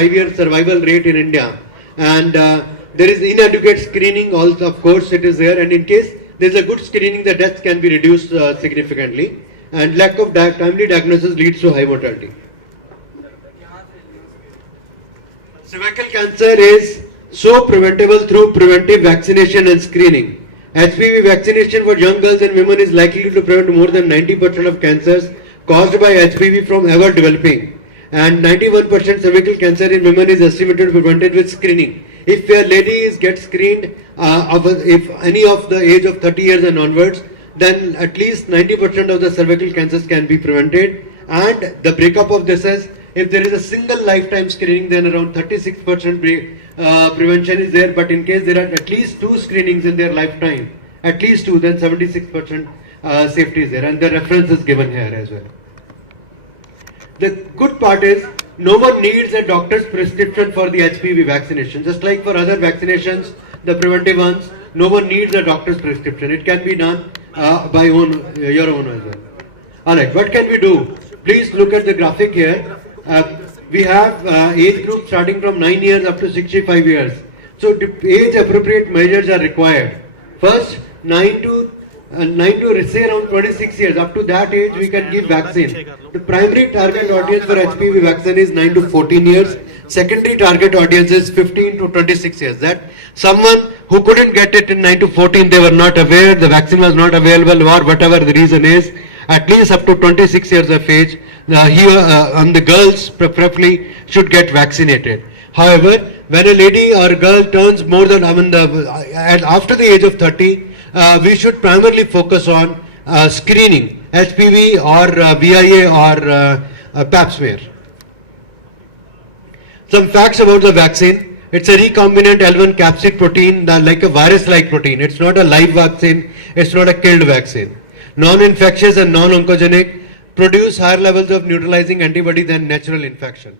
5-year survival rate in India, and there is inadequate screening also, of course it is there, and in case there is a good screening, the deaths can be reduced significantly, and lack of timely diagnosis leads to high mortality. Cervical cancer is so preventable through preventive vaccination and screening. HPV vaccination for young girls and women is likely to prevent more than 90% of cancers caused by HPV from ever developing. And 91% cervical cancer in women is estimated to be prevented with screening. If a lady gets screened, if any of the age of 30 years and onwards, then at least 90% of the cervical cancers can be prevented. And the breakup of this is, if there is a single lifetime screening, then around 36% prevention is there. But in case there are at least 2 screenings in their lifetime, at least 2, then 76% safety is there. And the reference is given here as well. The good part is, no one needs a doctor's prescription for the HPV vaccination. Just like for other vaccinations, the preventive ones, no one needs a doctor's prescription. It can be done by your own as well. Alright, what can we do? Please look at the graphic here. We have age group starting from 9 years up to 65 years. So age appropriate measures are required. First, 9 to say around 26 years. Up to that age we can give vaccine. The primary target audience for HPV vaccine is 9 to 14 years. Secondary target audience is 15 to 26 years. That someone who couldn't get it in 9 to 14, they were not aware, the vaccine was not available, or whatever the reason is, at least up to 26 years of age, and the girls preferably should get vaccinated. However, when a lady or girl turns more than, after the age of 30, we should primarily focus on screening, HPV or VIA or pap smear. Some facts about the vaccine. It's a recombinant L1 capsid protein, like a virus-like protein. It's not a live vaccine. It's not a killed vaccine. Non-infectious and non-oncogenic, produce higher levels of neutralizing antibody than natural infection.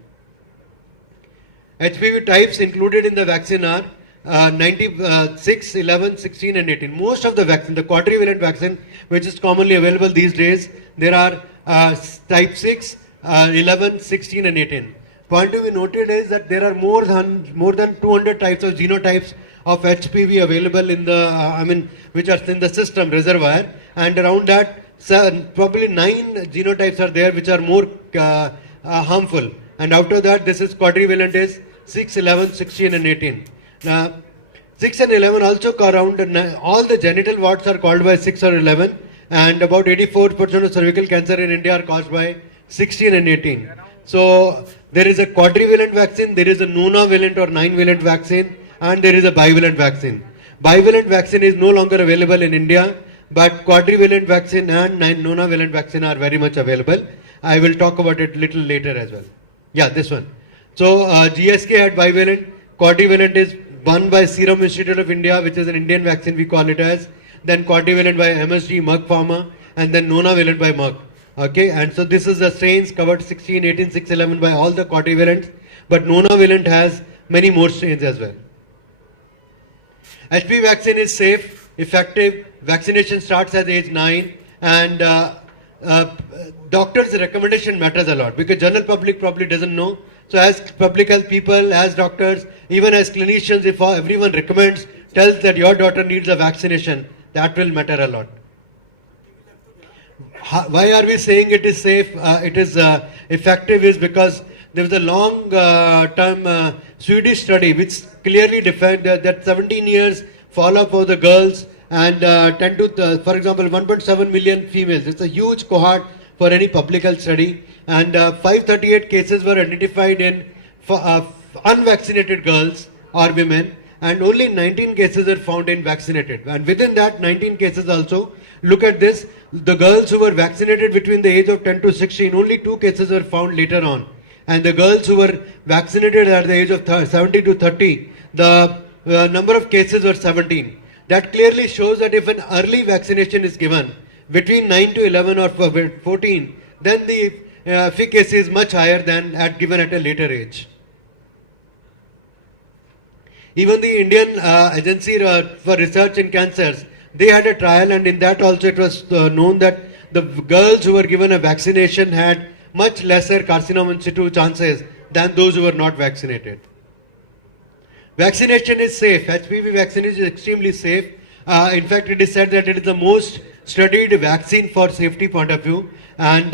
HPV types included in the vaccine are 96, 11, 16 and 18. Most of the vaccine, the quadrivalent vaccine, which is commonly available these days, there are type 6, 11, 16 and 18. Point to be noted is that there are more than 200 types of genotypes of HPV available in the, which are in the system reservoir, and around that probably 9 genotypes are there which are more harmful. And after that, this is quadrivalent is 6, 11, 16 and 18. 6 and 11 also around, all the genital warts are called by 6 or 11, and about 84% of cervical cancer in India are caused by 16 and 18. So there is a quadrivalent vaccine, there is a nonavalent or 9-valent vaccine, and there is a bivalent vaccine. Bivalent vaccine is no longer available in India, but quadrivalent vaccine and nonavalent vaccine are very much available. I will talk about it little later as well. Yeah, this one. So GSK had bivalent, quadrivalent is one by Serum Institute of India, which is an Indian vaccine, we call it as, then quadrivalent by MSD, Merck Pharma, and then nonavalent by Merck. Okay, and so this is the strains covered 16, 18, 6, 11 by all the quadrivalents, but nonavalent has many more strains as well. HPV vaccine is safe, effective, vaccination starts at age 9, and doctor's recommendation matters a lot, because general public probably doesn't know. So as public health people, as doctors, even as clinicians, if everyone recommends, tells that your daughter needs a vaccination, that will matter a lot. Why are we saying it is safe, it is effective, is because there was a long-term Swedish study which clearly defined that 17 years follow-up of the girls and for example, 1.7 million females. It's a huge cohort for any public health study, and 538 cases were identified in unvaccinated girls or women, and only 19 cases are found in vaccinated. And within that 19 cases also, look at this, the girls who were vaccinated between the age of 10 to 16, only 2 cases were found later on. And the girls who were vaccinated at the age of 70 to 30, the number of cases were 17. That clearly shows that if an early vaccination is given between 9 to 11 or 14, then the efficacy is much higher than given at a later age. Even the Indian Agency for Research in Cancers, they had a trial, and in that also it was known that the girls who were given a vaccination had much lesser carcinoma in situ chances than those who were not vaccinated. Vaccination is safe. HPV vaccination is extremely safe. In fact, it is said that it is the most studied vaccine for safety point of view. And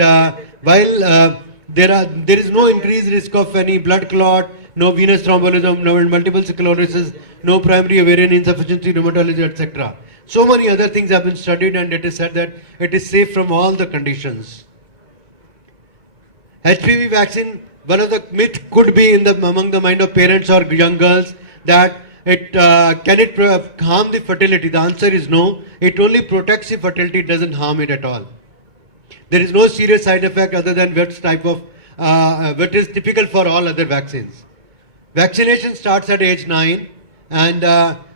while there is no increased risk of any blood clot, no venous thrombolism, no multiple sclerosis, no primary ovarian insufficiency, rheumatology, etc. So many other things have been studied, and it is said that it is safe from all the conditions. HPV vaccine, one of the myths could be among the mind of parents or young girls that can it harm the fertility? The answer is no. It only protects the fertility, it doesn't harm it at all. There is no serious side effect other than what is typical for all other vaccines. Vaccination starts at age 9, and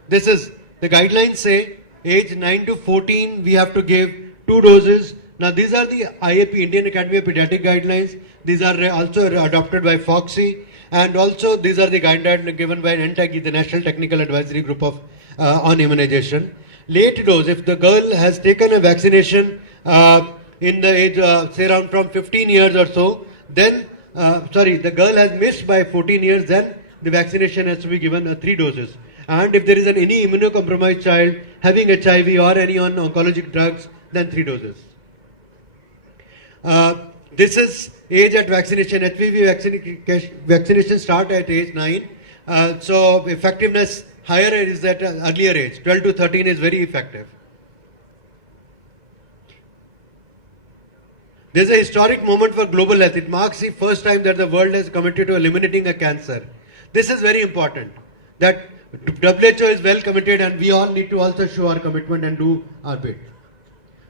this is the guidelines say age 9 to 14 we have to give 2 doses. Now these are the IAP, Indian Academy of Pediatric guidelines. These are also adopted by FOXI, and also these are the guidelines given by NTAG, the National Technical Advisory Group of on Immunization. Late dose, if the girl has taken a vaccination in the age say around from 15 years or so, then the girl has missed by 14 years, then the vaccination has to be given 3 doses. And if there is any immunocompromised child having HIV or any on oncologic drugs, then 3 doses. This is age at vaccination. HPV vaccination start at age 9. So effectiveness higher is at an earlier age. 12 to 13 is very effective. There is a historic moment for global health. It marks the first time that the world has committed to eliminating a cancer. This is very important, that WHO is well committed, and we all need to also show our commitment and do our bit.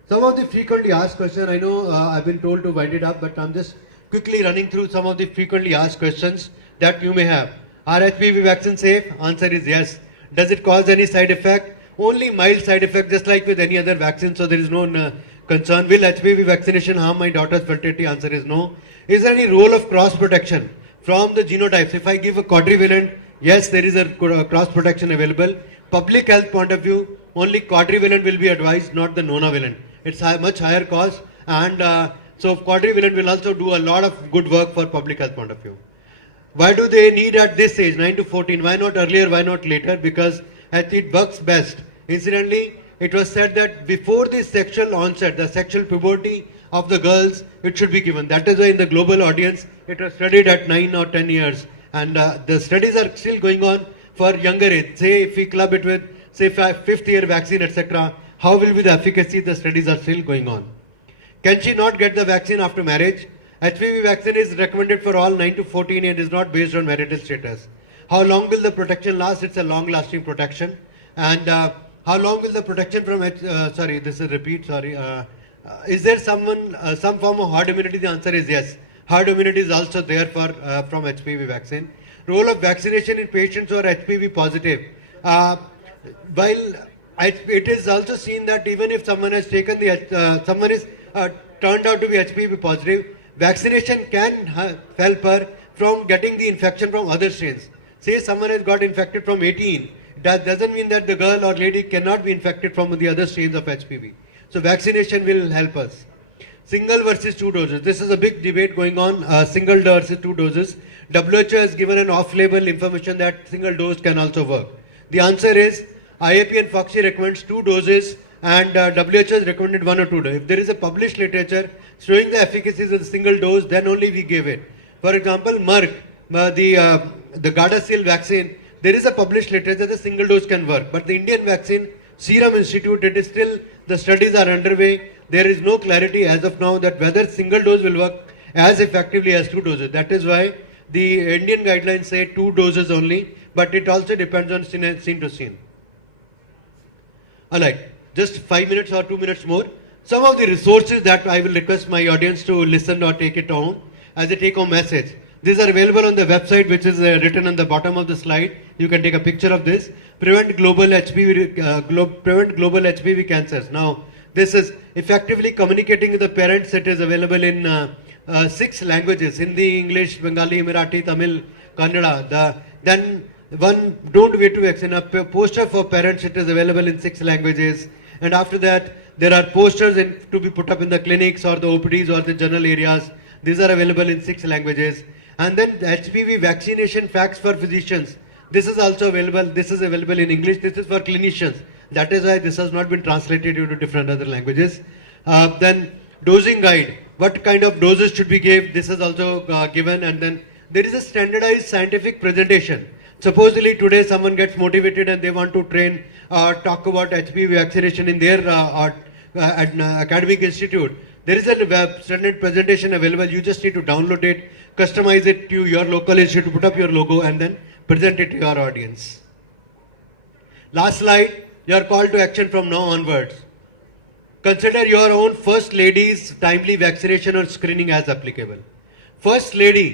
Some of the frequently asked questions, I know I've been told to wind it up, but I'm just quickly running through some of the frequently asked questions that you may have. Are HPV vaccines safe? Answer is yes. Does it cause any side effect? Only mild side effect, just like with any other vaccine, so there is no concern. Will HPV vaccination harm my daughter's fertility? Answer is no. Is there any role of cross protection from the genotypes? If I give a quadrivalent, yes, there is a cross protection available. Public health point of view, only quadrivalent will be advised, not the nonavalent. It's much higher cost, and so quadrivalent will also do a lot of good work for public health point of view. Why do they need at this age, 9 to 14? Why not earlier? Why not later? Because it works best. Incidentally, it was said that before the sexual onset, the sexual puberty of the girls, it should be given. That is why in the global audience, it was studied at 9 or 10 years. And the studies are still going on for younger age. Say if we club it with, say, 5th year vaccine, etc., how will be the efficacy? The studies are still going on. Can she not get the vaccine after marriage? HPV vaccine is recommended for all 9 to 14 and is not based on marital status. How long will the protection last? It's a long-lasting protection. And how long will the protection from, this is repeat, is there some form of herd immunity? The answer is yes. Herd immunity is also there from HPV vaccine. Role of vaccination in patients who are HPV positive. While it is also seen that even if someone has taken someone is turned out to be HPV positive, vaccination can help her from getting the infection from other strains. Say someone has got infected from 18, that doesn't mean that the girl or lady cannot be infected from the other strains of HPV. So vaccination will help us. Single versus 2 doses. This is a big debate going on, single versus 2 doses. WHO has given an off-label information that single dose can also work. The answer is IAP and FOXI recommends 2 doses, and WHO has recommended 1 or 2 doses. If there is a published literature showing the efficacy of the single dose, then only we give it. For example, Merck, the Gardasil vaccine, there is a published literature that the single dose can work. But the Indian vaccine, Serum Institute, it is still, the studies are underway. There is no clarity as of now that whether single dose will work as effectively as 2 doses. That is why the Indian guidelines say 2 doses only, but it also depends on scene to scene. Alright, just 5 minutes or 2 minutes more. Some of the resources that I will request my audience to listen or take it home as a take-home message. These are available on the website, which is written on the bottom of the slide. You can take a picture of this. Prevent global HPV cancers. Now, this is effectively communicating with the parents. It is available in 6 languages: Hindi, English, Bengali, Marathi, Tamil, Kannada. Then one, don't wait to vaccine. A poster for parents, it is available in 6 languages. And after that, there are posters to be put up in the clinics or the OPDs or the general areas. These are available in 6 languages. And then the HPV vaccination facts for physicians. This is also available. This is available in English. This is for clinicians. That is why this has not been translated into different other languages. Then dosing guide. What kind of doses should be given? This is also given. And then there is a standardized scientific presentation. Supposedly today someone gets motivated and they want to train or talk about HPV vaccination in their academic institute. There is a standard presentation available. You just need to download it, customize it to your local institute, put up your logo and then present it to your audience. Last slide, your call to action from now onwards. Consider your own first lady's timely vaccination or screening as applicable. First lady,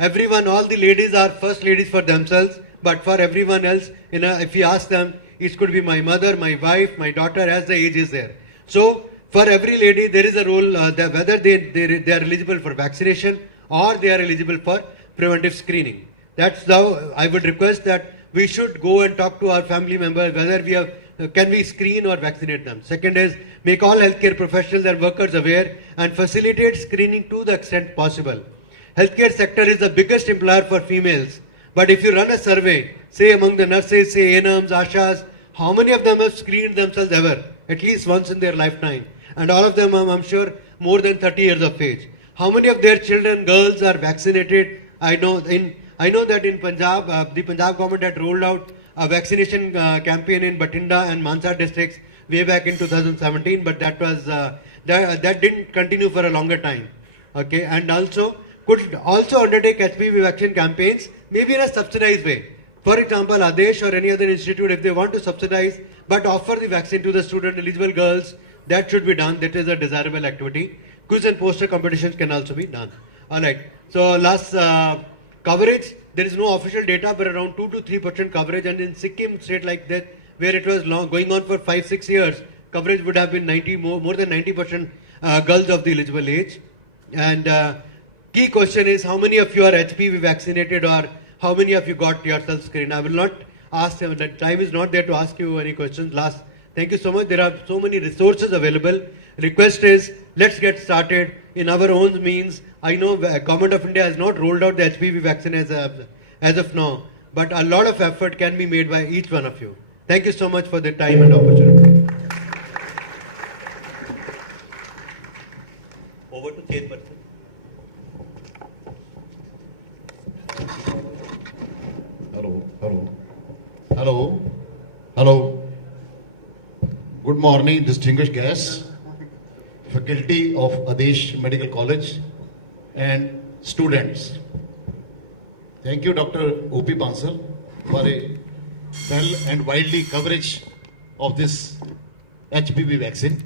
everyone, all the ladies are first ladies for themselves, but for everyone else, if you ask them, it could be my mother, my wife, my daughter, as the age is there. So, for every lady, there is a role whether they are eligible for vaccination or they are eligible for preventive screening. That's how I would request that we should go and talk to our family members whether we have, can we screen or vaccinate them. Second is make all healthcare professionals and workers aware and facilitate screening to the extent possible. Healthcare sector is the biggest employer for females. But if you run a survey, say among the nurses, say ANMs, ASHAs, how many of them have screened themselves ever? At least once in their lifetime. And all of them, I'm sure, more than 30 years of age. How many of their children, girls, are vaccinated? I know that in Punjab, the Punjab government had rolled out a vaccination campaign in Bathinda and Mansa districts way back in 2017, but that was that didn't continue for a longer time. Okay, and also could also undertake HPV vaccine campaigns, maybe in a subsidized way. For example, Adesh or any other institute, if they want to subsidize but offer the vaccine to the student eligible girls, that should be done. That is a desirable activity. Quiz and poster competitions can also be done. Alright, so last coverage, there is no official data, but around 2 to 3% coverage, and in Sikkim state like that, where it was going on for 5-6 years, coverage would have been more than 90% girls of the eligible age. And key question is how many of you are HPV vaccinated or how many of you got yourself screened? I will not ask them, the time is not there to ask you any questions. Thank you so much. There are so many resources available. Request is, let's get started in our own means. I know Government of India has not rolled out the HPV vaccine as of now, but a lot of effort can be made by each one of you. Thank you so much for the time and opportunity. Over to chairperson. Hello. Good morning, distinguished guests, faculty of Adesh Medical College and students. Thank you, Dr. O.P. Bansal, for a well and widely coverage of this HPV vaccine.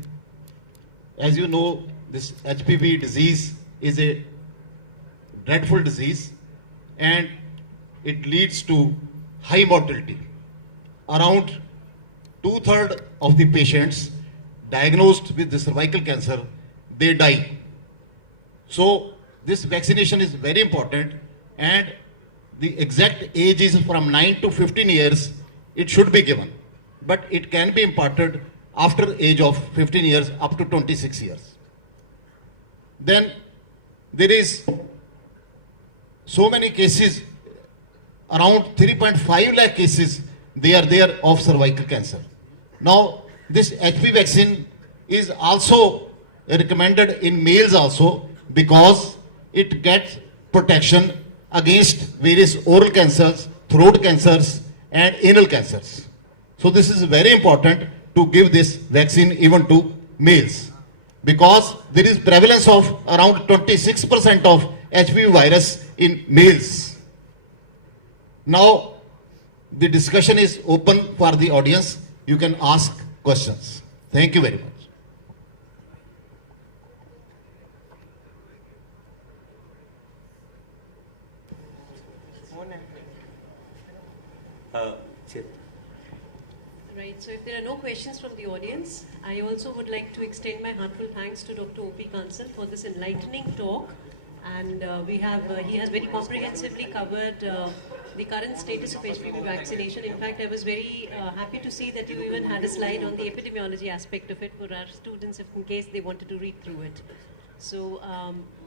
As you know, this HPV disease is a dreadful disease and it leads to high mortality. Around 2/3 of the patients diagnosed with the cervical cancer, they die. So this vaccination is very important, and the exact age is from 9 to 15 years it should be given, but it can be imparted after the age of 15 years up to 26 years. Then there is so many cases, around 3.5 lakh cases they are there of cervical cancer. Now this HPV vaccine is also recommended in males also because it gets protection against various oral cancers, throat cancers and anal cancers. So this is very important to give this vaccine even to males because there is prevalence of around 26% of HPV virus in males. Now the discussion is open for the audience. You can ask questions. Thank you very much. Right, so if there are no questions from the audience, I also would like to extend my heartfelt thanks to Dr. O.P. Kansal for this enlightening talk. And he has very comprehensively covered the current status of HPV vaccination. In fact, I was very happy to see that you even had a slide on the epidemiology aspect of it for our students, if in case they wanted to read through it. So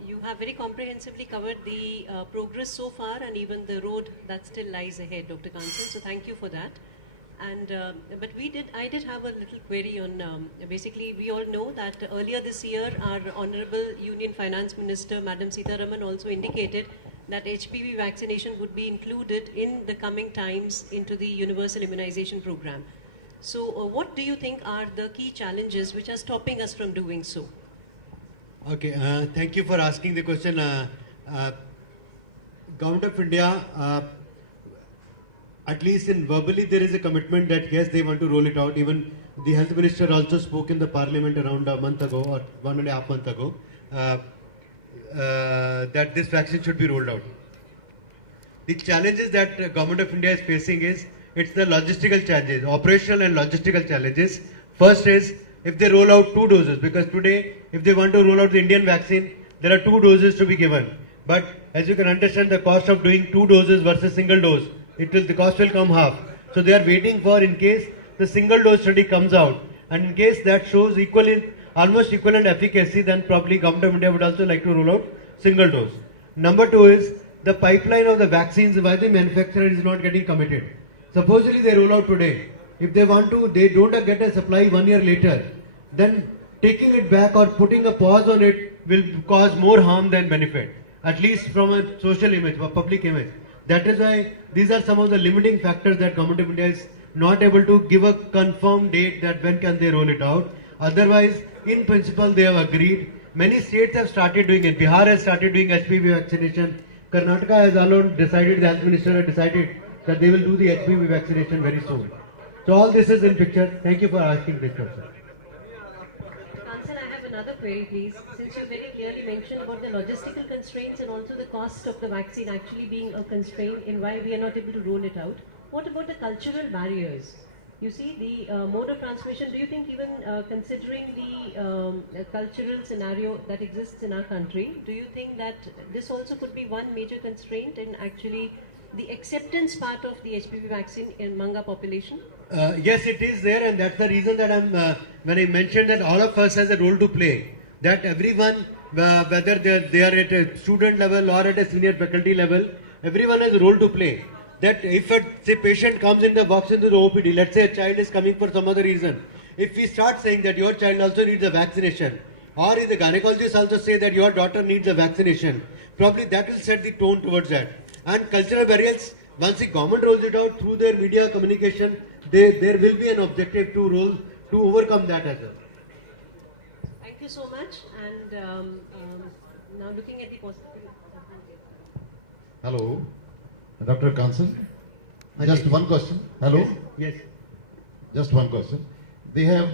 you have very comprehensively covered the progress so far and even the road that still lies ahead, Dr. Kansal. So thank you for that. And but I did have a little query on. Basically, we all know that earlier this year, our Honorable Union Finance Minister, Madam Sitaraman, also indicated that HPV vaccination would be included in the coming times into the universal immunization program. So, what do you think are the key challenges which are stopping us from doing so? Okay, thank you for asking the question. Government of India, at least in verbally, there is a commitment that yes, they want to roll it out. Even the health minister also spoke in the parliament around a month ago or 1.5 months ago that this vaccine should be rolled out. The challenges that government of India is facing is it's the logistical challenges, operational and logistical challenges. First is if they roll out 2 doses, because today if they want to roll out the Indian vaccine, there are 2 doses to be given. But as you can understand, the cost of doing 2 doses versus single dose, the cost will come half. So they are waiting for in case the single dose study comes out, and in case that shows almost equivalent efficacy, then probably government of India would also like to roll out single dose. Number 2 is the pipeline of the vaccines, why the manufacturer is not getting committed. Supposedly they roll out today. If they want to, they don't get a supply 1 year later, then taking it back or putting a pause on it will cause more harm than benefit, at least from a social image, or public image. That is why these are some of the limiting factors that government of India is not able to give a confirmed date that when can they roll it out. Otherwise, in principle, they have agreed. Many states have started doing it. Bihar has started doing HPV vaccination. Karnataka has alone decided, the health minister has decided that they will do the HPV vaccination very soon. So all this is in picture. Thank you for asking this question. Kansal, I have another query, please. Since you very clearly mentioned about the logistical constraints and also the cost of the vaccine actually being a constraint in why we are not able to roll it out, what about the cultural barriers? You see, the mode of transmission, do you think even considering the cultural scenario that exists in our country, do you think that this also could be one major constraint in actually the acceptance part of the HPV vaccine among our population? Yes, it is there, and that's the reason that when I mentioned that all of us has a role to play, that everyone, whether they are at a student level or at a senior faculty level, everyone has a role to play. That if a patient comes in the box into the OPD, let's say a child is coming for some other reason, if we start saying that your child also needs a vaccination, or if the gynecologist also say that your daughter needs a vaccination, probably that will set the tone towards that. And cultural barriers, once the government rolls it out through their media communication, there will be an objective to overcome that as well. Thank you so much. And now looking at the possibility. Hello, Dr. Kansal. Just one question. Hello. Yes. Just one question. They have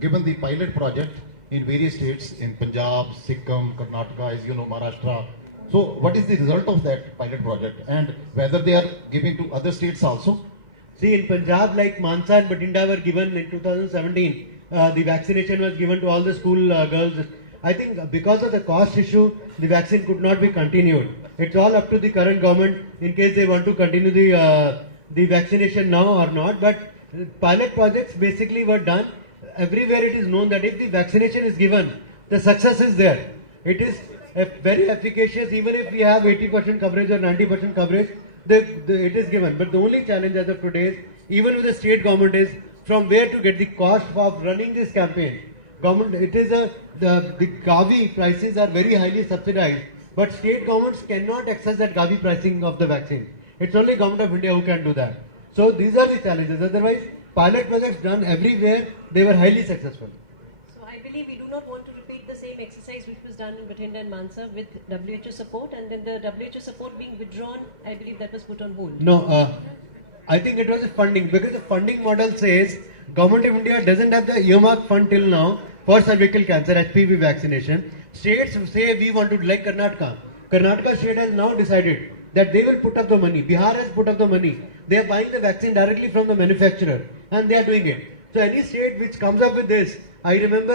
given the pilot project in various states in Punjab, Sikkim, Karnataka, as you know, Maharashtra. So what is the result of that pilot project, and whether they are giving to other states also? See, in Punjab, like Mansa and Bathinda were given in 2017, the vaccination was given to all the school girls. I think because of the cost issue, the vaccine could not be continued. It's all up to the current government in case they want to continue the vaccination now or not. But pilot projects basically were done. Everywhere it is known that if the vaccination is given, the success is there. It is very efficacious, even if we have 80% coverage or 90% coverage, it is given. But the only challenge as of today is, even with the state government, is from where to get the cost of running this campaign. Government, it is the Gavi prices are very highly subsidized, but state governments cannot access that Gavi pricing of the vaccine. It's only Government of India who can do that. So these are the challenges. Otherwise, pilot projects done everywhere, they were highly successful. So I believe we do not want to repeat the same exercise which was done in Bathinda and Mansa with WHO support, and then the WHO support being withdrawn, I believe that was put on hold. No, I think it was a funding, because the funding model says Government of India doesn't have the earmark fund till now for cervical cancer, HPV vaccination. States say we want to, like Karnataka. Karnataka state has now decided that they will put up the money. Bihar has put up the money. They are buying the vaccine directly from the manufacturer, and they are doing it. So any state which comes up with this, I remember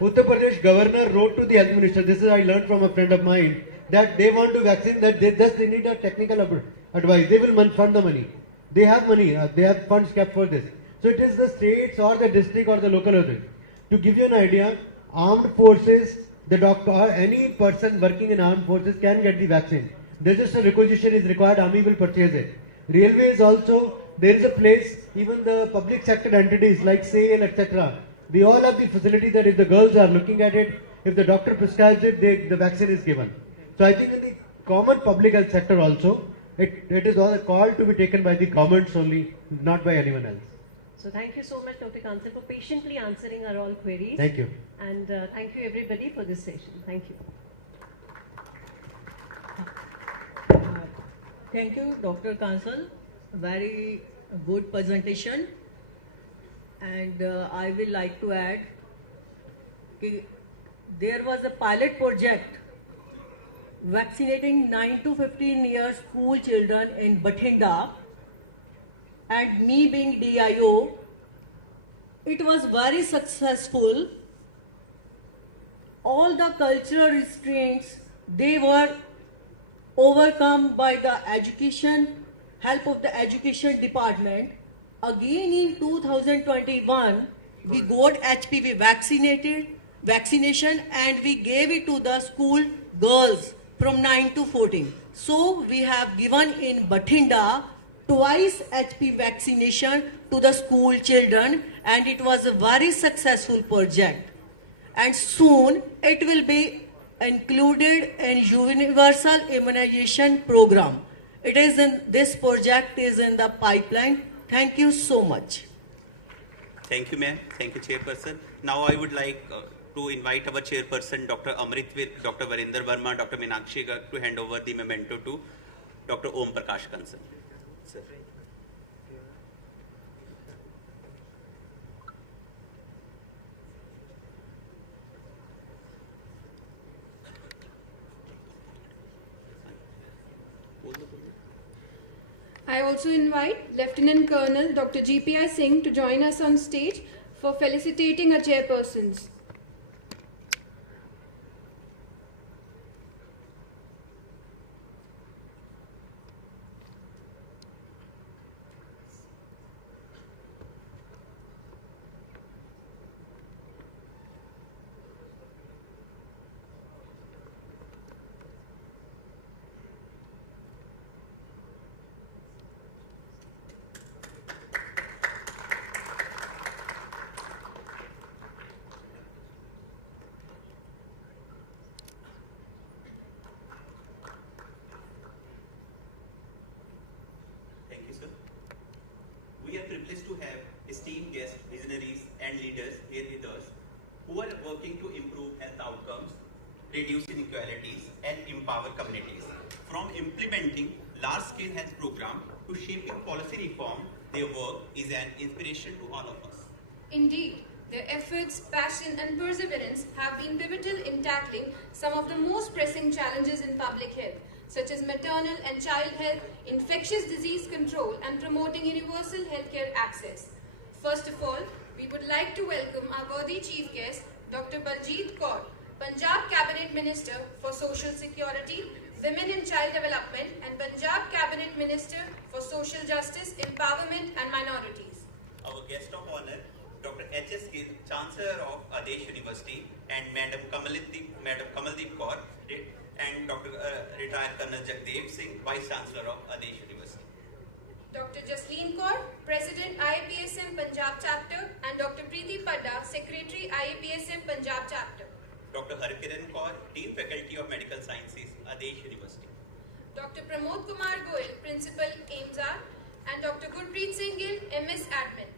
Uttar Pradesh governor wrote to the health minister, this is I learned from a friend of mine, that they want to vaccine, that they need a technical advice. They will fund the money. They have money, they have funds kept for this. So it is the states or the district or the local authority. To give you an idea, armed forces the doctor or any person working in armed forces can get the vaccine. There's just a requisition is required, army will purchase it. Railways also, there is a place, even the public sector entities like SAIL, etc. They all have the facility that if the girls are looking at it, if the doctor prescribes it, the vaccine is given. So I think in the common public health sector also, it is all a call to be taken by the governments only, not by anyone else. So thank you so much, Dr. Kansal, for patiently answering our all queries. Thank you. And thank you everybody for this session. Thank you. Thank you, Dr. Kansal. Very good presentation. And I will like to add that there was a pilot project vaccinating 9 to 15 years school children in Bathinda, and me being DIO, it was very successful. All the cultural restraints, they were overcome by the help of the education department. Again in 2021, we got HPV vaccination and we gave it to the school girls from 9 to 14. So we have given in Bathinda twice HPV vaccination to the school children, and it was a very successful project. And soon it will be included in universal immunization program. This project is in the pipeline. Thank you so much. Thank you, ma'am. Thank you, Chairperson. Now I would like to invite our Chairperson, Dr. Amritvir, Dr. Varinder Verma, Dr. Meenakshi Garg to hand over the memento to Dr. Om Prakash Kansal. Sir. I also invite Lieutenant Colonel Dr. GPI Singh to join us on stage for felicitating our chairpersons. Thank you, sir. We are privileged to have esteemed guests, visionaries, and leaders here with us who are working to improve health outcomes, reduce inequalities, and empower communities. From implementing large-scale health programs to shaping policy reform, their work is an inspiration to all of us. Indeed, their efforts, passion and perseverance have been pivotal in tackling some of the most pressing challenges in public health, such as maternal and child health, infectious disease control and promoting universal healthcare access. First of all, we would like to welcome our worthy chief guest, Dr. Baljeet Kaur, Punjab Cabinet Minister for Social Security, Women and Child Development and Punjab Cabinet Minister for Social Justice, Empowerment and Minorities. Our guest of honor, Dr. H.S. Gill, Chancellor of Adesh University, and Madam Kamaldeep Kaur, and Dr. Retired Colonel Jagdev Singh, Vice Chancellor of Adesh University. Dr. Jasleen Kaur, President IAPSM Punjab Chapter, and Dr. Preeti Padda, Secretary IAPSM Punjab Chapter. Dr. Harkiran Kaur, Dean Faculty of Medical Sciences, Adesh University. Dr. Pramod Kumar Goyal, Principal AIMSR, and Dr. Gurpreet Singh Gill, MS Admin.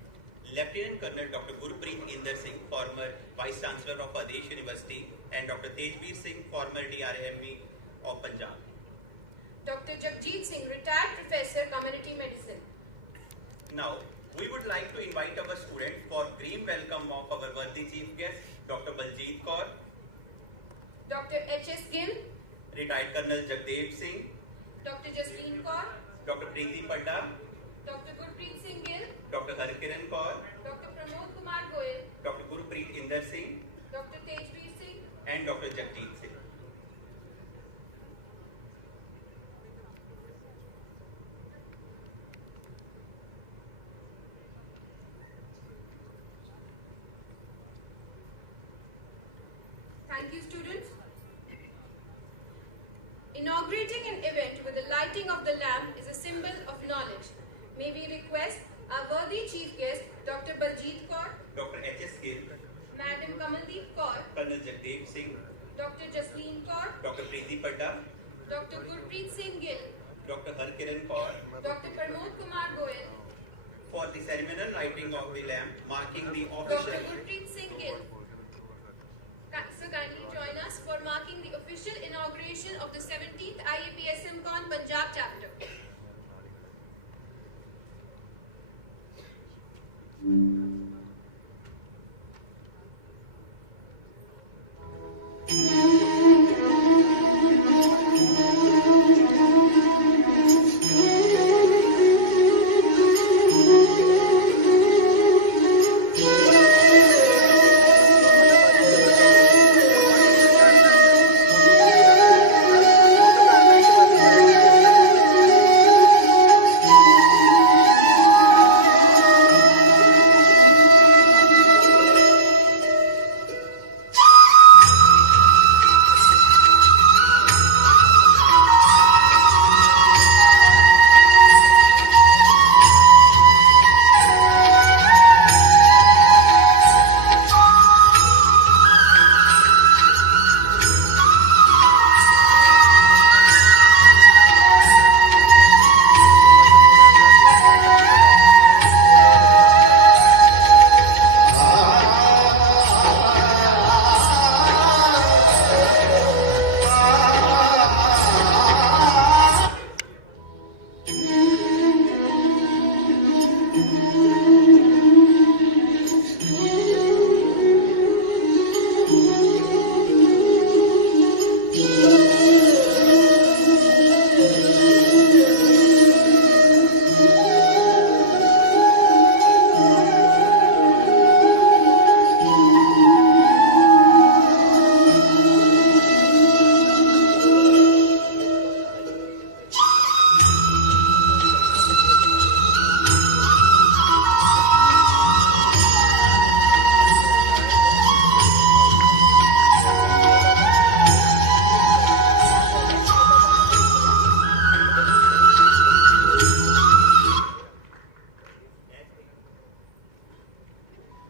Lieutenant Colonel Dr. Gurpreet Inder Singh, former Vice Chancellor of Adesh University, and Dr. Tejveer Singh, former DRME of Punjab. Dr. Jagjit Singh, Retired Professor, Community Medicine. Now, we would like to invite our students for green welcome of our worthy chief guest, Dr. Baljeet Kaur, Dr. H.S. Gill, Retired Colonel Jagdev Singh, Dr. Jasleen Kaur, Dr. Preeti Padda, Dr. Gurpreet Singh Gill, Dr. Harkiran Kaur, Dr. Pramod Kumar Goyal, Dr. Gurpreet Inder Singh, Dr. Tejveer Singh, and Dr. Jagjit Singh. Thank Thank you, students. Inaugurating an event with the lighting of the lamp is a symbol of knowledge. May we request our worthy chief guest, Dr. Baljeet Kaur, Dr. H.S. Gill, Madam Kamaldeep Kaur, Colonel Jagdeep Singh, Dr. Jasleen Kaur, Dr. Preeti Padda, Dr. Gurpreet Singh Gill, Dr. Harkiran Kaur, Dr. Pramod Kumar Goyal, for the ceremonial lighting of the lamp marking the Dr. official. Gurpreet Singh Gill. So kindly join us for marking the official inauguration of the 17th IAPSMCON Punjab chapter.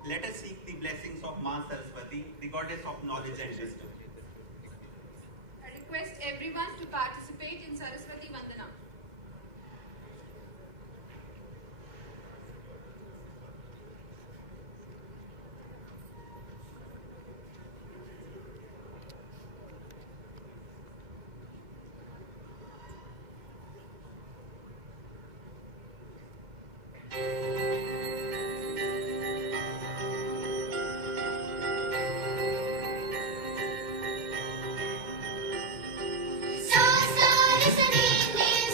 Let us seek the blessings of Ma Saraswati, the goddess of knowledge and wisdom. I request everyone to participate in Saraswati Vandana. Sa sa listening is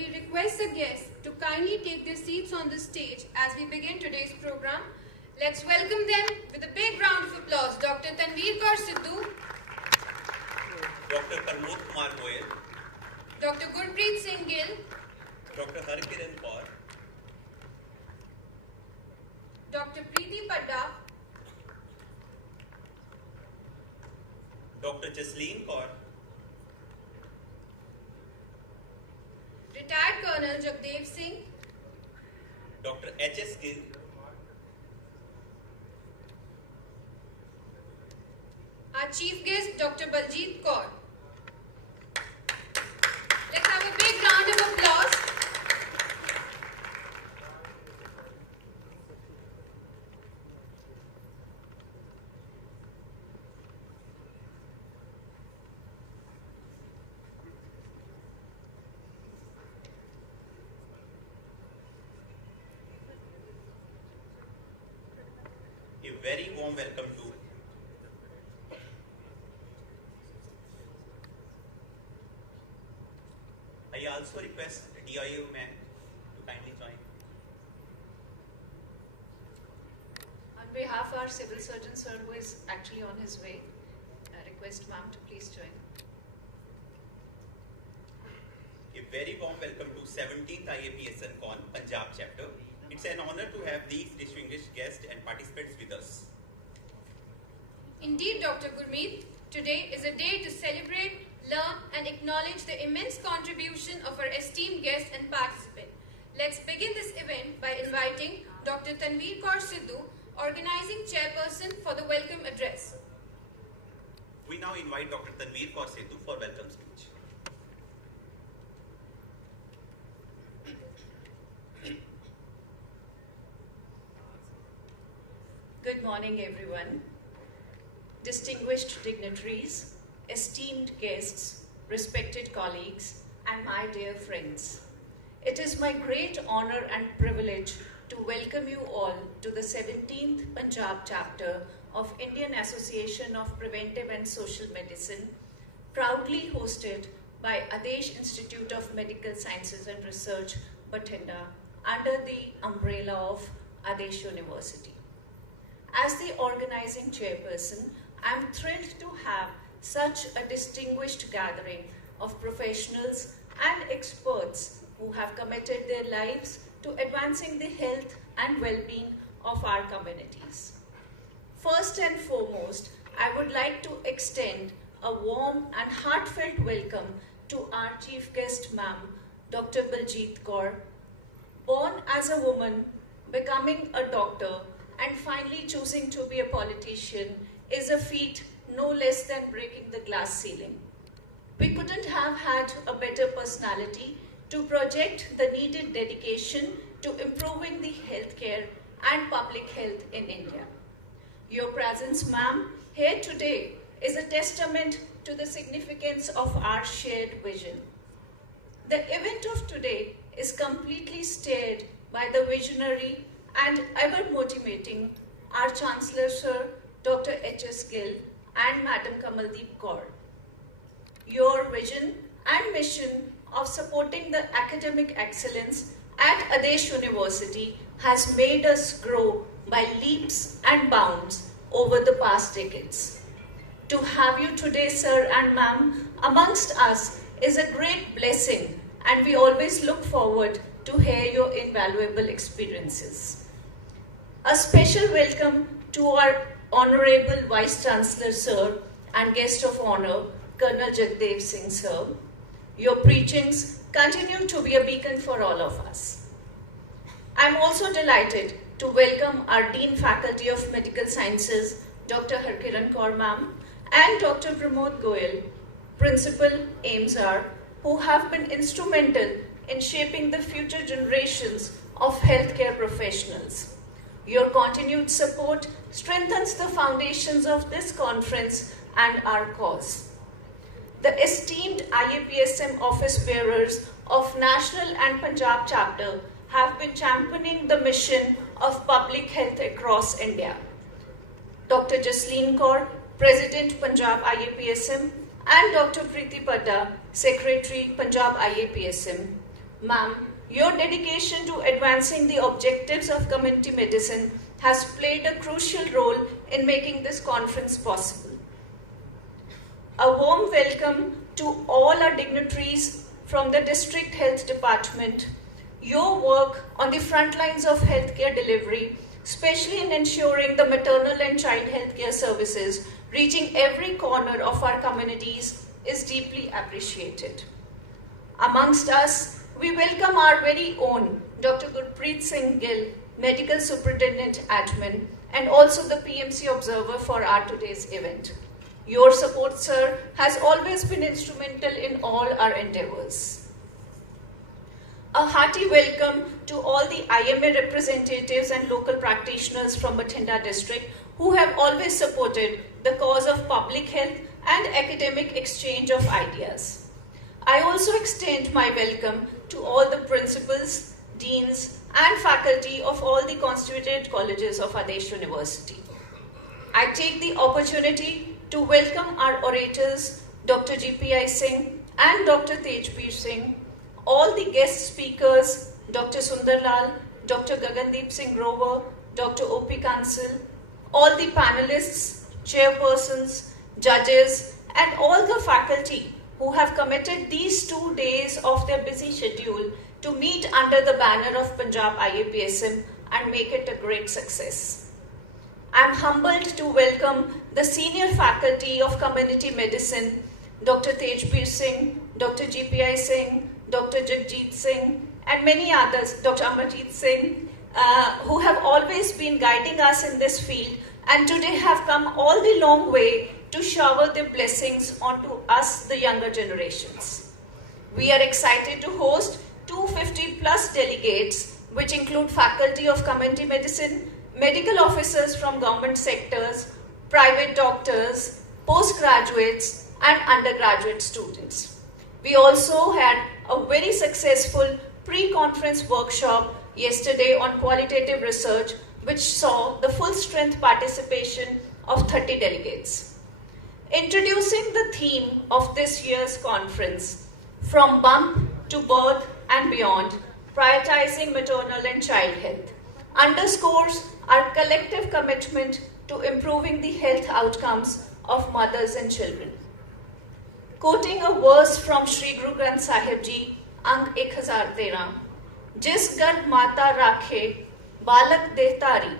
we request the guests to kindly take their seats on the stage as we begin today's program. Let's welcome them with a big round of applause. Dr. Tanveer Kaur Sidhu, Dr. Pramod Kumar Goyal, Dr. Gurpreet Singh Gill, Dr. Harkiran Kaur, Dr. Preeti Padda, Dr. Jasleen Kaur, retired Colonel Jagdev Singh, Dr. H.S. Gill, our chief guest, Dr. Baljeet Kaur. Let's have a big round of applause. a very warm welcome to I also request DIU man to kindly join. On behalf of our civil surgeon sir, who is actually on his way, I request ma'am to please join. A very warm welcome to 17th IAPSMCON Punjab chapter. It's an honor to have these distinguished guests and participants with us. Indeed, Dr. Gurmeet, today is a day to celebrate, learn and acknowledge the immense contribution of our esteemed guests and participants. Let's begin this event by inviting Dr. Tanveer Kaur Sidhu, organizing chairperson, for the welcome address. We now invite Dr. Tanveer Kaur Sidhu for welcome speech. Good morning, everyone. Distinguished dignitaries, esteemed guests, respected colleagues, and my dear friends. It is my great honor and privilege to welcome you all to the 17th Punjab chapter of Indian Association of Preventive and Social Medicine, proudly hosted by Adesh Institute of Medical Sciences and Research, Bathinda, under the umbrella of Adesh University. As the organizing chairperson, I am thrilled to have such a distinguished gathering of professionals and experts who have committed their lives to advancing the health and well-being of our communities. First and foremost, I would like to extend a warm and heartfelt welcome to our chief guest, ma'am, Dr. Baljeet Kaur. Born as a woman, becoming a doctor, and finally choosing to be a politician is a feat no less than breaking the glass ceiling. We couldn't have had a better personality to project the needed dedication to improving the healthcare and public health in India. Your presence, ma'am, here today is a testament to the significance of our shared vision. The event of today is completely steered by the visionary and ever motivating our Chancellor Sir Dr. H.S. Gill and Madam Kamaldeep Kaur. Your vision and mission of supporting the academic excellence at Adesh University has made us grow by leaps and bounds over the past decades. To have you today, sir and ma'am, amongst us is a great blessing, and we always look forward to hear your invaluable experiences. A special welcome to our Honorable Vice Chancellor Sir and Guest of Honor, Colonel Jagdev Singh Sir. Your preachings continue to be a beacon for all of us. I am also delighted to welcome our Dean Faculty of Medical Sciences, Dr. Harkiran Kaur ma'am, and Dr. Pramod Goyal, Principal, AIMSR, who have been instrumental in shaping the future generations of healthcare professionals. Your continued support strengthens the foundations of this conference and our cause. The esteemed IAPSM office bearers of National and Punjab chapter have been championing the mission of public health across India. Dr. Jasleen Kaur, President Punjab IAPSM, and Dr. Preeti Padda, Secretary Punjab IAPSM, Ma'am, your dedication to advancing the objectives of community medicine has played a crucial role in making this conference possible. A warm welcome to all our dignitaries from the District Health Department. Your work on the front lines of healthcare delivery, especially in ensuring the maternal and child healthcare services reaching every corner of our communities, is deeply appreciated. Amongst us, we welcome our very own Dr. Gurpreet Singh Gill, Medical Superintendent Admin, and also the PMC Observer for our today's event. Your support, sir, has always been instrumental in all our endeavors. A hearty welcome to all the IMA representatives and local practitioners from Bathinda district who have always supported the cause of public health and academic exchange of ideas. I also extend my welcome to all the principals, deans, and faculty of all the constituted colleges of Adesh University. I take the opportunity to welcome our orators, Dr. GPI Singh and Dr. Tejbir Singh, all the guest speakers, Dr. Sundarlal, Dr. Gagandeep Singh Grover, Dr. OP Kansal, all the panelists, chairpersons, judges, and all the faculty who have committed these 2 days of their busy schedule to meet under the banner of Punjab IAPSM and make it a great success. I am humbled to welcome the senior faculty of community medicine, Dr. Tejbir Singh, Dr. GPI Singh, Dr. Jagjit Singh, and many others, Dr. Amarjit Singh, who have always been guiding us in this field and today have come all the long way to shower their blessings onto us, the younger generations. We are excited to host 250 plus delegates, which include faculty of community medicine, medical officers from government sectors, private doctors, postgraduates, and undergraduate students. We also had a very successful pre-conference workshop yesterday on qualitative research, which saw the full strength participation of 30 delegates. Introducing the theme of this year's conference, From Bump to Birth and Beyond, Prioritizing Maternal and Child Health, underscores our collective commitment to improving the health outcomes of mothers and children. Quoting a verse from Sri Guru Granth Sahib Ji, Ang 1013, Jis garb mata rakhe, balak dehtari,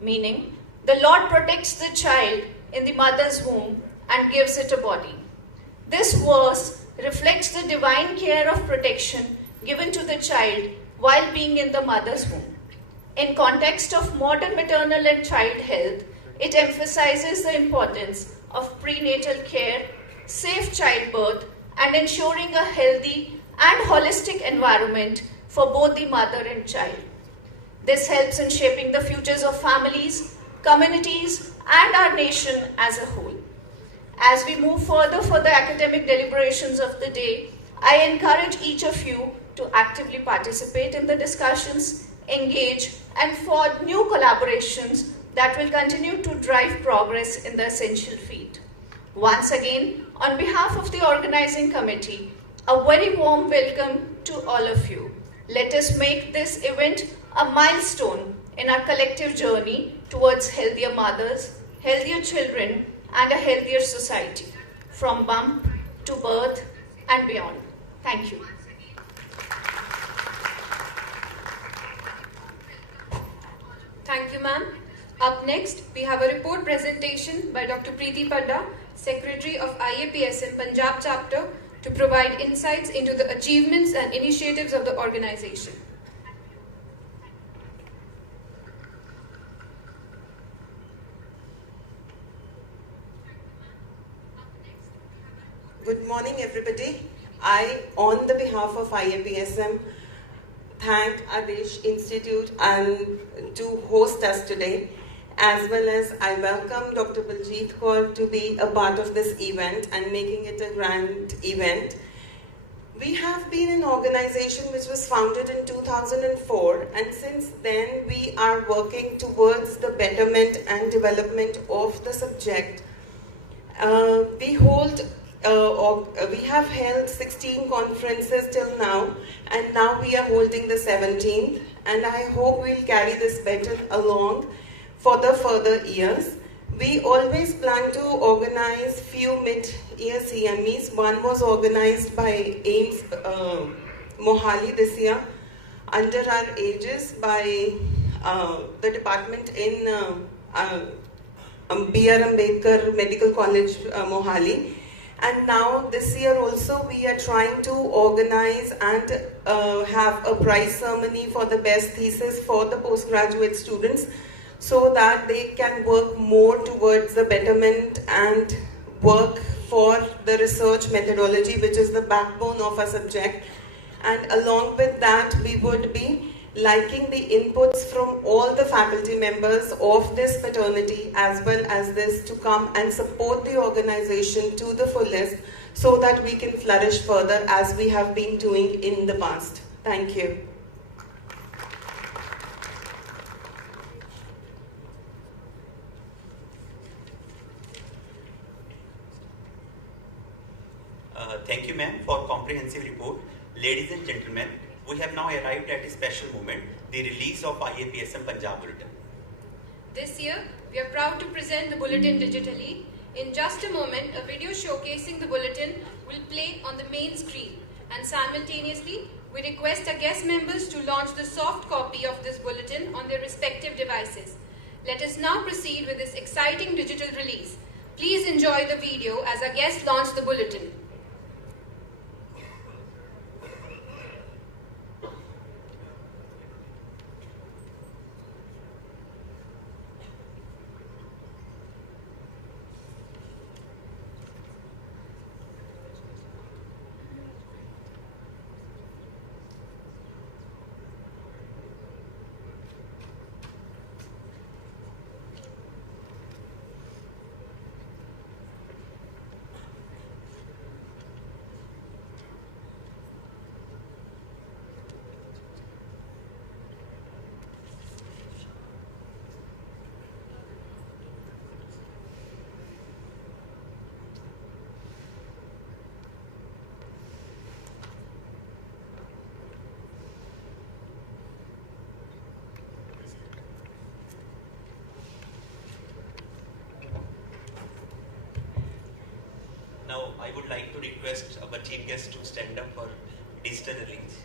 meaning the Lord protects the child in the mother's womb and gives it a body. This verse reflects the divine care of protection given to the child while being in the mother's womb. In context of modern maternal and child health, it emphasizes the importance of prenatal care, safe childbirth, and ensuring a healthy and holistic environment for both the mother and child. This helps in shaping the futures of families, communities, and our nation as a whole. As we move further for the academic deliberations of the day, I encourage each of you to actively participate in the discussions, engage, and forge new collaborations that will continue to drive progress in the essential field. Once again, on behalf of the organizing committee, a very warm welcome to all of you. Let us make this event a milestone in our collective journey towards healthier mothers, healthier children, and a healthier society, from bump to birth and beyond. Thank you. Thank you, ma'am. Up next, we have a report presentation by Dr. Preeti Padda, Secretary of IAPSM Punjab Chapter, to provide insights into the achievements and initiatives of the organization. Good morning, everybody. I, on the behalf of IAPSM, thank Adesh Institute and to host us today, as well as I welcome Dr. Baljeet Kaur to be a part of this event and making it a grand event. We have been an organization which was founded in 2004, and since then we are working towards the betterment and development of the subject. We hold we have held 16 conferences till now, and now we are holding the 17th, and I hope we'll carry this baton along for the further years. We always plan to organize few mid-year CMEs. One was organized by AIMS Mohali this year under our aegis by the department in B.R. Ambedkar Medical College, Mohali. And now this year also we are trying to organize and have a prize ceremony for the best thesis for the postgraduate students, so that they can work more towards the betterment and work for the research methodology, which is the backbone of our subject. And along with that, we would be liking the inputs from all the faculty members of this fraternity as well as this to come and support the organization to the fullest, so that we can flourish further as we have been doing in the past. Thank you. Thank you, ma'am, for comprehensive report. Ladies and gentlemen, we have now arrived at a special moment, the release of IAPSM Punjab Bulletin. This year, we are proud to present the bulletin digitally. In just a moment, a video showcasing the bulletin will play on the main screen, and simultaneously, we request our guest members to launch the soft copy of this bulletin on their respective devices. Let us now proceed with this exciting digital release. Please enjoy the video as our guests launch the bulletin. Now, I would like to request our chief guest to stand up for digital release.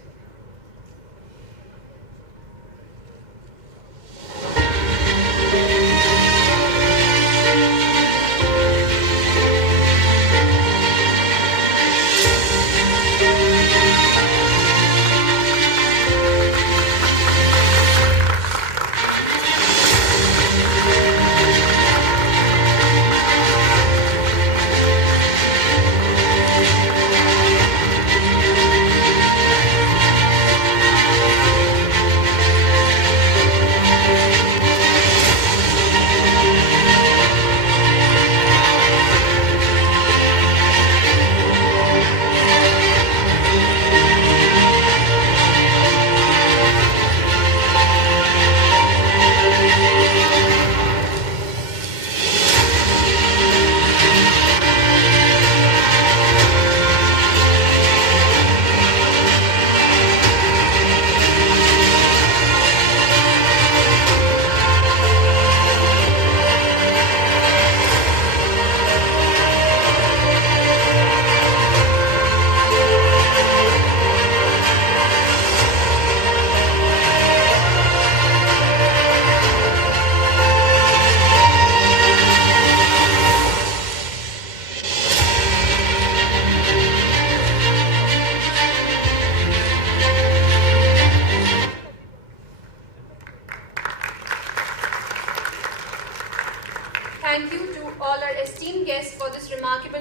Thank you to all our esteemed guests for this remarkable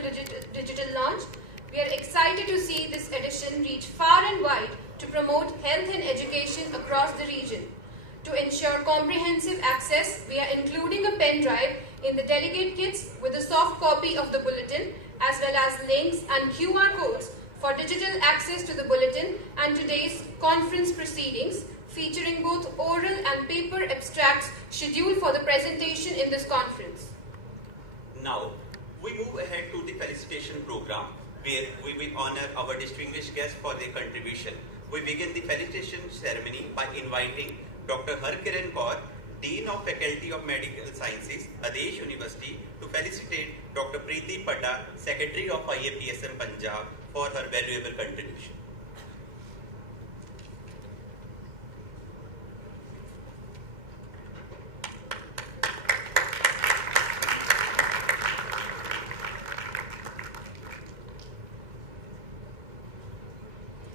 digital launch. We are excited to see this edition reach far and wide to promote health and education across the region. To ensure comprehensive access, we are including a pen drive in the delegate kits with a soft copy of the bulletin, as well as links and QR codes for digital access to the bulletin and today's conference proceedings, featuring both oral and paper abstracts scheduled for the presentation in this conference. Now, We move ahead to the felicitation program, where we will honor our distinguished guests for their contribution. We begin the felicitation ceremony by inviting Dr. Harkiran Kaur, Dean of Faculty of Medical Sciences, Adesh University, to felicitate Dr. Preeti Pada, Secretary of IAPSM Punjab, for her valuable contribution.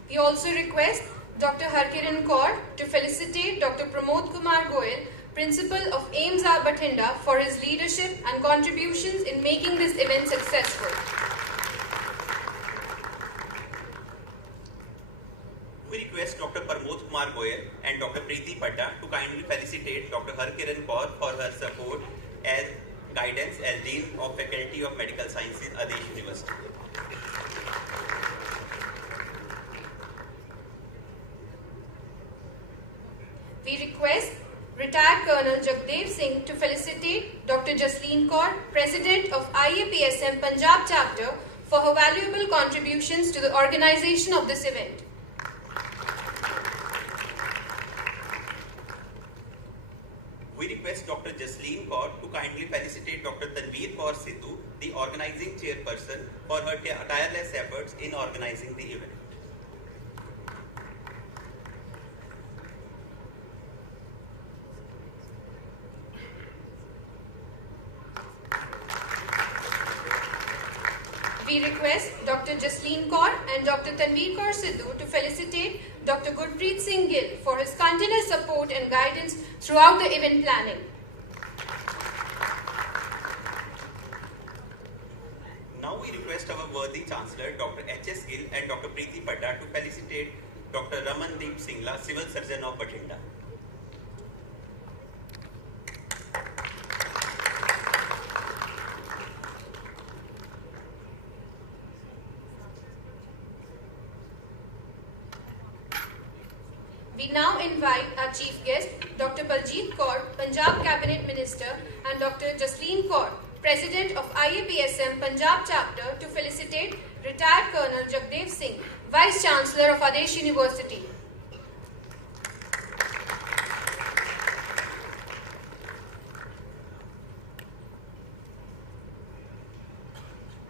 We also request Dr. Harkiran Kaur to felicitate Dr. Pramod Kumar Goyal, Principal of AIIMS Bathinda, for his leadership and contributions in making this event successful. We request Dr. Pramod Kumar Goyal and Dr. Preeti Pada to kindly felicitate Dr. Harkiran Kaur for her support as guidance as Dean of Faculty of Medical Sciences, Adesh University. We request retired Colonel Jagdev Singh to felicitate Dr. Jasleen Kaur, President of IAPSM Punjab chapter, for her valuable contributions to the organization of this event. We request Dr. Jasleen Kaur to kindly felicitate Dr. Tanveer Kaur Sidhu, the organizing chairperson, for her tireless efforts in organizing the event. We request Dr. Jasleen Kaur and Dr. Tanveer Kaur Sidhu to felicitate Dr. Gurpreet Singh Gill for his continuous support and guidance throughout the event planning. Now we request our worthy Chancellor, Dr. H.S. Gill and Dr. Preeti Pada, to felicitate Dr. Ramandeep Singla, Civil Surgeon of Bathinda. We now invite our chief guest, Dr. Baljeet Kaur, Punjab Cabinet Minister, and Dr. Jasleen Kaur, President of IAPSM Punjab chapter, to felicitate retired Colonel Jagdev Singh, Vice Chancellor of Adesh University.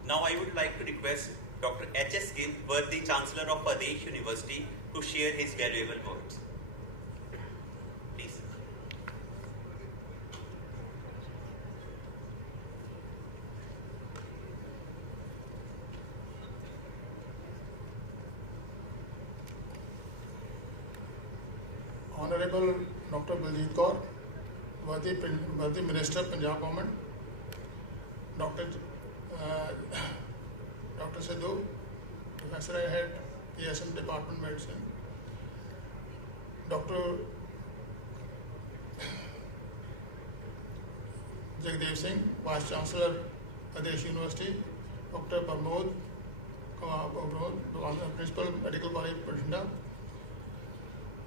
Now I would like to request Dr. H.S. Gill, worthy Chancellor of Adesh University, to share his valuable words. Please. Honorable Dr. Baljeet Kaur, worthy Minister, Punjab Government, Dr. Sidhu, Professor Head, PSM Department Medicine, Dr. Jagdev Singh, Vice Chancellor, Adesh University, Dr. Pramod Kumar, Principal Medical College, Bathinda,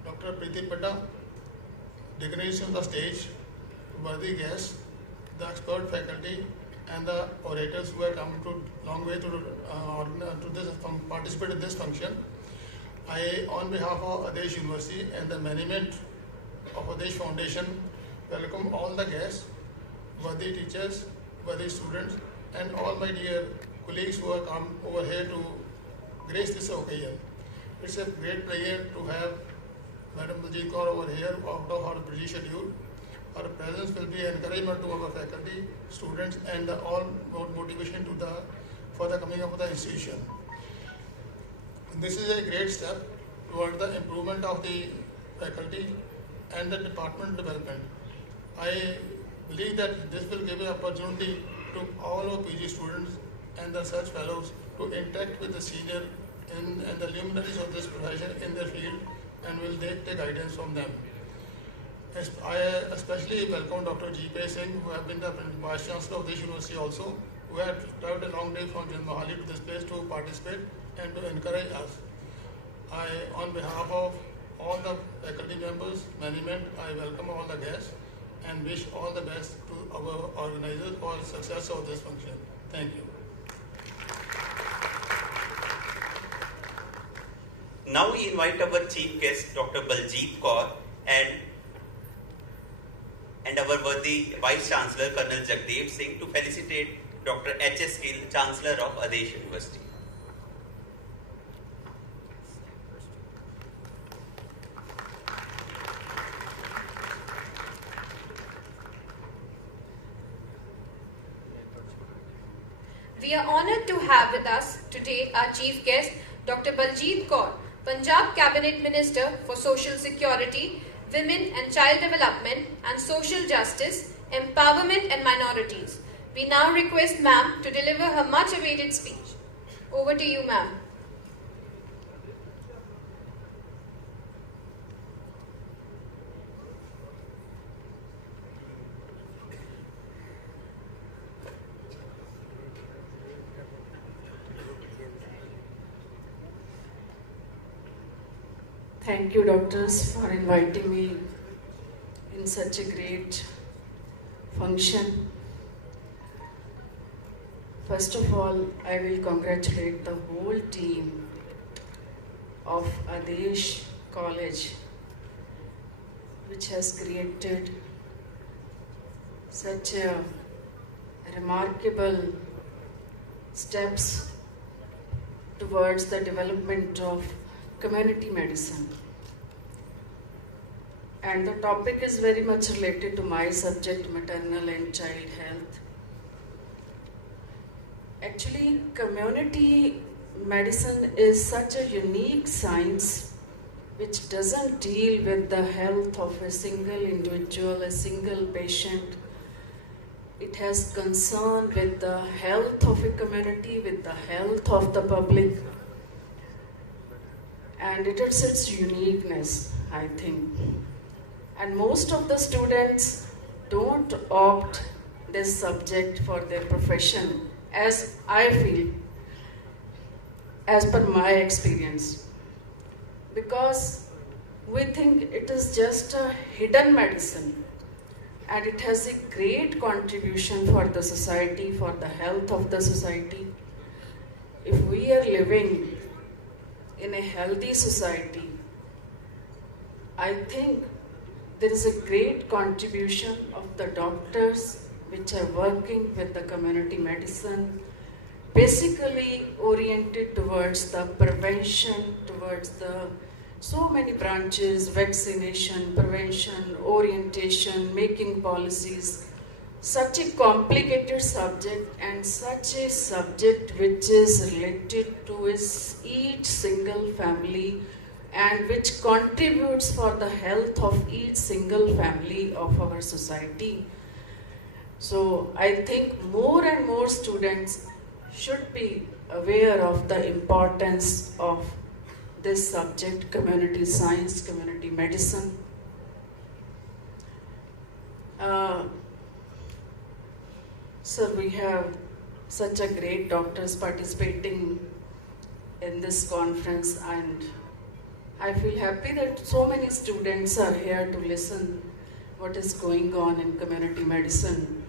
Dr. Preeti Pada, dignitaries on the stage, worthy guests, the expert faculty, and the orators who have come to long way to participate in this function. I, on behalf of Adesh University and the management of Adesh Foundation, welcome all the guests, worthy teachers, worthy students, and all my dear colleagues who have come over here to grace this occasion. It's a great pleasure to have Madam Baljeet Kaur over here out of her busy schedule. Her presence will be encouragement to our faculty, students, and all motivation for the coming of the institution. This is a great step toward the improvement of the faculty and the department development. I believe that this will give an opportunity to all our PG students and the research fellows to interact with the senior and the luminaries of this profession in their field, and will take the guidance from them. I especially welcome Dr. G.P. Singh, who have been the Vice Chancellor of this university also, who have traveled a long day from Mohali to this place to participate and to encourage us. On behalf of all the faculty members, management, I welcome all the guests and wish all the best to our organizers for the success of this function. Thank you. Now we invite our chief guest, Dr. Baljeet Kaur, and our worthy Vice Chancellor, Colonel Jagdev Singh, to felicitate Dr. H.S. Gill, Chancellor of Adesh University. We are honoured to have with us today our chief guest, Dr. Baljeet Kaur, Punjab Cabinet Minister for Social Security, Women and Child Development and Social Justice, Empowerment and Minorities. We now request ma'am to deliver her much awaited speech. Over to you, ma'am. Thank you, doctors, for inviting me in such a great function. First of all, I will congratulate the whole team of Adesh College, which has created such a remarkable steps towards the development of community medicine. And the topic is very much related to my subject, maternal and child health. Actually, community medicine is such a unique science which doesn't deal with the health of a single individual, a single patient. It has concern with the health of a community, with the health of the public. And it is its uniqueness, I think. And most of the students don't opt this subject for their profession, as I feel, as per my experience. Because we think it is just a hidden medicine and it has a great contribution for the society, for the health of the society. If we are living in a healthy society, I think there is a great contribution of the doctors which are working with the community medicine, basically oriented towards the prevention, towards the so many branches, vaccination, prevention, orientation, making policies. Such a complicated subject and such a subject which is related to each single family and which contributes for the health of each single family of our society. So I think more and more students should be aware of the importance of this subject, community science, community medicine. So we have such a great doctors participating in this conference, and I feel happy that so many students are here to listen what is going on in community medicine.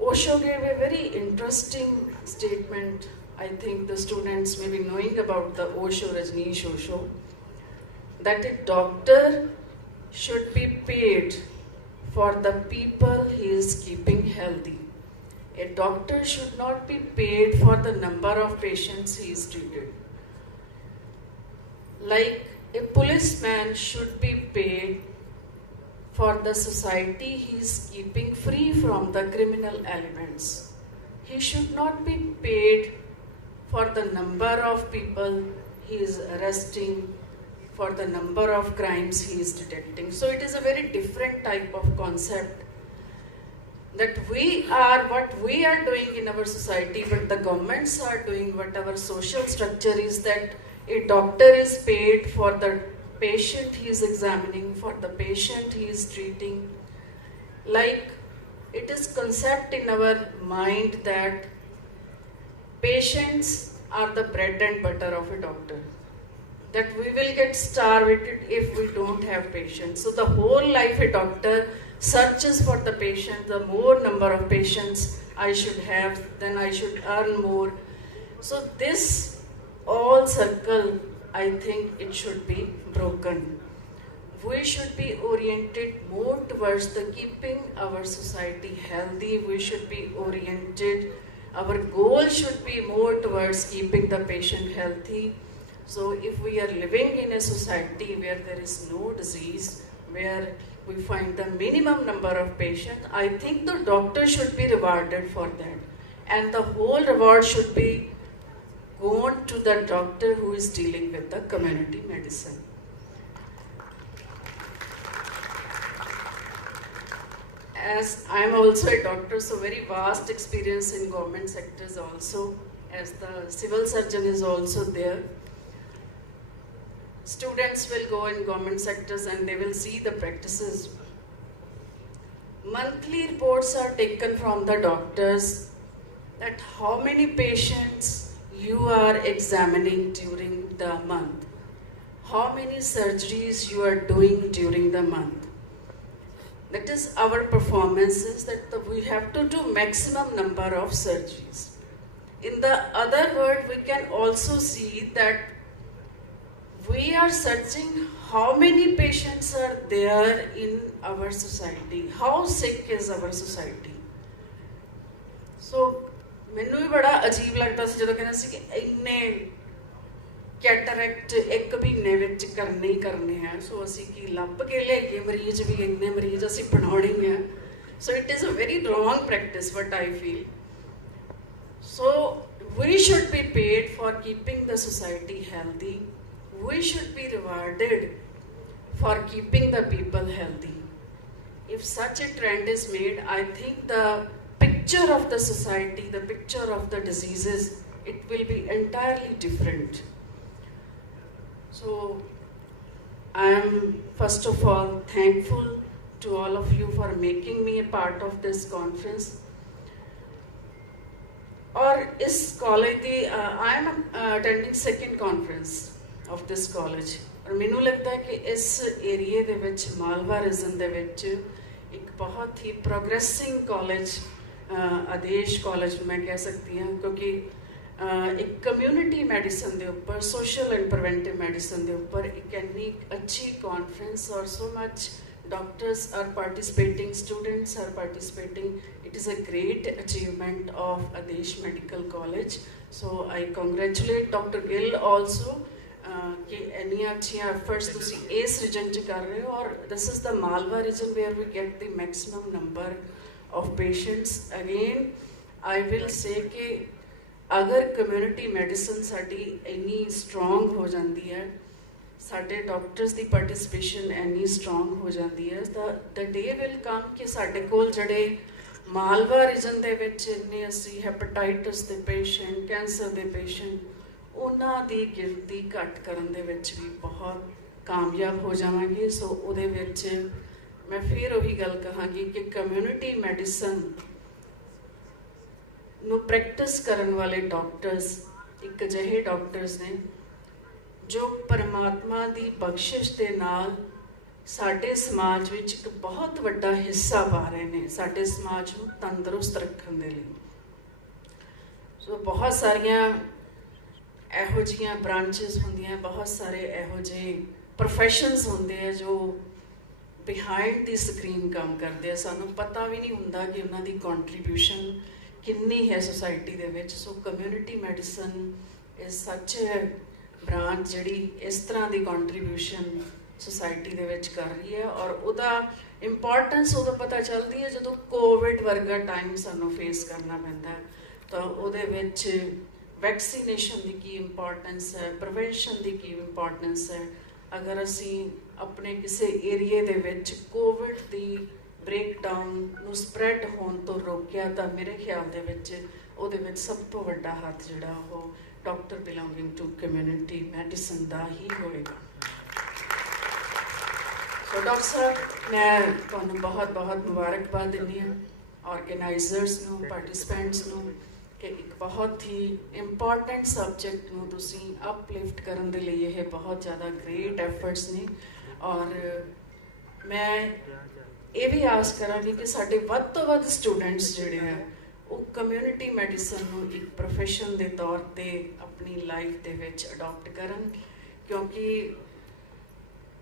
Osho gave a very interesting statement. I think the students may be knowing about the Osho, Rajneesh Osho, that a doctor should be paid for the people he is keeping healthy. A doctor should not be paid for the number of patients he is treated. Like a policeman should be paid for the society he is keeping free from the criminal elements. He should not be paid for the number of people he is arresting, for the number of crimes he is detecting. So it is a very different type of concept that what we are doing in our society, but the governments are doing, what our social structure is, that a doctor is paid for the patient he is examining, for the patient he is treating. Like it is concept in our mind that patients are the bread and butter of a doctor, that we will get starved if we don't have patients. So the whole life a doctor searches for the patient. The more number of patients I should have, then I should earn more. So this all circle, I think it should be broken. We should be oriented more towards the keeping our society healthy. We should be oriented, our goal should be more towards keeping the patient healthy. So if we are living in a society where there is no disease, where we find the minimum number of patients, I think the doctor should be rewarded for that. And the whole reward should be gone to the doctor who is dealing with the community medicine. As I am also a doctor, so very vast experience in government sectors also, as the civil surgeon is also there. Students will go in government sectors and they will see the practices. Monthly reports are taken from the doctors that how many patients you are examining during the month, how many surgeries you are doing during the month. That is our performances, that we have to do maximum number of surgeries. In the other word, we can also see that we are searching how many patients are there in our society, how sick is our society. So, ਮੈਨੂੰ ਵੀ ਬੜਾ ਅਜੀਬ ਲੱਗਦਾ ਸੀ ਜਦੋਂ ਕਹਿੰਦਾ ਸੀ ਕਿ ਇੰਨੇ cataract ਇੱਕ ਮਹੀਨੇ ਵਿੱਚ ਕਰਨੇ ਹੀ ਕਰਨੇ ਹੈ, ਸੋ ਅਸੀਂ ਕੀ ਲੱਭ ਕੇ ਲੈ ਗਏ ਮਰੀਜ਼ ਵੀ ਇੰਨੇ ਮਰੀਜ਼ ਅਸੀਂ ਬਣਾਉਣੇ ਹੀ ਆ. So it is a very wrong practice what I feel. So we should be paid for keeping the society healthy. We should be rewarded for keeping the people healthy. If such a trend is made, I think the picture of the society, the picture of the diseases, it will be entirely different. So I am first of all thankful to all of you for making me a part of this conference. Or is college the I am attending second conference of this college. और ਮੈਨੂੰ ਲੱਗਦਾ ਕਿ ਇਸ ਏਰੀਏ ਦੇ ਵਿੱਚ Malwa reason ਦੇ ਵਿੱਚ ਇੱਕ ਬਹੁਤ ਹੀ ਪ੍ਰੋਗਰੈਸਿੰਗ ਕਾਲਜ ਆਦੇਸ਼ ਕਾਲਜ ਮੈਂ ਕਹਿ ਸਕਦੀ ਹਾਂ, ਕਿਉਂਕਿ ਇੱਕ ਕਮਿਊਨਿਟੀ ਮੈਡੀਸਨ ਦੇ ਉੱਪਰ, ਸੋਸ਼ਲ ਐਂਡ ਪ੍ਰੀਵੈਂਟਿਵ ਮੈਡੀਸਨ ਦੇ ਉੱਪਰ ਇੱਕ ਇੰਨੀ ਅੱਛੀ ਕਾਨਫਰੰਸ ਔਰ so much doctors are participating, students are participating. It is a great achievement of Adesh Medical College. So I congratulate Dr. Gill also कि ਇੰਨੀਆਂ ਅੱਛੀਆਂ efforts ਤੁਸੀਂ ਇਸ region 'ਚ ਕਰ ਰਹੇ ਹੋ. ਔਰ this is the Malwa region where we get the maximum number of patients. Again, I will say ਕਿ ਅਗਰ community medicine ਸਾਡੀ ਇੰਨੀ strong ਹੋ ਜਾਂਦੀ ਹੈ, ਸਾਡੇ ਡਾਕਟਰਸ ਦੀ ਪਾਰਟਿਸਿਪੇਸ਼ਨ ਇੰਨੀ ਸਟਰੋਂਗ ਹੋ ਜਾਂਦੀ ਹੈ, the day will come ਕਿ ਸਾਡੇ ਕੋਲ ਜਿਹੜੇ ਮਾਲਵਾ ਰੀਜਨ ਦੇ ਵਿੱਚ ਇੰਨੇ ਅਸੀਂ ਹੈਪੇਟਾਈਟਸ ਦੇ ਪੇਸ਼ੈਂਟ, ਕੈਂਸਰ ਦੇ ਪੇਸ਼ੈਂਟ, ਉਹਨਾਂ ਦੀ ਗਿਣਤੀ ਘੱਟ ਕਰਨ ਦੇ ਵਿੱਚ ਵੀ ਬਹੁਤ ਕਾਮਯਾਬ ਹੋ ਜਾਵਾਂਗੇ. ਸੋ ਉਹਦੇ ਵਿੱਚ ਮੈਂ ਫਿਰ ਉਹੀ ਗੱਲ ਕਹਾਂਗੀ ਕਿ ਕਮਿਊਨਿਟੀ ਮੈਡੀਸਨ ਨੂੰ ਪ੍ਰੈਕਟਿਸ ਕਰਨ ਵਾਲੇ ਡਾਕਟਰਸ ਇੱਕ ਅਜਿਹੇ ਡਾਕਟਰਸ ਨੇ ਜੋ ਪਰਮਾਤਮਾ ਦੀ ਬਖਸ਼ਿਸ਼ ਦੇ ਨਾਲ ਸਾਡੇ ਸਮਾਜ ਵਿੱਚ ਇੱਕ ਬਹੁਤ ਵੱਡਾ ਹਿੱਸਾ ਪਾ ਰਹੇ ਨੇ, ਸਾਡੇ ਸਮਾਜ ਨੂੰ ਤੰਦਰੁਸਤ ਰੱਖਣ ਦੇ ਲਈ. ਸੋ ਬਹੁਤ ਸਾਰੀਆਂ ਇਹੋ ਜਿਹੀਆਂ ਬ੍ਰਾਂਚਿਸ ਹੁੰਦੀਆਂ, ਬਹੁਤ ਸਾਰੇ ਇਹੋ ਜਿਹੇ ਪ੍ਰੋਫੈਸ਼ਨਸ ਹੁੰਦੇ ਆ ਜੋ ਬਿਹਾਈਂਡ ਦੀ ਸਕਰੀਨ ਕੰਮ ਕਰਦੇ ਆ. ਸਾਨੂੰ ਪਤਾ ਵੀ ਨਹੀਂ ਹੁੰਦਾ ਕਿ ਉਹਨਾਂ ਦੀ ਕੰਟਰੀਬਿਊਸ਼ਨ ਕਿੰਨੀ ਹੈ ਸੋਸਾਇਟੀ ਦੇ ਵਿੱਚ. ਸੋ ਕਮਿਊਨਿਟੀ ਮੈਡੀਸਨ ਇਜ਼ ਸੱਚ ਬ੍ਰਾਂਚ ਜਿਹੜੀ ਇਸ ਤਰ੍ਹਾਂ ਦੀ ਕੰਟਰੀਬਿਊਸ਼ਨ ਸੋਸਾਇਟੀ ਦੇ ਵਿੱਚ ਕਰ ਰਹੀ ਹੈ. ਔਰ ਉਹਦਾ ਇੰਪੋਰਟੈਂਸ ਉਦੋਂ ਪਤਾ ਚੱਲਦੀ ਹੈ ਜਦੋਂ ਕੋਵਿਡ ਵਰਗਾ ਟਾਈਮ ਸਾਨੂੰ ਫੇਸ ਕਰਨਾ ਪੈਂਦਾ, ਤਾਂ ਉਹਦੇ ਵਿੱਚ ਵੈਕਸੀਨੇਸ਼ਨ ਦੀ ਕੀ ਇੰਪੋਰਟੈਂਸ ਹੈ, ਪ੍ਰੀਵੈਂਸ਼ਨ ਦੀ ਕੀ ਇੰਪੋਰਟੈਂਸ ਹੈ. ਅਗਰ ਅਸੀਂ ਆਪਣੇ ਕਿਸੇ ਏਰੀਏ ਦੇ ਵਿੱਚ ਕੋਵਿਡ ਦੀ ਬ੍ਰੇਕਡਾਊਨ ਨੂੰ ਸਪਰੈਡ ਹੋਣ ਤੋਂ ਰੋਕਿਆ, ਤਾਂ ਮੇਰੇ ਖਿਆਲ ਦੇ ਵਿੱਚ ਉਹਦੇ ਵਿੱਚ ਸਭ ਤੋਂ ਵੱਡਾ ਹੱਥ ਜਿਹੜਾ ਉਹ doctor belonging to community medicine ਦਾ ਹੀ ਹੋਏਗਾ. ਸੋ ਡਾਕਟਰ ਸਾਹਿਬ, ਮੈਂ ਤੁਹਾਨੂੰ ਬਹੁਤ ਬਹੁਤ ਮੁਬਾਰਕਬਾਦ ਦਿੰਦੀ ਹਾਂ ਆਰਗੇਨਾਈਜ਼ਰਸ ਨੂੰ, ਪਾਰਟਿਸਪੈਂਟਸ ਨੂੰ, ਕਿ ਇੱਕ ਬਹੁਤ ਹੀ ਇੰਪੋਰਟੈਂਟ ਸਬਜੈਕਟ ਨੂੰ ਤੁਸੀਂ ਅਪਲਿਫਟ ਕਰਨ ਦੇ ਲਈ ਇਹ ਬਹੁਤ ਜ਼ਿਆਦਾ ਗ੍ਰੇਟ ਐਫਰਟਸ ਨੇ. ਔਰ ਮੈਂ ਇਹ ਵੀ ਆਸ ਕਰਾਂਗੀ ਕਿ ਸਾਡੇ ਵੱਧ ਤੋਂ ਵੱਧ ਸਟੂਡੈਂਟਸ ਜਿਹੜੇ ਆ ਉਹ ਕਮਿਊਨਿਟੀ ਮੈਡੀਸਨ ਨੂੰ ਇੱਕ ਪ੍ਰੋਫੈਸ਼ਨ ਦੇ ਤੌਰ ਤੇ ਆਪਣੀ ਲਾਈਫ ਦੇ ਵਿੱਚ ਅਡਾਪਟ ਕਰਨ, ਕਿਉਂਕਿ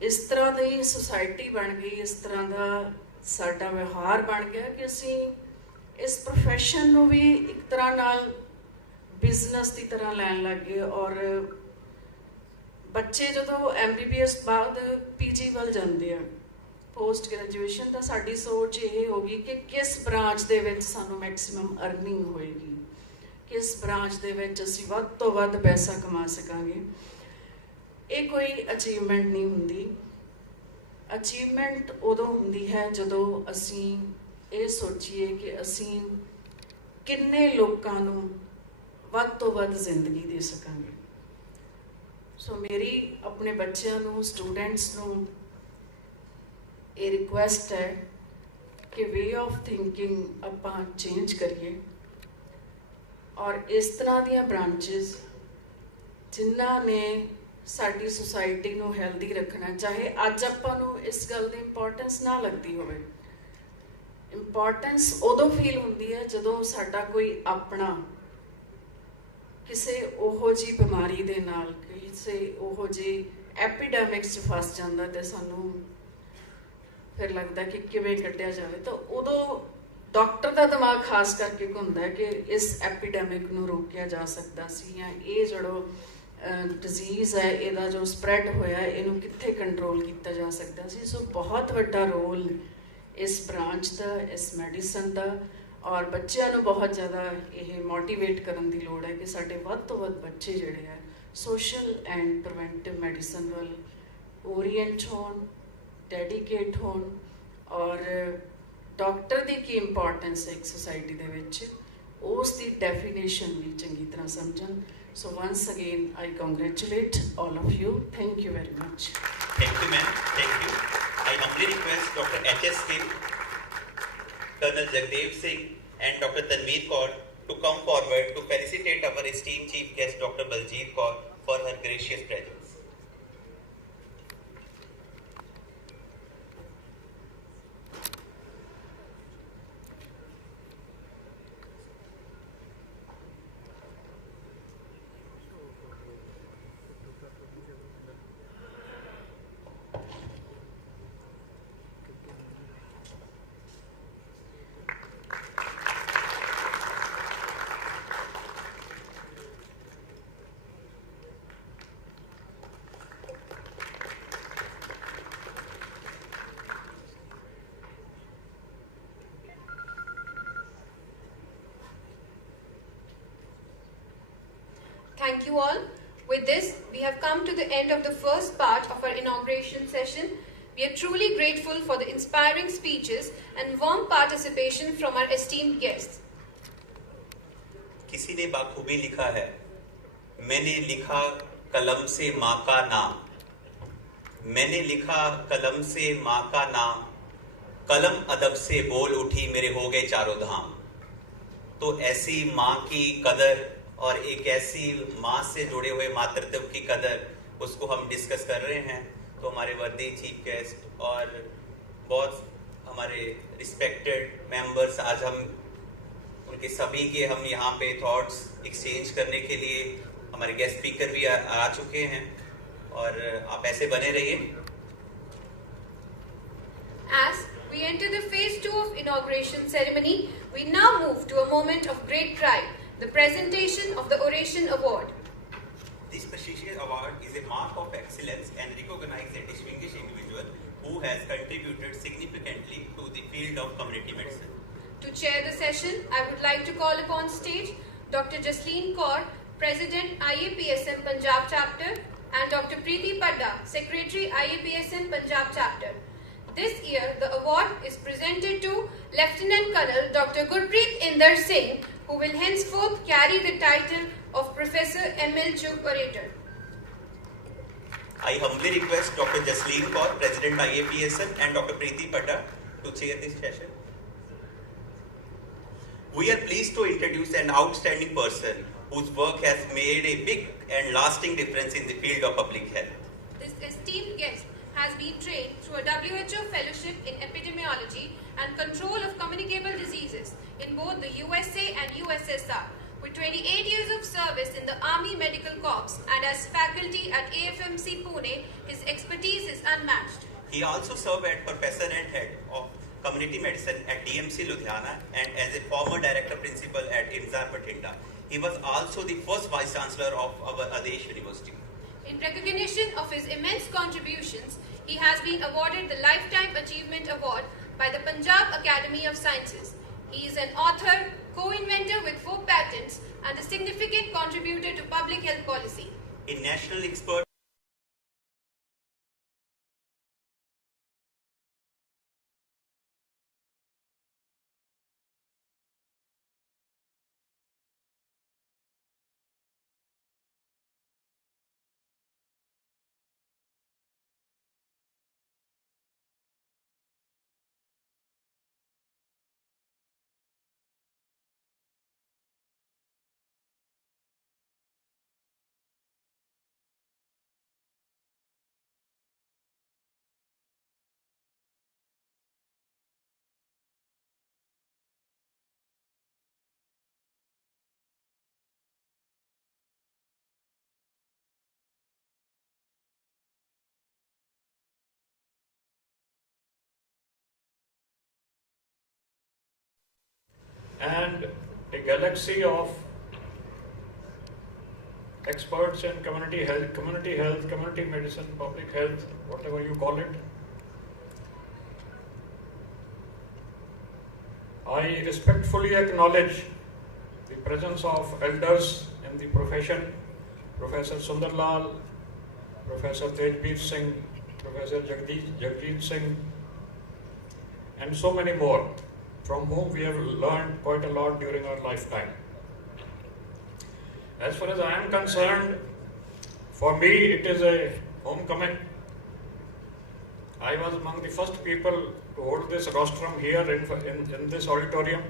ਇਸ ਤਰ੍ਹਾਂ ਦੀ ਸੁਸਾਇਟੀ ਬਣ ਗਈ, ਇਸ ਤਰ੍ਹਾਂ ਦਾ ਸਾਡਾ ਵਿਵਹਾਰ ਬਣ ਗਿਆ ਕਿ ਅਸੀਂ ਇਸ ਪ੍ਰੋਫੈਸ਼ਨ ਨੂੰ ਵੀ ਇੱਕ ਤਰ੍ਹਾਂ ਨਾਲ ਬਿਜ਼ਨਸ ਦੀ ਤਰ੍ਹਾਂ ਲੈਣ ਲੱਗ ਗਏ। ਔਰ ਬੱਚੇ ਜਦੋਂ MBBS ਬਾਅਦ PG ਵੱਲ ਜਾਂਦੇ ਆ, ਪੋਸਟ ਗ੍ਰੈਜੂਏਸ਼ਨ, ਤਾਂ ਸਾਡੀ ਸੋਚ ਇਹ ਹੋ ਗਈ ਕਿ ਕਿਸ ਬ੍ਰਾਂਚ ਦੇ ਵਿੱਚ ਸਾਨੂੰ ਮੈਕਸਿਮਮ ਅਰਨਿੰਗ ਹੋਏਗੀ, ਕਿਸ ਬ੍ਰਾਂਚ ਦੇ ਵਿੱਚ ਅਸੀਂ ਵੱਧ ਤੋਂ ਵੱਧ ਪੈਸਾ ਕਮਾ ਸਕਾਂਗੇ। ਇਹ ਕੋਈ ਅਚੀਵਮੈਂਟ ਨਹੀਂ ਹੁੰਦੀ। ਅਚੀਵਮੈਂਟ ਉਦੋਂ ਹੁੰਦੀ ਹੈ ਜਦੋਂ ਅਸੀਂ ਇਹ ਸੋਚੀਏ ਕਿ ਅਸੀਂ ਕਿੰਨੇ ਲੋਕਾਂ ਨੂੰ ਵੱਧ ਤੋਂ ਵੱਧ ਜ਼ਿੰਦਗੀ ਦੇ ਸਕਾਂਗੇ। ਸੋ ਮੇਰੀ ਆਪਣੇ ਬੱਚਿਆਂ ਨੂੰ, ਸਟੂਡੈਂਟਸ ਨੂੰ ਇਹ ਰਿਕੁਐਸਟ ਹੈ ਕਿ ਵੇ ਆਫ ਥਿੰਕਿੰਗ ਆਪਾਂ ਚੇਂਜ ਕਰੀਏ, ਔਰ ਇਸ ਤਰ੍ਹਾਂ ਦੀਆਂ ਬ੍ਰਾਂਚਿਸ ਜਿਨ੍ਹਾਂ ਨੇ ਸਾਡੀ ਸੁਸਾਇਟੀ ਨੂੰ ਹੈਲਦੀ ਰੱਖਣਾ, ਚਾਹੇ ਅੱਜ ਆਪਾਂ ਨੂੰ ਇਸ ਗੱਲ ਦੀ ਇੰਪੋਰਟੈਂਸ ਨਾ ਲੱਗਦੀ ਹੋਵੇ। ਇੰਪੋਰਟੈਂਸ ਉਦੋਂ ਫੀਲ ਹੁੰਦੀ ਹੈ ਜਦੋਂ ਸਾਡਾ ਕੋਈ ਆਪਣਾ ਕਿਸੇ ਉਹੋ ਜਿਹੀ ਬਿਮਾਰੀ ਦੇ ਨਾਲ, ਕਿਸੇ ਉਹੋ ਜਿਹੀ ਐਪੀਡੈਮਿਕਸ 'ਚ ਫਸ ਜਾਂਦਾ ਤੇ ਸਾਨੂੰ ਫਿਰ ਲੱਗਦਾ ਕਿ ਕਿਵੇਂ ਕੱਢਿਆ ਜਾਵੇ। ਤਾਂ ਉਦੋਂ ਡਾਕਟਰ ਦਾ ਦਿਮਾਗ ਖਾਸ ਕਰਕੇ ਘੁੰਮਦਾ ਹੈ ਕਿ ਇਸ ਐਪੀਡੈਮਿਕ ਨੂੰ ਰੋਕਿਆ ਜਾ ਸਕਦਾ ਸੀ, ਜਾਂ ਇਹ ਜਿਹੜੋ ਡਿਜ਼ੀਜ਼ ਹੈ ਇਹਦਾ ਜੋ ਸਪਰੈਡ ਹੋਇਆ ਇਹਨੂੰ ਕਿੱਥੇ ਕੰਟਰੋਲ ਕੀਤਾ ਜਾ ਸਕਦਾ ਸੀ। ਸੋ ਬਹੁਤ ਵੱਡਾ ਰੋਲ ਇਸ ਬ੍ਰਾਂਚ ਦਾ, ਇਸ ਮੈਡੀਸਨ ਦਾ, ਔਰ ਬੱਚਿਆਂ ਨੂੰ ਬਹੁਤ ਜ਼ਿਆਦਾ ਇਹ ਮੋਟੀਵੇਟ ਕਰਨ ਦੀ ਲੋੜ ਹੈ ਕਿ ਸਾਡੇ ਵੱਧ ਤੋਂ ਵੱਧ ਬੱਚੇ ਜਿਹੜੇ ਹੈ ਸੋਸ਼ਲ ਐਂਡ ਪ੍ਰੀਵੈਂਟਿਵ ਮੈਡੀਸਨ ਵੱਲ ਓਰੀਐਂਟ ਹੋਣ, ਡੈਡੀਕੇਟ ਹੋਣ, ਔਰ ਡਾਕਟਰ ਦੀ ਕੀ ਇੰਪੋਰਟੈਂਸ ਹੈ ਇੱਕ ਸੁਸਾਇਟੀ ਦੇ ਵਿੱਚ, ਉਸ ਦੀ ਡੈਫੀਨੇਸ਼ਨ ਵੀ ਚੰਗੀ ਤਰ੍ਹਾਂ ਸਮਝਣ। So once again, I congratulate all of you. Thank you very much. Thank you, ma'am. Thank you. I humbly request Dr. H.S. Gill, Colonel Jagdev Singh, and Dr. Tanveer Kaur to come forward to felicitate our esteemed Chief Guest, Dr. Baljeet Kaur, for her gracious presence. Thank you all. With this, we have come to the end of the first part of our inauguration session. We are truly grateful for the inspiring speeches and warm participation from our esteemed guests. किसी ने बाखूबी लिखा है, मैंने लिखा कलम से माँ का नाम, मैंने लिखा कलम से माँ का नाम, कलम अदब से बोल उठी मेरे हो गए चारों धाम। तो ऐसी माँ की कदर और एक ऐसी माँ से जुड़े हुए मातृत्व की कदर, उसको हम डिस्कस कर रहे हैं। तो हमारे वर्दी चीफ गेस्ट और बहुत हमारे रिस्पेक्टेड मेंबर्स, आज हम उनके सभी के हम यहाँ पे थॉट्स एक्सचेंज करने के लिए हमारे गेस्ट स्पीकर भी आ चुके हैं, और आप ऐसे बने रहिए। As we enter the phase 2 of inauguration ceremony, we now move to a moment of great pride, the presentation of the Oration Award. This prestigious award is a mark of excellence and recognizes a distinguished individual who has contributed significantly to the field of community medicine. To chair the session, I would like to call upon stage Dr. Jasleen Kaur, President IAPSM Punjab Chapter, and Dr. Preeti Padda, Secretary IAPSM Punjab Chapter. This year, the award is presented to Lieutenant Colonel Dr. Gurpreet Inder Singh, who will henceforth carry the title of Professor M.L. Chuk Orator. I humbly request Dr. Jasleen Kaur, President IAPSM, and Dr. Preeti Padda to chair this session. We are pleased to introduce an outstanding person whose work has made a big and lasting difference in the field of public health. This esteemed guest has been trained through a WHO fellowship in epidemiology and control of communicable diseases in both the USA and USSR. With 28 years of service in the Army Medical Corps and as faculty at AFMC Pune, his expertise is unmatched. He also served as professor and head of community medicine at DMC Ludhiana and as a former director principal at IMSAR Bathinda. He was also the first vice chancellor of our Adesh University. In recognition of his immense contributions, he has been awarded the Lifetime Achievement Award by the Punjab Academy of Sciences. He is an author, co-inventor with 4 patents, and a significant contributor to public health policy. A national expert and a galaxy of experts in community health, community medicine, public health, whatever you call it. I respectfully acknowledge the presence of elders in the profession, Professor Sundarlal, Professor Tejbir Singh, Professor Jagjit Singh, and so many more, from whom we have learned quite a lot during our lifetime. As far as I am concerned, for me it is a homecoming. I was among the first people to hold this rostrum here in this auditorium.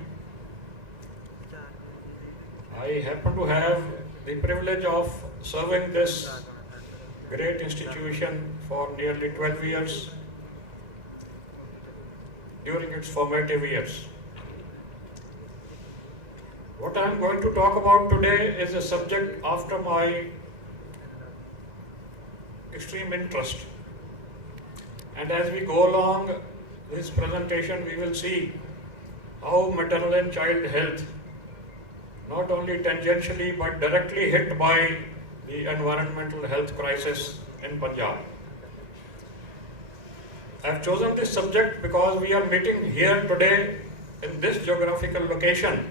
I happen to have the privilege of serving this great institution for nearly 12 years during its formative years. What I am going to talk about today is a subject after my extreme interest. And as we go along this presentation, we will see how maternal and child health, not only tangentially but directly hit by the environmental health crisis in Punjab. I have chosen this subject because we are meeting here today in this geographical location,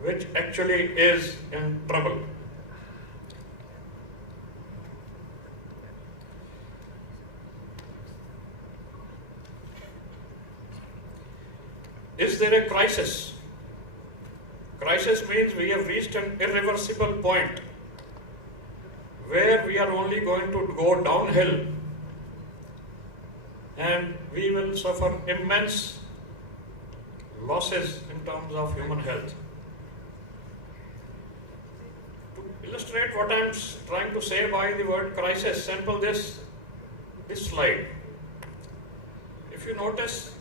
which actually is in trouble. Is there a crisis? Crisis means we have reached an irreversible point where we are only going to go downhill and we will suffer immense losses in terms of human health. To illustrate what I am trying to say by the word crisis, sample this slide. If you notice,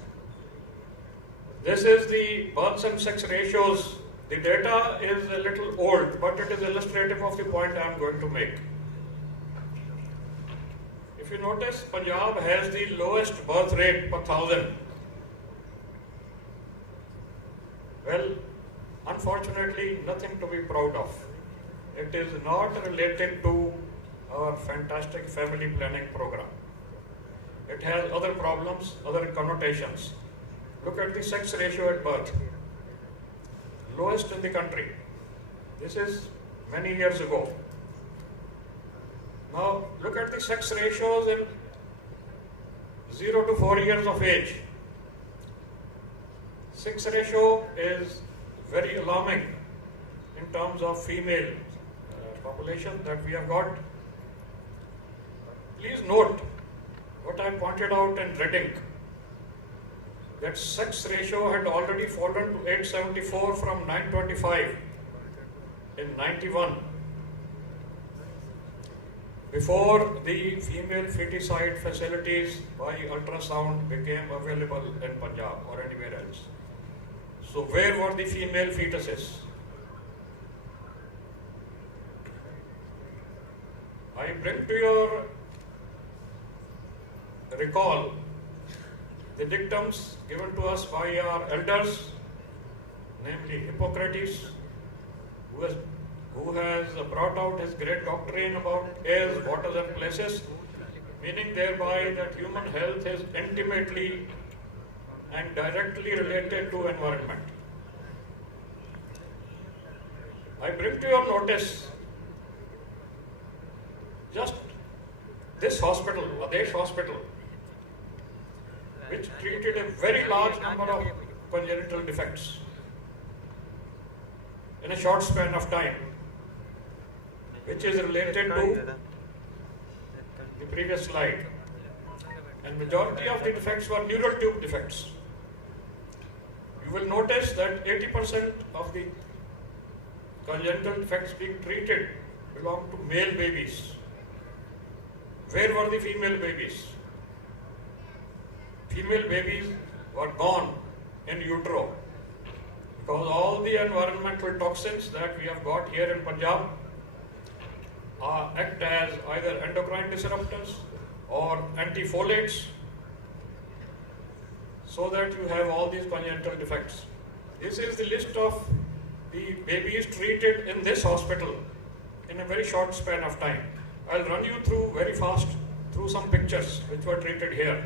this is the births and sex ratios. The data is a little old, but it is illustrative of the point I am going to make. If you notice, Punjab has the lowest birth rate per thousand. Well, unfortunately, nothing to be proud of. It is not related to our fantastic family planning program. It has other problems, other connotations. Look at the sex ratio at birth. Lowest in the country. This is many years ago. Now look at the sex ratios in 0 to 4 years of age. Sex ratio is very alarming in terms of female population that we have got. Please note what I pointed out in red ink, that sex ratio had already fallen to 874 from 925 in 91. before the female feticide facilities by ultrasound became available in Punjab or anywhere else. So where were the female fetuses? I bring to your recall the dictums given to us by our elders, namely Hippocrates, who has brought out his great doctrine about airs, waters and places, meaning thereby that human health is intimately and directly related to environment. I bring to your notice just this hospital, Adesh hospital, which treated a very large number of congenital defects in a short span of time, which is related to the previous slide. And majority of the defects were neural tube defects. You will notice that 80% of the congenital defects being treated belong to male babies. Where were the female babies? Female babies were gone in utero because all the environmental toxins that we have got here in Punjab act as either endocrine disruptors or antifolates, so that you have all these congenital defects. This is the list of the babies treated in this hospital in a very short span of time. I'll run you through very fast through some pictures which were treated here.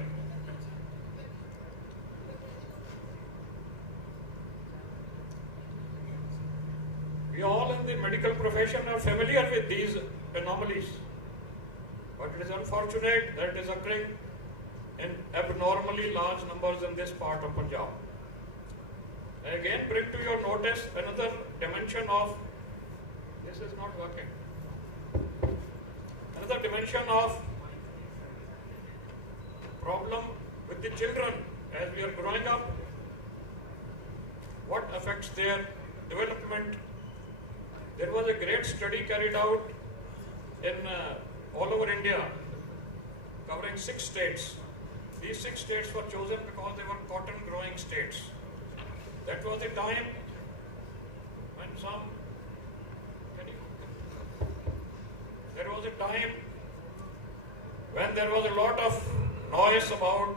We all in the medical profession are familiar with these anomalies, but it is unfortunate that it is occurring in abnormally large numbers in this part of Punjab. I again bring to your notice another dimension of, this is not working, another dimension of problem with the children as we are growing up, what affects their development. There was a great study carried out in all over India, covering 6 states. These 6 states were chosen because they were cotton growing states. That was the time when there was a time when there was a lot of noise about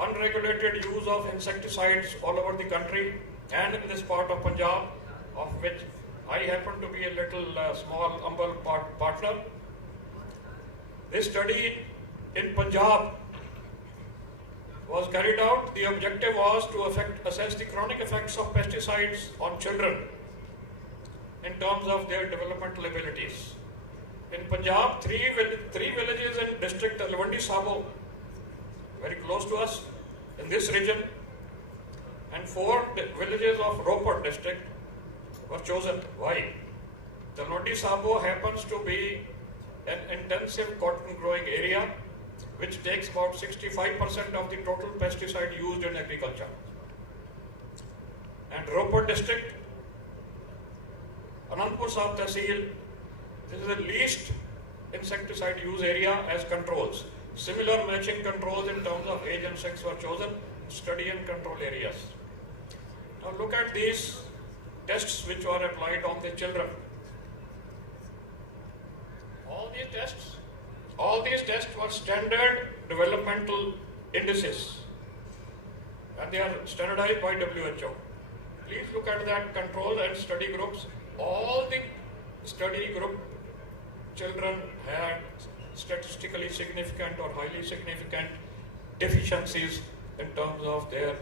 unregulated use of insecticides all over the country and in this part of Punjab, of which I happen to be a little small, humble partner. This study in Punjab was carried out. The objective was to assess the chronic effects of pesticides on children in terms of their developmental abilities. In Punjab, three villages in district Talwandi Sabo, very close to us in this region, and 4 villages of Ropar district were chosen. Why? Talwandi Sabo happens to be an intensive cotton growing area which takes about 65% of the total pesticide used in agriculture. And Ropar district, Anandpur Sahib Tehsil, this is the least insecticide use area as controls. Similar matching controls in terms of age and sex were chosen, study and control areas. Now look at these tests which were applied on the children. All these tests were standard developmental indices, and they are standardized by WHO. Please look at that control and study groups. All the study group children had statistically significant or highly significant deficiencies in terms of their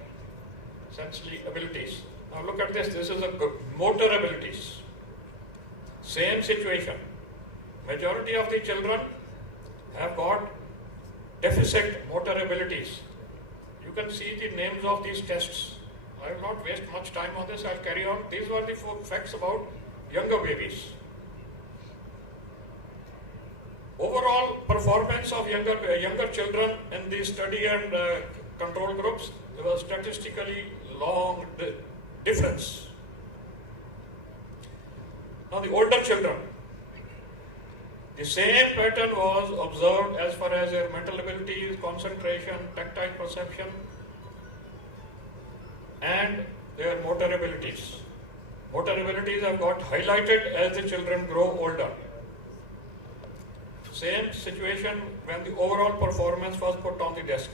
sensory abilities. Now look at this. This is a motor abilities. Same situation. Majority of the children have got deficit motor abilities. You can see the names of these tests. I will not waste much time on this. I'll carry on. These were the 4 facts about younger babies. Overall performance of younger children in the study and control groups, there was statistically long difference. Now the older children, The same pattern was observed as far as their mental abilities, concentration, tactile perception, and their motor abilities. Motor abilities have got highlighted as the children grow older. Same situation when the overall performance was put on the desk.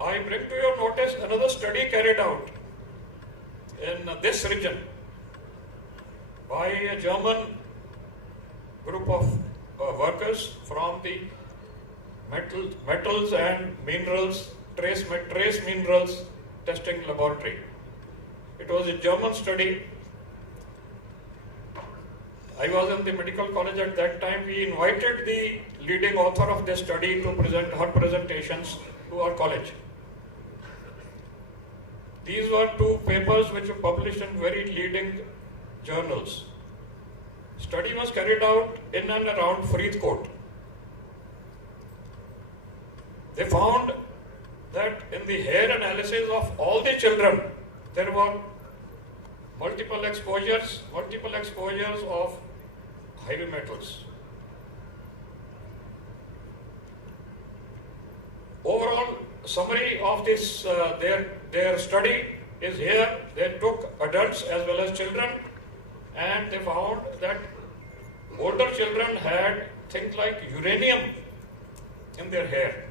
I bring to your notice another study carried out in this region by a German group of workers from the metals and minerals, trace minerals testing laboratory. It was a German study. I was in the medical college at that time. We invited the leading author of this study to present her presentations to our college. These were two papers which were published in very leading journals. Study was carried out in and around Faridkot. They found that in the hair analysis of all the children, there were multiple exposures of heavy metals. Overall summary of this, their study is here. They took adults as well as children, and they found that older children had things like uranium in their hair.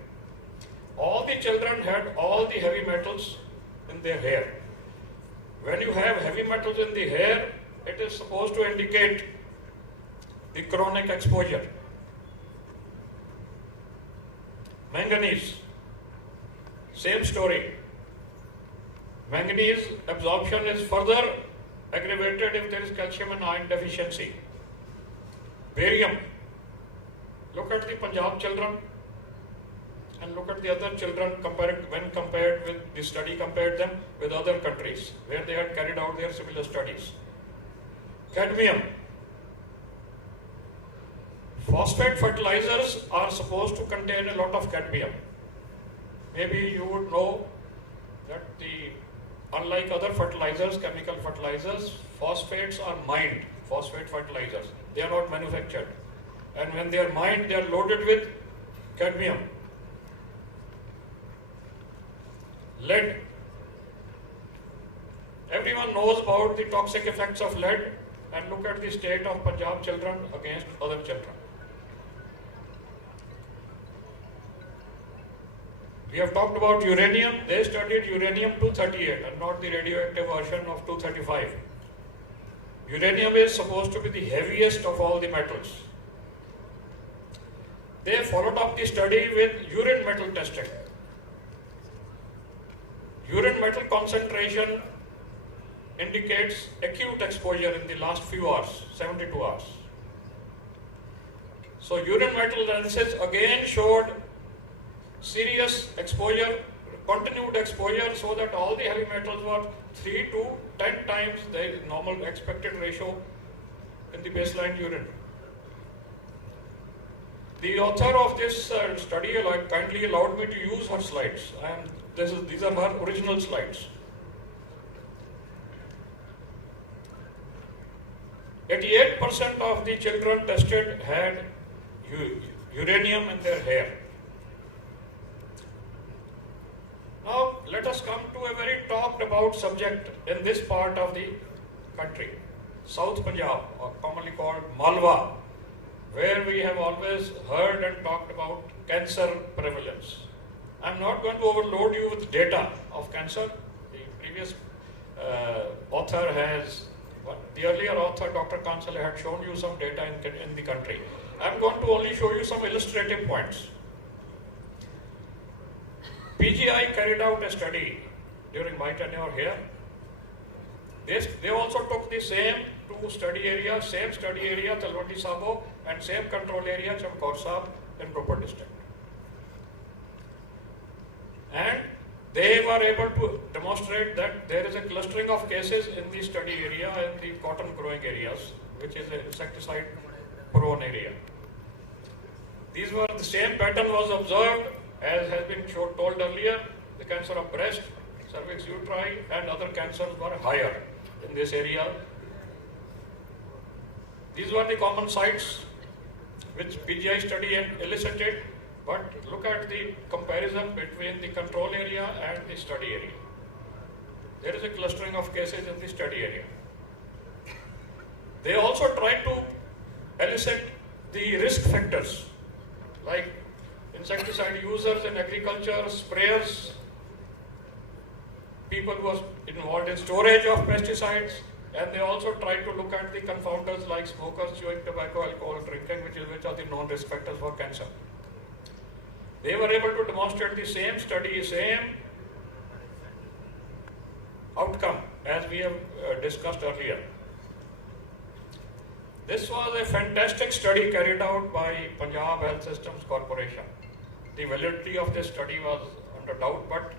All the children had all the heavy metals in their hair. When you have heavy metals in the hair, it is supposed to indicate the chronic exposure. Manganese, same story. Manganese absorption is further aggravated if there is calcium and iron deficiency. Barium, look at the Punjab children and look at the other children when compared with the study, compared them with other countries where they had carried out their similar studies. Cadmium. Phosphate fertilizers are supposed to contain a lot of cadmium. Maybe you would know that unlike other fertilizers, chemical fertilizers, phosphates are mined, phosphate fertilizers. They are not manufactured. And when they are mined, they are loaded with cadmium. Lead. Everyone knows about the toxic effects of lead, and look at the state of Punjab children against other children. We have talked about uranium. They studied uranium-238 and not the radioactive version of 235. Uranium is supposed to be the heaviest of all the metals. They followed up the study with urine metal testing. Urine metal concentration indicates acute exposure in the last few hours, 72 hours. So urine metal analysis again showed serious exposure, continued exposure, so that all the heavy metals were 3 to 10 times the normal expected ratio in the baseline urine. The author of this study kindly allowed me to use her slides, and these are her original slides. 88% of the children tested had uranium in their hair. Now let us come to a very talked about subject in this part of the country, South Punjab, or commonly called Malwa, where we have always heard and talked about cancer prevalence. I am not going to overload you with data of cancer. The previous author has, the earlier author, Dr. Kansal, had shown you some data in the country. I am going to only show you some illustrative points. PGI carried out a study during my tenure here. They also took the same study area, Talwandi Sabo, and same control area, Chamkaur Sahib, in Ropar district. And they were able to demonstrate that there is a clustering of cases in the study area, in the cotton growing areas, which is an insecticide prone area. The same pattern was observed as has been told earlier. The cancer of breast, cervix uteri, and other cancers were higher in this area. These were the common sites which PGI study and elicited, but look at the comparison between the control area and the study area. There is a clustering of cases in the study area. They also tried to elicit the risk factors like insecticide users in agriculture, sprayers, people who are involved in storage of pesticides, and they also tried to look at the confounders like smokers, chewing tobacco, alcohol, drinking, which are the known risk factors for cancer. They were able to demonstrate the same study, same outcome as we have discussed earlier. This was a fantastic study carried out by Punjab Health Systems Corporation. The validity of this study was under doubt, but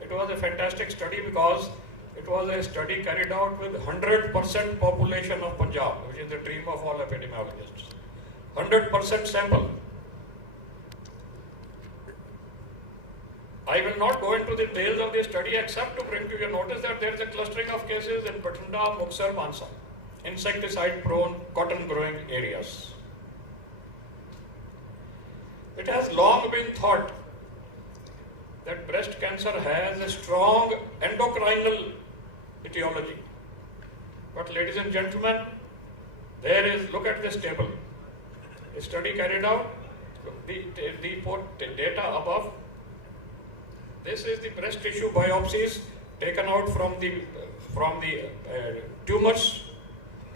it was a fantastic study because it was a study carried out with 100% population of Punjab, which is the dream of all epidemiologists. 100% sample. I will not go into the details of the study except to bring to your notice that there is a clustering of cases in Bathinda, Muksar, Mansa, insecticide-prone cotton-growing areas. It has long been thought that breast cancer has a strong endocrinal etiology. But ladies and gentlemen, there is, look at this table. A study carried out, the data above. This is the breast tissue biopsies taken out from the tumors.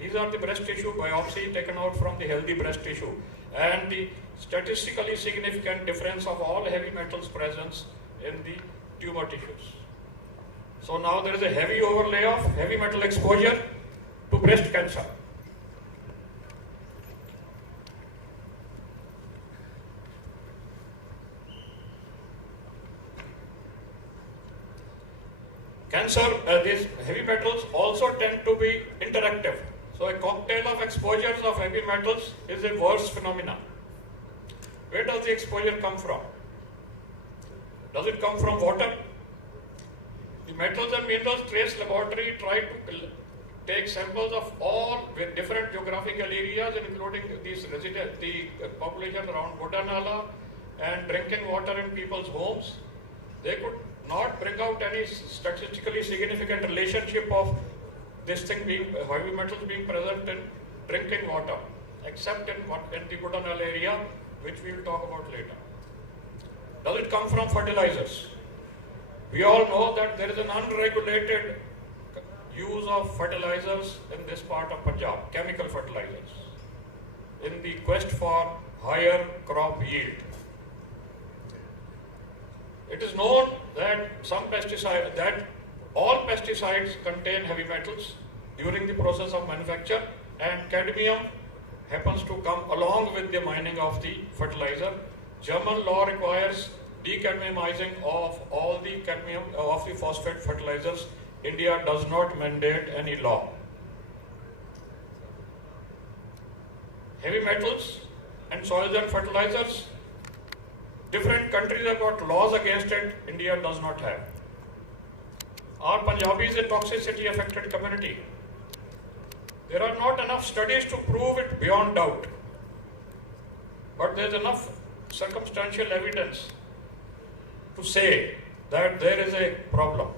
These are the breast tissue biopsy taken out from the healthy breast tissue, and the statistically significant difference of all heavy metals presence in the tumor tissues. So now there is a heavy overlay of heavy metal exposure to breast cancer. Cancer, these heavy metals also tend to be interactive. So a cocktail of exposures of heavy metals is a worse phenomenon. Where does the exposure come from? Does it come from water? The Metals and Minerals Trace Laboratory tried to take samples of all with different geographical areas, including the population around Budanala and drinking water in people's homes. They could not bring out any statistically significant relationship of this thing being heavy metals being present in drinking water, except in the Budanala area, which we will talk about later. Does it come from fertilizers? We all know that there is an unregulated use of fertilizers in this part of Punjab, chemical fertilizers, in the quest for higher crop yield. It is known that all pesticides contain heavy metals during the process of manufacture, and cadmium happens to come along with the mining of the fertilizer. German law requires decadmiumizing of all the cadmium of the phosphate fertilizers. India does not mandate any law. Heavy metals and soils and fertilizers, different countries have got laws against it, India does not have. Are Punjabis a toxicity affected community? There are not enough studies to prove it beyond doubt, but there is enough circumstantial evidence to say that there is a problem.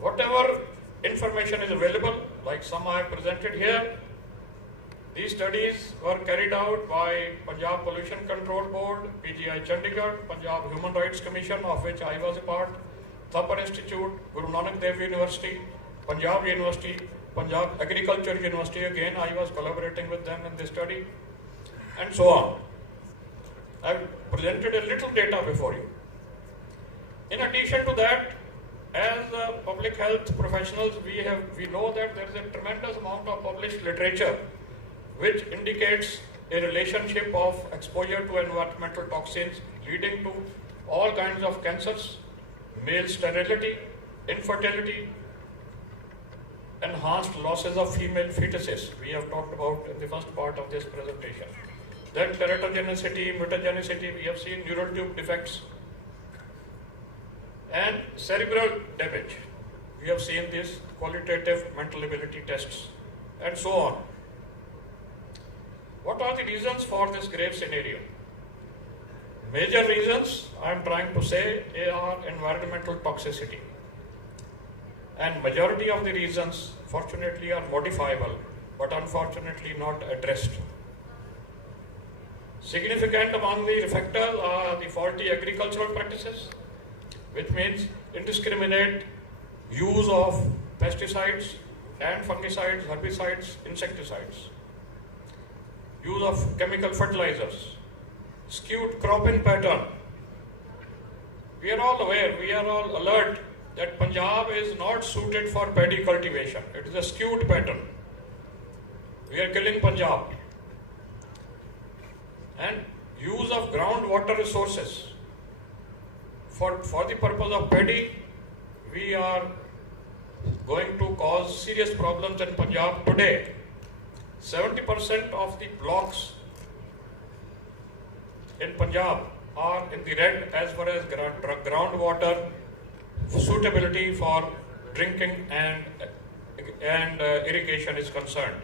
Whatever information is available, like some I have presented here, these studies were carried out by Punjab Pollution Control Board, PGI Chandigarh, Punjab Human Rights Commission, of which I was a part, Thapar Institute, Guru Nanak Dev University, Punjab University, Punjab Agriculture University, again I was collaborating with them in this study, and so on. I have presented a little data before you. In addition to that, as public health professionals, we know that there is a tremendous amount of published literature which indicates a relationship of exposure to environmental toxins leading to all kinds of cancers, male sterility, infertility, enhanced losses of female fetuses. We have talked about in the first part of this presentation. Then teratogenicity, mutagenicity, we have seen neural tube defects, and cerebral damage. We have seen these qualitative mental ability tests. and so on. What are the reasons for this grave scenario? Major reasons I am trying to say are environmental toxicity. And majority of the reasons fortunately are modifiable, but unfortunately not addressed. Significant among the factors are the faulty agricultural practices, which means indiscriminate use of pesticides and fungicides, herbicides, insecticides, use of chemical fertilizers, skewed cropping pattern. We are all aware, we are all alert that Punjab is not suited for paddy cultivation. It is a skewed pattern. We are killing Punjab. And use of groundwater resources. For the purpose of paddy, we are going to cause serious problems in Punjab today. 70% of the blocks in Punjab are in the red as far as groundwater suitability for drinking and irrigation is concerned.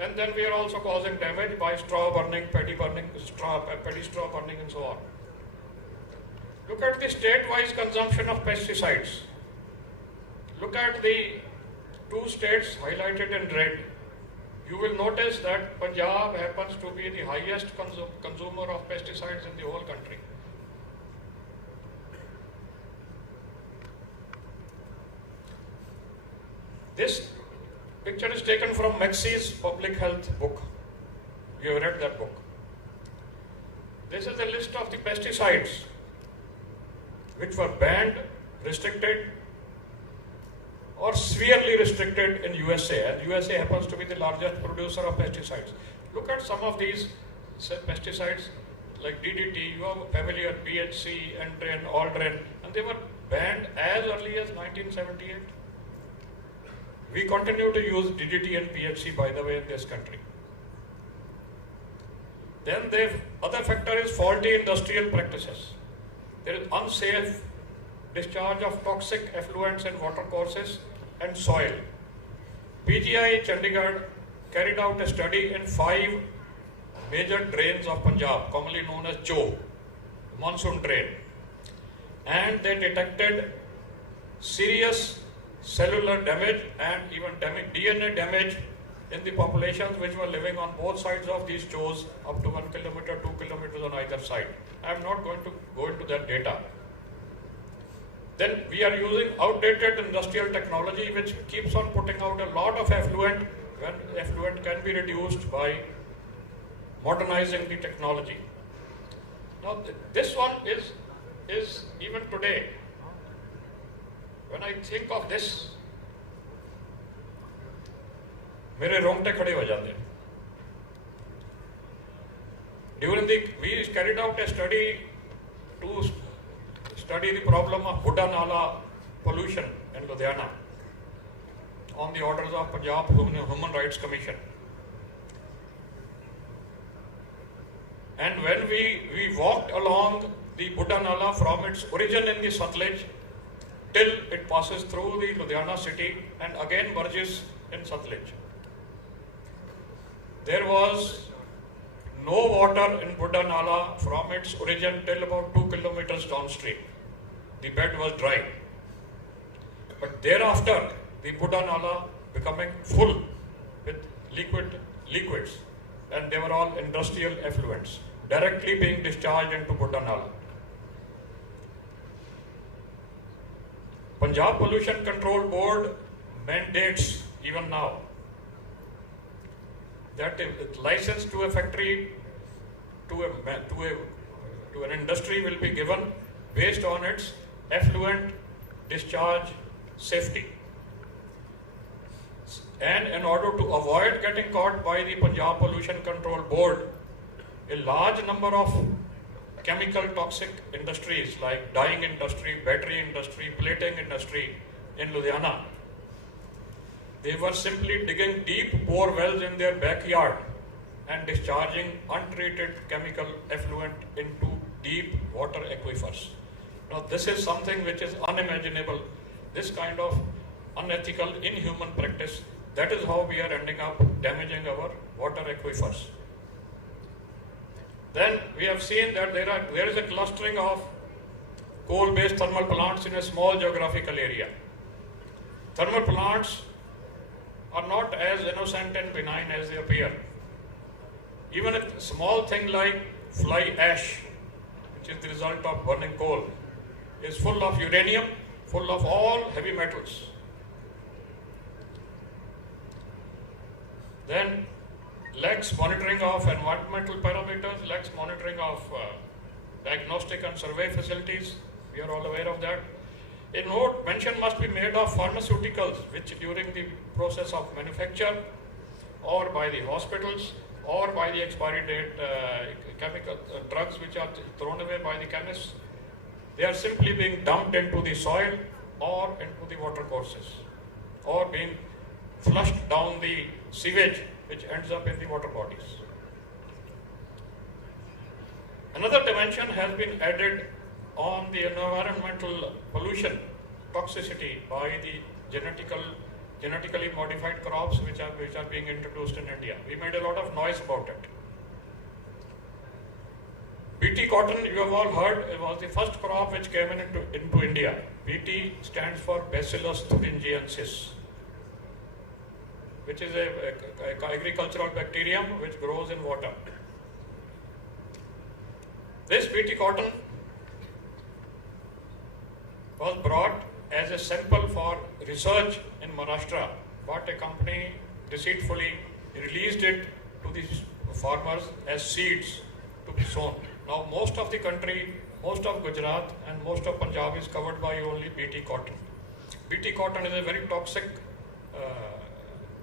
And then we are also causing damage by straw burning, paddy straw burning and so on. Look at the state-wise consumption of pesticides. Look at the two states highlighted in red. You will notice that Punjab happens to be the highest consumer of pesticides in the whole country. This picture is taken from Maxi's public health book. You have read that book. This is a list of the pesticides which were banned, restricted, or severely restricted in USA, and USA happens to be the largest producer of pesticides. Look at some of these pesticides like DDT, you are familiar, BHC, Endrin, Aldrin, and they were banned as early as 1978. We continue to use DDT and PHC, by the way, in this country. Then the other factor is faulty industrial practices. There is unsafe discharge of toxic effluents in watercourses and soil. PGI Chandigarh carried out a study in 5 major drains of Punjab, commonly known as CHO, monsoon drain, and they detected serious cellular damage and even DNA damage in the populations which were living on both sides of these CHOs up to 1 kilometer, 2 kilometers on either side. I am not going to go into that data. Then we are using outdated industrial technology which keeps on putting out a lot of effluent when effluent can be reduced by modernizing the technology. Now this one is even today, when I think of this, मेरे रोंगटे खड़े हो जाते हैं. We carried out a study to study the problem of Buddha Nala pollution in Ludhiana on the orders of Punjab Human Rights Commission. And when we walked along the Buddha Nala from its origin in the Satluj till it passes through the Ludhiana city and again merges in Satluj, there was no water in Buddha Nala from its origin till about 2 kilometers downstream. The bed was dry. But thereafter, the Buddha Nala becoming full with liquids, and they were all industrial effluents directly being discharged into Buddha Nala. Punjab Pollution Control Board mandates even now that a license to a factory, to an industry will be given based on its effluent discharge safety. And in order to avoid getting caught by the Punjab Pollution Control Board, a large number of chemical toxic industries like dyeing industry, battery industry, plating industry in Ludhiana, they were simply digging deep bore wells in their backyard and discharging untreated chemical effluent into deep water aquifers. Now this is something which is unimaginable. This kind of unethical, inhuman practice that is how we are ending up damaging our water aquifers. Then we have seen that there is a clustering of coal-based thermal plants in a small geographical area. Thermal plants are not as innocent and benign as they appear. Even a small thing like fly ash, which is the result of burning coal, is full of uranium, full of all heavy metals. Then lacks monitoring of environmental parameters, lacks monitoring of diagnostic and survey facilities. We are all aware of that. A note mention must be made of pharmaceuticals which during the process of manufacture or by the hospitals or by the expiry date chemical drugs which are thrown away by the chemists, they are simply being dumped into the soil or into the water courses or being flushed down the sewage which ends up in the water bodies. Another dimension has been added on the environmental pollution toxicity by the genetically modified crops which are being introduced in India. We made a lot of noise about it. BT cotton, you have all heard, it was the first crop which came into India. BT stands for Bacillus thuringiensis, which is a agricultural bacterium which grows in water. This BT cotton was brought as a sample for research in Maharashtra, but a company deceitfully released it to the farmers as seeds to be sown. Now most of the country, most of Gujarat and most of Punjab is covered by only BT cotton. BT cotton is a very toxic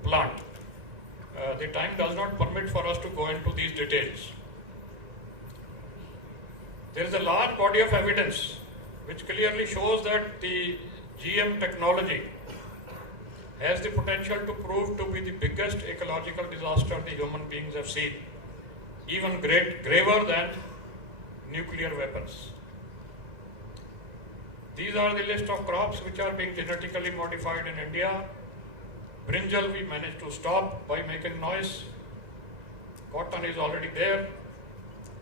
plant. The time does not permit for us to go into these details. There is a large body of evidence which clearly shows that the GM technology has the potential to prove to be the biggest ecological disaster the human beings have seen, even graver than nuclear weapons. These are the list of crops which are being genetically modified in India. Brinjal we managed to stop by making noise. Cotton is already there.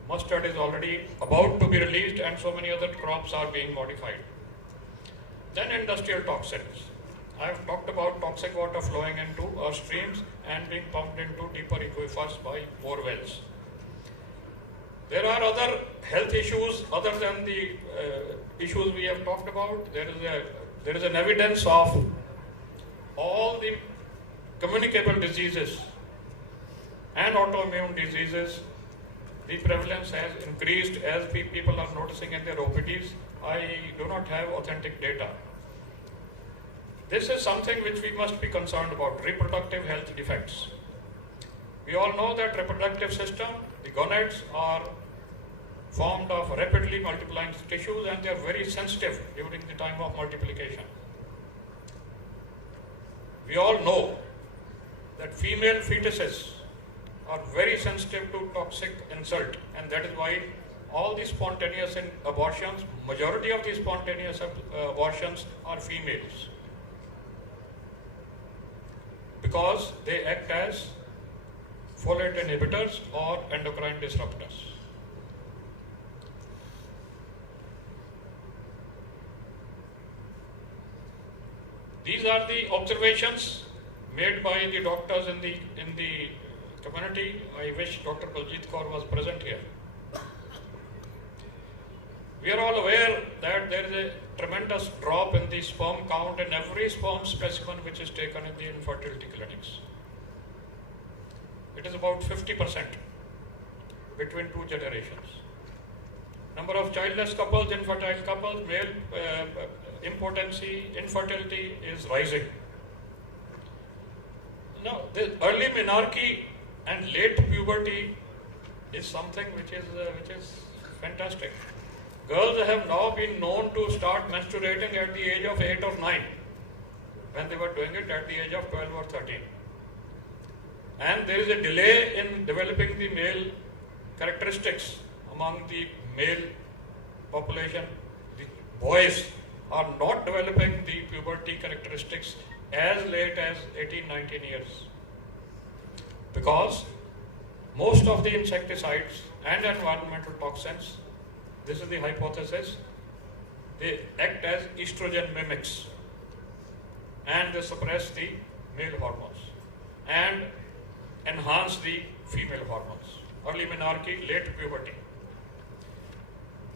Mustard is already about to be released, and so many other crops are being modified. Then industrial toxins. I have talked about toxic water flowing into our streams and being pumped into deeper aquifers by bore wells. There are other health issues other than the issues we have talked about. There is an evidence of all the communicable diseases and autoimmune diseases. The prevalence has increased as people are noticing in their OPDs. I do not have authentic data. This is something which we must be concerned about, reproductive health defects. We all know that reproductive system, the gonads are formed of rapidly multiplying tissues and they are very sensitive during the time of multiplication. We all know that female fetuses are very sensitive to toxic insult, and that is why all the spontaneous abortions, majority of the spontaneous abortions are females, because they act as folate inhibitors or endocrine disruptors. These are the observations made by the doctors in the community. I wish Dr. Baljeet Kaur was present here. We are all aware that there is a tremendous drop in the sperm count in every sperm specimen which is taken in the infertility clinics. It is about 50% between two generations. Number of childless couples, infertile couples, male impotency, infertility is rising. Now, the early menarche and late puberty is something which is fantastic. Girls have now been known to start menstruating at the age of 8 or 9, when they were doing it at the age of 12 or 13. And there is a delay in developing the male characteristics among the male population. The boys are not developing the puberty characteristics as late as 18, 19 years. Because most of the insecticides and environmental toxins, this is the hypothesis, they act as estrogen mimics and they suppress the male hormones and enhance the female hormones. Early menarche, late puberty.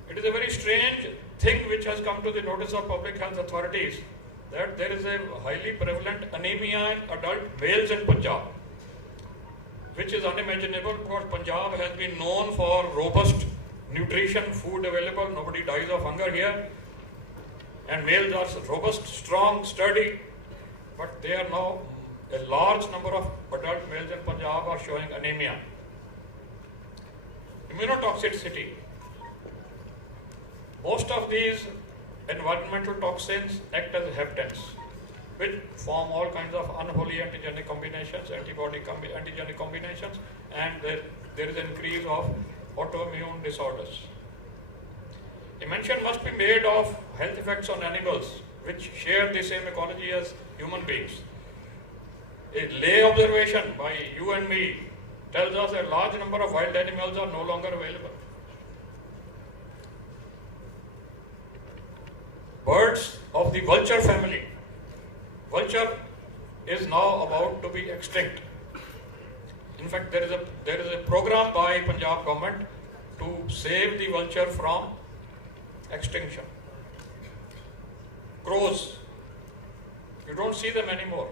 It is a very strange thing which has come to the notice of public health authorities that there is a highly prevalent anemia in adult males in Punjab, which is unimaginable because Punjab has been known for robust nutrition, food available, nobody dies of hunger here, and males are robust, strong, sturdy, but they are now, a large number of adult males in Punjab are showing anemia. Immunotoxicity. Most of these environmental toxins act as heptans, which form all kinds of unholy antigenic combinations, antigenic combinations, and there is an increase of autoimmune disorders. A mention must be made of health effects on animals, which share the same ecology as human beings. A lay observation by you and me tells us a large number of wild animals are no longer available. Birds of the vulture family. Vulture is now about to be extinct. In fact, there is a program by Punjab government to save the vulture from extinction. Crows, you don't see them anymore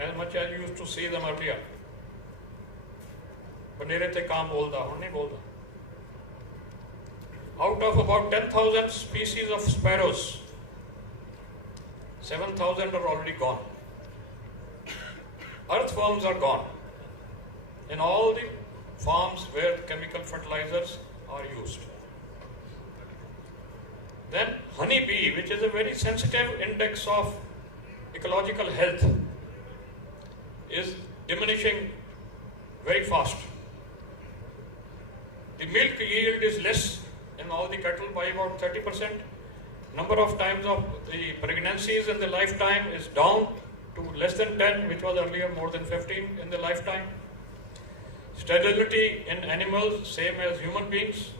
as much as you used to see them earlier. Banere te kaan bolda, hun nahi bolda. Out of about 10,000 species of sparrows, 7,000 are already gone. Earthworms are gone in all the farms where chemical fertilizers are used. Then honeybee, which is a very sensitive index of ecological health, is diminishing very fast. The milk yield is less in all the cattle by about 30%. Number of times of the pregnancies in the lifetime is down to less than 10, which was earlier more than 15 in the lifetime. Sterility in animals, same as human beings.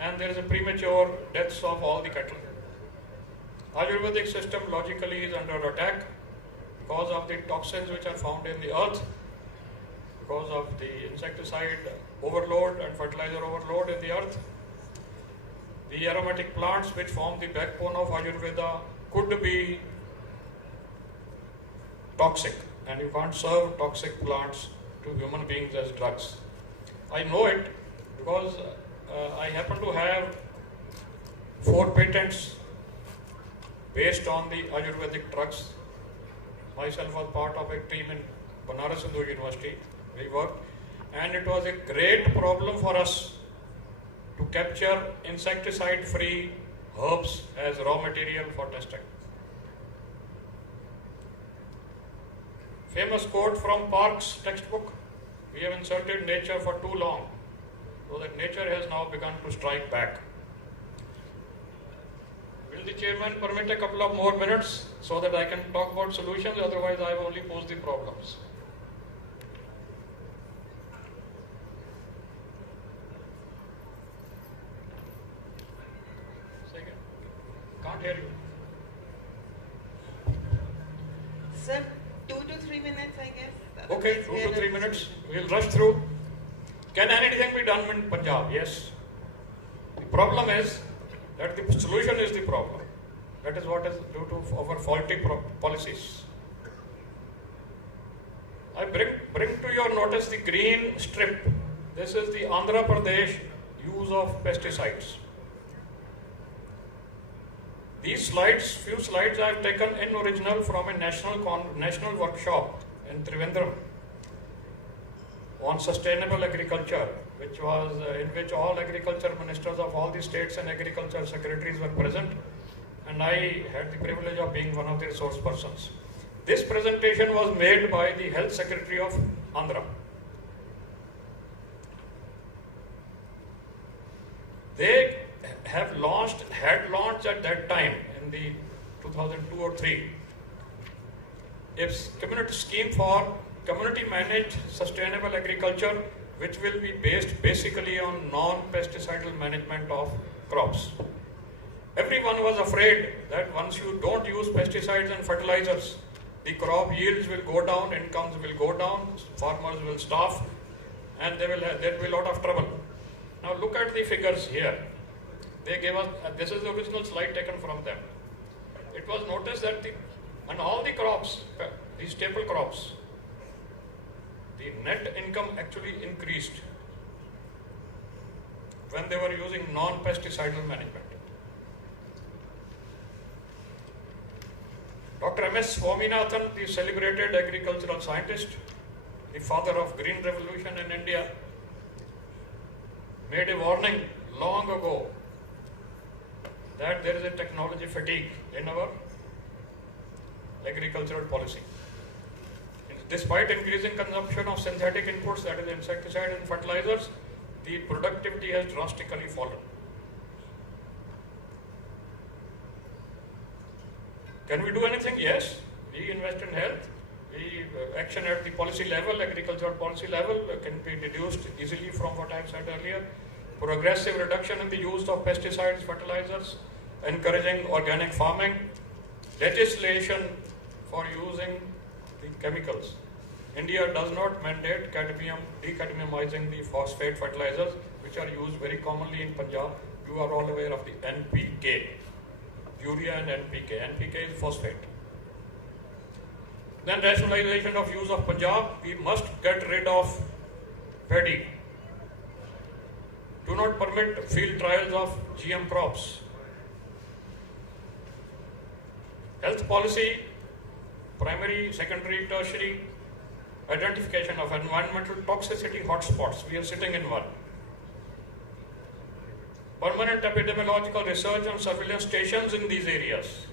And there is a premature deaths of all the cattle. Ayurvedic system logically is under attack because of the toxins which are found in the earth, because of the insecticide overload and fertilizer overload in the earth. The aromatic plants which form the backbone of Ayurveda could be toxic, and you can't serve toxic plants to human beings as drugs. I know it because I happen to have 4 patents based on the Ayurvedic drugs. Myself was part of a team in Banaras Hindu University. We worked, and it was a great problem for us to capture insecticide-free herbs as raw material for testing. Famous quote from Park's textbook: "We have insulted nature for too long, so that nature has now begun to strike back." Will the chairman permit a couple of more minutes so that I can talk about solutions? Otherwise, I have only posed the problems. Can't hear you. Sir, 2 to 3 minutes, I guess. Okay, 2 to 3 minutes. We'll rush through. Can anything be done in Punjab? Yes. The problem is that the solution is the problem. That is what is due to our faulty policies. I bring to your notice the green strip. This is the Andhra Pradesh use of pesticides. These slides, few slides I have taken in original from a national workshop in Trivandrum on sustainable agriculture, which was in which all agriculture ministers of all the states and agriculture secretaries were present, and I had the privilege of being one of the resource persons. This presentation was made by the Health Secretary of Andhra. They had launched at that time in the 2002 or 3, a community scheme for community managed sustainable agriculture, which will be based basically on non-pesticidal management of crops. Everyone was afraid that once you don't use pesticides and fertilizers, the crop yields will go down, incomes will go down, farmers will starve, and there will be a lot of trouble. Now look at the figures here. They gave us, this is the original slide taken from them. It was noticed that on all the crops, the staple crops, the net income actually increased when they were using non-pesticidal management. Dr. M.S. Swaminathan, the celebrated agricultural scientist, the father of Green Revolution in India, made a warning long ago that there is a technology fatigue in our agricultural policy. Despite increasing consumption of synthetic inputs, that is insecticides and fertilizers, the productivity has drastically fallen. Can we do anything? Yes. We invest in health. We action at the policy level, agricultural policy level, can be deduced easily from what I've said earlier. Progressive reduction in the use of pesticides, fertilizers, encouraging organic farming, legislation for using the chemicals. India does not mandate decadmiumizing the phosphate fertilizers, which are used very commonly in Punjab. You are all aware of the NPK, urea and NPK. NPK is phosphate. Then rationalization of use of Punjab. We must get rid of paddy. Do not permit field trials of GM crops. Health policy, primary, secondary, tertiary, identification of environmental toxicity hotspots. We are sitting in one. Permanent epidemiological research and surveillance stations in these areas.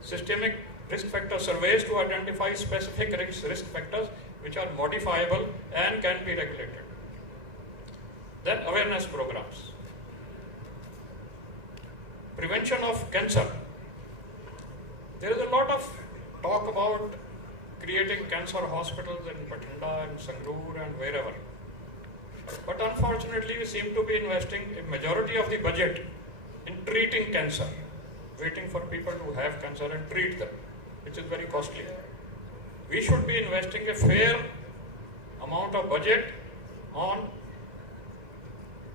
Systemic risk factor surveys to identify specific risk factors which are modifiable and can be regulated. Then awareness programs. Prevention of cancer. There is a lot of talk about creating cancer hospitals in Bathinda and Sangrur and wherever. But unfortunately, we seem to be investing a majority of the budget in treating cancer, waiting for people to have cancer and treat them, which is very costly. We should be investing a fair amount of budget on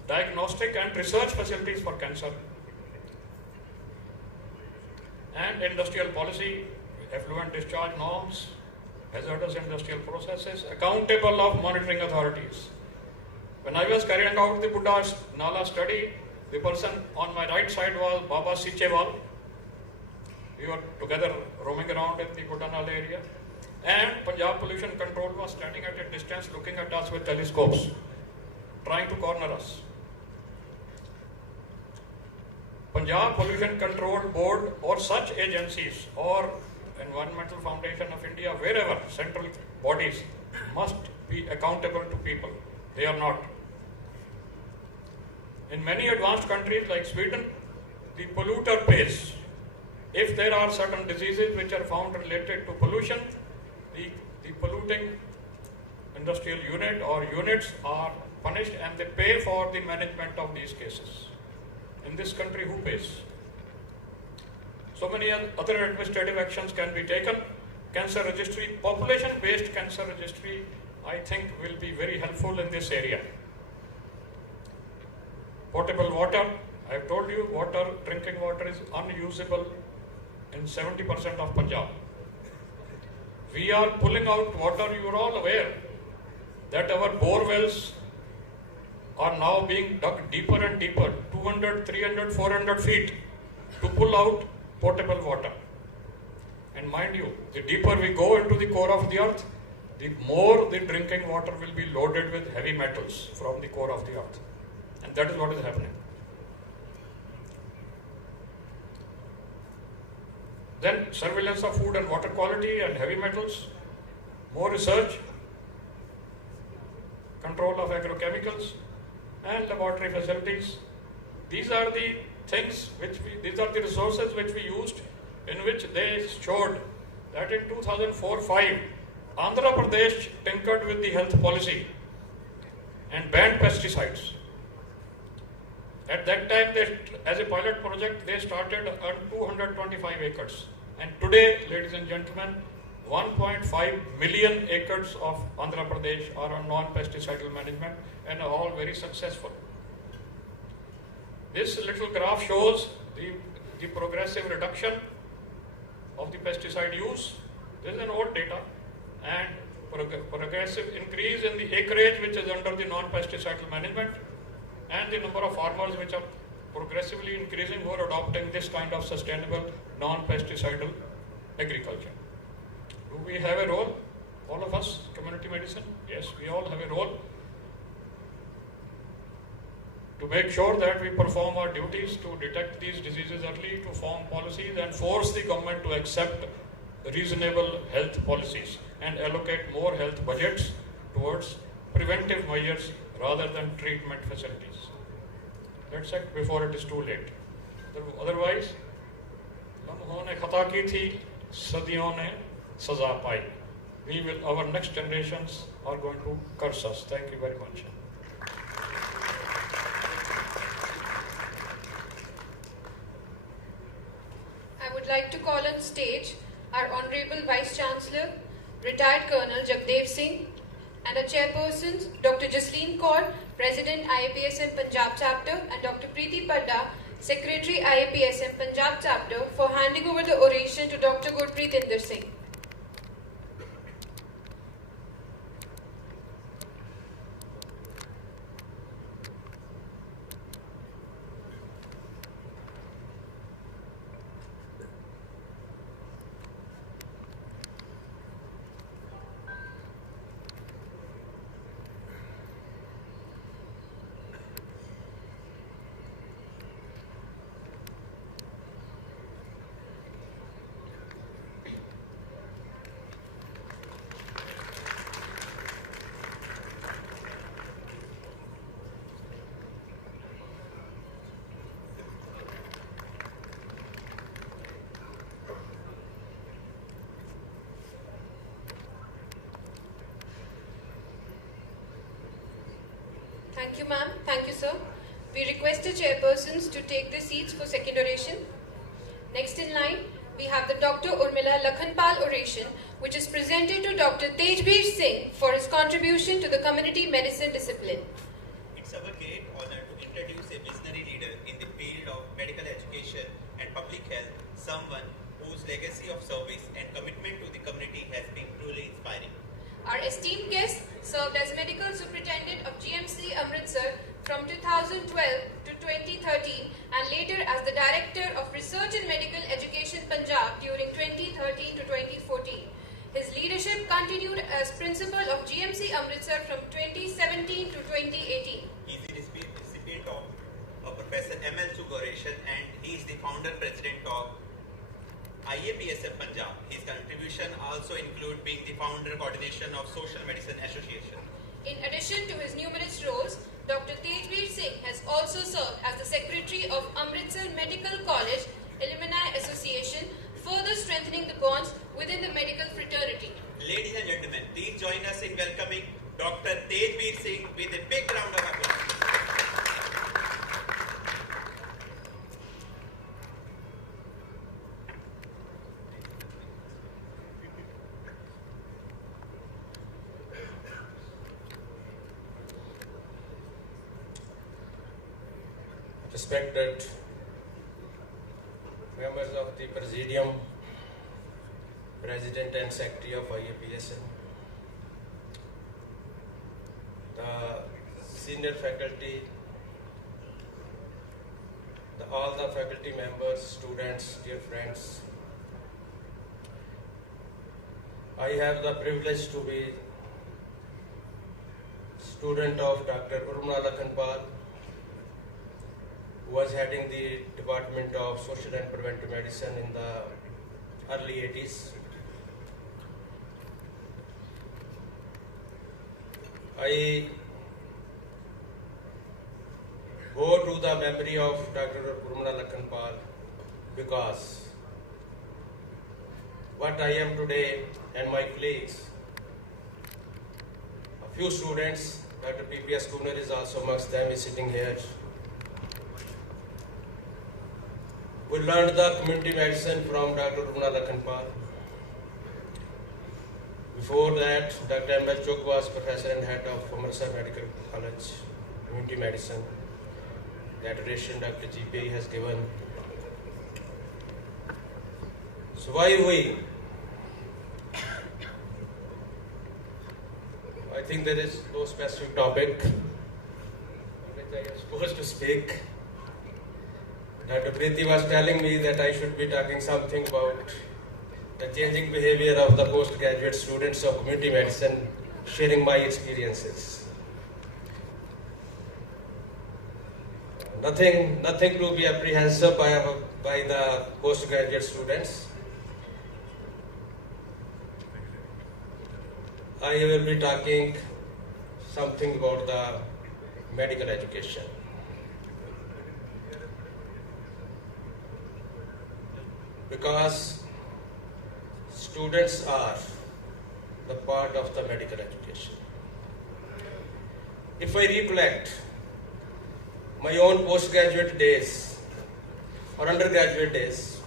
diagnostic and research facilities for cancer. And industrial policy, effluent discharge norms, hazardous industrial processes, accountable of monitoring authorities. When I was carrying out the Buddha Nala study, the person on my right side was Baba Sichewal. We were together roaming around in the Buddha Nala area. And Punjab Pollution Control was standing at a distance looking at us with telescopes, trying to corner us. Punjab Pollution Control Board or such agencies or Environmental Foundation of India, wherever central bodies must be accountable to people. They are not. In many advanced countries like Sweden, the polluter pays. If there are certain diseases which are found related to pollution, the polluting industrial unit or units are punished and they pay for the management of these cases. In this country, who pays? So many other administrative actions can be taken. Cancer registry, population-based cancer registry, I think will be very helpful in this area. Potable water, I have told you, drinking water is unusable in 70% of Punjab. We are pulling out water, you are all aware that our bore wells are now being dug deeper and deeper, 200, 300, 400 feet to pull out potable water. And mind you, the deeper we go into the core of the earth, the more the drinking water will be loaded with heavy metals from the core of the earth. And that is what is happening. Then surveillance of food and water quality and heavy metals, more research, control of agrochemicals and laboratory facilities. These are the things these are the resources which we used in which they showed that in 2004-5, Andhra Pradesh tinkered with the health policy and banned pesticides. At that time, as a pilot project, they started on 225 acres. And today, ladies and gentlemen, 1.5 million acres of Andhra Pradesh are on non-pesticidal management and are all very successful. This little graph shows the progressive reduction of the pesticide use. This is an old data, and progressive increase in the acreage which is under the non-pesticidal management, and the number of farmers which are progressively increasing who are adopting this kind of sustainable non-pesticidal agriculture. Do we have a role? All of us, community medicine? Yes, we all have a role to make sure that we perform our duties to detect these diseases early, to form policies and force the government to accept reasonable health policies and allocate more health budgets towards preventive measures rather than treatment facilities. Let's act before it is too late. Otherwise, लम्हों ने खता की थी, सदियों ने सजा पाई. Our next generations are going to curse us. Thank you very much. I would like to call on stage our Honorable Vice Chancellor, Retired Colonel Jagdev Singh, and the chairpersons, Dr. Jasleen Kaur, President IAPSM Punjab Chapter, and Dr. Preeti Padda, Secretary IAPSM Punjab Chapter, for handing over the oration to Dr. Gurpreet Inder Singh. Thank you, ma'am. Thank you, sir. We request the chairpersons to take their seats for second oration. Next in line, we have the Dr. Urmila Lakhanpal oration, which is presented to Dr. Tejbir Singh for his contribution to the community medicine discipline. It's our great honor to introduce a visionary leader in the field of medical education and public health, someone whose legacy of service and commitment to the community has been truly inspiring. Our esteemed guest served as Medical Superintendent of GMC Amritsar from 2012 to 2013 and later as the Director of Research and Medical Education Punjab during 2013 to 2014. His leadership continued as Principal of GMC Amritsar from 2017 to 2018. He is the recipient of Professor M.L. Sugoration, and he is the founder president of IAPSM Punjab. His contribution also include being the founder coordination of Social Medicine Association. In addition to his numerous roles, Dr. Tejbir Singh has also served as the Secretary of Amritsar Medical College Alumni Association, further strengthening the bonds within the medical fraternity. Ladies and gentlemen, please join us in welcoming Dr. Tejbir Singh with a big round of applause. Respected members of the Presidium, President and Secretary of IAPSM, the senior faculty, all the faculty members, students, dear friends, I have the privilege to be student of Dr. Urmila Lakhanpal, who was heading the Department of Social and Preventive Medicine in the early 80s. I go to the memory of Dr. Urmila Lakhanpal because what I am today and my colleagues. A few students, Dr. P.P.S. Kunar is also amongst them, is sitting here. We learned the community medicine from Dr. Urmila Lakhanpal. Before that, Dr. M.L. Chok was professor and head of Amritsar Medical College, community medicine. The adoration Dr. G.P. has given. So why we? I think there is no specific topic on which I am supposed to speak. Dr. Preeti was telling me that I should be talking something about the changing behavior of the postgraduate students of community medicine, sharing my experiences. Nothing to be apprehensive by the postgraduate students. I will be talking something about the medical education. Because students are the part of the medical education. If I recollect my own postgraduate days or undergraduate days,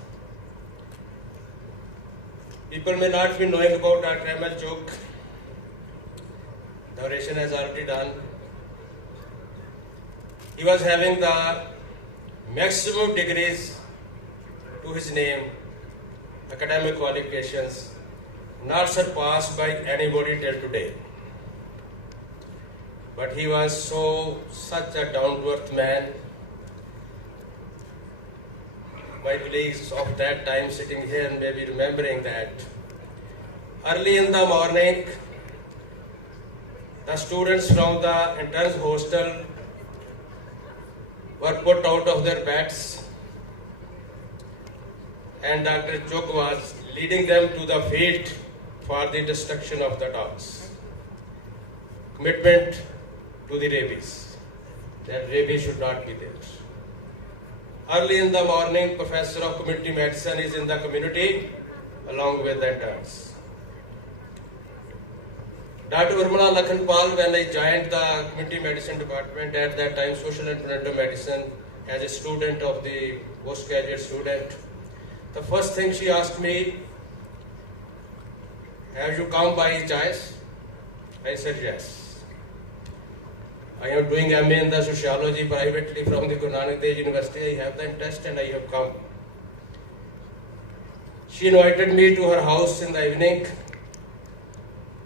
people may not be knowing about Dr. M.L. Chok. The oration has already done. He was having the maximum degrees to his name, academic qualifications, not surpassed by anybody till today. But he was such a down-to-earth man. My colleagues of that time sitting here may be remembering that early in the morning, the students from the interns hostel were put out of their beds, and Dr. Chok was leading them to the field for the destruction of the dogs. Commitment to the rabies, that rabies should not be there. Early in the morning, Professor of Community Medicine is in the community along with the interns. Dr. Urmila Lakhanpal, when I joined the Community Medicine Department, at that time Social and Preventive Medicine, as a student of the postgraduate student, the first thing she asked me, have you come by choice? I said yes. I am doing MA in the sociology privately from the Guru Nanak Dev University. I have the interest and I have come. She invited me to her house in the evening,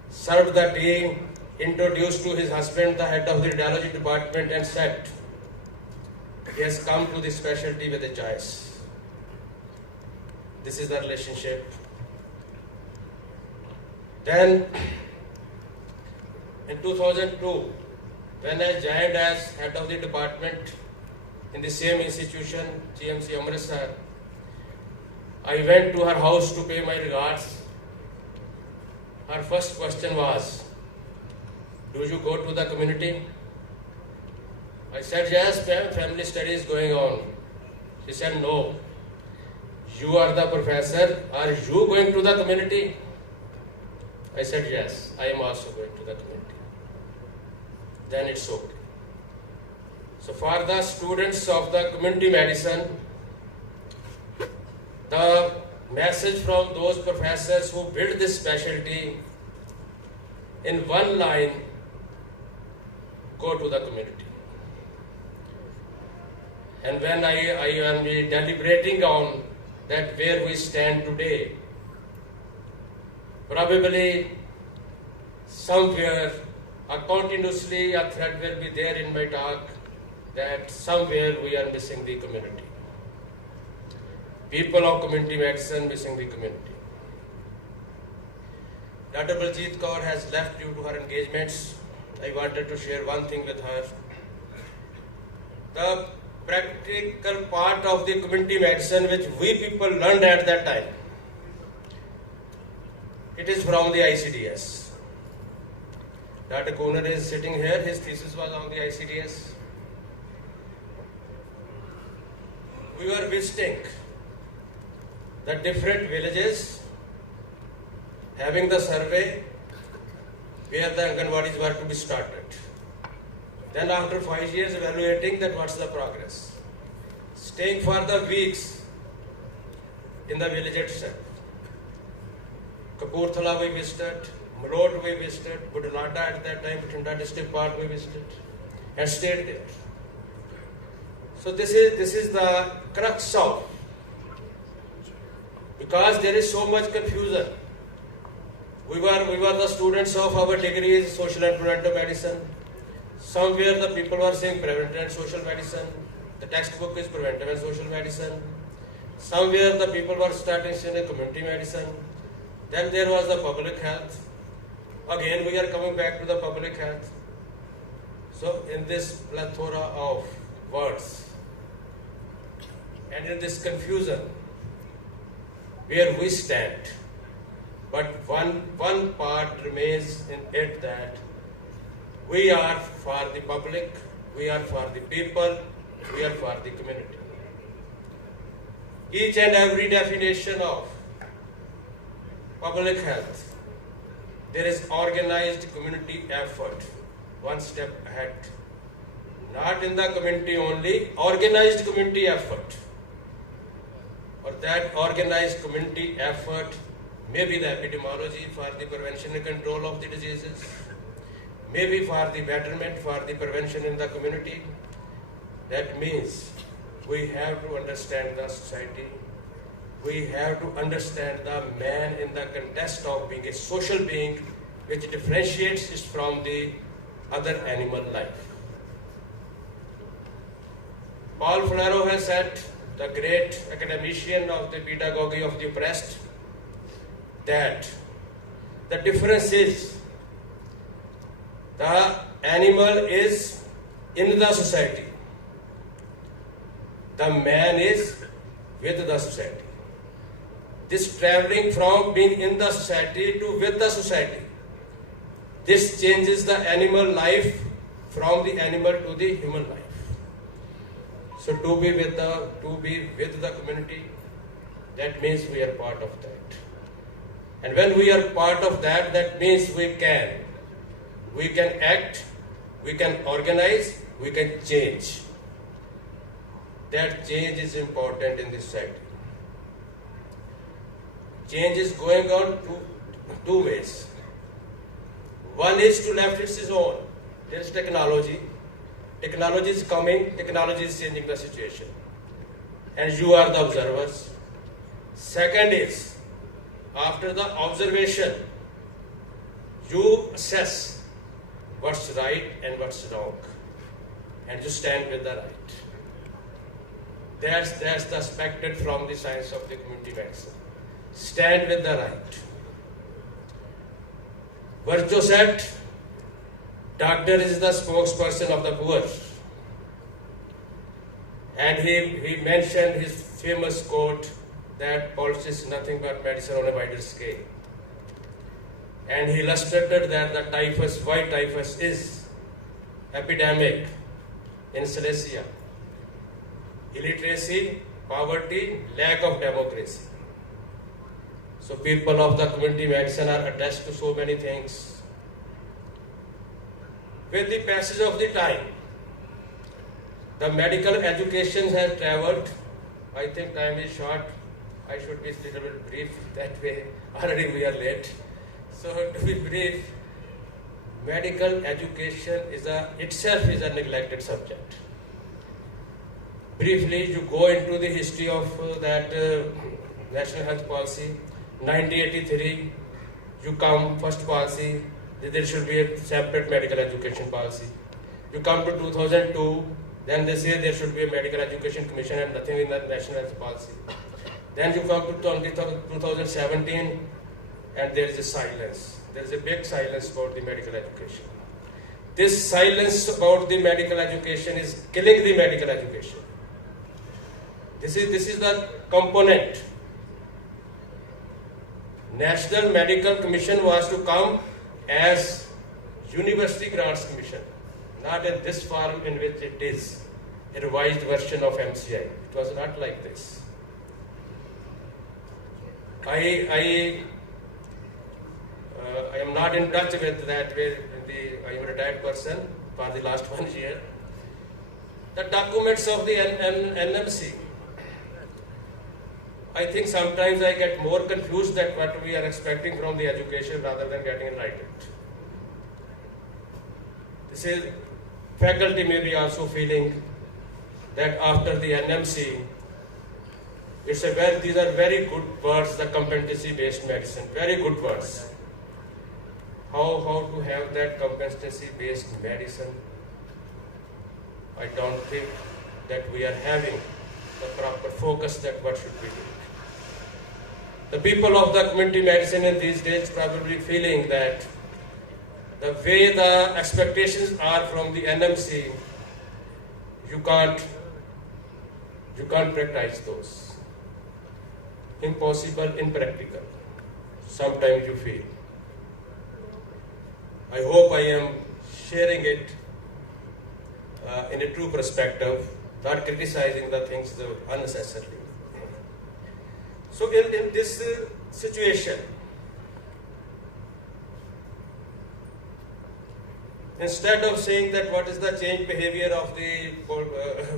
served the tea, introduced to his husband, the head of the radiology department, and said, he has come to the specialty with a choice. This is the relationship. Then, in 2002, when I joined as head of the department in the same institution, GMC Amritsar, I went to her house to pay my regards. Her first question was, do you go to the community? I said, yes, ma'am, family study is going on. She said, no. You are the professor. Are you going to the community? I said, yes, I am also going to the community. Then it's okay. So for the students of the community medicine, the message from those professors who built this specialty in one line, go to the community. And when I am deliberating on that where we stand today, probably somewhere continuously a thread will be there in my talk that somewhere we are missing the community. People of community medicine missing the community. Dr. Baljeet Kaur has left due to her engagements. I wanted to share one thing with her. The practical part of the community medicine which we people learned at that time, it is from the ICDS. Dr. Kunar is sitting here, his thesis was on the ICDS. We were visiting the different villages having the survey where the Anganwadis were to be started. Then after 5 years evaluating that what's the progress. Staying for the weeks in the village itself. Kapurthala we visited, Malot we visited, Budalada at that time, Bathinda district park we visited and stayed there. So this is the crux of, because there is so much confusion. We were the students of our degrees, social and preventive medicine. Somewhere the people were saying preventive and social medicine. The textbook is preventive and social medicine. Somewhere the people were starting saying community medicine. Then there was the public health. Again we are coming back to the public health. So in this plethora of words and in this confusion, where we stand, but one part remains in it, that we are for the public, we are for the people, we are for the community. Each and every definition of public health, there is organized community effort, one step ahead. Not in the community only, organized community effort. Or that organized community effort may be the epidemiology for the prevention and control of the diseases, maybe for the betterment, for the prevention in the community. That means we have to understand the society. We have to understand the man in the context of being a social being, which differentiates it from the other animal life. Paul Flero has said, the great academician of the pedagogy of the oppressed, that the difference is the animal is in the society, the man is with the society. This traveling from being in the society to with the society, this changes the animal life from the animal to the human life. So to be with the community, that means we are part of that. And when we are part of that, that means we can act, we can organize, we can change. That change is important in this society. Change is going on two ways. One is to left its own. There is technology. Technology is coming, technology is changing the situation. And you are the observers. Second is, after the observation, you assess what's right and what's wrong. And you stand with the right. That's the expected from the science of the community medicine. Stand with the right. Virtue said, doctor is the spokesperson of the poor. And he mentioned his famous quote that politics is nothing but medicine on a wider scale. And he illustrated that the typhus, white typhus, is epidemic in Silesia. Illiteracy, poverty, lack of democracy. So people of the community medicine are attached to so many things. With the passage of the time, the medical education has traveled. I think time is short. I should be a little bit brief that way. Already we are late. So to be brief, medical education itself is a neglected subject. Briefly, you go into the history of that National Health Policy. 1983, you come first policy, there should be a separate medical education policy. You come to 2002, then they say there should be a medical education commission and nothing in the national health policy. Then you come to 2017 and there is a silence. There is a big silence about the medical education. This silence about the medical education is killing the medical education. This is the component. National Medical Commission was to come as University Grants Commission, not in this form in which it is, a revised version of MCI. It was not like this. I I am not in touch with that way. I am a retired person for the last 1 year. The documents of the NMC. I think sometimes I get more confused that what we are expecting from the education rather than getting enlightened. This is faculty may be also feeling that after the NMC, these are very good words, the competency-based medicine, very good words. How to have that competency-based medicine? I don't think that we are having the proper focus that what should we do. The people of the community medicine in these days probably feeling that the way the expectations are from the NMC, you can't practice those. Impossible, impractical. Sometimes you feel. I hope I am sharing it in a true perspective, not criticizing the things unnecessarily. So in this situation, instead of saying that what is the change behavior of the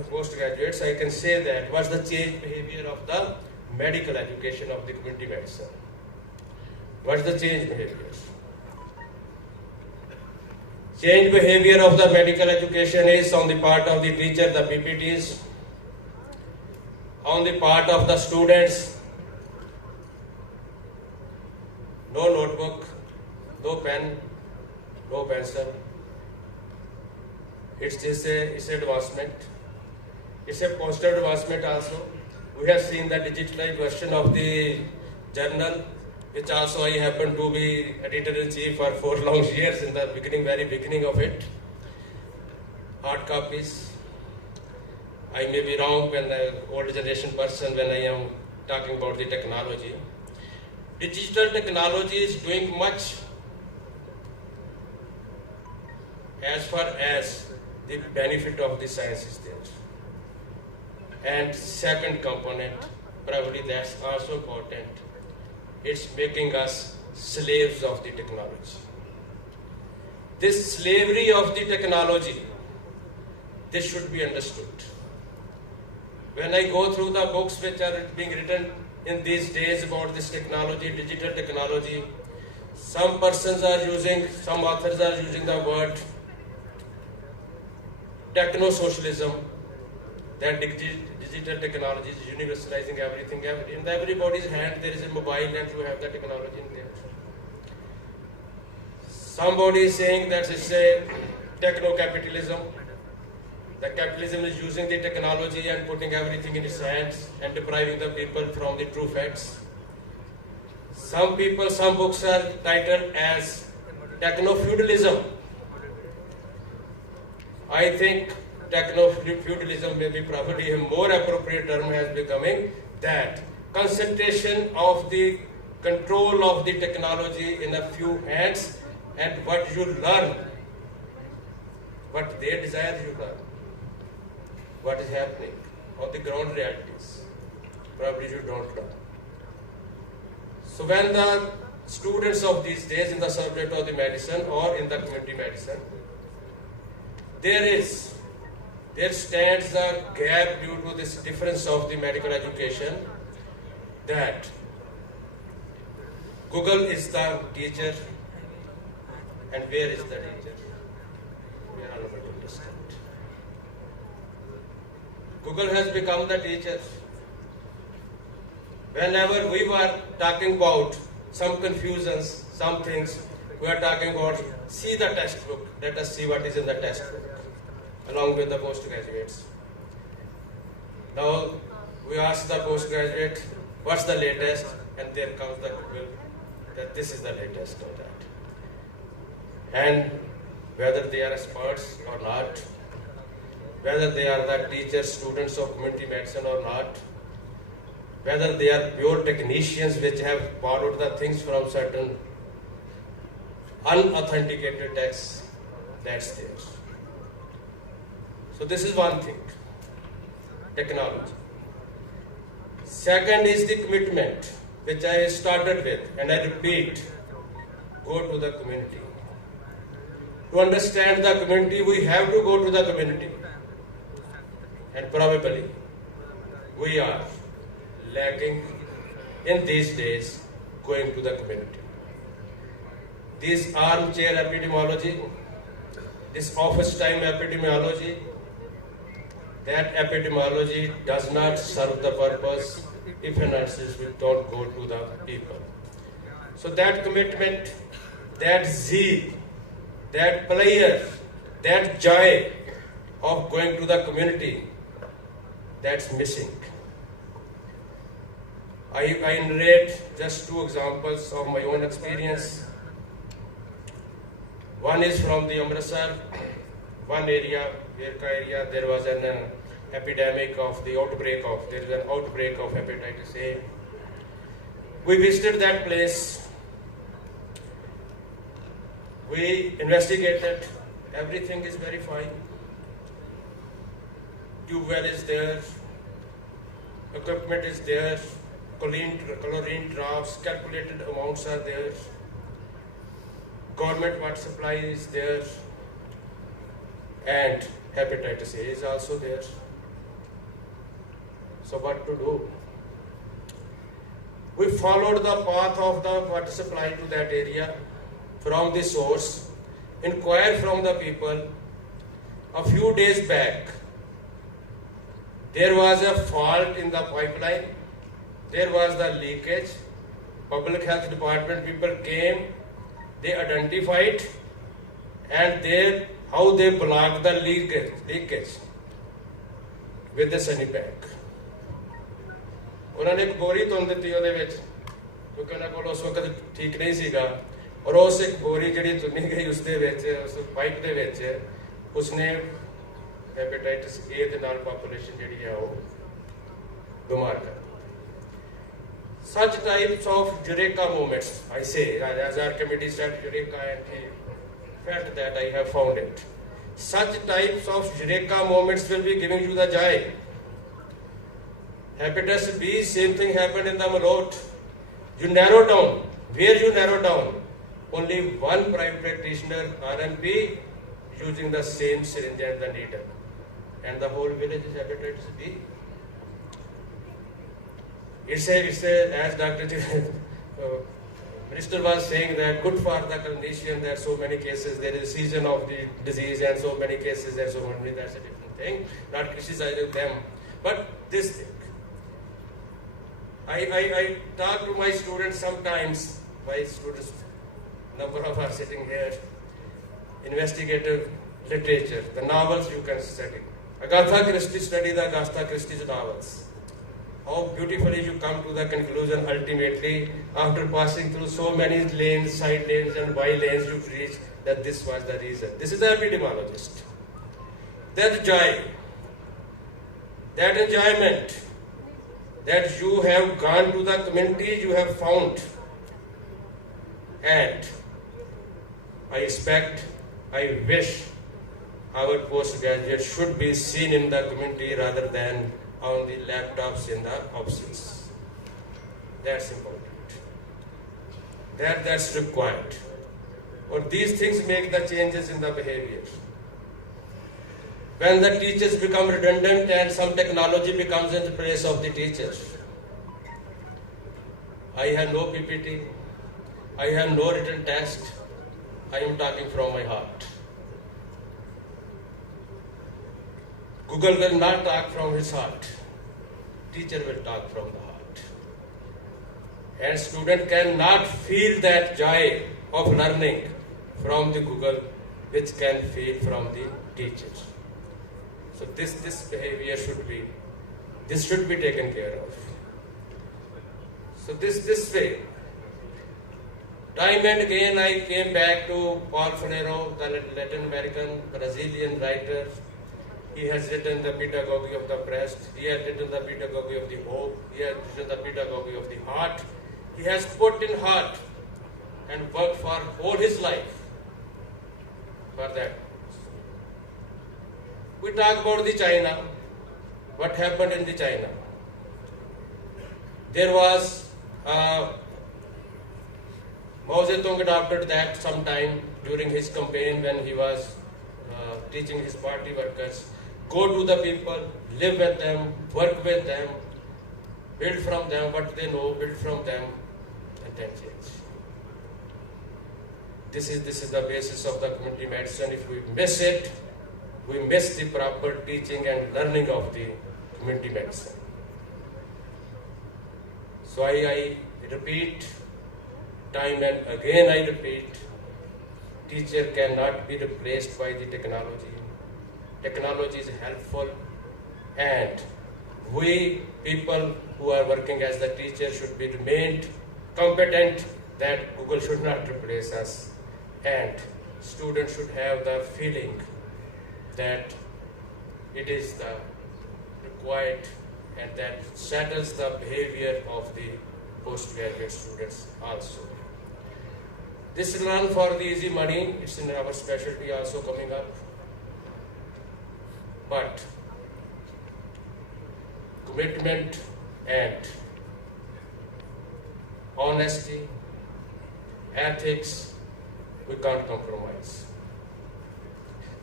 postgraduates, I can say that what's the change behavior of the medical education of the community medicine. What's the change behavior? Change behavior of the medical education is on the part of the teacher, the PPTs, on the part of the students, no notebook, no pen, no pencil. It's advancement. It's a positive advancement also. We have seen the digitalized version of the journal, which also I happen to be editor-in-chief for 4 long years in the very beginning of it. Hard copies. I may be wrong when an old generation person when I am talking about the technology. Digital technology is doing much as far as the benefit of the science is there. And second component, probably that's also important, it's making us slaves of the technology. This slavery of the technology, this should be understood. When I go through the books which are being written in these days about this technology, digital technology, some authors are using the word techno-socialism, that digital technology is universalizing everything. In everybody's hand there is a mobile and you have the technology in there. Somebody is saying that it's a techno-capitalism. The capitalism is using the technology and putting everything in its hands and depriving the people from the true facts. Some books are titled as techno-feudalism. I think techno-feudalism may be probably a more appropriate term has becoming that concentration of the control of the technology in a few hands and what you learn, what they desire you learn, what is happening on the ground realities, probably you don't learn. So when the students of these days in the subject of the medicine or in the community medicine, there stands a gap due to this difference of the medical education that Google is the teacher and where is the teacher? We are unable to understand. Google has become the teacher. Whenever we were talking about some confusions, some things, we are talking about see the textbook, let us see what is in the textbook, along with the postgraduates. Now we ask the postgraduate, what's the latest? And there comes the Google, that this is the latest of that. And whether they are experts or not, whether they are the teachers, students of community medicine or not, whether they are pure technicians which have borrowed the things from certain unauthenticated texts, that's there. So this is one thing, technology. Second is the commitment, which I started with, and I repeat, go to the community. To understand the community, we have to go to the community. And probably we are lacking in these days going to the community. This armchair epidemiology, this office time epidemiology, that epidemiology does not serve the purpose if nurses don't go to the people. So that commitment, that zeal, that pleasure, that joy of going to the community, that's missing. I narrate just two examples of my own experience. One is from the Amritsar, one area, there was an epidemic of the outbreak of, there is an outbreak of hepatitis A. We visited that place. We investigated. Everything is very fine. Tube well is there. Equipment is there. Chlorine drafts, calculated amounts are there. Government water supply is there. And hepatitis A is also there. So what to do? We followed the path of the water supply to that area from the source, inquired from the people. A few days back, there was a fault in the pipeline, there was the leakage. Public health department people came, they identified, and how they blocked the leakage with the sunny pack. उन्होंने एक बोरी तुन दी ਉਹਦੇ ਵਿੱਚ ਕਿਉਂਕਿ ਉਹਨਾਂ ਕੋਲ ਉਸ ਵਕਤ ਠੀਕ ਨਹੀਂ ਸੀਗਾ ਔਰ ਉਸ ਇੱਕ ਬੋਰੀ ਜਿਹੜੀ ਤੁੰਨੀ ਗਈ ਉਸ ਦੇ ਵਿੱਚ ਉਸ ਪਾਈਪ ਦੇ ਵਿੱਚ ਉਸਨੇ ਹੈਪੇਟਾਈਟਸ A ਦੇ ਨਾਲ ਪਾਪੂਲੇਸ਼ਨ ਜਿਹੜੀ ਹੈ ਉਹ ਬਿਮਾਰ ਕਰ such types of Eureka moments, I say, as our committee said Eureka and he felt that I have found it. Such types of Eureka moments will be giving you the joy. Hepatitis B, same thing happened in the Malot. You narrow down. Where you narrow down? Only one private practitioner, RMP, using the same syringe and the needle. And the whole village is hepatitis B. It's as Dr. Minister was saying that good for the clinician, there are so many cases, there is a season of the disease and so many cases, there are so many, that's a different thing. Not criticizing them. But this thing. I talk to my students sometimes, number of us sitting here, investigative literature, the novels you can study. Agatha Christie, study the Agatha Christie's novels. How beautifully you come to the conclusion ultimately, after passing through so many lanes, side lanes and by lanes, you reach that this was the reason. This is the epidemiologist. That joy, that enjoyment, that you have gone to the community, you have found. And I expect, I wish our postgraduates should be seen in the community rather than on the laptops in the offices. That's important. That's required. Or these things make the changes in the behavior. When the teachers become redundant and some technology becomes in the place of the teachers. I have no PPT. I have no written text. I am talking from my heart. Google will not talk from his heart. Teacher will talk from the heart. And student cannot feel that joy of learning from the Google, which can feel from the teachers. So this behavior should be taken care of. So this way, time and again I came back to Paul Fonero, the Latin American Brazilian writer. He has written the pedagogy of the breast. He has written the pedagogy of the hope. He has written the pedagogy of the heart. He has put in heart and worked for all his life for that. We talk about the China. What happened in the China? There was Mao Zedong adopted that sometime during his campaign when he was teaching his party workers. Go to the people, live with them, work with them, build from them what they know, build from them, and then change. This is the basis of the community medicine. If we miss it, we miss the proper teaching and learning of the community medicine. So I repeat, time and again I repeat, teacher cannot be replaced by the technology. Technology is helpful, and we people who are working as the teacher should be remained competent, that Google should not replace us, and students should have the feeling that it is the required and that settles the behavior of the postgraduate students also. This run for the easy money, it's in our specialty also coming up. But commitment and honesty, ethics, we can't compromise.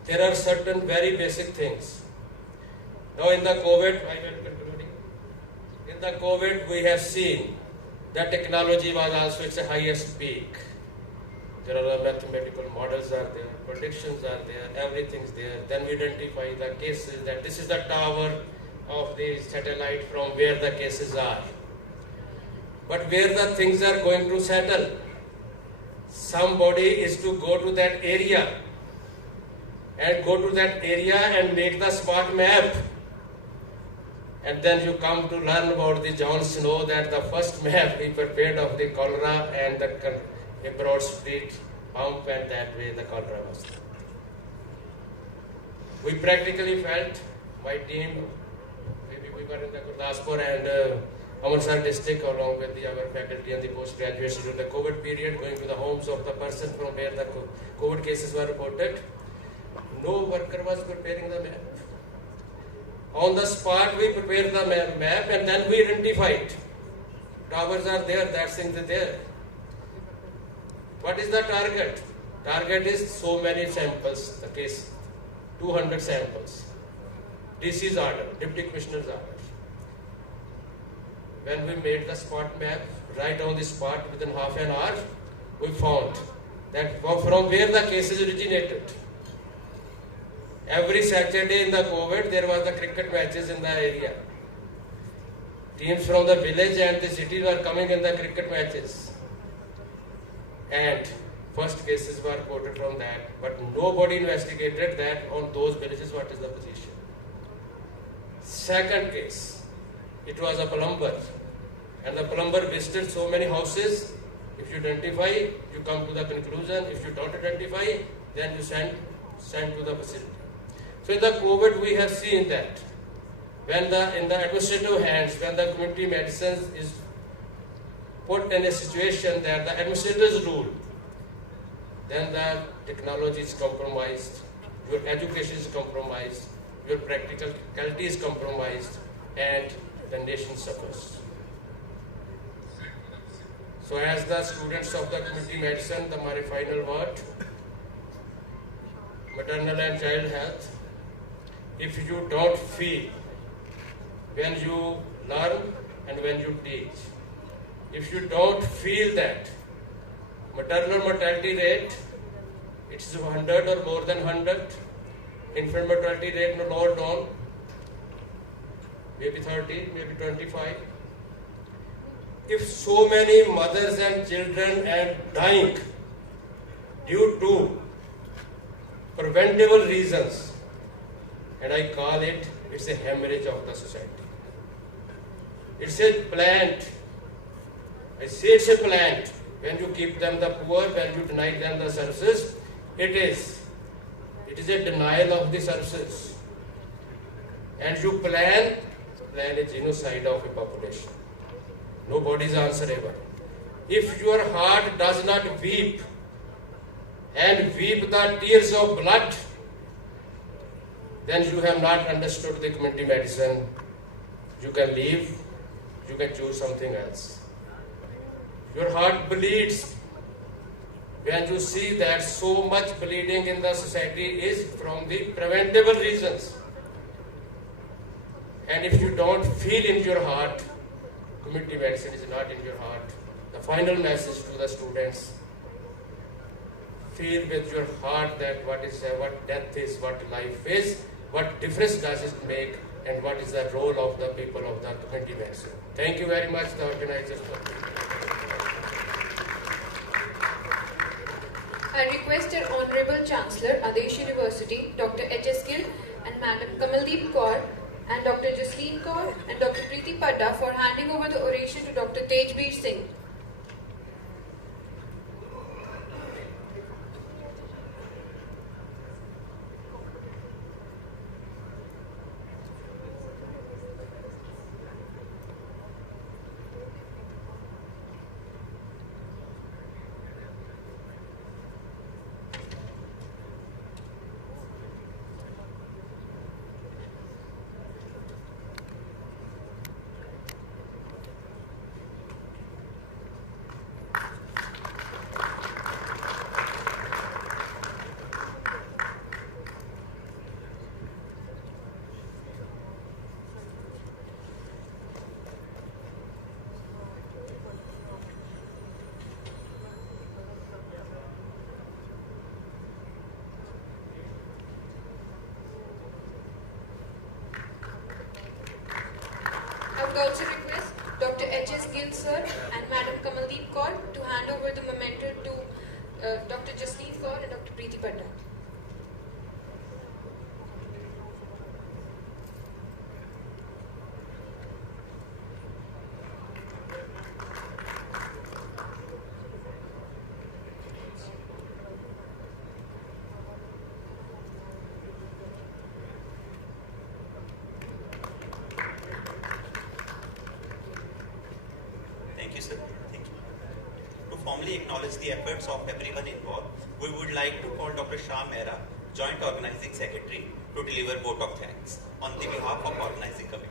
There are certain very basic things. Now in the COVID, I will concluding. In the COVID, we have seen that technology was also its highest peak. There are the mathematical models are there, predictions are there, everything's there. Then we identify the cases that this is the tower of the satellite from where the cases are. But where the things are going to settle, somebody is to go to that area and make the smart map. And then you come to learn about the John Snow, that the first map he prepared of the cholera and a Broad Street pump, and that way the cholera was. We practically felt, my team, maybe we were in the Gurdaspur and Amritsar district along with our faculty and the postgraduates during the COVID period, going to the homes of the person from where the COVID cases were reported. No worker was preparing the map. On the spot we prepared the map and then we identified. Towers are there, that things are there. What is the target? Target is so many samples, the case, 200 samples. DC's order, Deputy Commissioner's order. When we made the spot map, right on the spot within half an hour, we found that from where the cases originated. Every Saturday in the COVID, there was the cricket matches in the area. Teams from the village and the city were coming in the cricket matches. And first cases were reported from that. But nobody investigated that on those villages what is the position. Second case, it was a plumber. And the plumber visited so many houses. If you identify, you come to the conclusion. If you don't identify, then you send to the facility. So in the COVID, we have seen that when in the administrative hands, when the community medicine is put in a situation that the administrators rule, then the technology is compromised, your education is compromised, your practicality is compromised, and the nation suffers. So as the students of the community medicine, my final word, maternal and child health, if you don't feel when you learn and when you teach, if you don't feel that maternal mortality rate, it's 100 or more than 100, infant mortality rate no lower down, maybe 30, maybe 25. If so many mothers and children are dying due to preventable reasons, and I call it's a hemorrhage of the society. It's a plant. I say it's a plant. When you keep them the poor, when you deny them the services, it is a denial of the services. And you plan a genocide of a population. Nobody is answerable. If your heart does not weep and weep the tears of blood, then you have not understood the community medicine. You can leave, you can choose something else. Your heart bleeds when you see that so much bleeding in the society is from the preventable reasons. And if you don't feel in your heart, community medicine is not in your heart. The final message to the students, feel with your heart that what death is, what life is, what difference does it make, and what is the role of the people of the community medicine. Thank you very much, the organizers. I request our Honorable Chancellor, Adesh University, Dr. H.S. Gill and Madam Kamaldeep Kaur and Dr. Jasleen Kaur and Dr. Preeti Padda for handing over the oration to Dr. Tejbir Singh. I would also request Dr. H.S. Gill sir and Madam Kamaldeep Kaur to hand over the memento to Dr. Jasleen Kaur and Dr. Preeti Padda. Thank you, sir. Thank you. To formally acknowledge the efforts of everyone involved, we would like to call Dr. Shah Mehra, Joint Organizing Secretary, to deliver vote of thanks on the behalf of Organizing Committee.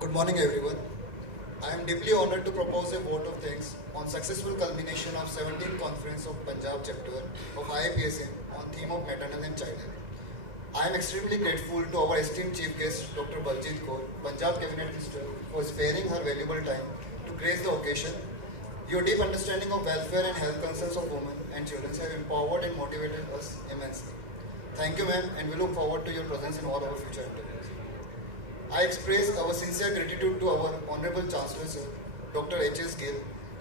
Good morning, everyone. I am deeply honored to propose a vote of thanks on successful culmination of 17th Conference of Punjab chapter of IAPSM on theme of maternal and child health. I am extremely grateful to our esteemed chief guest, Dr. Baljeet Kaur, Punjab Cabinet Minister, for sparing her valuable time to grace the occasion. Your deep understanding of welfare and health concerns of women and children have empowered and motivated us immensely. Thank you, ma'am, and we look forward to your presence in all our future interviews. I express our sincere gratitude to our Honorable Chancellor, Sir, Dr. H.S. Gill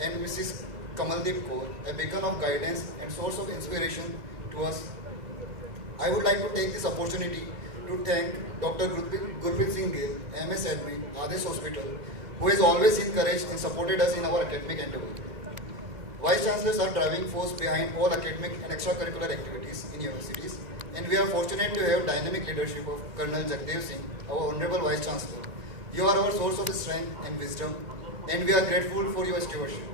and Mrs. Kamaldeep Kaur, a beacon of guidance and source of inspiration to us. I would like to take this opportunity to thank Dr. Gurpreet Singh Gill, MS Admin, Adesh Hospital, who has always encouraged and supported us in our academic endeavor. Vice Chancellors are driving force behind all academic and extracurricular activities in universities, and we are fortunate to have dynamic leadership of Colonel Jagdev Singh, our Honorable Vice Chancellor. You are our source of strength and wisdom, and we are grateful for your stewardship.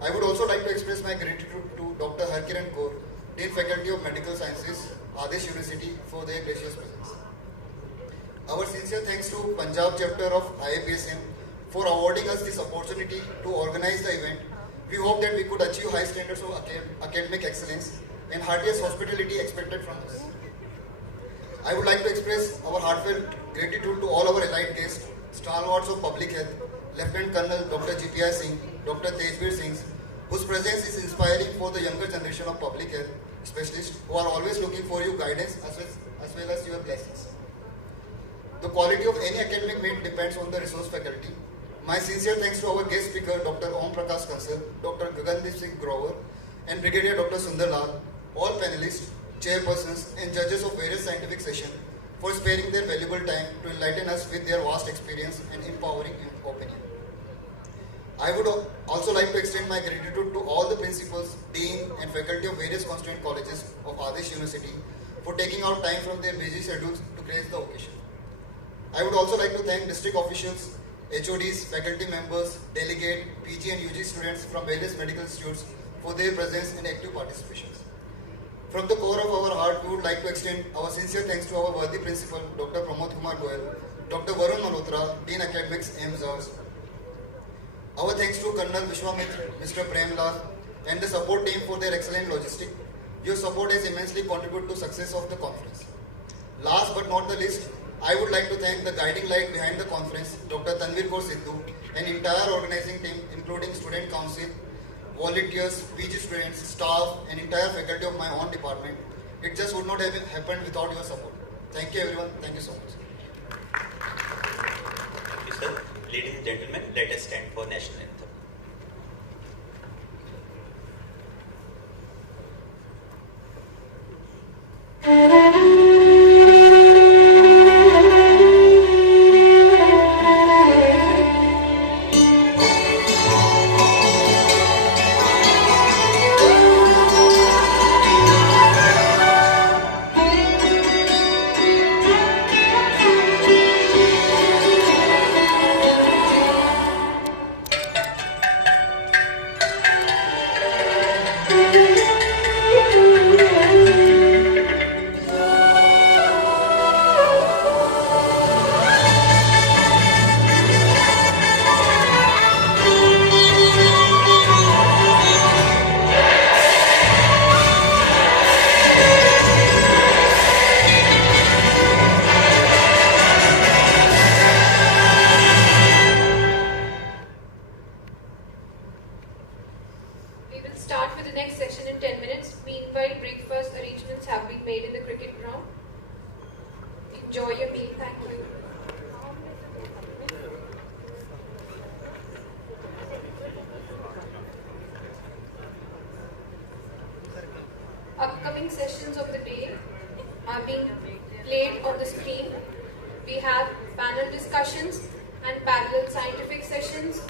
I would also like to express my gratitude to Dr. Harkiran Kaur, Dean Faculty of Medical Sciences, Adesh University, for their gracious presence. Our sincere thanks to Punjab chapter of IAPSM for awarding us this opportunity to organize the event. We hope that we could achieve high standards of academic excellence and heartiest hospitality expected from us. I would like to express our heartfelt gratitude to all our elite guests, stalwarts of public health, Lieutenant Colonel Dr. G.P.I. Singh, Dr. Tejbir Singh, whose presence is inspiring for the younger generation of public health specialists who are always looking for your guidance as well as your blessings. The quality of any academic meet depends on the resource faculty. My sincere thanks to our guest speaker, Dr. Om Prakash Kansal, Dr. Gagandeep Singh Grover, and Brigadier Dr. Sundar Lal, all panelists, chairpersons, and judges of various scientific sessions for sparing their valuable time to enlighten us with their vast experience and empowering opinion. I would also like to extend my gratitude to all the principals, dean, and faculty of various constituent colleges of Adesh University for taking out time from their busy schedules to grace the occasion. I would also like to thank district officials, HODs, faculty members, delegate, PG and UG students from various medical institutes for their presence and active participation. From the core of our heart, we would like to extend our sincere thanks to our worthy principal, Dr. Pramod Kumar Goyal, Dr. Varun Malhotra, Dean Academics, AIMS. Our thanks to Colonel Vishwamitra, Mr. Premlal, and the support team for their excellent logistics. Your support has immensely contributed to success of the conference. Last but not the least, I would like to thank the guiding light behind the conference, Dr. Tanvir Kaur Sidhu, and entire organizing team, including student council, volunteers, PG students, staff, and entire faculty of my own department. It just would not have happened without your support. Thank you, everyone. Thank you so much. Thank you, sir. Ladies and gentlemen, let us stand for national anthem. We will start with the next session in 10 minutes. Meanwhile, breakfast arrangements have been made in the cricket ground. Enjoy your meal. Thank you. Upcoming sessions of the day are being played on the screen. We have panel discussions and parallel scientific sessions,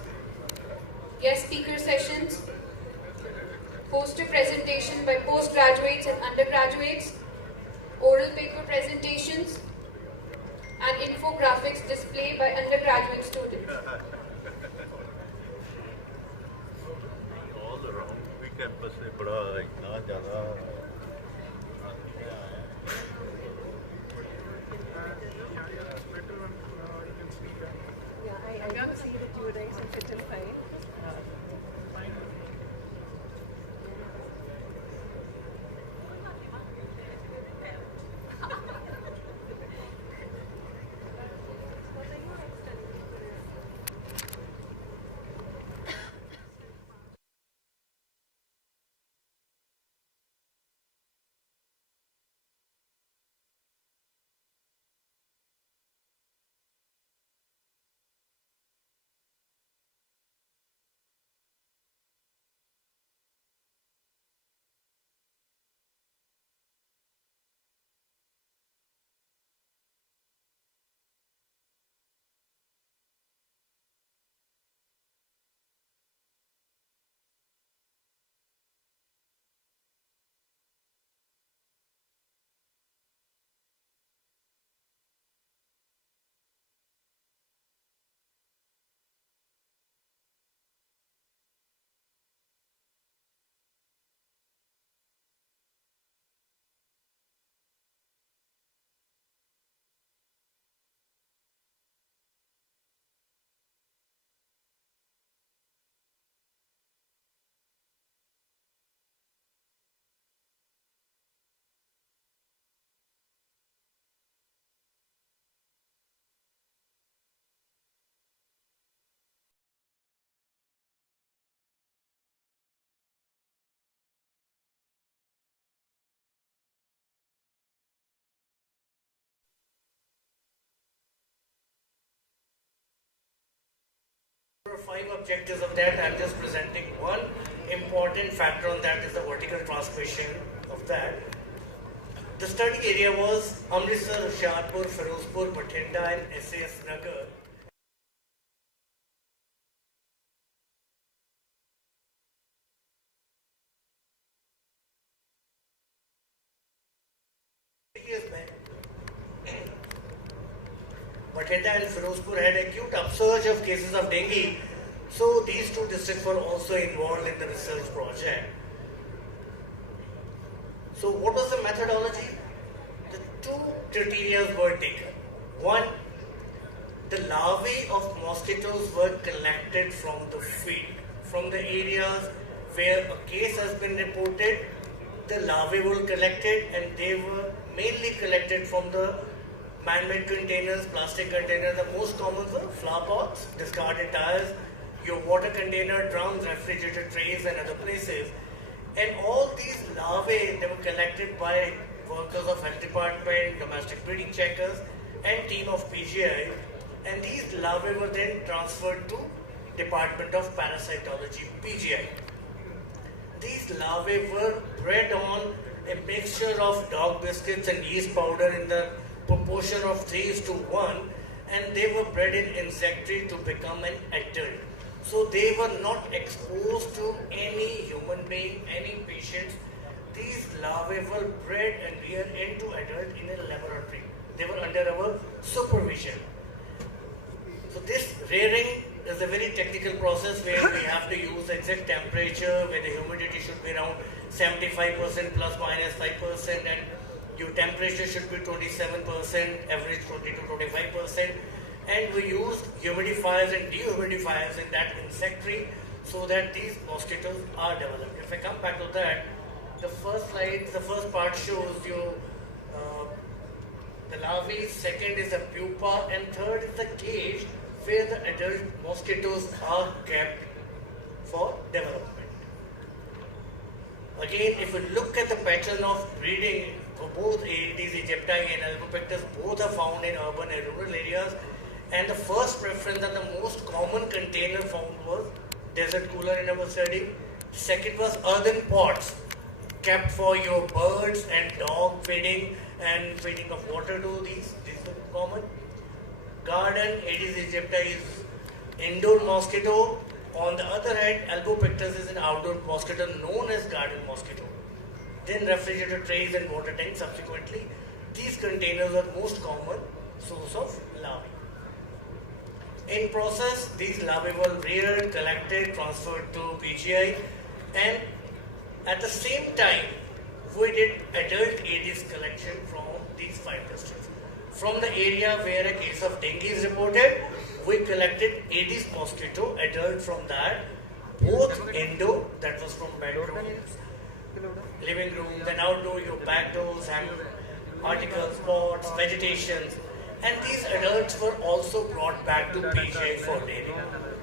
guest speaker sessions, poster presentation by postgraduates and undergraduates, oral paper presentations, and infographics display by undergraduate students. All around we campus से बड़ा इतना ज़्यादा I can see that you raise and fit in fine. There are 5 objectives of that. I'm just presenting one important factor on that is the vertical transmission of that. The study area was Amritsar, Hoshiarpur, Firozpur, Bathinda and SAS Nagar. Bathinda and Firozpur had acute upsurge of cases of dengue, so these 2 districts were also involved in the research project. So what was the methodology? The 2 criteria were taken. One, the larvae of mosquitoes were collected from the field, from the areas where a case has been reported. The larvae were collected, and they were mainly collected from the man-made containers, plastic containers. The most common were flower pots, discarded tires, your water container, drums, refrigerator trays, and other places. And all these larvae, they were collected by workers of health department, domestic breeding checkers, and team of PGI. And these larvae were then transferred to Department of Parasitology, PGI. These larvae were bred on a mixture of dog biscuits and yeast powder in the proportion of 3:1, and they were bred in insectary to become an adult. So they were not exposed to any human being, any patients. These larvae were bred and reared into adult in a laboratory. They were under our supervision. So this rearing is a very technical process where we have to use exact temperature, where the humidity should be around 75% plus minus 5%, and your temperature should be 27%, average 20 to 25%. And we used humidifiers and dehumidifiers in that insectary so that these mosquitoes are developed. If I come back to that, the first slide, the first part shows you the larvae, second is the pupa, and third is the cage where the adult mosquitoes are kept for development. Again, if we look at the pattern of breeding for both Aedes aegypti and Albopictus, both are found in urban and rural areas. And the first preference and the most common container found was desert cooler in our study. Second was earthen pots kept for your birds and dog feeding and feeding of water to these are common. Garden, Aedes aegypti is indoor mosquito. On the other hand, Albopictus is an outdoor mosquito known as garden mosquito. Then refrigerator trays and water tanks subsequently. These containers are most common source of larvae. In process, these larvae were reared, collected, transferred to PGI, and at the same time, we did adult Aedes collection from these 5 districts. From the area where a case of dengue is reported, we collected Aedes mosquito, adult from that, both indoor, that was from bedrooms, living room, then outdoor, your back doors, and articles, pots, vegetations. And these adults were also brought back to PGI for rearing.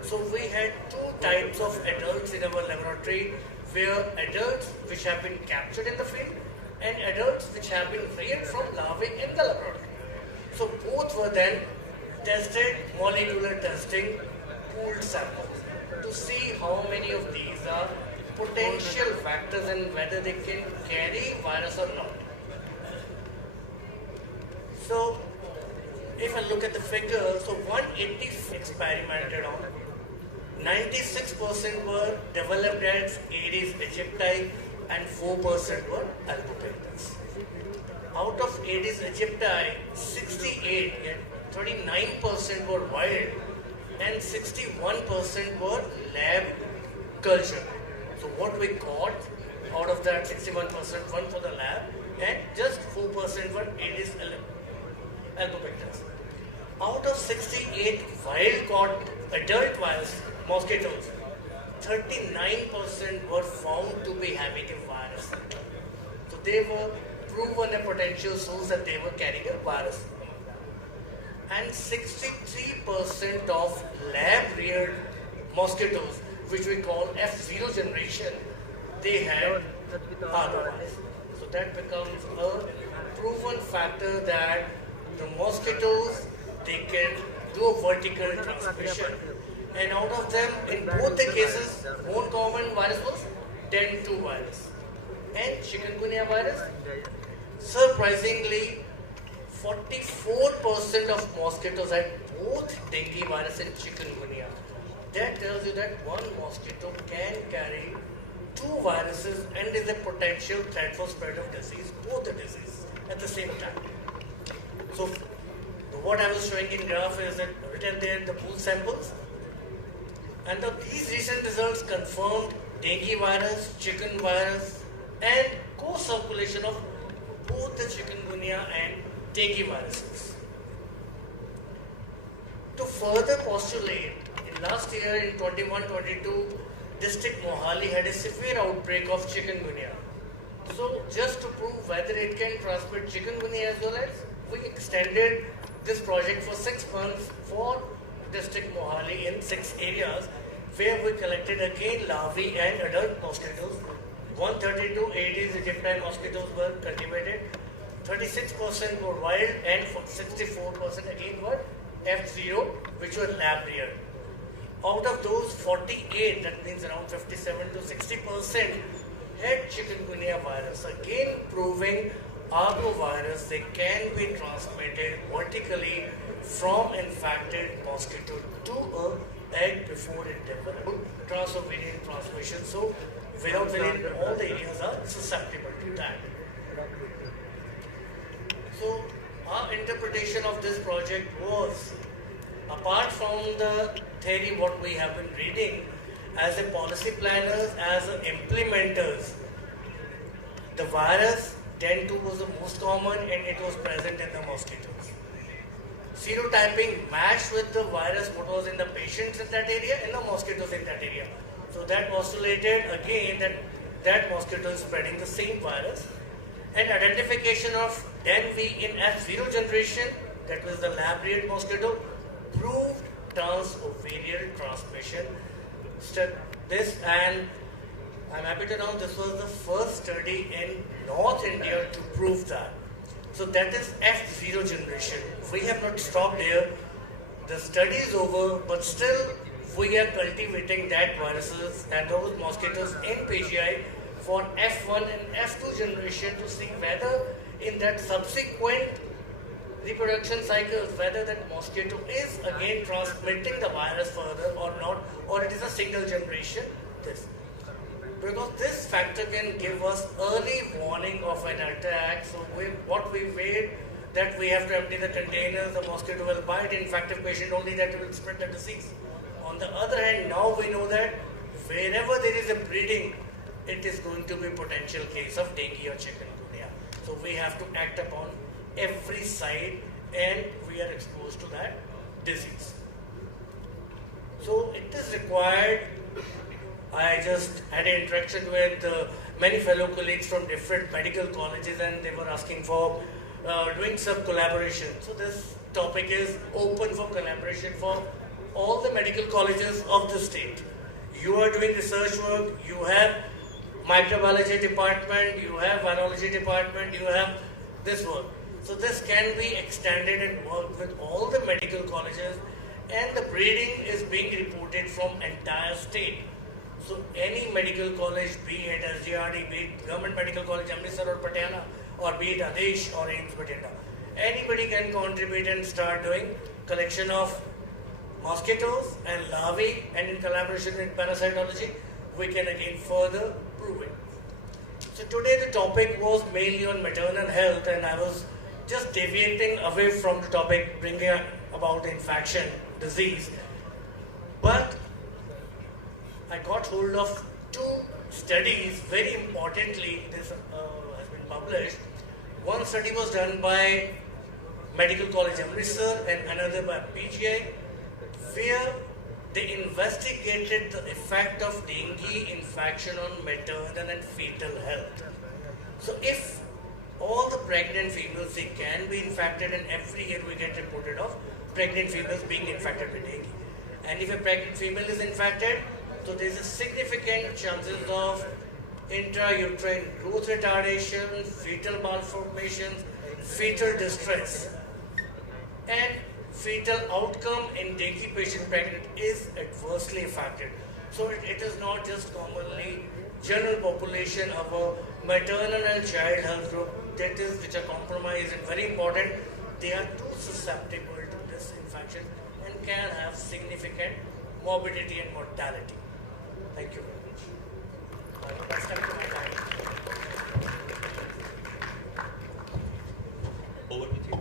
So we had 2 types of adults in our laboratory, where adults which have been captured in the field and adults which have been reared from larvae in the laboratory. So both were then tested, molecular testing, pooled samples to see how many of these are potential factors and whether they can carry virus or not. So if I look at the figure, so 180 experimented on, 96% were developed as Aedes aegypti and 4% were Albopictus. Out of Aedes aegypti, 68 and 39% were wild and 61% were lab culture. So what we got out of that 61%, one for the lab and just 4% were Aedes albopictus. Out of 68 wild caught adult virus mosquitoes, 39% were found to be having a virus. So they were proven a potential source that they were carrying a virus. And 63% of lab-reared mosquitoes, which we call F0 generation, they had otherwise. So that becomes a proven factor that the mosquitoes, they can do a vertical transmission. And out of them, in both the cases, more common virus was dengue virus and chikungunya virus. Surprisingly, 44% of mosquitoes had both dengue virus and chikungunya. That tells you that one mosquito can carry two viruses and is a potential threat for spread of disease, both the diseases at the same time. So what I was showing in graph is that written there in the pool samples. And these recent results confirmed dengue virus, chikungunya virus, and co-circulation of both the chikungunya and dengue viruses. To further postulate, in last year in 21-22, district Mohali had a severe outbreak of chikungunya. So just to prove whether it can transmit chikungunya as well as, we extended this project for 6 months for district Mohali in 6 areas where we collected again larvae and adult mosquitoes. 132 Aedes aegypti mosquitoes were cultivated, 36% were wild and 64% again were F0, which were lab reared. Out of those 48, that means around 57 to 60% had chikungunya virus, again proving arbovirus, they can be transmitted vertically from infected mosquito to a egg before it develops transovariant transmission. So without variant, all the areas are susceptible to that. So our interpretation of this project was, apart from the theory what we have been reading, as a policy planners, as a implementers, the virus Den2 was the most common and it was present in the mosquitoes. Serotyping matched with the virus what was in the patients in that area and the mosquitoes in that area. So that postulated again that that mosquito is spreading the same virus. And identification of Den-V in F0 generation, that was the lab-reared mosquito, proved transovarial transmission. This, and I'm happy to know this was the first study in North India to prove that. So that is F0 generation. We have not stopped here. The study is over, but still we are cultivating that viruses and those mosquitoes in PGI for F1 and F2 generation to see whether in that subsequent reproduction cycles, whether that mosquito is again transmitting the virus further or not, or it is a single generation. Because this factor can give us early warning of an attack. So what we wait, that we have to empty the containers, the mosquito will bite infected patient, only that will spread the disease. On the other hand, now we know that wherever there is a breeding, it is going to be potential case of dengue or chikungunya. So we have to act upon every side and we are exposed to that disease. So it is required. I just had an interaction with many fellow colleagues from different medical colleges and they were asking for doing some collaboration. So this topic is open for collaboration for all the medical colleges of the state. You are doing research work, you have microbiology department, you have virology department, you have this work. So this can be extended and worked with all the medical colleges, and the breeding is being reported from entire state. So any medical college, be it SGRD, be it Government Medical College Amritsar or Patiala, or be it Adesh or AIIMS Bathinda, anybody can contribute and start doing collection of mosquitoes and larvae, and in collaboration with parasitology, we can again further prove it. So today the topic was mainly on maternal health, and I was just deviating away from the topic, bringing about infection, disease. But I got hold of two studies, very importantly, this has been published. One study was done by Medical College Amritsar and another by PGI, where they investigated the effect of dengue infection on maternal and fetal health. So if all the pregnant females, they can be infected, and every year we get reported of pregnant females being infected with dengue. And if a pregnant female is infected, so there is a significant chances of intrauterine growth retardation, fetal malformations, fetal distress, and fetal outcome in dengue patient pregnant is adversely affected. So it is not just commonly general population of a maternal and child health group that is which are compromised and very important. They are too susceptible to this infection and can have significant morbidity and mortality. Thank you very much. That's come to my time. Over to you.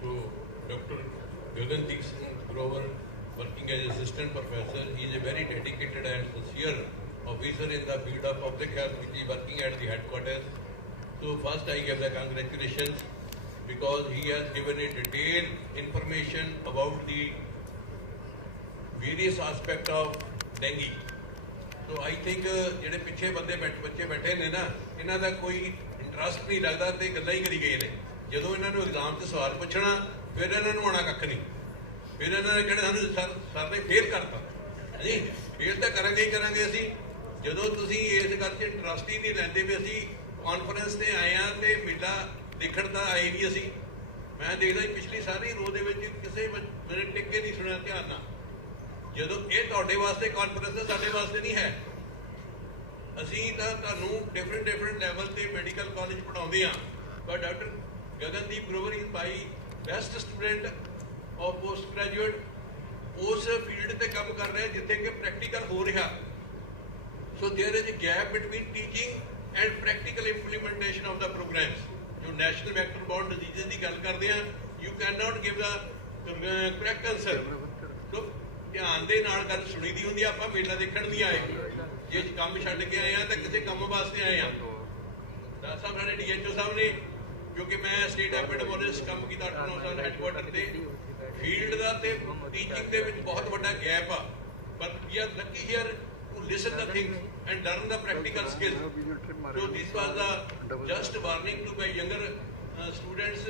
So, Dr. Gagandeep Singh Grover, working as assistant professor, he is a very dedicated and sincere officer in the field of public health, which is working at the headquarters. So first I give the congratulations because he has given a detailed information about the various aspects of dengue. So I think ਜਿਹੜੇ ਪਿੱਛੇ ਬੱਚੇ ਬੈਠੇ ਨੇ ਨਾ, ਇਹਨਾਂ ਦਾ ਕੋਈ interest ਨਹੀਂ ਲੱਗਦਾ ਤੇ ਗੱਲਾਂ ਹੀ ਕਰੀ ਗਏ ਨੇ। ਜਦੋਂ ਇਹਨਾਂ ਨੂੰ ਐਗਜ਼ਾਮ 'ਚ ਸਵਾਲ ਪੁੱਛਣਾ ਫਿਰ ਇਹਨਾਂ ਨੂੰ ਆਉਣਾ ਕੱਖ ਨਹੀਂ, ਫਿਰ ਇਹਨਾਂ ਨੇ ਕਹਿਣਾ ਸਾਨੂੰ ਸਰ ਨੇ ਫੇਲ ਕਰਤਾ। ਹਾਂਜੀ, ਫੇਲ ਤਾਂ ਕਰਾਂਗੇ ਹੀ ਕਰਾਂਗੇ ਅਸੀਂ। ਜਦੋਂ ਤੁਸੀਂ ਇਸ ਗੱਲ 'ਚ ਇੰਟਰਸਟ ਹੀ ਨਹੀਂ ਲੈਂਦੇ ਵੀ ਅਸੀਂ ਕਾਨਫਰੰਸ ਤੇ ਆਏ ਹਾਂ ਤੇ ਮੇਲਾ ਦੇਖਣ ਤਾਂ ਆਏ ਨਹੀਂ ਅਸੀਂ। ਮੈਂ ਦੇਖਦਾ ਪਿਛਲੀ ਸਾਰੀ ਰੋਜ਼ ਦੇ ਵਿੱਚ ਕਿਸੇ ਮੇਰੇ ਟਿੱਕੇ ਨਹੀਂ ਸੁਣਿਆ ਧਿਆਨ ਨਾਲ। ਜਦੋਂ ਇਹ ਤੁਹਾਡੇ ਵਾਸਤੇ ਕਾਨਫਰੰਸ ਹੈ, ਸਾਡੇ ਵਾਸਤੇ ਨਹੀਂ ਹੈ। ਅਸੀਂ ਤਾਂ ਤੁਹਾਨੂੰ ਡਿਫਰੈਂਟ ਲੈਵਲ ਤੇ ਮੈਡੀਕਲ ਕਾਲਜ ਪੜ੍ਹਾਉਂਦੇ ਹਾਂ, ਪਰ doctor Gagandeep Grover is my best student of post graduate. ਉਸ ਫੀਲਡ ਤੇ ਕੰਮ ਕਰ ਰਿਹਾ ਜਿੱਥੇ ਕਿ ਪ੍ਰੈਕਟੀਕਲ ਹੋ ਰਿਹਾ। So there is a gap between teaching and practical implementation of the programmes. ਜੋ ਨੈਸ਼ਨਲ ਵੈਕਟਰ ਬੋਰਨ ਡਿਜ਼ੀਜ਼ਸ ਦੀ ਗੱਲ ਕਰਦੇ ਹਾਂ, you can not give the correct answer. So ਧਿਆਨ ਦੇ ਨਾਲ ਗੱਲ ਸੁਣੀ ਦੀ ਹੁੰਦੀ। ਆਪਾਂ ਮੇਲਾ ਦੇਖਣ ਨਹੀਂ ਆਏ, ਜੇ ਕੰਮ ਛੱਡ ਕੇ ਆਏ ਆ ਤਾਂ ਕਿਸੇ ਕੰਮ ਵਾਸਤੇ ਆਏ ਆ। ਡਾਕਟਰ ਸਾਹਿਬ ਸਾਡੇ DHO ਸਾਹਿਬ ਨੇ, ਕਿਉਂਕਿ ਮੈਂ ਸਟੇਟ ਐਪੀਡੈਮੋਲੋਜਿਸਟ ਕੰਮ ਕੀਤਾ 8-9 ਸਾਲ ਹੈਡਕੁਆਟਰ ਤੇ। ਫੀਲਡ ਦਾ ਤੇ ਟੀਚਿੰਗ ਦੇ ਵਿੱਚ ਬਹੁਤ ਵੱਡਾ ਗੈਪ ਆ, ਪਰ we are lucky here to listen the things and learn the practical skill. So this was the just warning to my younger students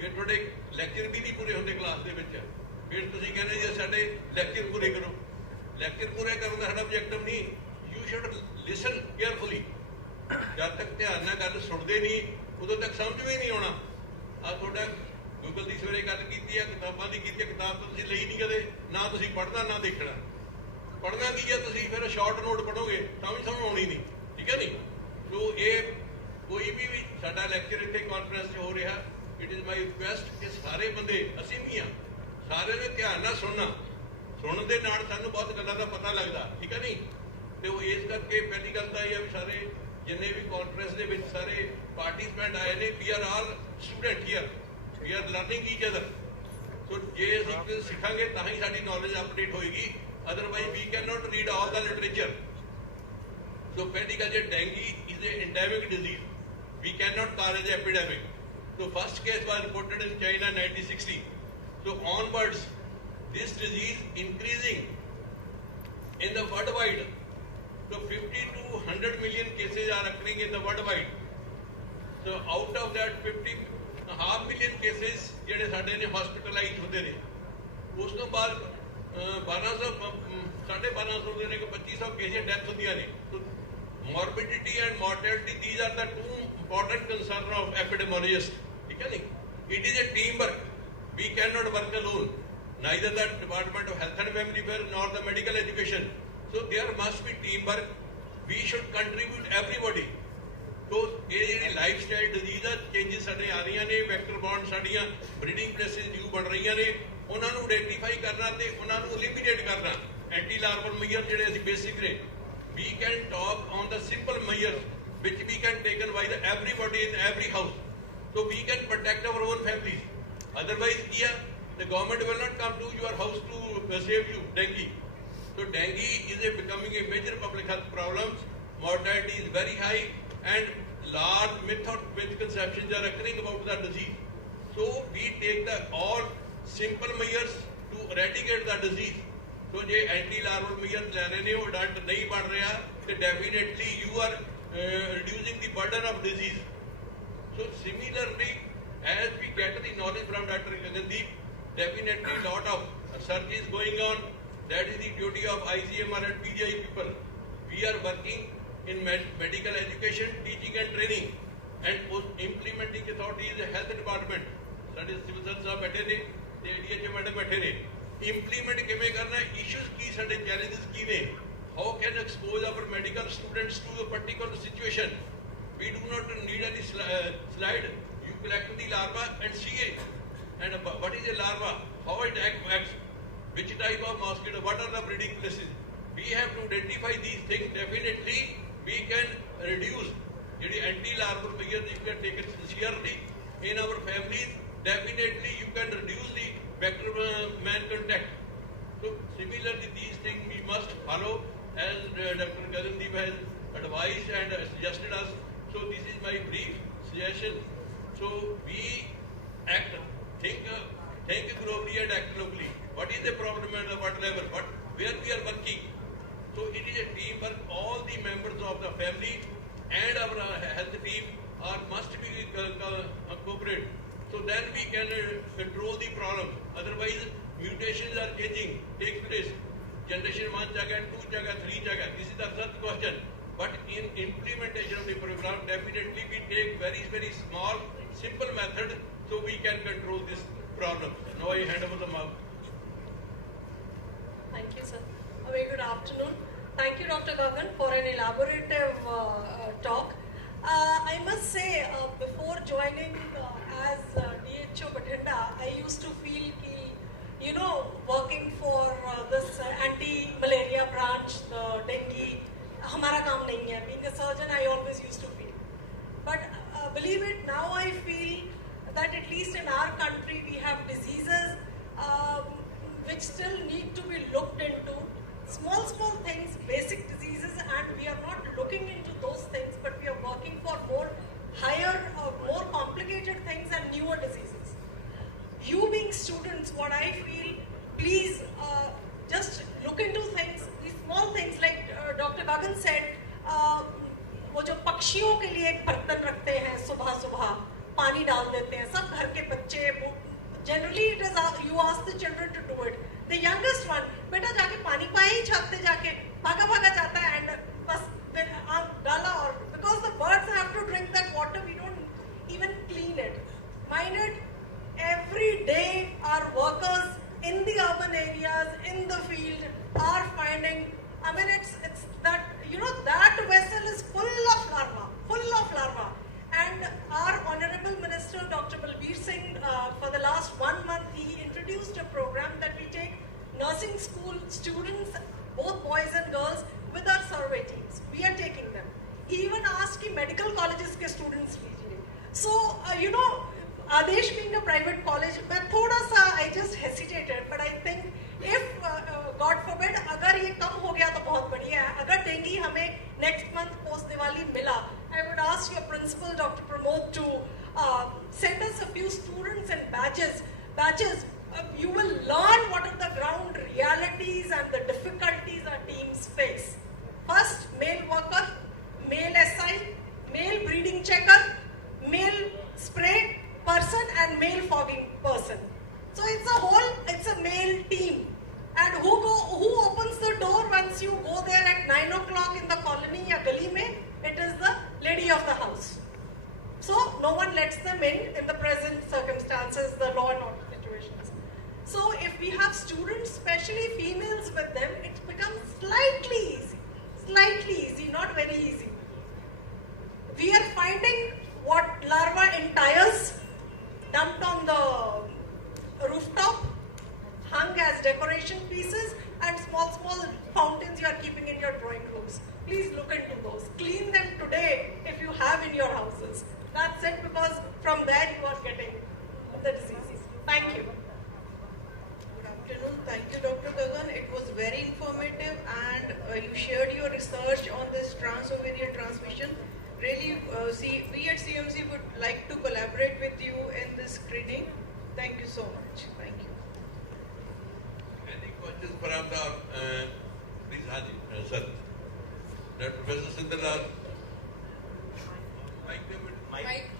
ਕਿ ਤੁਹਾਡੇ ਲੈਕਚਰ ਵੀ ਨਹੀਂ ਪੂਰੇ ਹੁੰਦੇ ਕਲਾਸ ਦੇ ਵਿੱਚ। ਫਿਰ ਤੁਸੀਂ ਕਹਿੰਦੇ ਜੀ ਸਾਡੇ ਲੈਕਚਰ ਪੂਰੇ ਕਰੋ। ਲੈਕਚਰ ਪੂਰੇ ਕਰਨ ਦਾ ਸਾਡਾ ਆਬਜੈਕਟਿਵ ਨਹੀਂ। You should ਲਿਸਨ carefully. ਜਦ ਤੱਕ ਧਿਆਨ ਨਾਲ ਗੱਲ ਸੁਣਦੇ ਨਹੀਂ ਉਦੋਂ ਤੱਕ ਸਮਝ ਵੀ ਨਹੀਂ ਆਉਣਾ। ਆ ਤੁਹਾਡਾ ਗੂਗਲ ਦੀ ਸਵੇਰੇ ਗੱਲ ਕੀਤੀ ਆ, ਕਿਤਾਬਾਂ ਦੀ ਕੀਤੀ ਆ, ਕਿਤਾਬ ਤਾਂ ਤੁਸੀਂ ਲਈ ਨਹੀਂ ਕਦੇ, ਨਾ ਤੁਸੀਂ ਪੜ੍ਹਨਾ ਨਾ ਦੇਖਣਾ। ਪੜ੍ਹਨਾ ਕੀ ਆ, ਤੁਸੀਂ ਫਿਰ ਸ਼ਾਰਟ ਨੋਟ ਪੜ੍ਹੋਗੇ ਤਾਂ ਵੀ ਸਮਝ ਆਉਣੀ ਨਹੀਂ, ਠੀਕ ਹੈ ਨਹੀਂ। ਸੋ ਇਹ ਕੋਈ ਵੀ ਸਾਡਾ ਲੈਕਚਰ ਇੱਥੇ ਕਾਨਫਰੰਸ 'ਚ ਹੋ ਰਿਹਾ, ਇਟ ਇਜ਼ ਮਾਈ ਰਿਕੁਐਸਟ ਕਿ ਸਾਰੇ ਬੰਦੇ, ਅਸੀਂ ਵੀ ਆ, ਸਾਰਿਆਂ ਨੇ ਧਿਆਨ ਨਾਲ ਸੁਣਨਾ। ਸੁਣਨ ਦੇ ਨਾਲ ਸਾਨੂੰ ਬਹੁਤ ਗੱਲਾਂ ਦਾ ਪਤਾ ਲੱਗਦਾ, ਠੀਕ ਹੈ ਨਹੀਂ। ਤੇ ਉਹ ਇਸ ਕਰਕੇ ਪਹਿਲੀ ਗੱਲ ਤਾਂ ਇਹ ਆ ਵੀ ਸਾਰੇ ਜਿੰਨੇ ਵੀ ਕਾਨਫਰੰਸ ਦੇ ਵਿੱਚ ਸਾਰੇ ਪਾਰਟੀਸਪੈਂਟ ਆਏ ਨੇ, we are all student here, we are learning each other. So ਜੇ ਅਸੀਂ ਸਿੱਖਾਂਗੇ ਤਾਂ ਹੀ ਸਾਡੀ ਨੌਲੇਜ ਅਪਡੇਟ ਹੋਏਗੀ, otherwise we can not read all the literature. So ਪਹਿਲੀ ਗੱਲ, ਜੇ dengue is a endemic disease, we cannot call it an epidemic. So first case was reported in China 1960. So onwards, this disease increasing in the worldwide. So 50 to 100 million cases are occurring in the worldwide. So out of that 50.5 million cases ਜਿਹੜੇ ਸਾਡੇ ਨੇ hospitalized ਹੁੰਦੇ ਨੇ, ਉਸ ਤੋਂ ਬਾਅਦ 1200 1250 ਦੇ ਨੇ ਕਿ 2500 ਕੇਸ ਡੈਥ ਹੁੰਦੀਆਂ ਨੇ। Morbidity and mortality, these are the two important concerns of epidemiologists. It is a teamwork. We cannot work alone. Neither the Department of Health and Family Welfare nor the medical education. So there must be teamwork. We should contribute everybody. So ਇਹ ਜਿਹੜੀ lifestyle disease changes ਸਾਡੇ ਆ ਰਹੀਆਂ ਨੇ, vector borne ਸਾਡੀਆਂ breeding places new ਬਣ ਰਹੀਆਂ ਨੇ, ਉਹਨਾਂ ਨੂੰ identify ਕਰਨਾ ਤੇ ਉਹਨਾਂ ਨੂੰ eliminate ਕਰਨਾ। Anti larval measures ਜਿਹੜੇ ਅਸੀਂ basic ਨੇ, we can talk on the simple measures which we can taken by the everybody in every house, so we can protect our own families. Otherwise, the government will not come to your house to save you dengue. So dengue is becoming a major public health problem. Mortality is very high and large misconceptions are occurring about the disease. So we take the all simple measures to eradicate the disease. So ਜੇ anti ਲਾਰਵਲ measures ਲੈ ਰਹੇ ਨੇ, ਉਹ adult ਨਹੀਂ ਬਣ ਰਿਹਾ, ਤੇ definitely you are reducing the burden of disease. So similarly, as we get the knowledge from Dr. Gagandeep, definitely lot of research is going on. That is the duty of ICMR and PGI people. We are working in medical education, teaching and training, and implementing authority is the health department. ਸਾਡੇ civil surgeon ਸਾਹਿਬ ਬੈਠੇ ਨੇ ਤੇ DHO madam ਬੈਠੇ ਨੇ। Implement ਕਿਵੇਂ ਕਰਨਾ, issues ਕੀ ਸਾਡੇ challenges ਕੀ ਨੇ, how can expose our medical students to a particular situation. We do not need any slide. You collect the larva and see it. And what is a larva? How it acts? Which type of mosquito? What are the breeding places? We have to identify these things. Definitely, we can reduce. The anti-larval measures you can take it sincerely in our families. Definitely, you can reduce the vector-man contact. So similarly, these things we must follow as Dr. Gagandeep has advised and suggested us. So this is my brief suggestion. So we act, think globally and act locally. What is the problem and at what level? Where we are working. So it is a teamwork. All the members of the family and our health team must be cooperate. So then we can control the problem. Otherwise, mutations are changing, takes place. Generation 1 jaga, 2 jaga, 3 jaga. This is the third question. But in implementation of the program, definitely we take very, very small, simple method so we can control this problem. Now I hand over the mic. Thank you, sir. A very good afternoon. Thank you, Dr. Gagan, for an elaborative talk. I must say, before joining as DHO Bathinda, I used to feel working for this anti-malaria branch, the dengue, hamara kaam nahi hai. Being a surgeon, I always used to feel. But believe it, now I feel that at least in our country we have diseases which still need to be looked into. Small things, basic diseases, and we are not looking into those things, but we are working for more complicated things and newer diseases. You being students, what I feel, please just look into things, these small things like Dr. Gagan said, वो जो पक्षियों के लिए एक बर्तन रखते हैं सुबह पानी डाल देते हैं सब घर के बच्चे generally it is you ask the children to do it. The youngest one, बेटा जाके पानी पाए ही छत पे जाके भागा जाता है and बस फिर आम डाला और because the birds have to drink that water, we don't even clean it. Mind it, every day our workers in the urban areas, in the field are finding, I mean it's that, that vessel is full of larvae. And our Honorable Minister, Dr. Balbir Singh, for the last 1 month, he introduced a program that we take nursing school students, both boys and girls, with our survey teams. We are taking them. He even asked कि medical colleges के students लीजिए. So, Adesh being a private college, I just hesitated, but I think if, God forbid, अगर ये कम हो गया तो बहुत बढ़िया है. अगर डेंगू हमें next month post Diwali मिला, I would ask your principal, Dr. Pramod, to send us a few students and batches. You will learn what are the ground realities and the difficulties our teams face. First, male worker, male SI, male breeding checker, male spray person and male fogging person. So it's a male team. And who opens the door once you go there at 9 o'clock in the colony ya gali mein? It is the lady of the house. So no one lets them in the present circumstances, the law and order situations. So if we have students, especially females with them, it becomes slightly easy, not very easy. We are finding what larvae in tires dumped on the rooftop, hung as decoration pieces, and small fountains you are keeping in your drawing rooms. Please look into those. Clean them today if you have in your houses. That's it, because from there you are getting the diseases. Thank you. Good afternoon. Thank you, Dr. Gagan. It was very informative, and you shared your research on this trans-ovarian transmission. Really, we at CMC would like to collaborate with you in this screening. Thank you so much. Thank you. Any questions from the please, Haji, sir. Professor Sindalal. Mike.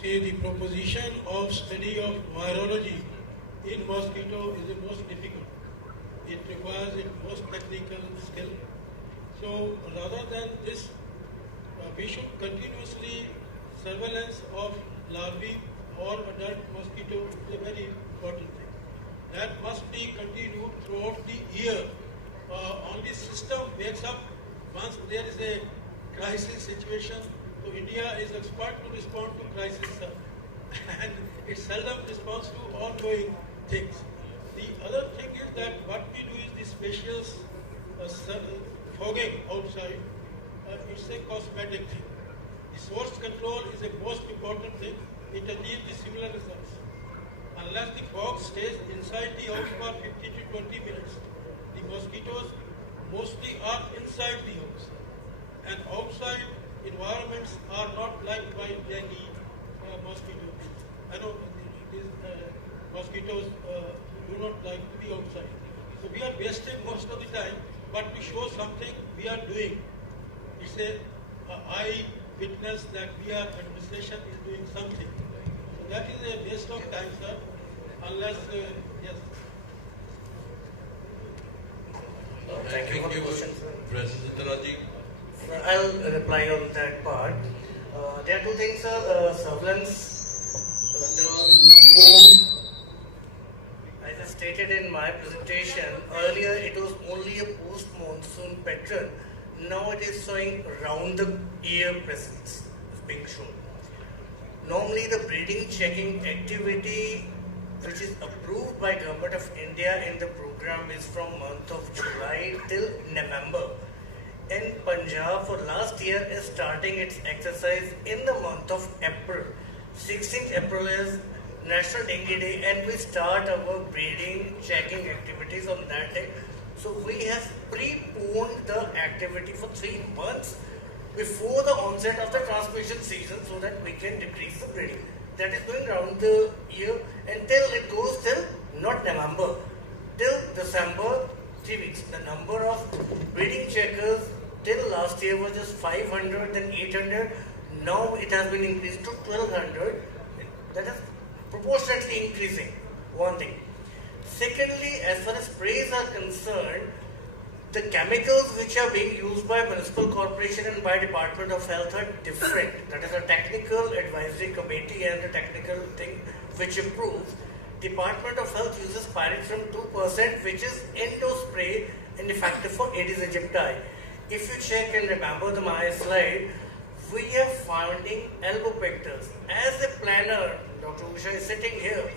See, the proposition of study of virology in mosquito is the most difficult. It requires the most technical skill. So rather than this, we should continuously surveillance of larvae or adult mosquito is a very important thing. That must be continued throughout the year. Only system wakes up once there is a crisis situation. So India is expert to respond to crisis and it seldom responds to ongoing things. The other thing is that what we do is the spacious fogging outside. It's a cosmetic thing. The source control is the most important thing. It achieves the similar results. Unless the fog stays inside the house for 50 to 20 minutes, the mosquitoes mostly are inside the house, and outside environments are not liked by dengue mosquitoes. I know these mosquitoes do not like to be outside. So we are wasting most of the time, but we show something we are doing. It's I witness that administration is doing something. So that is a waste of time, sir, unless, yes. Thank you for the question, sir. President I'll reply on that part. There are two things, sir. Surveillance. As I stated in my presentation, earlier it was only a post-monsoon pattern. Now it is showing round-the-year presence is being shown. Normally the breeding checking activity which is approved by Government of India in the program is from month of July till November. In Punjab for last year is starting its exercise in the month of April. 16th April is National Dengue Day and we start our breeding checking activities on that day. So we have preponed the activity for 3 months before the onset of the transmission season so that we can decrease the breeding. That is going around the year until it goes till not November, till December, 3 weeks. The number of breeding checkers till last year was just 500 then 800. Now it has been increased to 1200. That is proportionately increasing. One thing. Secondly, as far as sprays are concerned, the chemicals which are being used by municipal corporation and by Department of Health are different. That is a technical advisory committee and the technical thing which approves. Department of Health uses pyrethrum 2%, which is endo spray and effective for Aedes aegypti. If you check and remember the my slide, we are finding albopictus. As a planner, Dr. Usha is sitting here,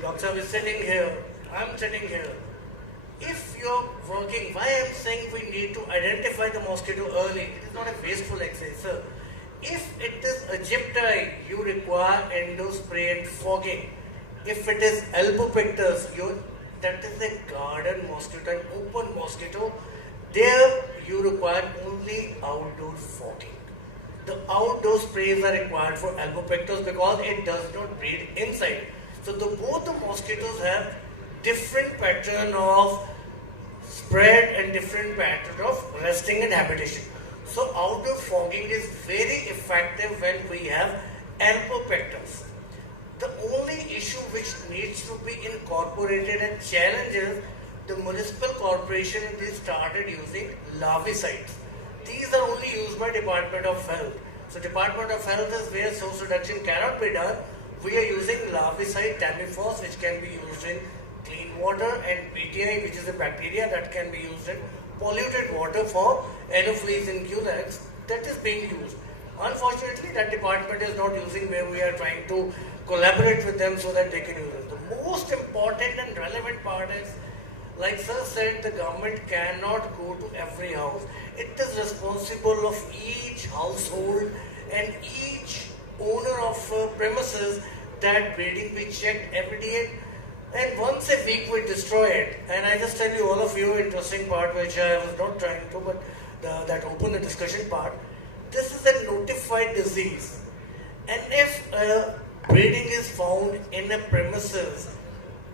Dr. is sitting here, I'm sitting here. If you're working, why I'm saying we need to identify the mosquito early, it is not a wasteful exercise, sir. If it is aegypti, you require endo spray and fogging. If it is albopictus, that is a garden mosquito, an open mosquito, there you require only outdoor fogging. The outdoor sprays are required for albopictus because it does not breed inside. So both the mosquitoes have different pattern of spread and different pattern of resting and habitation. So outdoor fogging is very effective when we have albopictus. The only issue which needs to be incorporated and challenges the municipal corporation, they started using larvicides. These are only used by Department of Health. So Department of Health is where source reduction cannot be done. We are using larvicide tamifos, which can be used in clean water, and PTI, which is a bacteria that can be used in polluted water for anopheles and culex. That is being used. Unfortunately, that department is not using, where we are trying to collaborate with them so that they can use it. The most important and relevant part is, like sir said, the government cannot go to every house. It is responsible of each household and each owner of premises that breeding be checked every day. And once a week we destroy it. And I just tell you all of you interesting part which I was not trying to, but that open the discussion part. This is a notified disease. And if breeding is found in a premises,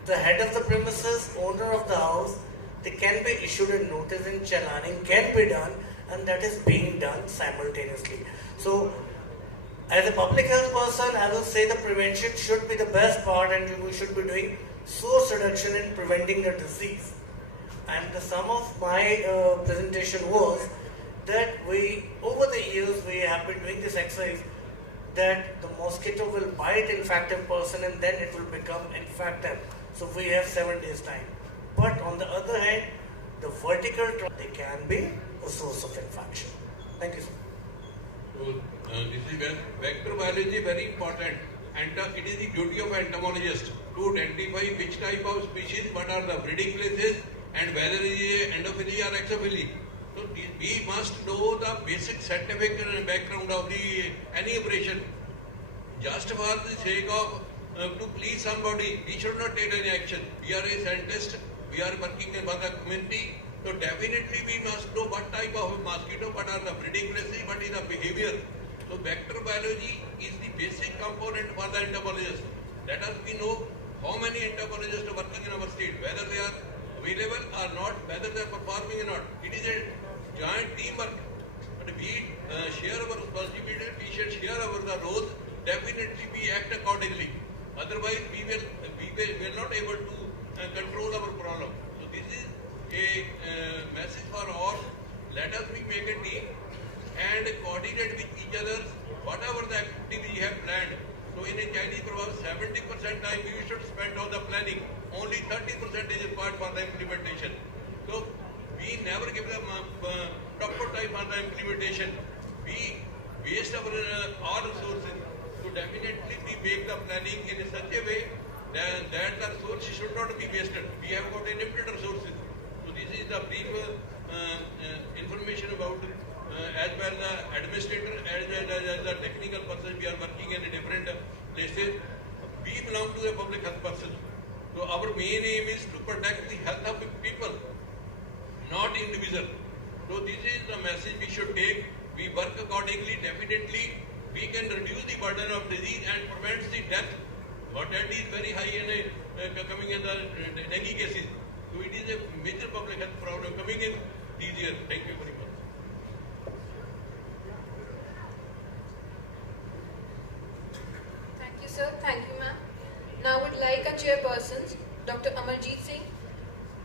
the head of the premises, owner of the house, they can be issued a notice and challaning can be done, and that is being done simultaneously. So, as a public health person, I will say the prevention should be the best part, and we should be doing source reduction in preventing the disease. And the sum of my presentation was that over the years, we have been doing this exercise that the mosquito will bite infected person and then it will become infective. So we have 7 days time. But on the other hand, the vertical they can be a source of infection. Thank you, sir. So, this is vector biology very important. And it is the duty of entomologist to identify which type of species, what are the breeding places, and whether it is endophily or exophily. So we must know the basic scientific background of any operation. Just for the sake of to please somebody, we should not take any action. We are a scientist, we are working in the community, So definitely we must know what type of mosquito, what are the breeding places, what is the behavior. So vector biology is the basic component for the entomologist. Let us we know how many entomologists are working in our state, whether they are available or not, whether they are performing or not. It is a joint teamwork. But we share our responsibility, we should share our the roles, definitely we act accordingly. Otherwise we will not able to control our problem. So this is a message for all. Let us we make a team and coordinate with each other whatever the activity we have planned. So in a Chinese proverb, 70% time we should spend on the planning. Only 30% is required for the implementation. So we never give them proper time on the implementation. We waste our all resources. So definitely we make the planning in such a way that the resources should not be wasted. We have got a limited resources. So this is the brief information about as well the administrator as well as the technical person. We are working in different places. We belong to the public health person. So our main aim is to protect the health of people, not individual. So this is the message we should take. We work accordingly. Definitely we can reduce the burden of disease and prevent the death. Mortality is very high in coming in the dengue cases. So it is a major public health problem coming in these years. Thank you very much. Thank you, sir. Thank you, ma'am. Now I would like our chairpersons, Dr. Amarjeet Singh,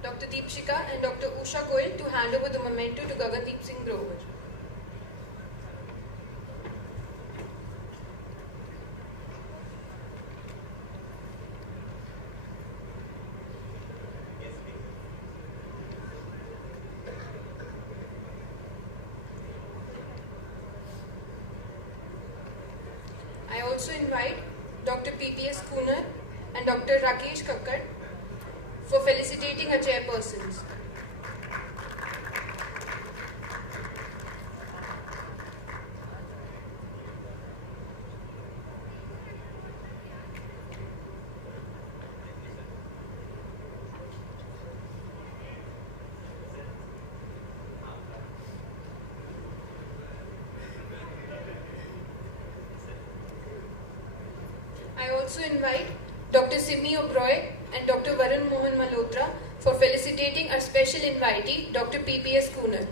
Dr. Deepshika and Dr. Usha Goyal to hand over the memento to Gagandeep Singh Grover. I also invite Dr. PPS Kunar and Dr. Rakesh Kakkar for felicitating our chairpersons. I also invite Dr. Simi Oberoi and Dr. Varun Mohan Malhotra for felicitating our special invitee, Dr. PPS Kunar.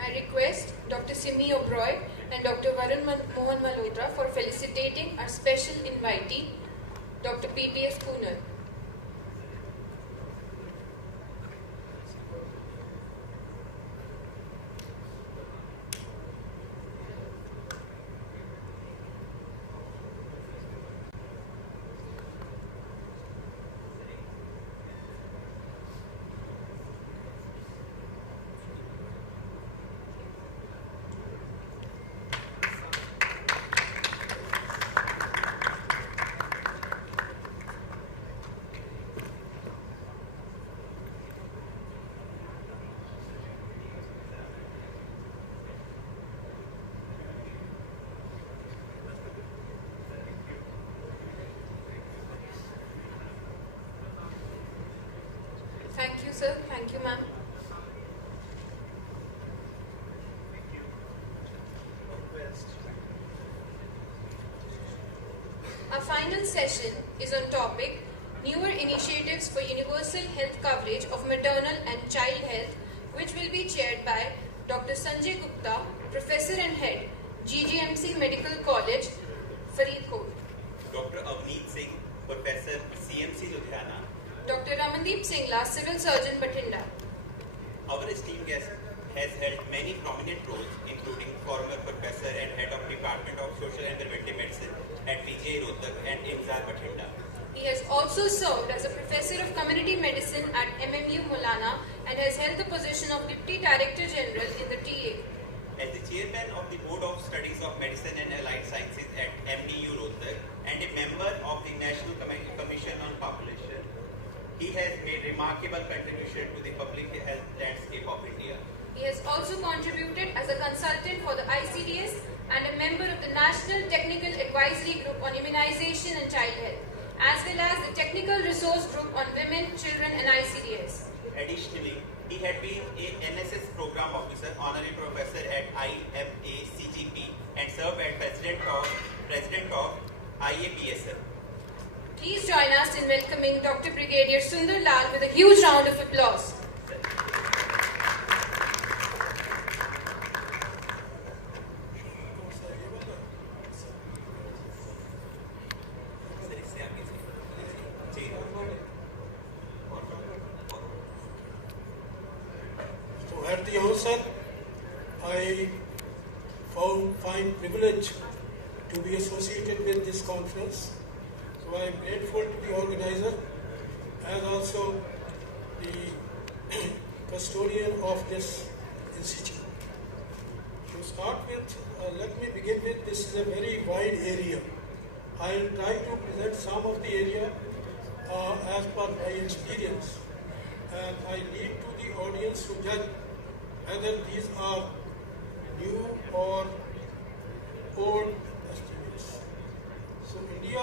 I request Dr. Simi Oberoi and Dr. Varun Mohan Malhotra for felicitating our special invitee, Dr. PPS Kunar. Thank you, sir. Thank you, ma'am. Our final session is on topic Newer Initiatives for Universal Health Coverage of Maternal and Child Health, which will be chaired by Dr. Sanjay Gupta, Professor and Head, GGMC Medical College, Faridkot. Dr. Avneet Singh, Professor, CMC Ludhiana. Dr. Ramandeep Singla, Civil Surgeon, Bathinda. Our esteemed guest has held many prominent roles, including former professor and head of Department of Social and Preventive Medicine at PGI Rohtak and IMSAR Bathinda. He has also served as a Professor of Community Medicine at MMU Molana and has held the position of Deputy Director General in the TA. As the chairman of the Board of Studies of Medicine and Allied Sciences at MDU Rohtak and a member of the National Commission on Population, he has made remarkable contribution to the public health landscape of India. He has also contributed as a consultant for the ICDS and a member of the National Technical Advisory Group on Immunization and Child Health, as well as the Technical Resource Group on Women, Children and ICDS. Additionally, he had been a NSS Program Officer, Honorary Professor at IAPSMCON and served as President of IAPSM. Please join us in welcoming Dr. Brigadier Sundar Lal with a huge round of applause. So at the outset, I find privilege to be associated with this conference. So I am grateful to the organizer and also the custodian of this institute. To start with, let me begin with, this is a very wide area. I will try to present some of the area as per my experience, and I leave to the audience to judge whether these are new or old estimates. So India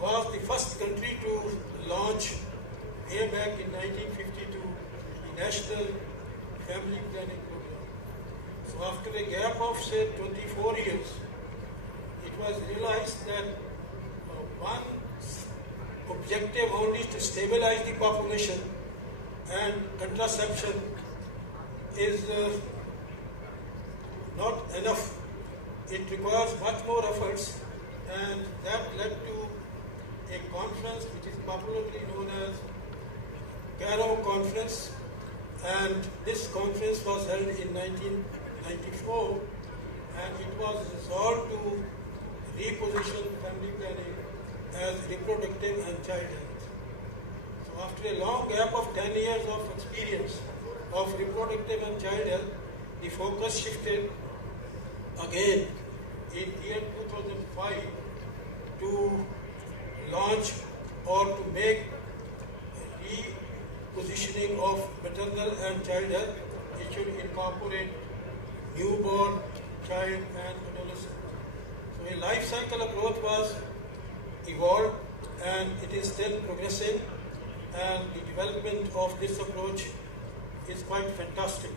was the first country to launch way back in 1952 the National Family Planning Program. So after a gap of say 24 years, it was realized that one objective only is to stabilize the population, and contraception is not enough. It requires much more efforts, and that led to a conference which is popularly known as Cairo Conference, and this conference was held in 1994, and it was resolved to reposition family planning as reproductive and child health. So after a long gap of 10 years of experience of reproductive and child health, the focus shifted again in year 2005 to launch or to make repositioning of maternal and child health. It should incorporate newborn, child and adolescent. So a life cycle approach was evolved, and it is still progressing, and the development of this approach is quite fantastic.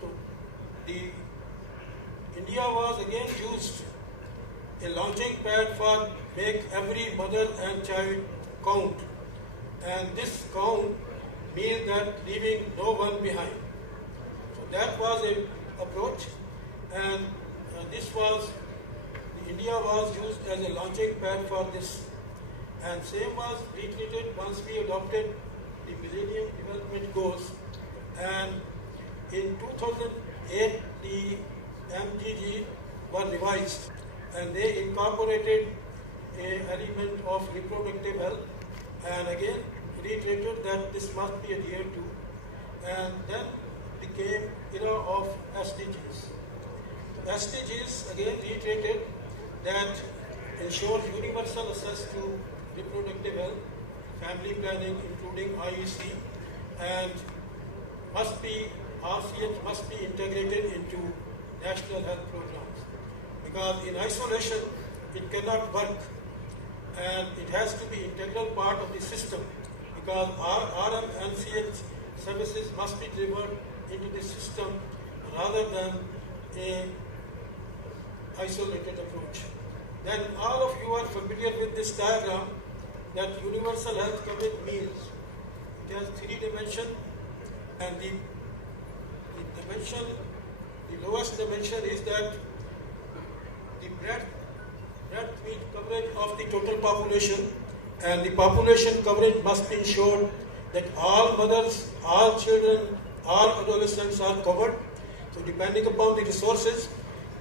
So India was again used a launching pad for make every mother and child count, and this count means that leaving no one behind. So that was an approach, and India was used as a launching pad for this, and same was reiterated once we adopted the Millennium Development Goals, and in 2008 the MDG were revised, and they incorporated an element of reproductive health, and again reiterated that this must be adhered to, and then became era of SDGs. SDGs again reiterated that ensures universal access to reproductive health, family planning including IEC, and RCH must be integrated into national health programs, because in isolation it cannot work, and it has to be integral part of the system, because RM and CH services must be delivered into the system rather than a isolated approach. Then all of you are familiar with this diagram that universal health coverage means. It has 3 dimensions, and the lowest dimension is that the breadth means coverage of the total population, and the population coverage must be ensured that all mothers, all children, all adolescents are covered. So depending upon the resources,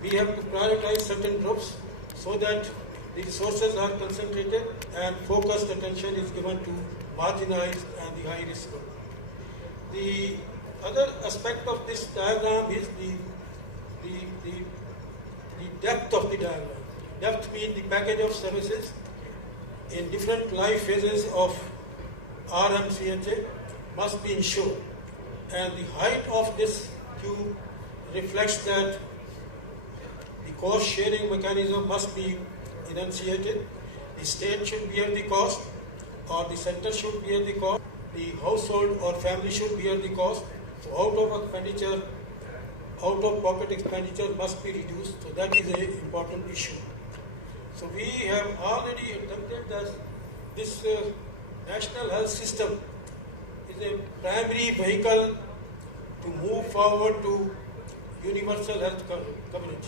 we have to prioritize certain groups so that the resources are concentrated and focused attention is given to marginalized and the high risk group. The other aspect of this diagram is the depth of the diagram. depth mean the package of services in different life phases of RMCHA must be ensured, and the height of this queue reflects that the cost sharing mechanism must be enunciated. The state should bear the cost, or the center should bear the cost, the household or family should bear the cost. So out of pocket expenditure must be reduced. So that is an important issue. So we have already attempted that this national health system is a primary vehicle to move forward to universal health coverage.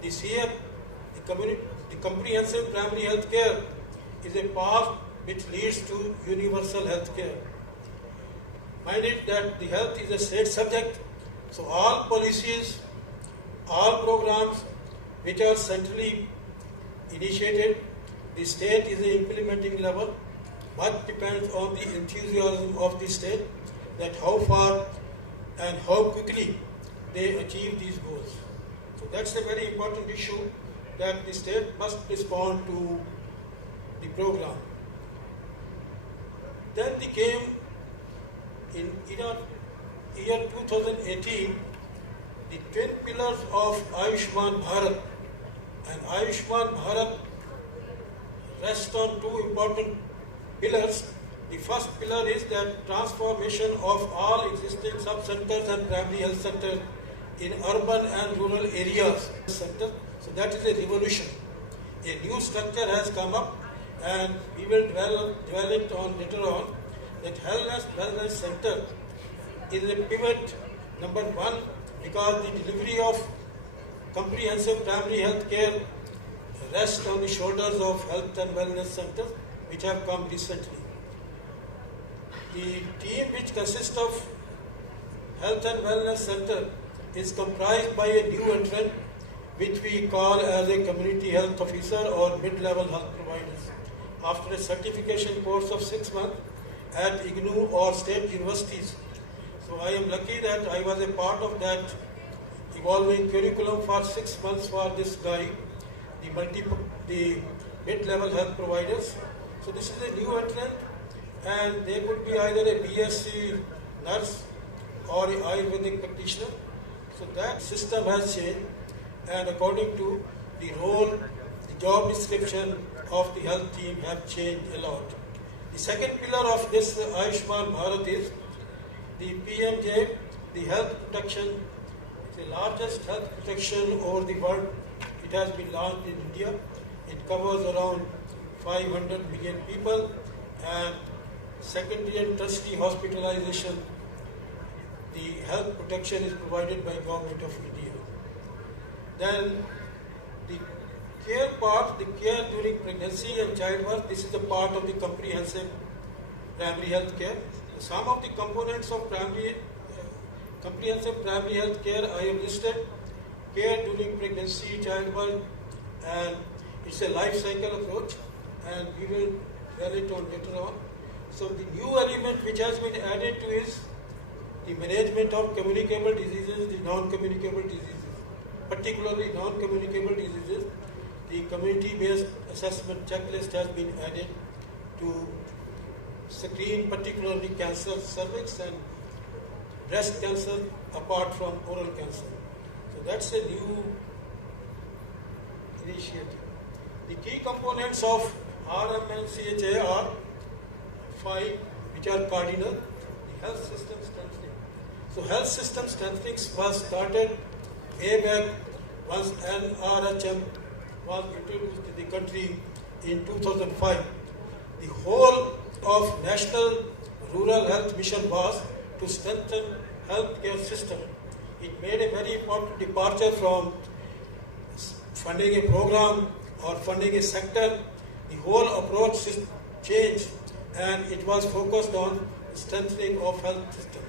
This year, the comprehensive primary health care is a path which leads to universal health care. Mind it that the health is a state subject, so all policies, all programs which are centrally initiated, the state is the implementing level. Much depends on the enthusiasm of the state, that how far and how quickly they achieve these goals. So that's a very important issue, that the state must respond to the program. Then they came in year 2018, the twin pillars of Ayushman Bharat. And Ayushman Bharat rests on two important pillars. The first pillar is that transformation of all existing sub-centers and primary health centers in urban and rural areas. So that is a revolution. A new structure has come up, and we will dwell it on later on, that wellness center is a pivot number one, because the delivery of comprehensive primary health care rests on the shoulders of health and wellness centers which have come recently. The team, which consists of health and wellness center, is comprised by a new entrant which we call as a community health officer or mid-level health providers. After a certification course of 6 months at IGNU or state universities. So I am lucky that I was a part of that evolving curriculum for 6 months for this guy, the mid-level health providers. So this is a new entrant, and they could be either a BSc nurse or an Ayurvedic practitioner. So that system has changed, and according to the role, the job description of the health team have changed a lot. The second pillar of this Ayushman Bharat is the PMJ, the health protection. It's the largest health protection over the world. It has been launched in India. It covers around 500 million people, and secondary and tertiary hospitalization, the health protection is provided by Government of India. Then the care part, the care during pregnancy and childbirth, this is a part of the comprehensive primary health care. Some of the components of comprehensive primary health care I have listed: care during pregnancy, childbirth, and it's a life cycle approach, and we will dwell it on later on. So the new element which has been added to is the management of communicable diseases, the non-communicable diseases, particularly non-communicable diseases. The community-based assessment checklist has been added to screen particularly cancer, cervix and breast cancer, apart from oral cancer. So that's a new initiative. The key components of RMCHA are 5, which are cardinal. The health system strengthening. So health system strengthening was started way back once NRHM was introduced to the country in 2005. The whole of National Rural Health Mission was to strengthen healthcare system. It made a very important departure from funding a program or funding a sector. The whole approach changed, and it was focused on strengthening of health system.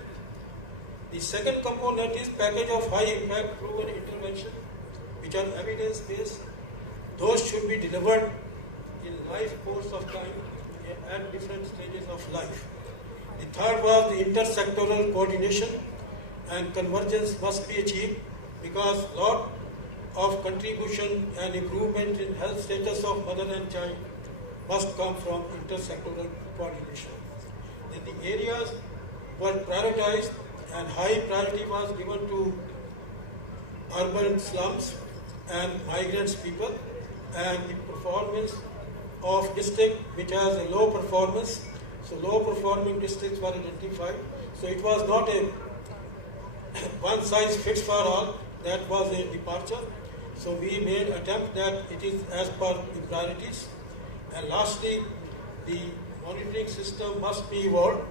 The second component is package of high impact proven intervention, which are evidence based. Those should be delivered in life course of time at different stages of life. The third was the intersectoral coordination, and convergence must be achieved, because a lot of contribution and improvement in health status of mother and child must come from intersectoral coordination. The areas were prioritized and high priority was given to urban slums and migrants people, and the performance of district which has a low performance, so low performing districts were identified. So it was not a one size fits for all, that was a departure. So we made attempt that it is as per the priorities. And lastly, the monitoring system must be evolved.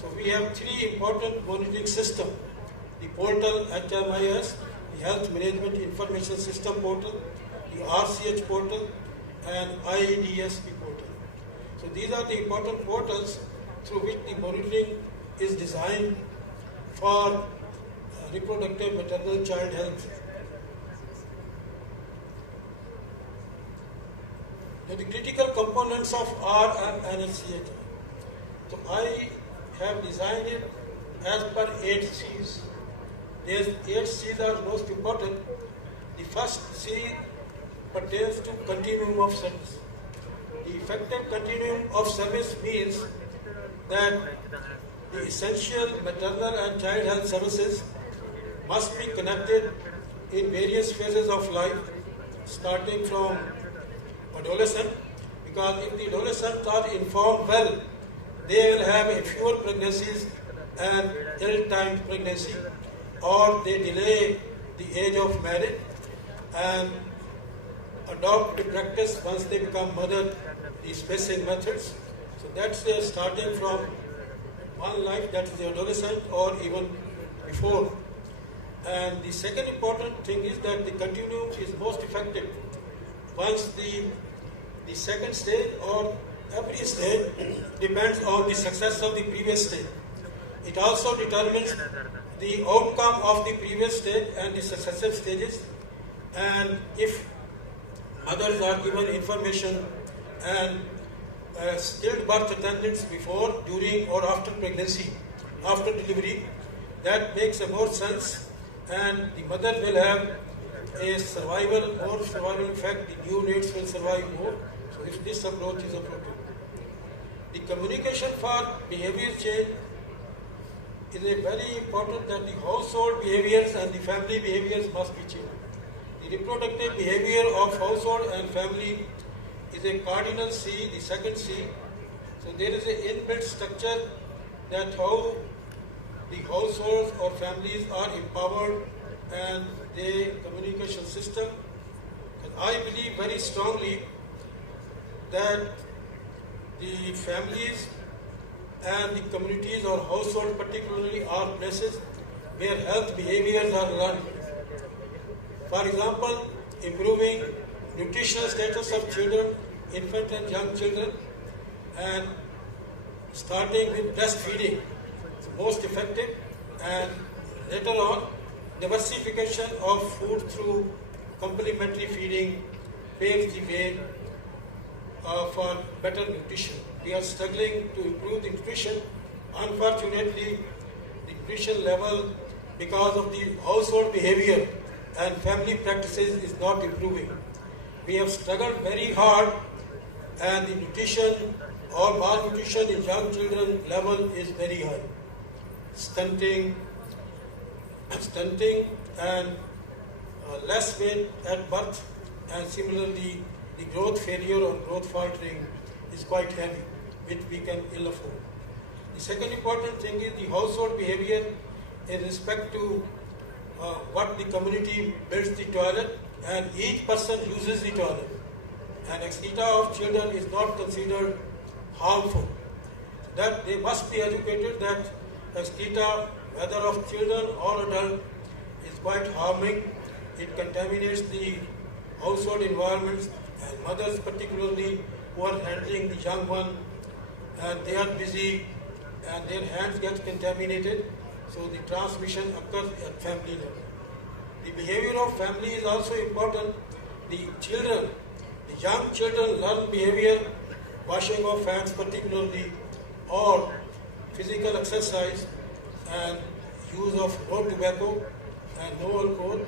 So we have three important monitoring systems: the portal HMIS, the Health Management Information System portal, the RCH portal, and IEDSP portal. So these are the important portals through which the monitoring is designed for reproductive maternal child health. The critical components of RMNHCH. So I have designed it as per 8 C's. These 8 C's are most important. The first C pertains to continuum of service. The effective continuum of service means that the essential maternal and child health services must be connected in various phases of life, starting from adolescent, because if the adolescents are informed well, they will have a fewer pregnancies and ill-timed pregnancy, or they delay the age of marriage and adopt the practice once they become mother, the spacing methods. So that's starting from one life, that is the adolescent, or even before. And the second important thing is that the continuum is most effective once the second stage, or every stage depends on the success of the previous stage. It also determines the outcome of the previous stage and the successive stages. And if mothers are given information and skilled birth attendants before, during, or after pregnancy, after delivery, that makes a more sense, and the mother will have a more survival effect, the neonates will survive more. So if this approach is appropriate. The communication for behavior change is a very important, that the household behaviors and the family behaviors must be changed. The reproductive behavior of household and family is a cardinal C, the second C. So there is an inbuilt structure that how the households or families are empowered and their communication system. And I believe very strongly that the families and the communities or households particularly are places where health behaviors are learned. For example, improving nutritional status of children, infant and young children, and starting with breastfeeding is most effective, and later on diversification of food through complementary feeding paves the way for better nutrition. We are struggling to improve the nutrition. Unfortunately, the nutrition level, because of the household behavior and family practices, is not improving. We have struggled very hard, and the nutrition or malnutrition in young children level is very high. Stunting and less weight at birth, and similarly the growth failure or growth faltering is quite heavy, which we can ill afford. The second important thing is the household behavior in respect to what the community builds the toilet, and each person uses the toilet. And excreta of children is not considered harmful. That they must be educated that excreta, whether of children or adult, is quite harming. It contaminates the household environments, and mothers particularly who are handling the young one, and they are busy and their hands get contaminated, so the transmission occurs at family level. The behavior of family is also important. The young children learn behavior, washing of hands particularly, or physical exercise, and use of no tobacco and no alcohol.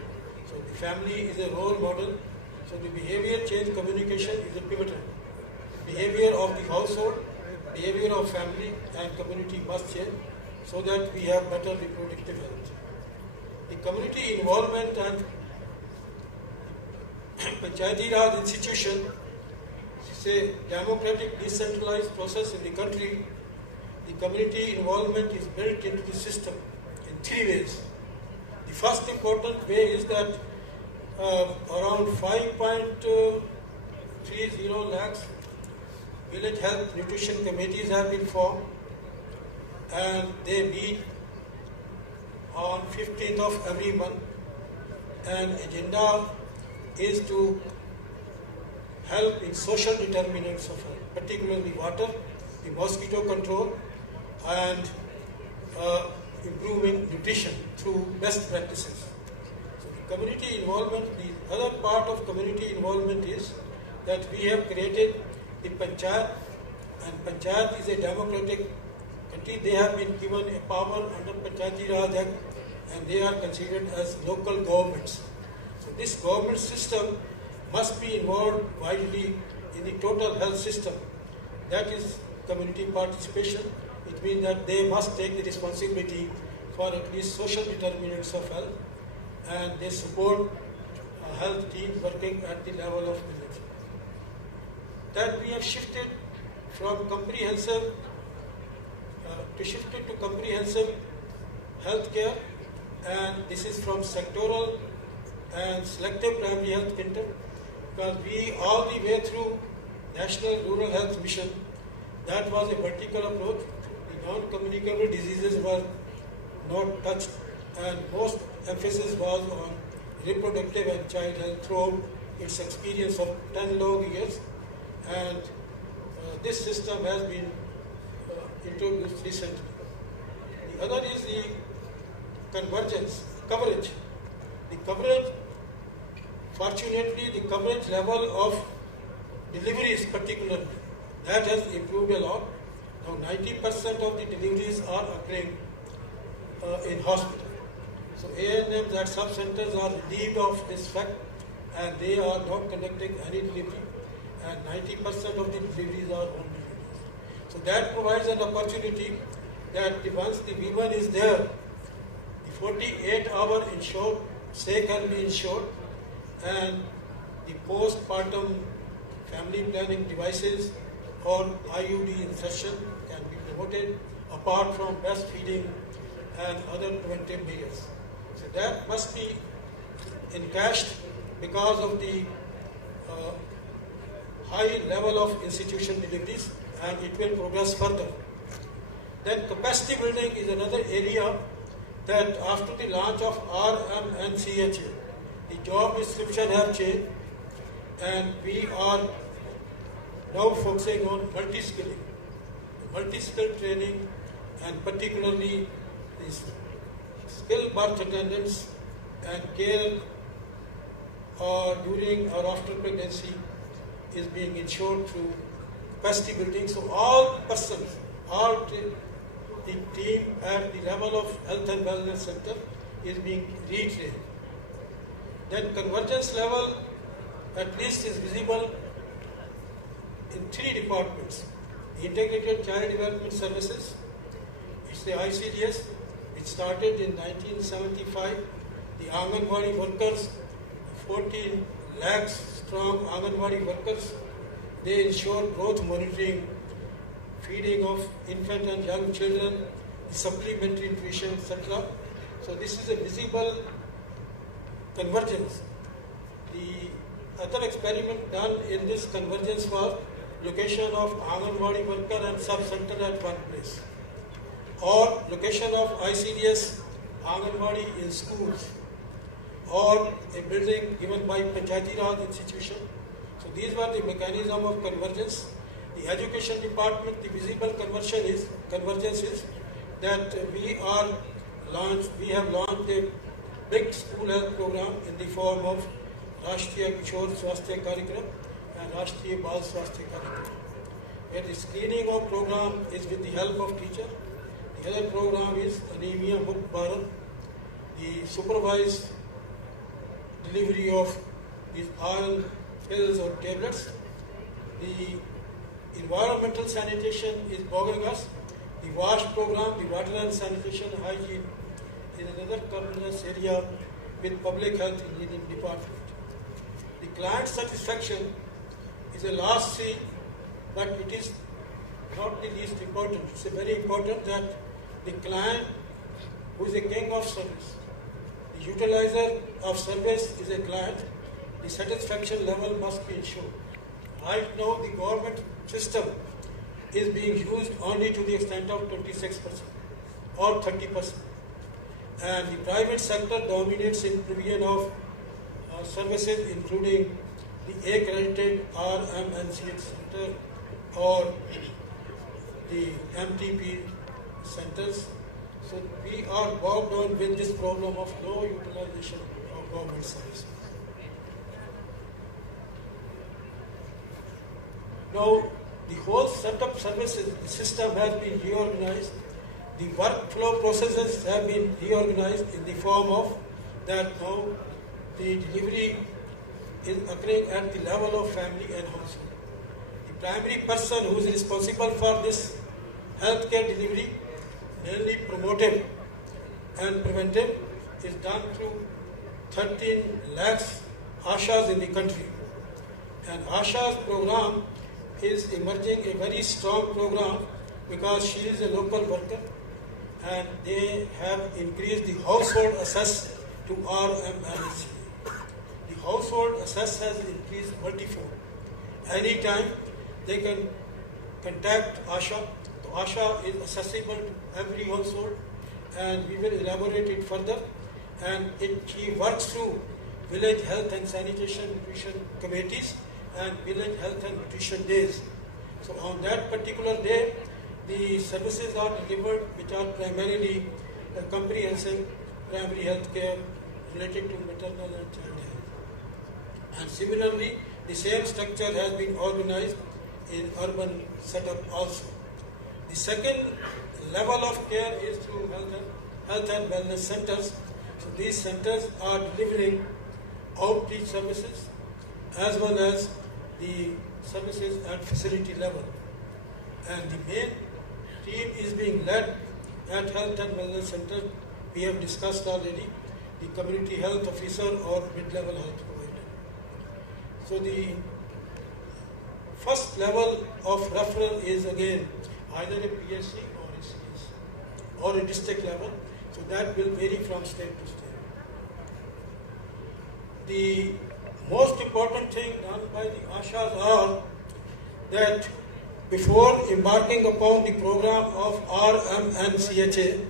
So So the family is a role model. So the behavior change communication is a pivotal. Behavior of the household, behavior of family and community must change so that we have better reproductive health. The community involvement and Panchayati Raj institution is a democratic decentralized process in the country. The community involvement is built into the system in three ways. The first important way is that around 5.30 lakhs village health nutrition committees have been formed, and they meet on 15th of every month, and agenda is to help in social determinants of health, particularly water, the mosquito control, and improving nutrition through best practices. So the community involvement, the other part of community involvement is that we have created the Panchayat, and Panchayat is a democratic country. They have been given a power under Panchayati Raj Act, and they are considered as local governments. So this government system must be involved widely in the total health system. That is community participation. It means that they must take the responsibility for at least social determinants of health, and they support health teams working at the level of village. That we have shifted from comprehensive to comprehensive healthcare, and this is from sectoral and selective primary health center, because we all the way through National Rural Health Mission, that was a vertical approach. The non-communicable diseases were not touched, and most emphasis was on reproductive and child health throughout its experience of 10 long years, and this system has been introduced recently. The other is the convergence, coverage. The coverage, fortunately, the coverage level of deliveries particularly, that has improved a lot. Now 90% of the deliveries are occurring in hospital. So ANMs at sub-centers are relieved of this fact, and they are not conducting any delivery, and 90% of the deliveries are home deliveries. So that provides an opportunity that once the woman is there, the 48-hour insured stay can be insured, and the postpartum family planning devices or IUD insertion can be promoted apart from breastfeeding and other preventive measures. So that must be encashed because of the high level of institution deliveries, and it will progress further. Then capacity building is another area that after the launch of RMNCHA, the job description have changed, and we are now focusing on multi-skilling, multi-skill training, and particularly these skilled birth attendants and care during or after pregnancy is being ensured through capacity building. So all persons, all the team at the level of health and wellness center is being retrained. Then convergence level at least is visible in 3 departments. The Integrated Child Development Services, it's the ICDS, it started in 1975. The Anganwadi workers, 14 lakhs strong Anganwadi workers, they ensure growth monitoring, feeding of infant and young children, supplementary nutrition, etc. So this is a visible convergence. The other experiment done in this convergence was location of Anganwadi worker and sub-center at one place, or location of ICDS Anganwadi in schools, or a building given by Panchayati Raj institution. So these were the mechanism of convergence. The education department, the visible convergence is that we have launched a big school health program in the form of Rashtriya Kishore Swasthya Karikram and Rashtriya Bal Swasthya Karikram, where the screening of program is with the help of teacher. The other program is Anemia Mukt Bharat, the supervised delivery of these iron pills or tablets. The environmental sanitation is bogging us. The WASH program, the water and sanitation hygiene, is another governance area with public health engineering department. The client satisfaction is a last C, but it is not the least important. It's very important that the client, who is a king of service, the utilizer of service is a client, the satisfaction level must be ensured. Right now, the government system is being used only to the extent of 26% or 30%. And the private sector dominates in provision of services, including the accredited RMNCH center or the MTP centers. So we are bogged down with this problem of low utilization of government services. Now, the whole setup services, the system has been reorganized. The workflow processes have been reorganized in the form of that now the delivery is occurring at the level of family and household. The primary person who is responsible for this healthcare delivery, mainly promotive and preventive, is done through 13 lakhs ASHAs in the country. And ASHA's program is emerging a very strong program because she is a local worker and they have increased the household access to RMNC. The household access has increased multifold. Anytime they can contact ASHA. So ASHA is accessible to every household and we will elaborate it further. And she works through village health and sanitation nutrition committees and village health and nutrition days. So on that particular day, the services are delivered which are primarily comprehensive primary health care related to maternal and child health. And similarly, the same structure has been organized in urban setup also. The second level of care is through health and wellness centers. So these centers are delivering outreach services as well as the services at facility level. And the main team is being led at Health and Wellness Center. We have discussed already the community health officer or mid-level health provider. So the first level of referral is again either a PSC or a CSC or a district level. So that will vary from state to state. The most important thing done by the ASHAs are that before embarking upon the program of RMNCHA,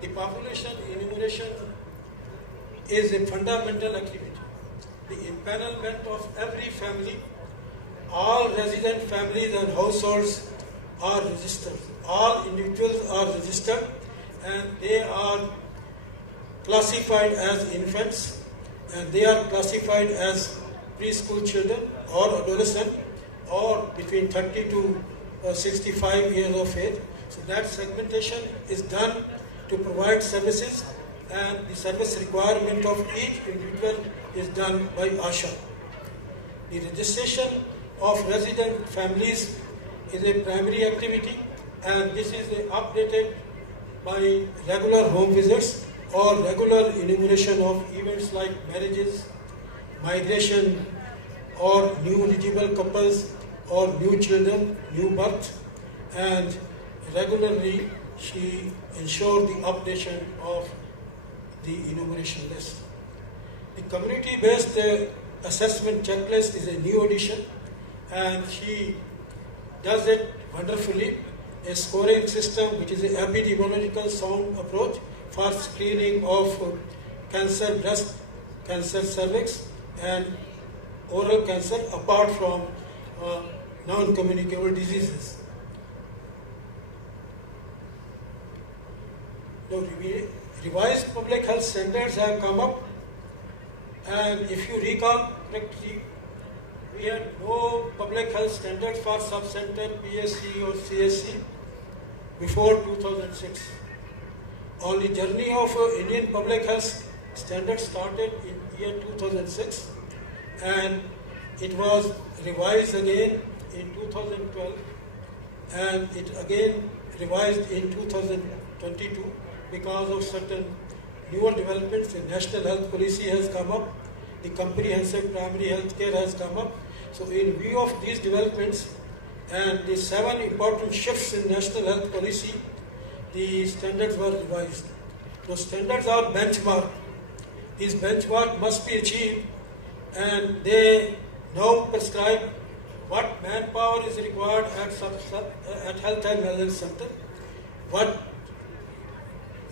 the population enumeration is a fundamental activity. The empanelment of every family, all resident families and households are registered. All individuals are registered and they are classified as infants and they are classified as preschool children or adolescent or between 30 to 65 years of age. So that segmentation is done to provide services and the service requirement of each individual is done by ASHA. The registration of resident families is a primary activity and this is updated by regular home visits or regular enumeration of events like marriages, migration or new eligible couples or new children, new birth, and regularly she ensured the updation of the enumeration list. The community-based assessment checklist is a new addition and she does it wonderfully. A scoring system which is an epidemiological sound approach for screening of cancer, breast cancer, cervix and oral cancer apart from non-communicable diseases. Now, revised public health standards have come up and if you recall correctly, we had no public health standards for sub-center, PSC or CSC before 2006. Only journey of Indian public health standards started in year 2006, and it was revised again in 2012, and it again revised in 2022 because of certain newer developments. The national health policy has come up, the comprehensive primary health care has come up. So in view of these developments and the 7 important shifts in national health policy, the standards were revised. Those standards are benchmark. These benchmark must be achieved, and they now prescribe what manpower is required at health and wellness center, what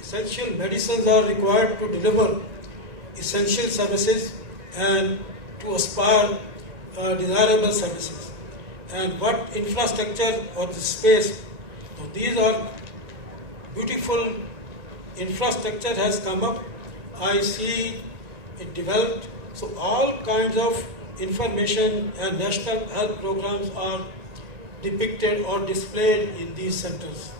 essential medicines are required to deliver essential services and to aspire desirable services, and what infrastructure or the space. So these are beautiful infrastructure has come up. I see it developed. So all kinds of information and national health programs are depicted or displayed in these centers.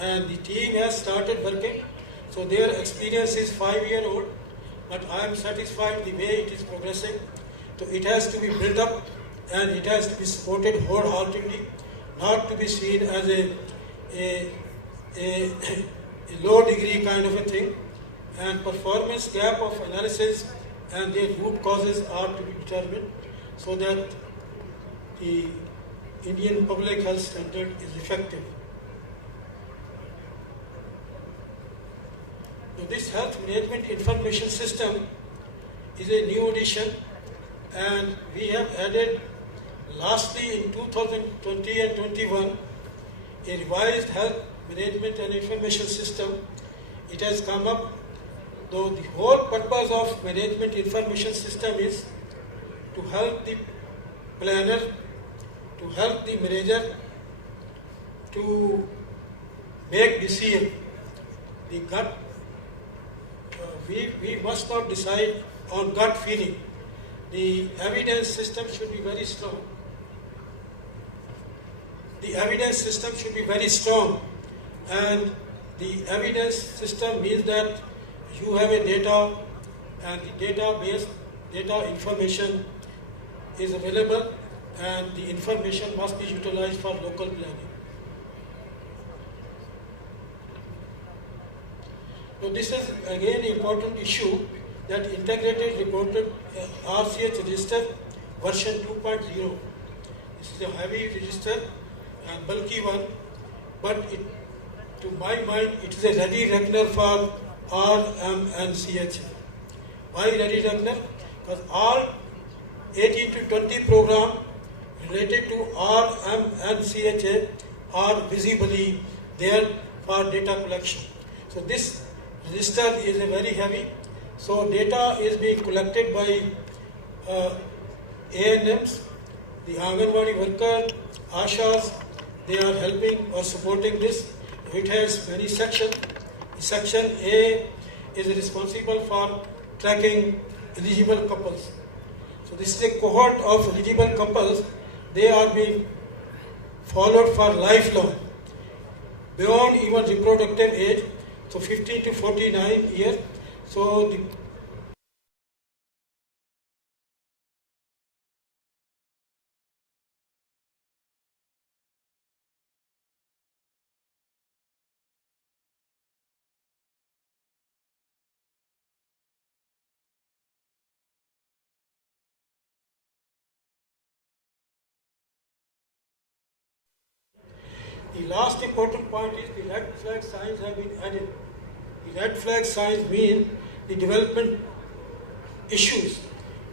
And the team has started working. So their experience is 5-year-old, but I am satisfied the way it is progressing. So it has to be built up and it has to be supported wholeheartedly, not to be seen as a low degree kind of a thing. And performance gap of analysis and their root causes are to be determined so that the Indian public health standard is effective. So this health management information system is a new addition, and we have added lastly in 2020 and 21 a revised health management and information system. It has come up, though the whole purpose of management information system is to help the planner, to help the manager to make decision. The gut, we must not decide on gut feeling. The evidence system should be very strong. The evidence system should be very strong, and the evidence system means that you have a data, and the database, data information is available, and the information must be utilized for local planning. So this is again an important issue, that integrated reported RCH register version 2.0. This is a heavy register and bulky one, but to my mind it is a ready reckoner for RM and CH. Why ready reckoner? Because all 18 to 20 program related to RM and CHA are visibly there for data collection. So this register is a very heavy. So data is being collected by ANMs, the Anganwadi worker, Ashas. They are helping or supporting this. It has many sections. Section A is responsible for tracking eligible couples. So this is a cohort of eligible couples. They are being followed for lifelong, beyond even reproductive age, so 15 to 49 years. So the last important point is the red flag signs have been added. The red flag signs mean the development issues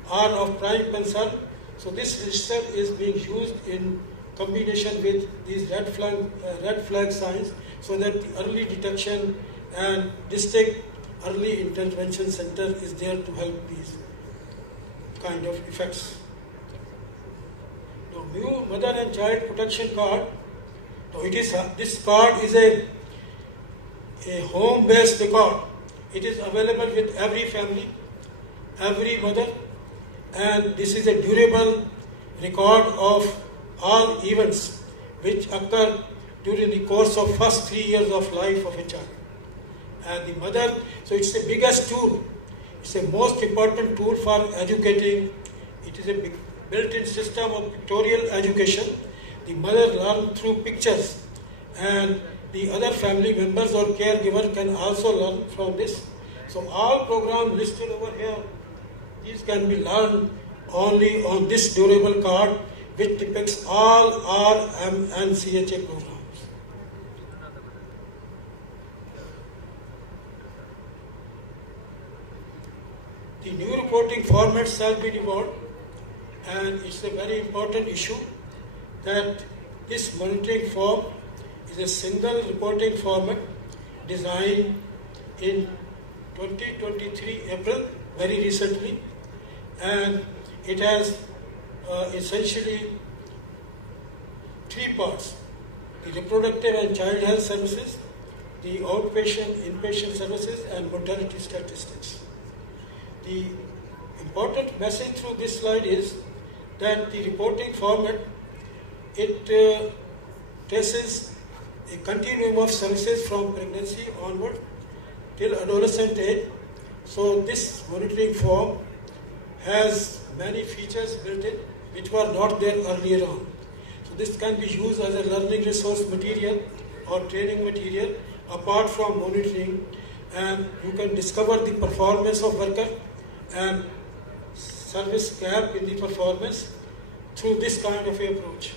are of prime concern. So this register is being used in combination with these red flag signs, so that the early detection and district early intervention center is there to help these kind of effects. Now, new mother and child protection card. So it is this card is a home-based record. It is available with every family, every mother, and this is a durable record of all events which occur during the course of first 3 years of life of a child. And the mother, so it's the biggest tool It's a most important tool for educating. It is a built-in system of pictorial education. The mother learns through pictures, and the other family members or caregiver can also learn from this. So all programs listed over here, these can be learned only on this durable card, which depicts all RM and CHA programs. The new reporting format shall be developed, and it's a very important issue that this monitoring form is a single reporting format designed in 2023 April, very recently, and it has essentially 3 parts: the reproductive and child health services, the outpatient, inpatient services, and mortality statistics. The important message through this slide is that the reporting format, it traces a continuum of services from pregnancy onward till adolescent age. So this monitoring form has many features built in which were not there earlier on. So this can be used as a learning resource material or training material apart from monitoring, and you can discover the performance of worker and service gap in the performance through this kind of approach.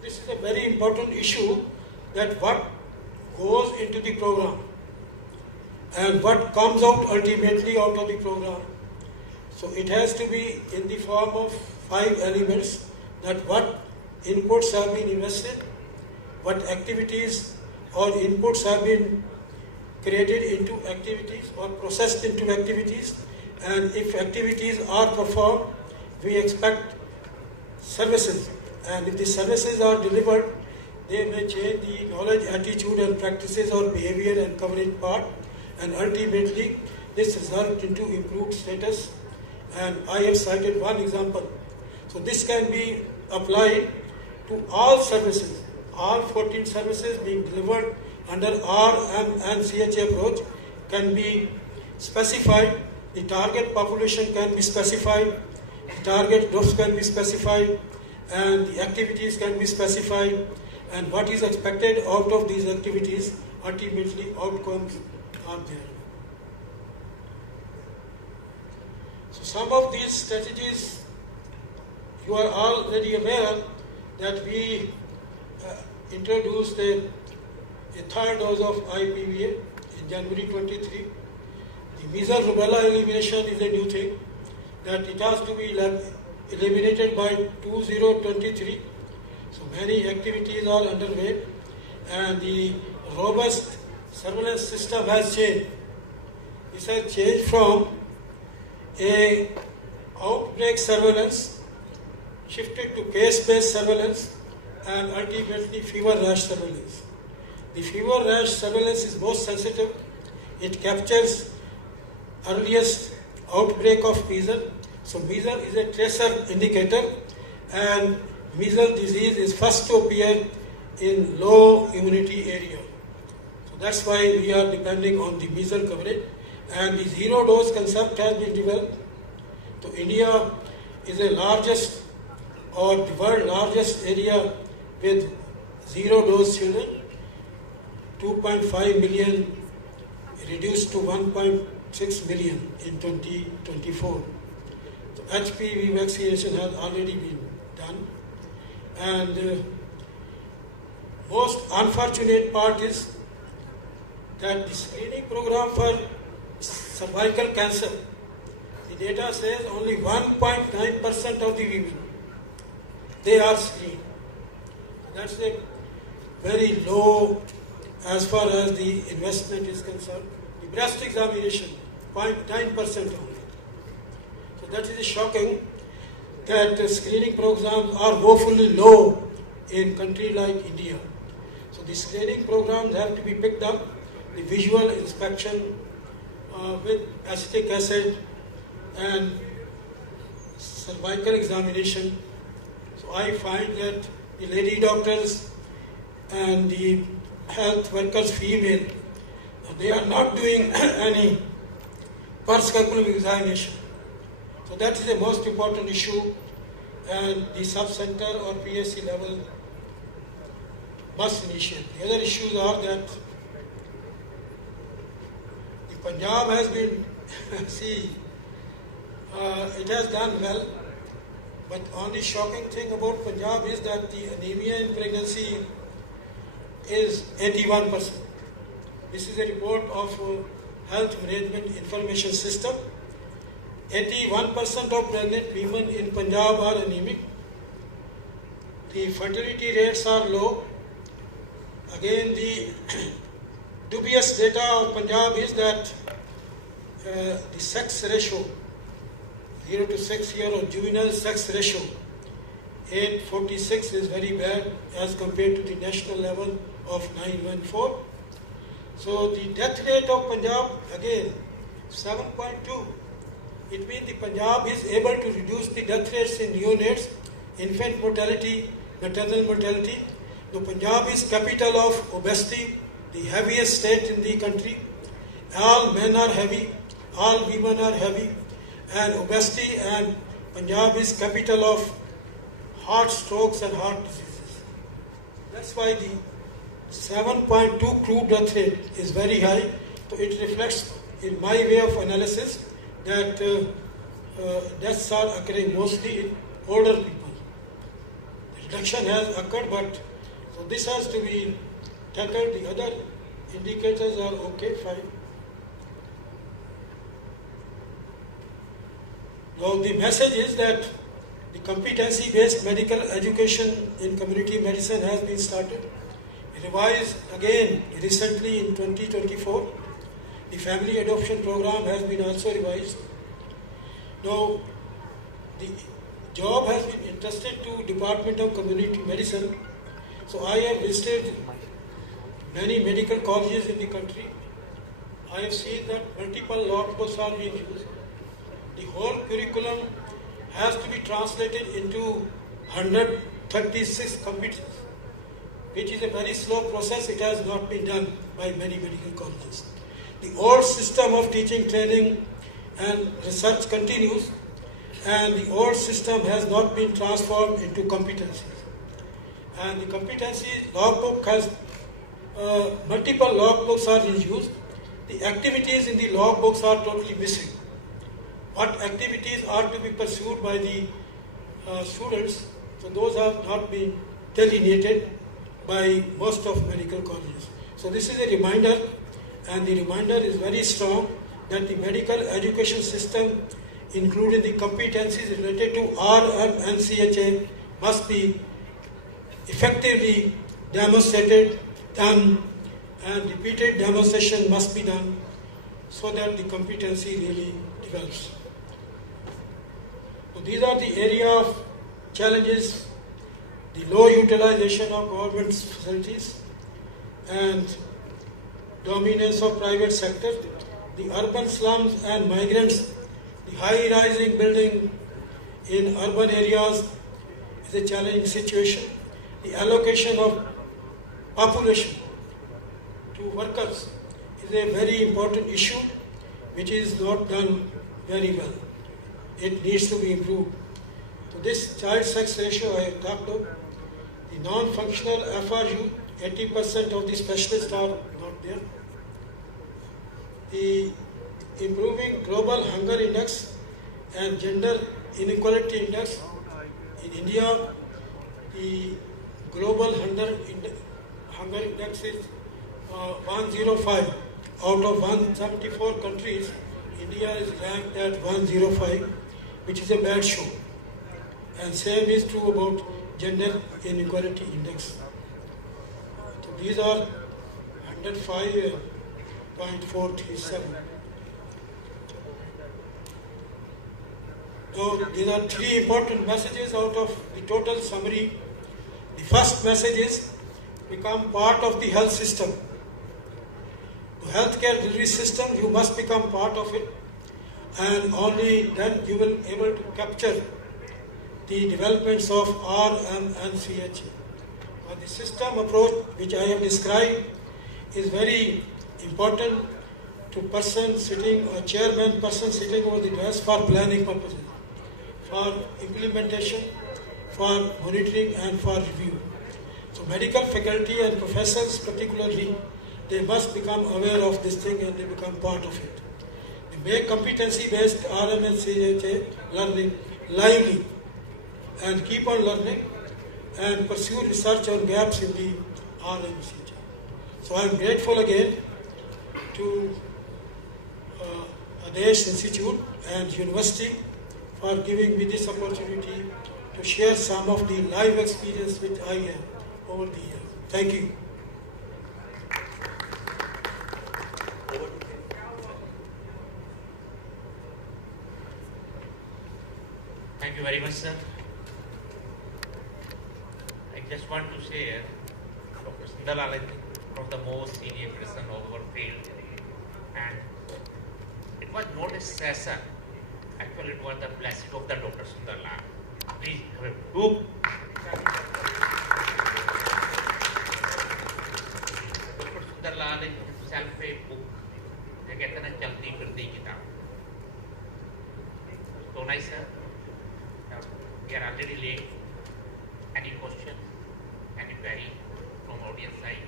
This is a very important issue, that what goes into the program and what comes out ultimately out of the program. So it has to be in the form of 5 elements: that what inputs have been invested, what activities or inputs have been created into activities or processed into activities, and if activities are performed, we expect services, and if the services are delivered, they may change the knowledge, attitude and practices or behavior and coverage part, and ultimately this results into improved status. And I have cited one example. So this can be applied to all services, all 14 services being delivered under RM and CHA approach can be specified. The target population can be specified, the target groups can be specified, and the activities can be specified, and what is expected out of these activities, ultimately outcomes are there. So some of these strategies, you are already aware that we introduced a 3rd dose of IPVA in January 23. The measles rubella elimination is a new thing, that it has to be eliminated by 2023. So many activities are underway, and the robust surveillance system has changed. This has changed from a outbreak surveillance, shifted to case-based surveillance, and ultimately fever rash surveillance. The fever rash surveillance is most sensitive. It captures earliest outbreak of measles. So measles is a tracer indicator, and measles disease is first to appear in low immunity area. So that's why we are depending on the measles coverage, and the 0 dose concept has been developed. So India is the largest or the world largest area with 0 dose children, 2.5 million reduced to 1.6 million in 2024. So HPV vaccination has already been done, and most unfortunate part is that the screening program for cervical cancer, the data says only 1.9% of the women, they are screened. That's a very low as far as the investment is concerned. The breast examination, 0.9% only. So that is shocking that screening programs are woefully low in country like India. So the screening programs have to be picked up, the visual inspection with acetic acid and cervical examination. So I find that the lady doctors and the health workers female, they are not doing any first curriculum examination. So that is the most important issue, and the sub-center or PSC level must initiate. The other issues are that the Punjab has been, it has done well, but only shocking thing about Punjab is that the anemia in pregnancy is 81%. This is a report of Health Management Information System. 81% of pregnant women in Punjab are anemic. The fertility rates are low. Again, the dubious data of Punjab is that the sex ratio, 0 to 6 year old juvenile sex ratio, 846 is very bad as compared to the national level of 914. So the death rate of Punjab, again, 7.2. It means the Punjab is able to reduce the death rates in neonates, infant mortality, maternal mortality. The Punjab is capital of obesity, the heaviest state in the country. All men are heavy, all women are heavy, and obesity, and Punjab is capital of heart strokes and heart diseases. That's why the 7.2 crude death rate is very high. So it reflects, in my way of analysis, that deaths are occurring mostly in older people. The reduction has occurred, but so this has to be tackled. The other indicators are okay, fine. Now the message is that the competency-based medical education in community medicine has been started. Revised again recently in 2024. The family adoption program has been also revised. Now, the job has been entrusted to Department of Community Medicine. So I have visited many medical colleges in the country. I have seen that multiple logbooks are being used. The whole curriculum has to be translated into 136 competencies, which is a very slow process. It has not been done by many medical colleges. The old system of teaching, training and research continues, and the old system has not been transformed into competencies. And the competency logbook has, multiple logbooks are in use. The activities in the logbooks are totally missing. What activities are to be pursued by the students, so those have not been delineated by most of medical colleges. So this is a reminder, and the reminder is very strong, that the medical education system, including the competencies related to RM and CHA, must be effectively demonstrated, done, and repeated demonstration must be done so that the competency really develops. So these are the area of challenges: the low utilization of government facilities and dominance of private sector, the urban slums and migrants, the high rising building in urban areas is a challenging situation, the allocation of population to workers is a very important issue which is not done very well. It needs to be improved. So this child sex ratio I have talked about, the non-functional FRU, 80% of the specialists are not there. The improving global hunger index and gender inequality index in India, the global hunger index is 105. Out of 174 countries, India is ranked at 105, which is a bad show. And same is true about gender inequality index. So these are 105.437. So these are three important messages out of the total summary. The first message is become part of the health system. The healthcare delivery system, you must become part of it, and only then you will be able to capture the developments of RM and CHA. The system approach which I have described is very important to person sitting or chairman person sitting over the desk for planning purposes, for implementation, for monitoring and for review. So medical faculty and professors particularly, they must become aware of this thing and they become part of it. They make competency-based RMCHA learning lively and keep on learning and pursue research on gaps in the RMCHA. So I am grateful again to Adesh Institute and University for giving me this opportunity to share some of the live experience which I have over the years. Thank you. Thank you very much, sir. I just want to share, Dr. Sundarlal is one of the most senior person of our field, and it was not a session. Actually, it was the blessing of the Dr. Sundarlal. Please have a book. Dr. Sundarlal is himself a book. they कहते हैं चलती फिरती किताब. So nice, sir. We are already late. Any question? Any query from audience side?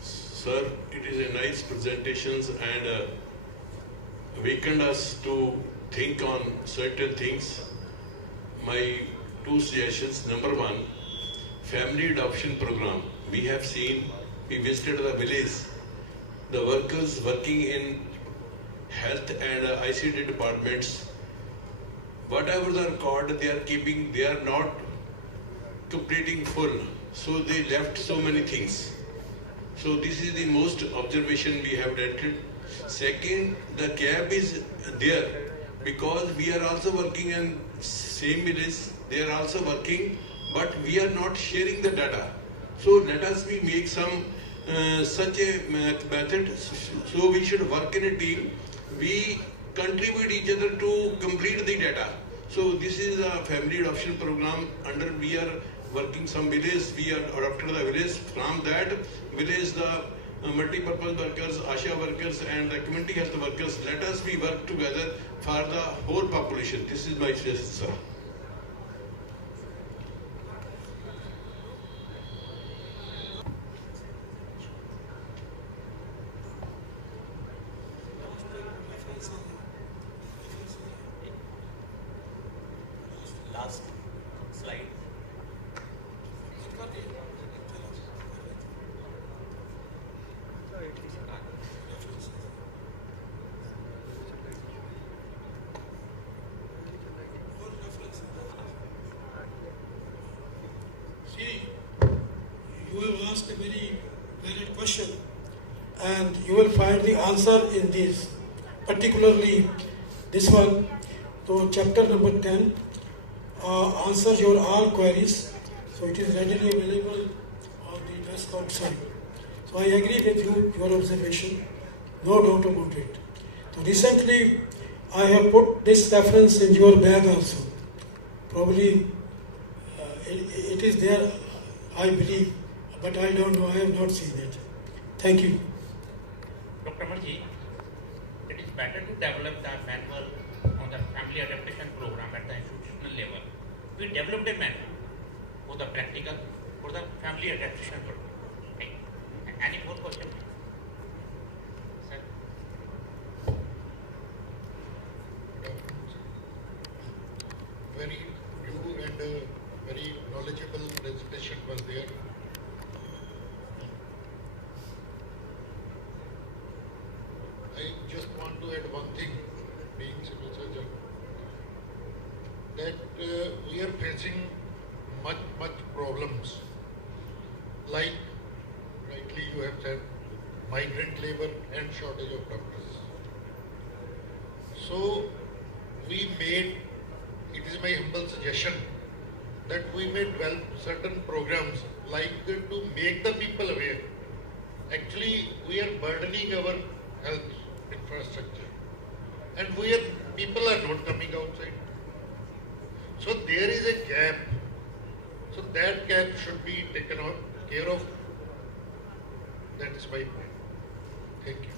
Sir, it is a nice presentations and awakened us to think on certain things. My two suggestions. Number one, family adoption program. We have seen, we visited the village, the workers working in health and ICT departments, whatever the record they are keeping, they are not completing full. So they left so many things. So this is the most observation we have done. Second, the gap is there because we are also working in same village. They are also working, but we are not sharing the data. So let us make some such a method. So we should work in a team. We contribute each other to complete the data. So this is a family adoption program under we are working some village, we are adopted the village. From that village, the multi-purpose workers, ASHA workers and the community health workers, let us we work together for the whole population. This is my suggestion, sir. Last slide. See, you have asked a very valid question and you will find the answer in this, particularly this one. So chapter number 10 answers your all queries, so it is readily available on the desk outside. So I agree with you, your observation, no doubt about it. So recently I have put this reference in your bag also. Probably it is there, I believe, but I don't know, I have not seen it. Thank you. Dr. Marji, it is better to develop the manual on the family adaptation program at the institutional level. We developed a manual for the practical, for the family adaptation program. Okay. Any more questions? Sir? Very new and very knowledgeable presentation was there. I just want to add one thing, being civil surgeon, that we are facing much problems. Like rightly you have said, migrant labor and shortage of doctors. So we made, it is my humble suggestion, that we may develop certain programs like to make the people aware. Actually, we are burdening our health infrastructure. And people are not coming outside. So there is a gap. So that gap should be taken care of. That is my point. Thank you.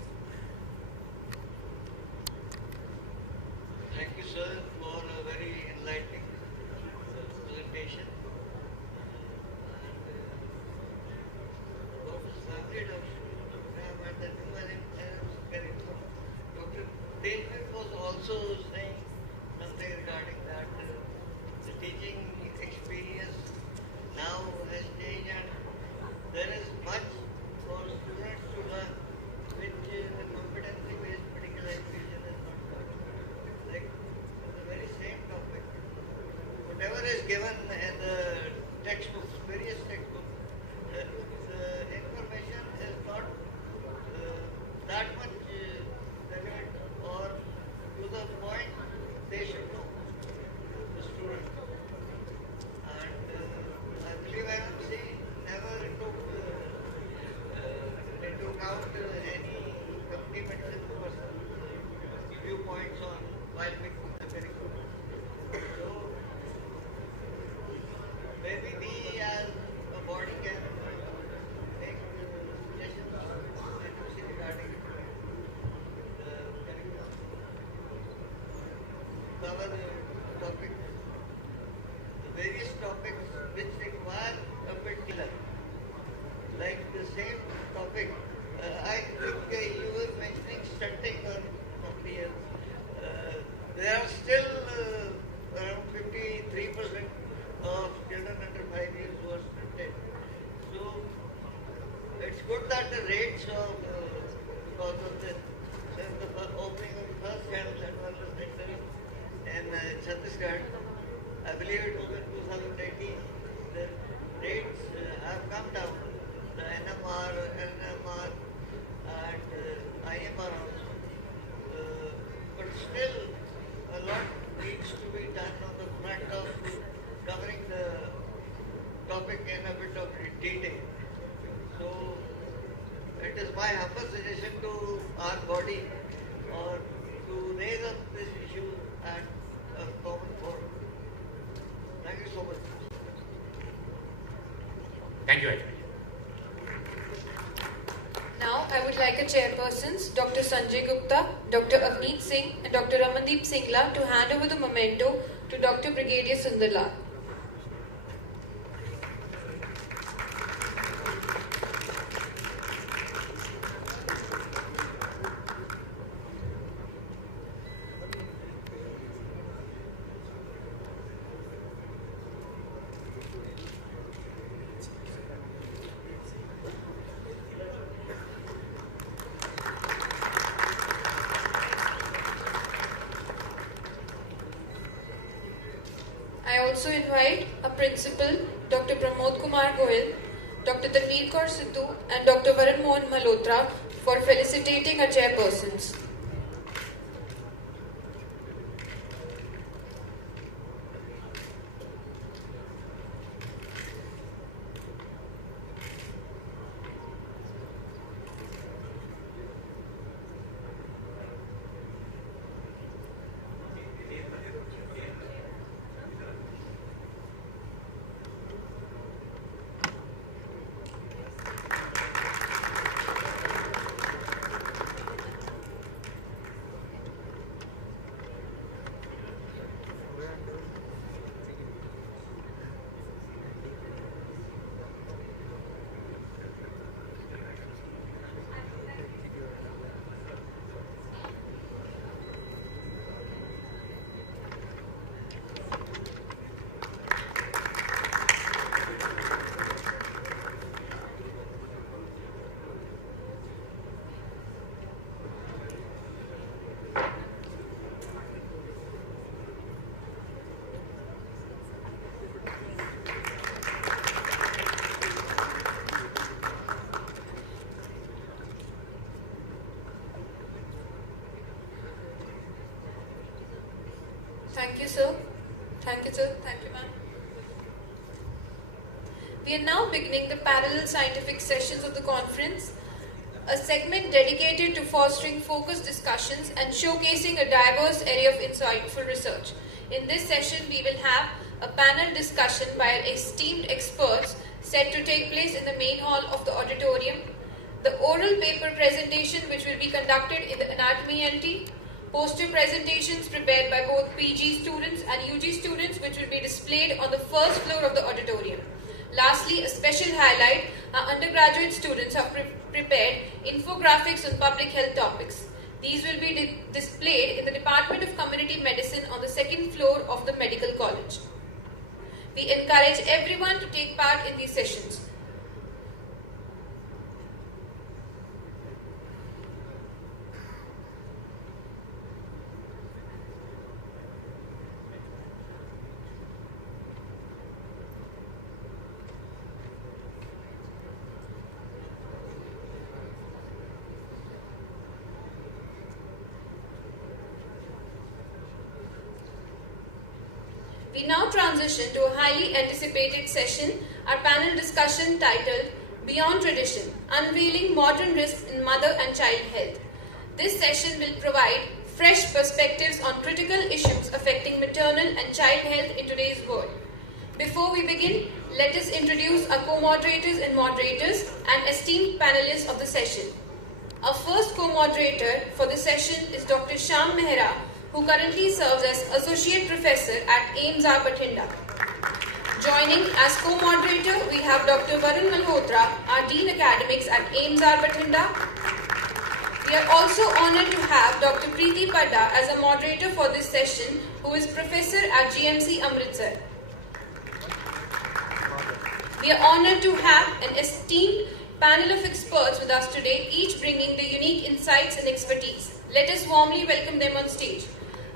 Thank you, sir, for a very enlightening presentation. What was lovely of and the Dr. David was also saying something regarding that the teaching experience now has changed and there is much for students to learn which the competency-based medical education is not taught. Like the very same topic. Whatever is given in the textbooks, various textbooks, the information is not that much relevant or to the point they should know, the student. And I believe IMC never took into account any company medicine personal viewpoints on while making the curriculum. So maybe we as a body can make suggestions regarding curriculum. Cover the topic, the various topics which require a particular, like the same topic. I think you were mentioning stunting or something else. There are still around 53% of children under 5 years who are stunted. So it's good that the rates of because of this, since the opening of the first child and wellness center in Chhattisgarh, I believe it was in 2018, the rates have come down. The NMR, NMR and IMR also. But still a lot needs to be done on the front of covering the topic in a bit of detail. So it is my humble suggestion to our body or to raise up this issue at a common forum. Thank you so much. Thank you, Ajay. Now, I would like a chairpersons, Dr. Sanjay Gupta, Dr. Avneet Singh and Dr. Ramandeep Singla to hand over the memento to Dr. Brigadier Sundarlal. I also invite a principal, Dr. Pramod Kumar Goyal, Dr. Tanveer Kaur Sidhu and Dr. Varan Mohan Malhotra for felicitating our chairpersons. Thank you, sir. Thank you, sir. Thank you, ma'am. We are now beginning the parallel scientific sessions of the conference. a segment dedicated to fostering focused discussions and showcasing a diverse area of insightful research. In this session, we will have a panel discussion by esteemed experts set to take place in the main hall of the auditorium, the oral paper presentation which will be conducted in the anatomy LT, poster presentations prepared by both PG students and UG students which will be displayed on the first floor of the auditorium. Lastly, a special highlight, our undergraduate students have prepared infographics on public health topics. These will be displayed in the Department of Community Medicine on the second floor of the Medical College. We encourage everyone to take part in these sessions. We now transition to a highly anticipated session, our panel discussion titled Beyond Tradition, Unveiling Modern Risks in Mother and Child Health. This session will provide fresh perspectives on critical issues affecting maternal and child health in today's world. Before we begin, let us introduce our co-moderators and moderators and esteemed panelists of the session. Our first co-moderator for the session is Dr. Shyam Mehra, who currently serves as Associate Professor at IAPSMCON Bathinda. Joining as co-moderator, we have Dr. Varun Malhotra, our Dean Academics at IAPSMCON Bathinda. We are also honored to have Dr. Preeti Padda as a moderator for this session, who is Professor at GMC Amritsar. We are honored to have an esteemed panel of experts with us today, each bringing the unique insights and expertise. Let us warmly welcome them on stage.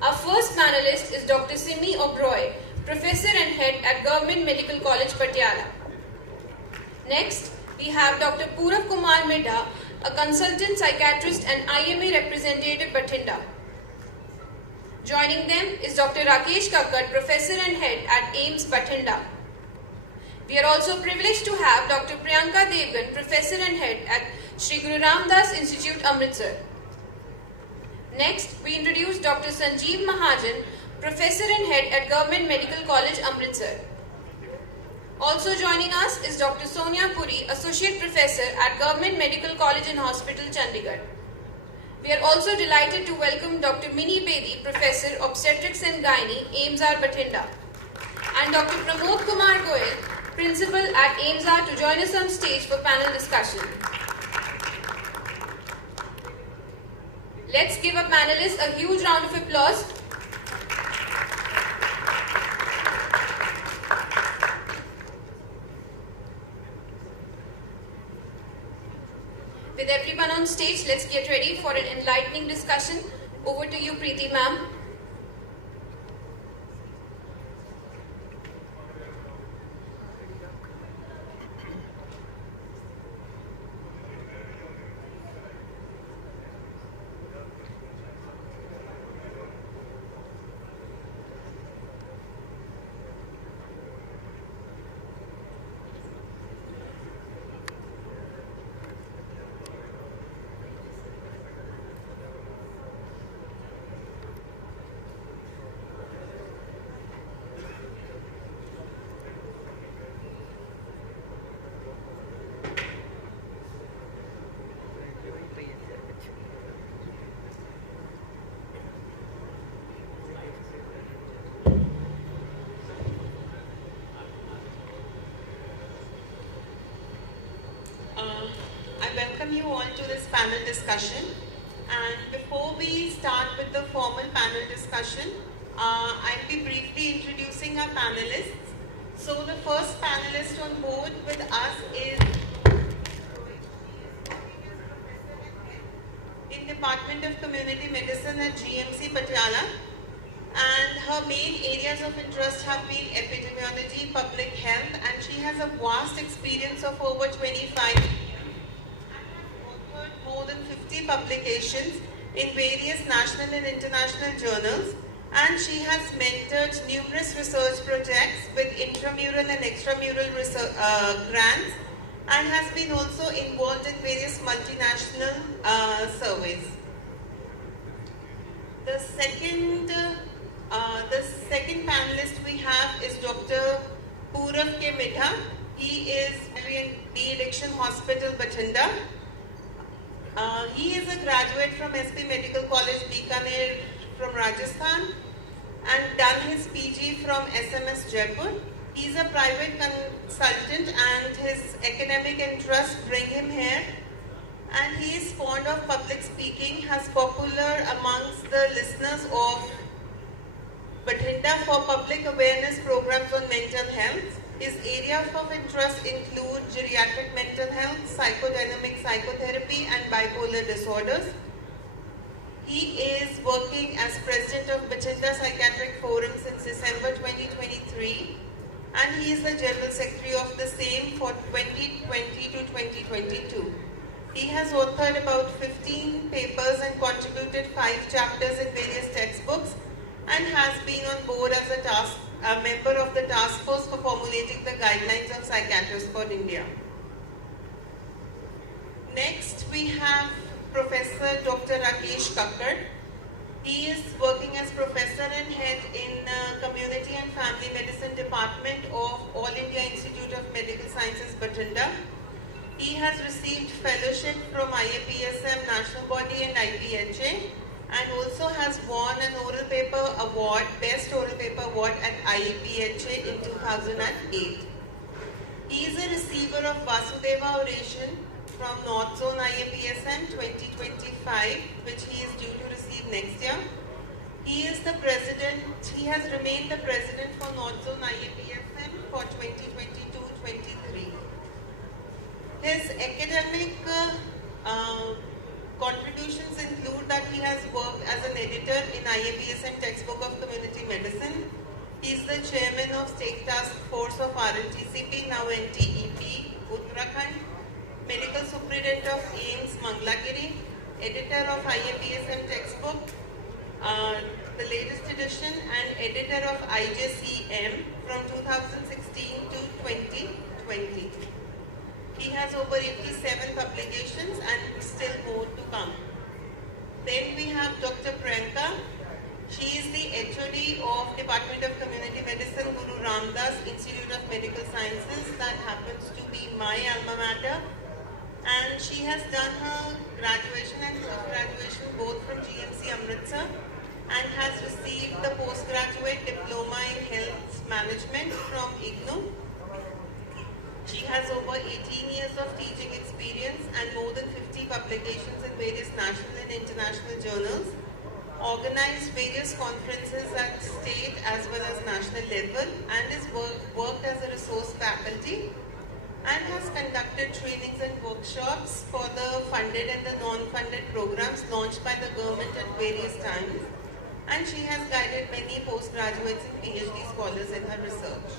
Our first panelist is Dr. Simi Oberoi, Professor and Head at Government Medical College, Patiala. Next, we have Dr. Purav Kumar Midha, a consultant psychiatrist and IMA representative, Bathinda. Joining them is Dr. Rakesh Kakkad, Professor and Head at AIIMS, Bathinda. We are also privileged to have Dr. Priyanka Devgan, Professor and Head at Sri Guru Ram Das Institute, Amritsar. Next, we introduce Dr. Sanjeev Mahajan, Professor and Head at Government Medical College, Amritsar. Also joining us is Dr. Sonia Puri, Associate Professor at Government Medical College and Hospital, Chandigarh. We are also delighted to welcome Dr. Mini Bedi, Professor, Obstetrics and Gynae, AIIMSR Bathinda, and Dr. Pramod Kumar Goyal, Principal at AIIMSR, to join us on stage for panel discussion. Let's give our panelists a huge round of applause. With everyone on stage, let's get ready for an enlightening discussion. Over to you, Preeti ma'am. Welcome you all to this panel discussion. And before we start with the formal panel discussion, I'll be briefly introducing our panelists. So the first panelist on board with us is in Department of Community Medicine at GMC Patiala, and her main areas of interest have been epidemiology, public health, and she has a vast experience of over 25 years. More than 50 publications in various national and international journals, and she has mentored numerous research projects with intramural and extramural research, grants, and has been also involved in various multinational surveys. The second panelist we have is Dr. Purav K. Midha. He is in D-Election Hospital, Bathinda. He is a graduate from SP Medical College, Bikaner from Rajasthan, and done his PG from SMS Jaipur. He is a private consultant and his academic interests bring him here. And he is fond of public speaking, has popular amongst the listeners of Bathinda for public awareness programs on mental health. His areas of interest include geriatric mental health, psychodynamic psychotherapy, and bipolar disorders. He is working as president of Bathinda Psychiatric Forum since December 2023, and he is the general secretary of the same for 2020 to 2022. He has authored about 15 papers and contributed 5 chapters in various textbooks, and has been on board as a member of the task force for formulating the guidelines of psychiatrists for India. Next, we have Professor Dr. Rakesh Kakkad. He is working as professor and head in Community and Family Medicine Department of All India Institute of Medical Sciences, Bathinda. He has received fellowship from IAPSM National Body and IPHA, and also has won an oral paper award, Best Oral Paper Award at IAPHA in 2008. He is a receiver of Vasudeva Oration from North Zone IAPSM 2025, which he is due to receive next year. He is the president, he has remained the president for North Zone IAPSM for 2022-23. His academic contributions include that he has worked as an editor in IAPSM Textbook of Community Medicine. He is the chairman of State Task Force of RNTCP, now NTEP, Uttarakhand, medical superintendent of AIMS, Mangalagiri, editor of IAPSM Textbook, the latest edition, and editor of IJCM from 2016 to 2020. He has over 87 publications and still more to come. Then we have Dr. Priyanka. She is the HOD of Department of Community Medicine, Guru Ramdas Institute of Medical Sciences. That happens to be my alma mater. And she has done her graduation and post-graduation both from GMC Amritsar, and has received the postgraduate diploma in health management from IGNOU. She has over 18 years of teaching experience and more than 50 publications in various national and international journals, organized various conferences at state as well as national level, and has worked as a resource faculty, and has conducted trainings and workshops for the funded and the non-funded programs launched by the government at various times, and she has guided many postgraduates and PhD scholars in her research.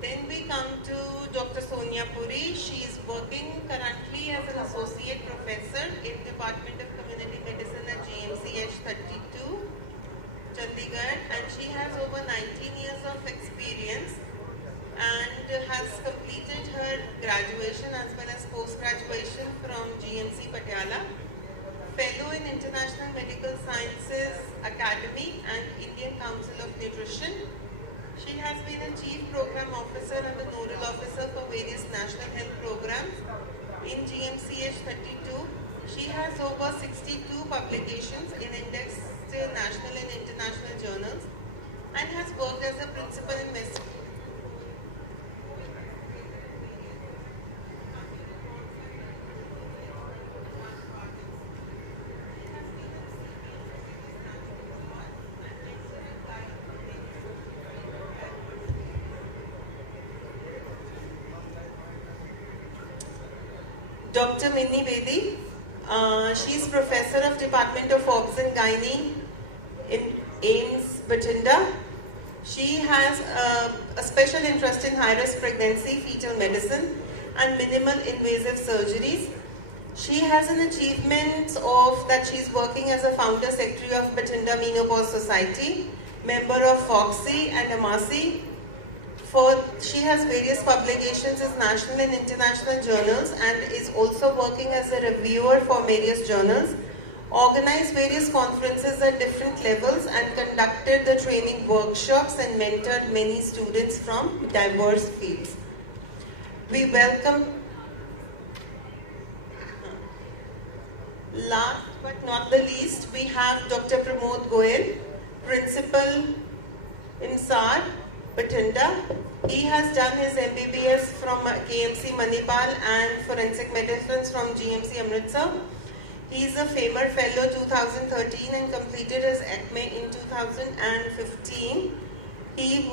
Then we come to Dr. Sonia Puri. She is working currently as an associate professor in Department of Community Medicine at GMCH 32, Chandigarh, and she has over 19 years of experience and has completed her graduation as well as post-graduation from GMC Patiala, fellow in International Medical Sciences Academy and Indian Council of Nutrition. She has been a Chief Program Officer and a Nodal Officer for various national health programs in GMCH 32. She has over 62 publications in indexed national and international journals, and has worked as a principal investigator. Dr. Minni Bedi. She is Professor of Department of Obs and Gynae in AIMS, Bathinda. She has a special interest in high-risk pregnancy, fetal medicine, and minimal invasive surgeries. She has an achievement of that she is working as a founder secretary of Bathinda Menopause Society, member of FOXY and AMASI, She has various publications in national and international journals and is also working as a reviewer for various journals, organized various conferences at different levels and conducted the training workshops and mentored many students from diverse fields. We welcome, last but not the least, we have Dr. Pramod Goyal, Principal in SAR, Bathinda. He has done his MBBS from KMC Manipal and Forensic Medicine from GMC Amritsar. He is a FAMER Fellow 2013 and completed his ACME in 2015. He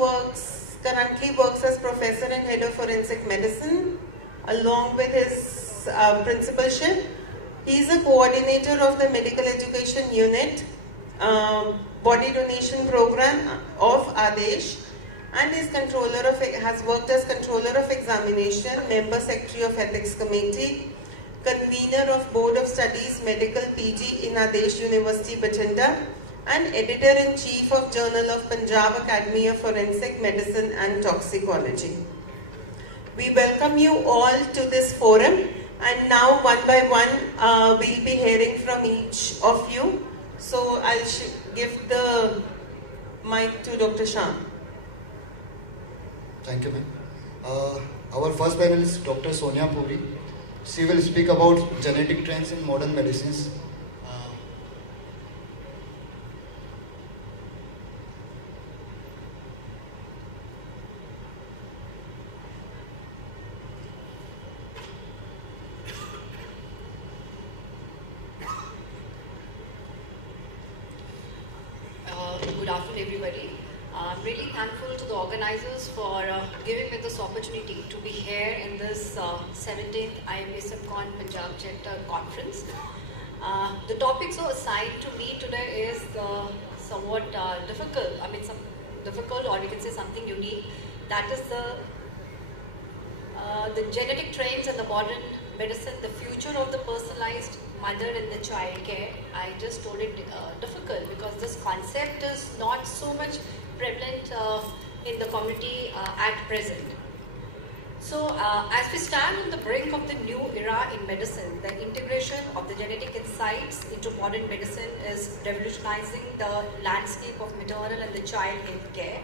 currently works as Professor and Head of Forensic Medicine along with his principalship. He is a coordinator of the Medical Education Unit Body Donation Program of Adesh and has worked as Controller of Examination, Member Secretary of Ethics Committee, Convener of Board of Studies Medical PG in Adesh University, Bathinda, and Editor-in-Chief of Journal of Punjab Academy of Forensic Medicine and Toxicology. We welcome you all to this forum, and now one by one we'll be hearing from each of you. So I'll give the mic to Dr. Shah. Thank you, ma'am. Our first panel is Dr. Sonia Puri. She will speak about genetic trends in modern medicines. Good afternoon, everybody. I'm really thankful to the organizers for giving me this opportunity to be here in this 17th IAPSMCON Punjab Chapter Conference. The topic so assigned to me today is somewhat difficult. I mean, some difficult, or you can say something unique. That is the genetic trends in the modern medicine, the future of the personalized mother and the child care. I just told it difficult because this concept is not so much prevalent in the community at present. So as we stand on the brink of the new era in medicine, the integration of the genetic insights into modern medicine is revolutionizing the landscape of maternal and the child health care.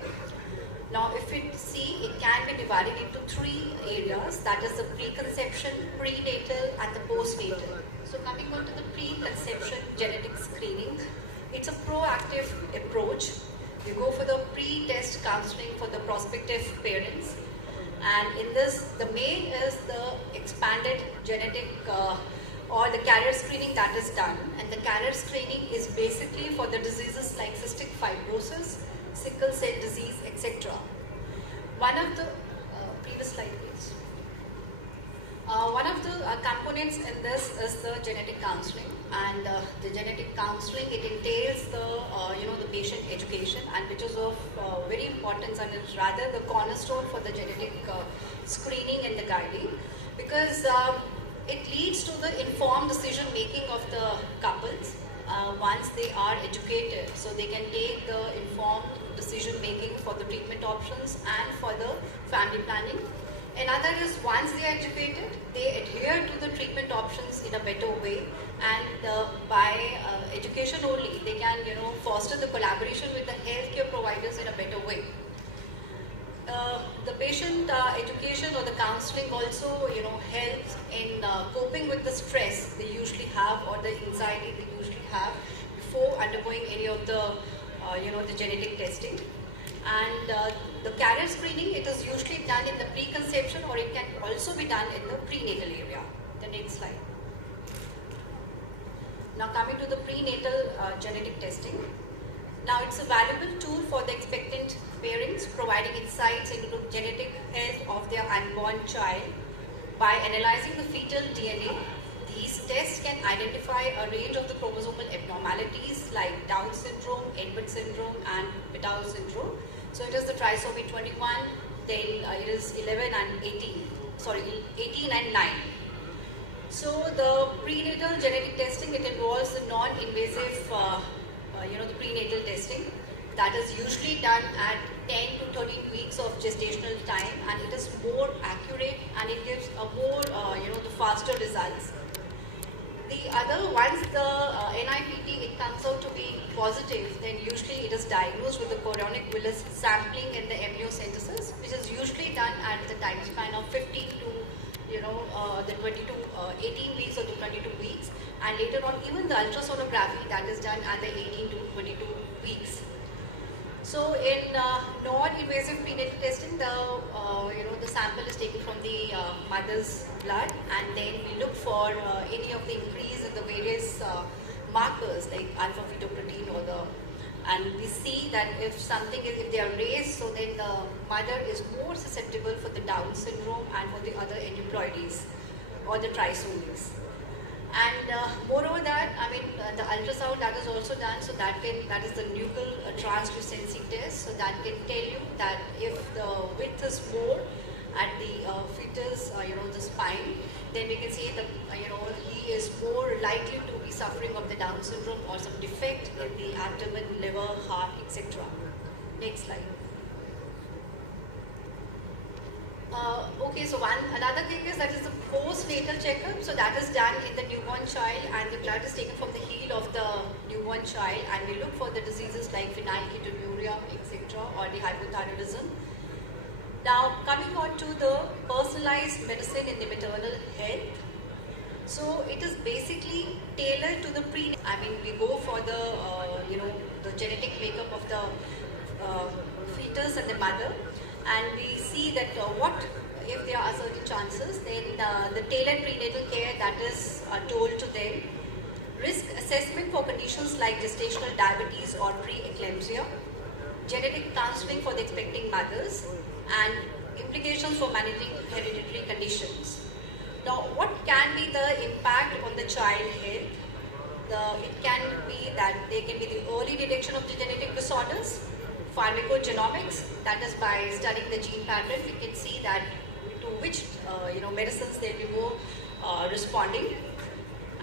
Now, if we see, it can be divided into three areas, that is the preconception, prenatal and the postnatal. So coming on to the preconception genetic screening, it's a proactive approach. You go for the pre-test counseling for the prospective parents, and in this, the main is the expanded genetic or the carrier screening that is done, and the carrier screening is basically for the diseases like cystic fibrosis, sickle cell disease, etc. One of the previous slide, please. One of the components in this is the genetic counseling, and the genetic counseling, it entails the the patient education, and which is of very importance, and it's rather the cornerstone for the genetic screening and the guiding, because it leads to the informed decision making of the couples once they are educated, so they can take the informed decision making for the treatment options and for the family planning. Another is once they are educated, they adhere to the treatment options in a better way, and by education only, they can foster the collaboration with the healthcare providers in a better way. The patient education or the counseling also helps in coping with the stress they usually have or the anxiety they usually have before undergoing any of the the genetic testing. And the carrier screening, it is usually done in the preconception, or it can also be done in the prenatal area. The next slide. Now coming to the prenatal genetic testing. Now it's a valuable tool for the expectant parents, providing insights into the genetic health of their unborn child. By analyzing the fetal DNA, these tests can identify a range of the chromosomal abnormalities like Down syndrome, Edward syndrome, and Biddle syndrome. So it is the trisomy 21, then it is 11 and 18. Sorry, 18 and 9. So the prenatal genetic testing, it involves the non-invasive, the prenatal testing that is usually done at 10 to 13 weeks of gestational time, and it is more accurate and it gives a more, the faster results. The other, once the NIPT it comes out to be positive, then usually it is diagnosed with the chorionic villus sampling and the amniocentesis, which is usually done at the time span of 15 to the 18 weeks or the 22 weeks, and later on even the ultrasonography that is done at the 18 to 22 weeks. So in non-invasive prenatal testing, the sample is taken from the mother's blood, and then we look for any of the increase in the various markers like alpha fetoprotein and we see that if they are raised, so then the mother is more susceptible for the Down syndrome and for the other aneuploidies or the trisomies. And moreover that, the ultrasound that is also done, so that is the nuchal translucency test, so that can tell you that if the width is more at the fetus, the spine, then we can say that, he is more likely to be suffering of the Down syndrome or some defect in the abdomen, liver, heart, etc. Next slide. Okay, so another thing is that is the postnatal checkup. So that is done in the newborn child, and the blood is taken from the heel of the newborn child, and we look for the diseases like phenylketonuria, etc., or the hypothyroidism. Now, coming on to the personalized medicine in the maternal health. So it is basically tailored to the we go for the the genetic makeup of the fetus and the mother, and we see that what if there are certain chances, then the tailored prenatal care that is told to them. Risk assessment for conditions like gestational diabetes or pre-eclampsia, genetic counseling for the expecting mothers, and implications for managing hereditary conditions. Now, what can be the impact on the child health? It can be that there can be the early detection of the genetic disorders, pharmacogenomics, that is by studying the gene pattern, we can see that to which medicines they will be more responding,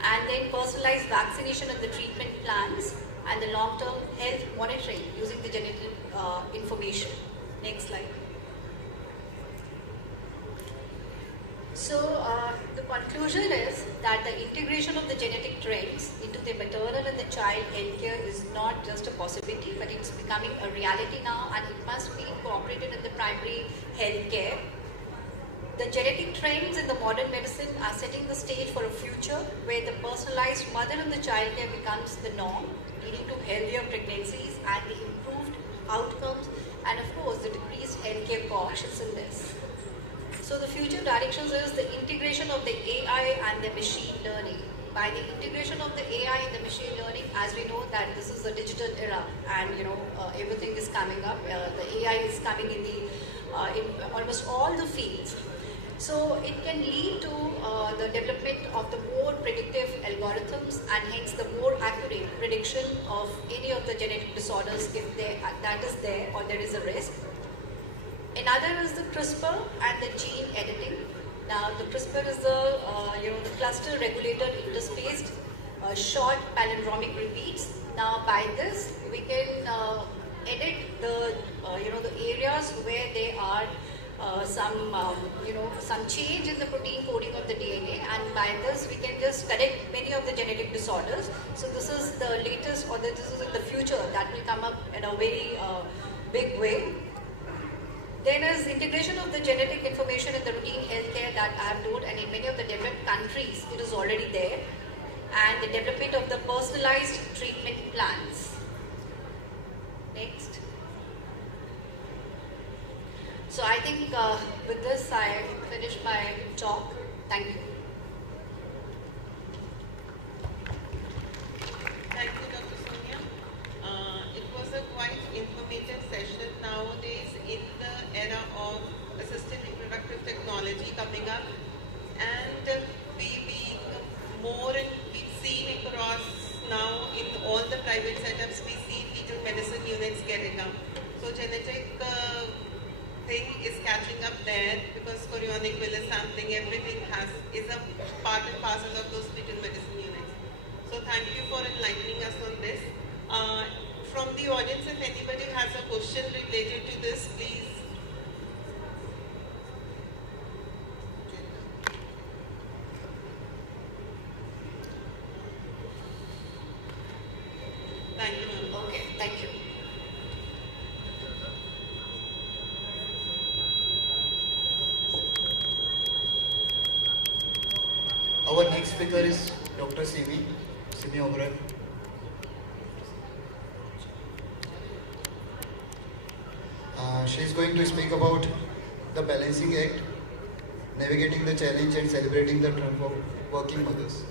and then personalized vaccination and the treatment plans, and the long-term health monitoring using the genetic information. Next slide. So the conclusion is that the integration of the genetic trends into the maternal and the child healthcare is not just a possibility, but it's becoming a reality now, and it must be incorporated in the primary healthcare. The genetic trends in the modern medicine are setting the stage for a future where the personalized mother and the child care becomes the norm, leading to healthier pregnancies and the improved outcomes, and of course the decreased healthcare costs in this. So the future directions is the integration of the AI and the machine learning. By the integration of the AI and the machine learning, as we know that this is a digital era, and everything is coming up. The AI is coming in almost all the fields. So it can lead to the development of the more predictive algorithms, and hence the more accurate prediction of any of the genetic disorders if that is there or there is a risk. Another is the CRISPR and the gene editing. Now the CRISPR is the the cluster regulator interspaced short palindromic repeats. Now by this we can edit the the areas where there are some change in the protein coding of the DNA, and by this we can just correct many of the genetic disorders. So this is the latest, or this is in the future that will come up in a very big way. Then is integration of the genetic information in the routine healthcare that I have told, and in many of the developed countries it is already there, and the development of the personalized treatment plans. Next. So I think with this I finish my talk. Thank you. Thank you, Dr. Sonia. It was a quite informative session. Nowadays, in the era of assisted reproductive technology coming up, and we've seen across now in all the private setups, we see fetal medicine units getting up. So genetic thing is catching up there, because chorionic villus sampling, everything is a part and parcel of those fetal medicine units. So thank you for enlightening us on this. from the audience, if anybody has a question related to this, please. Thank you, ma'am. Okay, thank you. Our next speaker is Dr. Simi Oberoi. She is going to speak about the balancing act, navigating the challenge and celebrating the triumph of working mothers.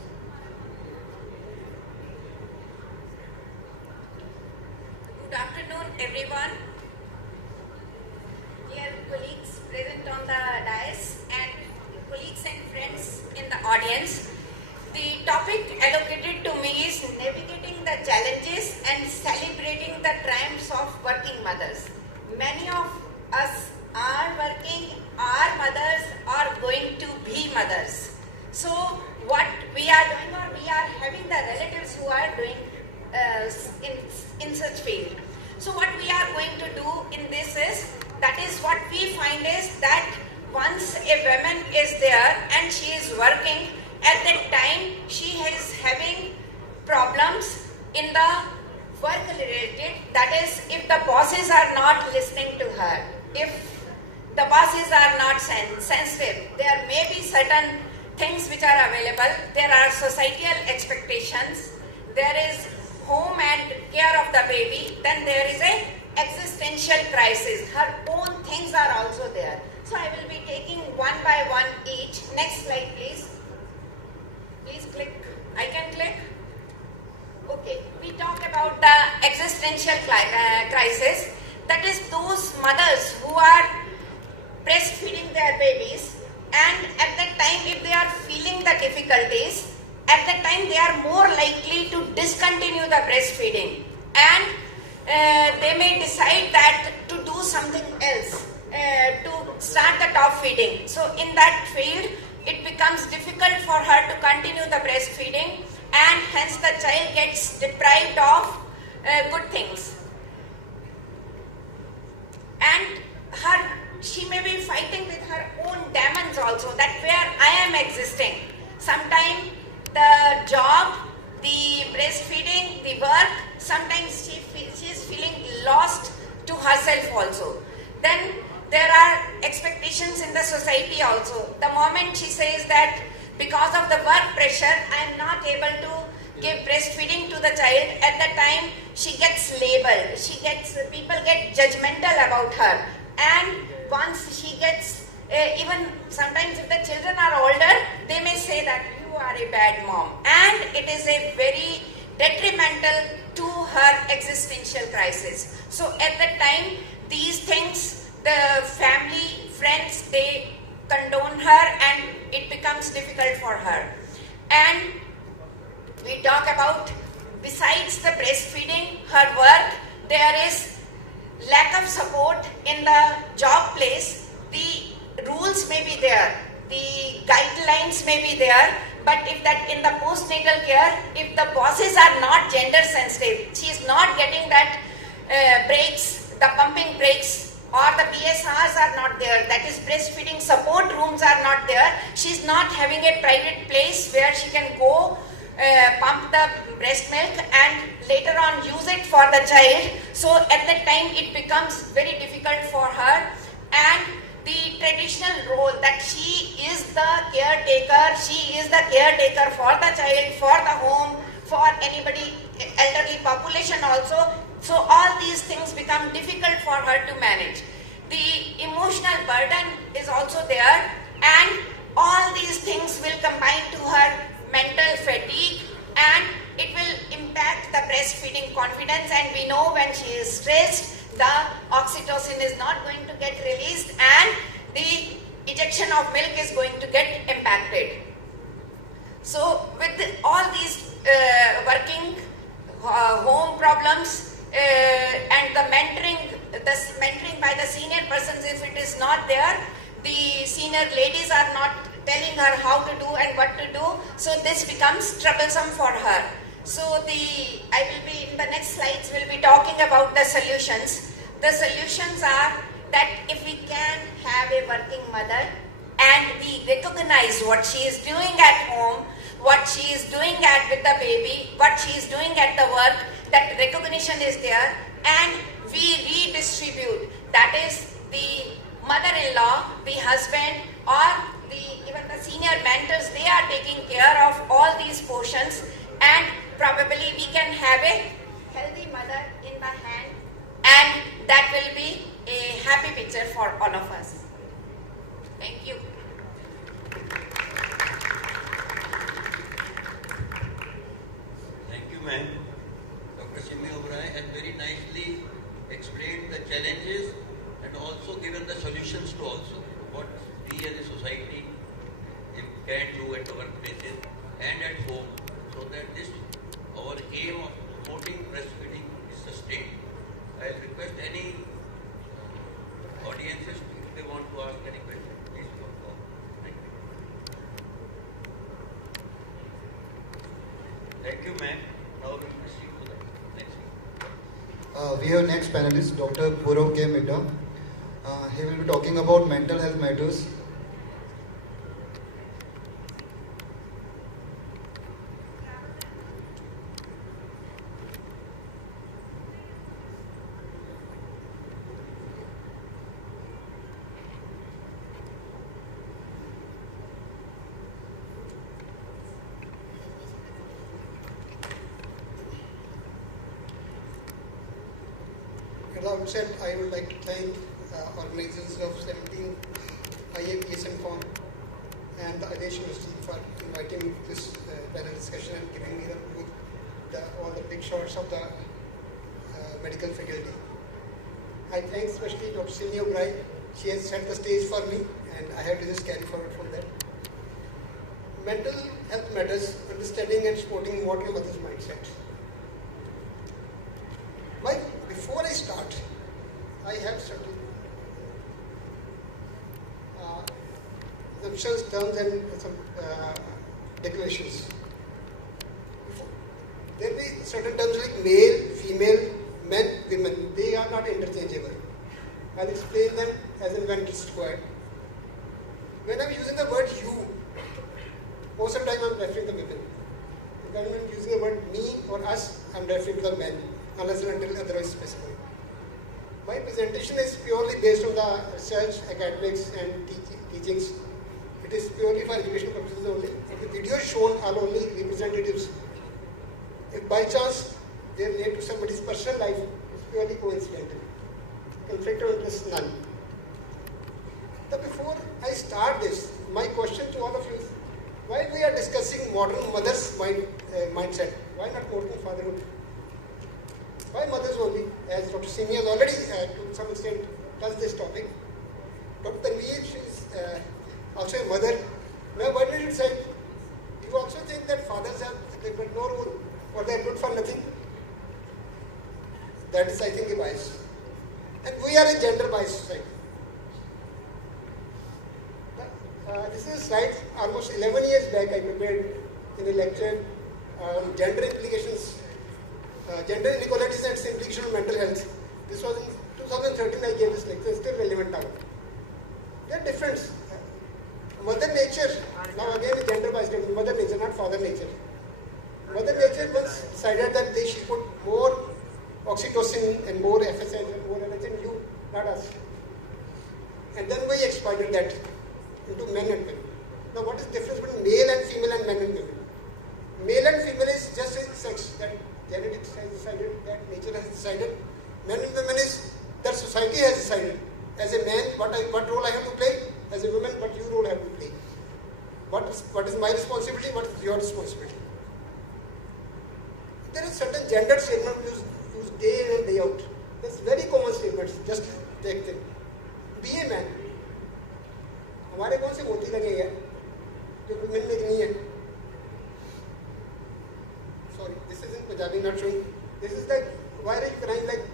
Good afternoon, everyone. Dear colleagues present on the dais and colleagues and friends in the audience, the topic allocated to me is navigating the challenges and celebrating the triumphs of working mothers. Many of us are working, are mothers, or going to be mothers. So what we are doing, or we are having the relatives who are doing in such field. So what we are going to do in this is, that is what we find is that once a woman is there and she is working, at that time she is having problems in the work related, that is if the bosses are not listening to her, if the bosses are not sensitive, there may be certain things which are available, there are societal expectations, there is home and care of the baby, then there is a existential crisis, her own things are also there. So I will be taking one by one each. Next slide please. Please click. I can click. Okay, we talk about the existential crisis, that is those mothers who are breastfeeding their babies, and at that time if they are feeling the difficulties, at that time they are more likely to discontinue the breastfeeding, and they may decide that to do something else, to start the top feeding. So in that field it becomes difficult for her to continue the breastfeeding, and hence the child gets deprived of good things. And she may be fighting with her own demons also, that where I am existing. Sometimes the job, the breastfeeding, the work, sometimes she is feeling lost to herself also. Then there are expectations in the society also. The moment she says that because of the work pressure, I am not able to give breastfeeding to the child, at the time she gets labeled, people get judgmental about her, and once she gets, even sometimes if the children are older, they may say that you are a bad mom, and it is a very detrimental to her existential crisis. So at that time, these things, the family, friends, they condone her, and it becomes difficult for her. And we talk about, besides the breastfeeding, her work, there is lack of support in the job place. The rules may be there, the guidelines may be there, but if that in the postnatal care, if the bosses are not gender sensitive, she is not getting that breaks, the pumping breaks, or the BSRs are not there, that is breastfeeding support rooms are not there, she is not having a private place where she can go pump the breast milk and later on use it for the child. So at that time it becomes very difficult for her, and the traditional role that she is the caretaker, for the child, for the home, for anybody, elderly population also. So all these things become difficult for her to manage. The emotional burden is also there, and all these things will combine to her mental fatigue, and it will impact the breastfeeding confidence. And we know when she is stressed, the oxytocin is not going to get released, and the ejection of milk is going to get impacted. So with all these working home problems and the mentoring by the senior persons, if it is not there, the senior ladies are not telling her how to do and what to do, so this becomes troublesome for her. So I will be, in the next slides, we'll be talking about the solutions. The solutions are that if we can have a working mother and we recognize what she is doing at home, what she is doing with the baby, what she is doing at the work, that recognition is there, and we redistribute. That is the mother-in-law, the husband, or even the senior mentors, they are taking care of all these portions, and probably we can have a healthy mother in the hand, and that will be a happy picture for all of us. Thank you. Thank you, ma'am. Dr. Simi Oberoi has very nicely explained the challenges and also given the solutions to also what we as a society can do at our places and at home, so that this our aim of promoting breastfeeding is sustained. I request any audiences, if they want to ask any question, please come forward. Thank you. Thank you, ma'am. Now we proceed to the next one. We have next panelist, Dr. Purav K. Midda. He will be talking about mental health matters. At the outset, I would like to thank organizers of 17 IAPSMCON and the Adesh University for inviting this panel discussion and giving me all the big shots of the medical faculty. I thank especially Dr. Simi Oberoi. She has set the stage for me, and I have to just carry forward from that. Mental health matters, understanding and supporting modern mother's mindset. Before I start, I have certain assumptions, terms, and some declarations. There will be certain terms like male, female, men, women. They are not interchangeable. I'll explain them as and when it's required. When I'm using the word you, most of the time I'm referring to women. When I'm using the word me or us, I'm referring to the men, unless and until otherwise specified. My presentation is purely based on the research, academics, and teachings. It is purely for education purposes only. If the videos shown are only representatives, if by chance they relate to somebody's personal life, it's purely coincidental. Conflict of interest, none. Now, before I start this, my question to all of you is, why we are discussing modern mother's mindset? Why not modern fatherhood? Why mothers only? As Dr. Simi has already, to some extent, touched this topic. Dr. Tanveer, she is also a mother. Now, what did you say? Do you also think that fathers have no role, or they are good for nothing? That is, I think, a bias. And we are a gender-biased society. This is a slide almost 11 years back I prepared in a lecture on gender implications. Gender inequalities and its implication on mental health. This was in 2013 I gave this lecture, it's still relevant now. There are difference. Mother nature, now again gender biased, mother nature, not father nature. Mother nature once decided that they should put more oxytocin and more FSH and more energy in you, not us. And then we expanded that into men and women. Now what is the difference between male and female and men and women? Male and female is just a sex that genetics has decided, that nature has decided. Men and women is that society has decided. As a man, what role I have to play? As a woman, what your role I have to play? What is my responsibility? What is your responsibility? There is certain gendered statement used day in and day out. There's very common statements. Just take them. Be a man. हमारे कौन से मोती लगे हैं जो women में नहीं है? Sorry, this is in Punjabi, not showing. This is like, why are you crying like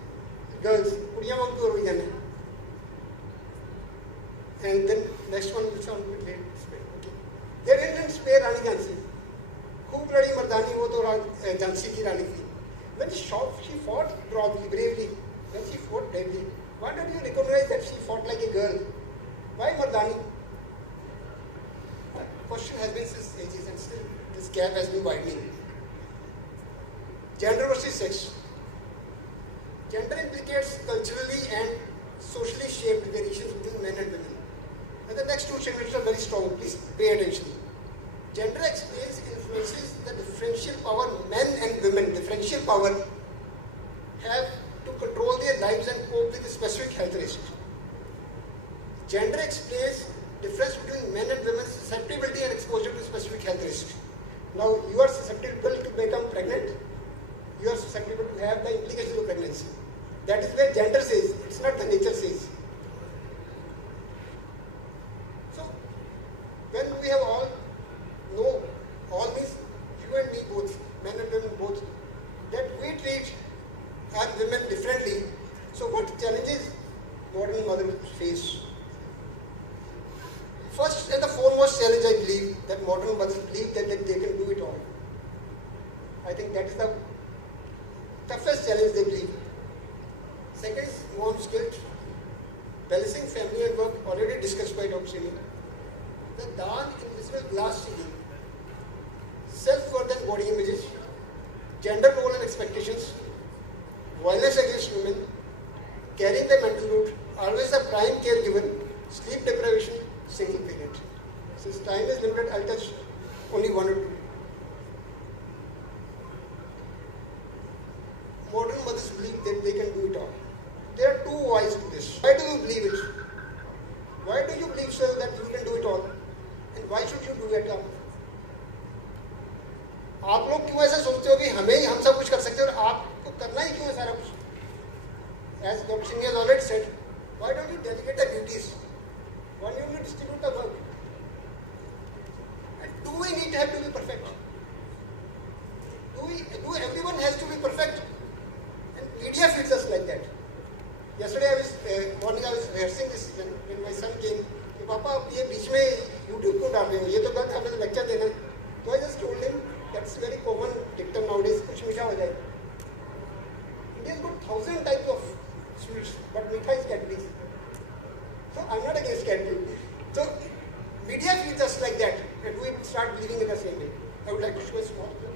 girls? कुड़ियाँ मांगती हो रही हैं. And then next one will sound a bit late. Okay. They didn't spare Rani Jhansi. खूब लड़ी मर्दानी, वो तो झांसी की रानी थी. When she fought bravely, when she fought bravely, why don't you recognize that she fought like a girl? Why Mardani? The question has been since ages, and still this gap has been widening. Gender versus sex. Gender implicates culturally and socially shaped variations between men and women. And the next two statements are very strong. Please pay attention. Gender explains, influences the differential power men and women, differential power, have to control their lives and cope with specific health risks. Gender explains difference between men and women's susceptibility and exposure to specific health risks. Now, you are susceptible to become pregnant. You are susceptible to have the implications of pregnancy. That is where gender says, it's not the nature says. So, when we have all means you and me both, men and women both, that we treat our women differently. So what challenges modern mothers face? First and the foremost challenge, I believe, that modern mothers believe that they can do it all. I think that is the toughest challenge they believe. Second is mom's guilt. Balancing family and work, already discussed by Dr. Sini. The dark invisible glass ceiling. Self-worth and body images, gender role and expectations, violence against women, carrying the mental load, always the prime caregiver, sleep deprivation, single parent. Since time is limited, I'll touch only one or two. Modern mothers believe that they can do it all. There are two whys to this. Why do you believe it? Why do you believe, sir, that you can do it all? And why should you do it all? आप लोग क्यों ऐसा सोचते हो कि हम सब कुछ कर सकते हैं और आपको करना ही क्यों है सारा कुछ? As Dr. Singh has already said, why don't you delegate the duties? Why don't you distribute the work? And do we need to have to be perfect? Do everyone has to be perfect? And media feeds us like that. Yesterday morning I was rehearsing this when my son came. कि पापा आप ये बीच में YouTube क्यों डाल रहे हो? ये तो गलत, आपने तो लेक्चर देना. So I just told him that's very common dictum nowadays. कुछ मीठा हो जाए. India's got 1,000 types of sweets, but meetha is Cadbury. So I'm not against Cadbury. So media feeds us like that, and we start believing in the same way. I would like to show a small clip.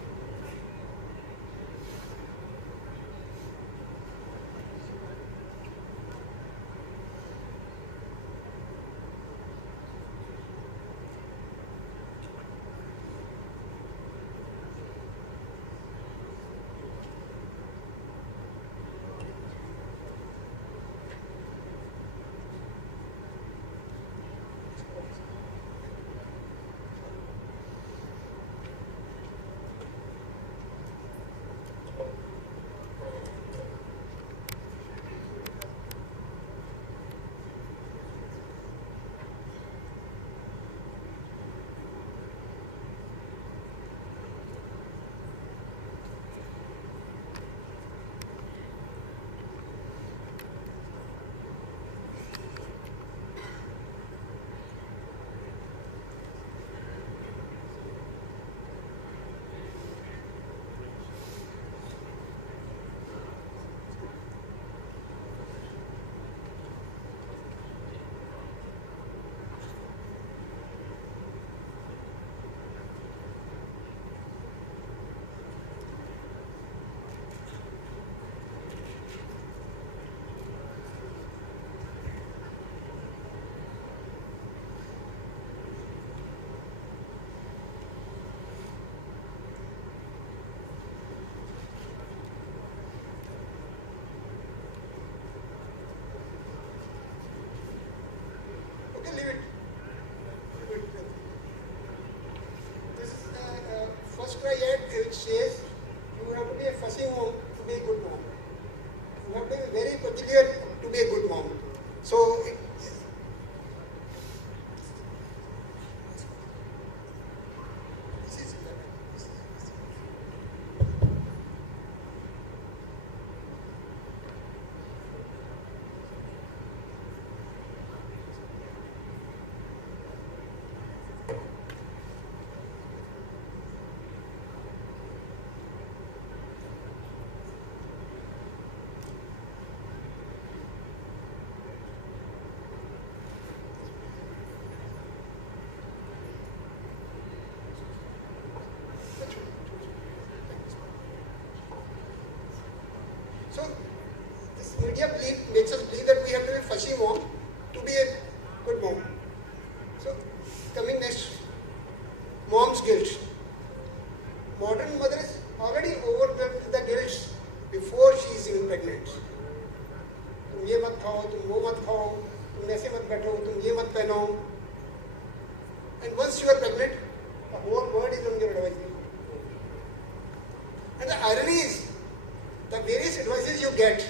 First cry which says you have to be a fussy mom to be a good mom. You have to be very particular to be a good mom. So media makes us believe that we have to be a fussy mom to be a good mom. So, coming next, mom's guilt. Modern mother is already overwhelmed with the guilt before she is even pregnant. तुम ये मत खाओ, तुम वो मत खाओ, तुम ऐसे मत बैठो, तुम ये मत पहनो. And once you are pregnant, the whole world is on your advice. And the irony is, the various advices you get,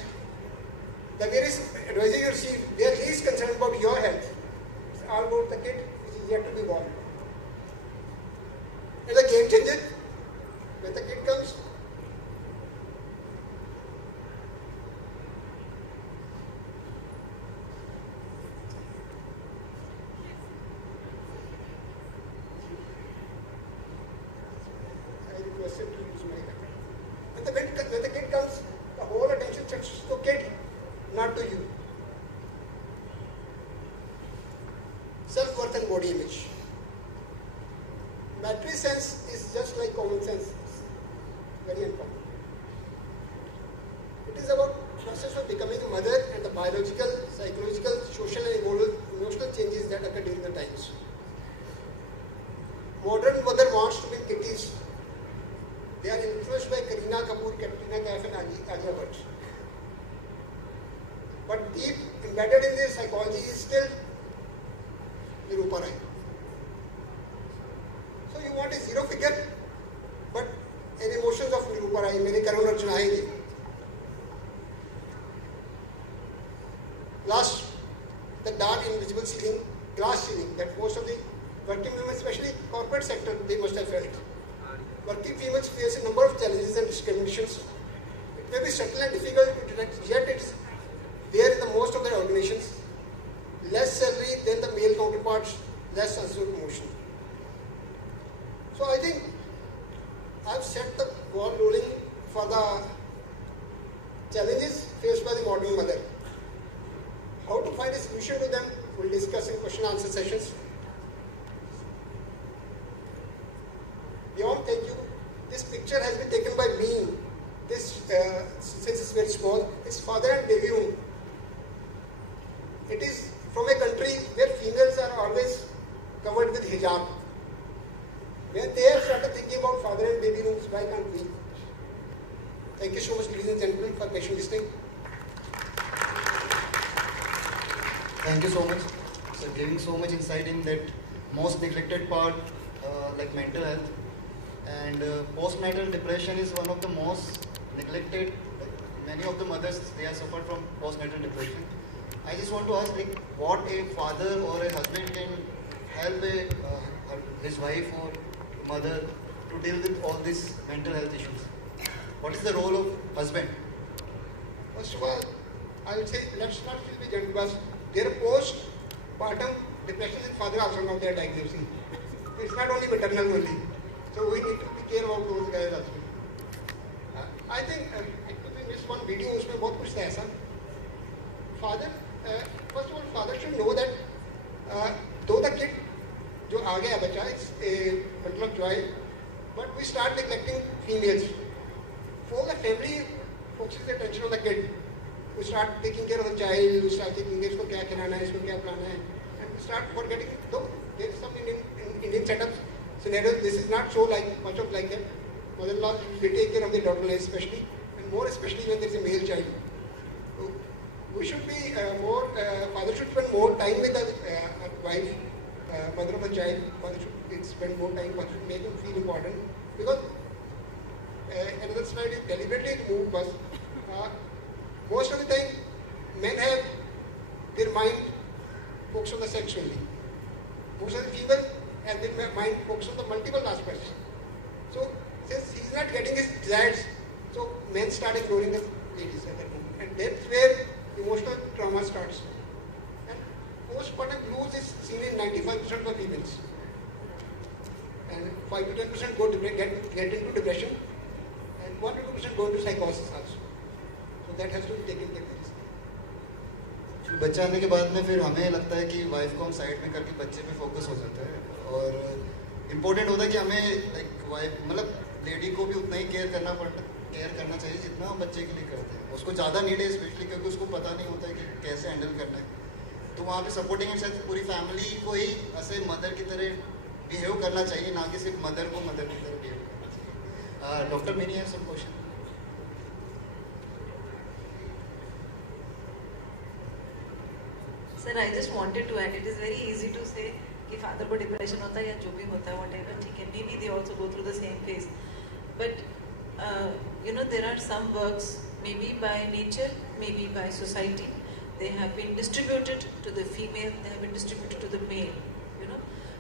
the various advices you receive, they are least concerned about your health. It's all about the kid which is yet to be born. And the game changer, when the kid comes, I requested to use my record. When the kid comes, the whole attention shifts to the kid, not to you. Self-worth and body image. Battery sense is just like common sense. It's very important. It is about the process of becoming a mother and the biological, psychological, social and emotional changes that occur during the times. Modern mother wants to be kitties. They are influenced by Kareena Kapoor, Katrina Kaif and Alia Bhatt. But deep embedded in their psychology is still Nirupa Rai. So you want a zero figure, but in emotions of Nirupa Rai, mere Karun Arjun aayenge. Last, the dark invisible ceiling, glass ceiling that most of the working women, especially corporate sector, they must have felt. Working females face a number of challenges and discriminations. It may be subtle and difficult to detect, yet it's there in the most of their organizations. Less salary than the male counterparts, less assured promotion. So I think I've set the ball rolling for the challenges faced by the modern mother. How to find a solution to them, we'll discuss in question and answer sessions. Beyond thank you, this picture has been taken by me. This, since it's very small, it's father and baby room. It is from a country where females are always covered with hijab. When they have started thinking about father and baby rooms, why can't we? Thank you so much, ladies and gentlemen, for patient listening. Thank you so much for giving so much insight in that most neglected part, like mental health. And postnatal depression is one of the most neglected. Many of the mothers, they are suffered from postnatal depression. I just want to ask, like, what a father or a husband can help his wife or mother to deal with all these mental health issues. What is the role of husband? First of all, I would say let's not be gentle because their postpartum depression in father also now they are diagnosing. It's not only maternal only. So we need to be care about those guys also. I think actually we missed one video, उसमें बहुत कुछ था ऐसा. Father, first of all, father should know that though the kid जो आ गया बच्चा, it's a bundle of joy, but we start neglecting females. For the family focuses the attention on the kid. We start taking care of the child, we start thinking इसको क्या खिलाना है, इसको क्या पिलाना है, and we start forgetting. Though there is some Indian setups, scenarios, this is not so much of like that. Mother-in-law will take care of the daughter especially, and more especially when there is a male child. So we should be father should spend more time with the wife, mother of the child. Father should spend more time, father should make him feel important. Because another slide is deliberately removed, but most of the time men have their mind focused on the sex only. Most of the people have their mind focused on the multiple aspects. So since he is not getting his desires, so men start ignoring the ladies at that moment. And that's where emotional trauma starts. And postpartum blues is seen in 95% of females. And 5 to 10% get into depression, and 1 to 2% go into psychosis also. So that has to be taken care of. बच्चा आने के बाद में फिर हमें लगता है कि वाइफ को हम साइड में करके बच्चे पे फोकस हो जाता है, और इम्पोर्टेंट होता है कि हमें लाइक वाइफ मतलब लेडी को भी उतना ही केयर करना केयर करना चाहिए जितना हम बच्चे के लिए करते हैं. उसको ज़्यादा नीड है स्पेशली क्योंकि उसको पता नहीं होता है कि कैसे हैंडल करना है. तो वहाँ पे सपोर्टिंग एंड सेंस पूरी फैमिली को ही ऐसे मदर की तरह बिहेव करना चाहिए, ना कि सिर्फ मदर को मदर की तरह बिहेव करना चाहिए. Doctor many have some question. Sir, I just wanted to add, it is very easy to say कि father को depression होता है या जो भी होता है whatever, ठीक है, maybe they also go through the same phase. But there are some works, maybe by nature, maybe by society, they have been distributed to the female, they have been distributed to the male.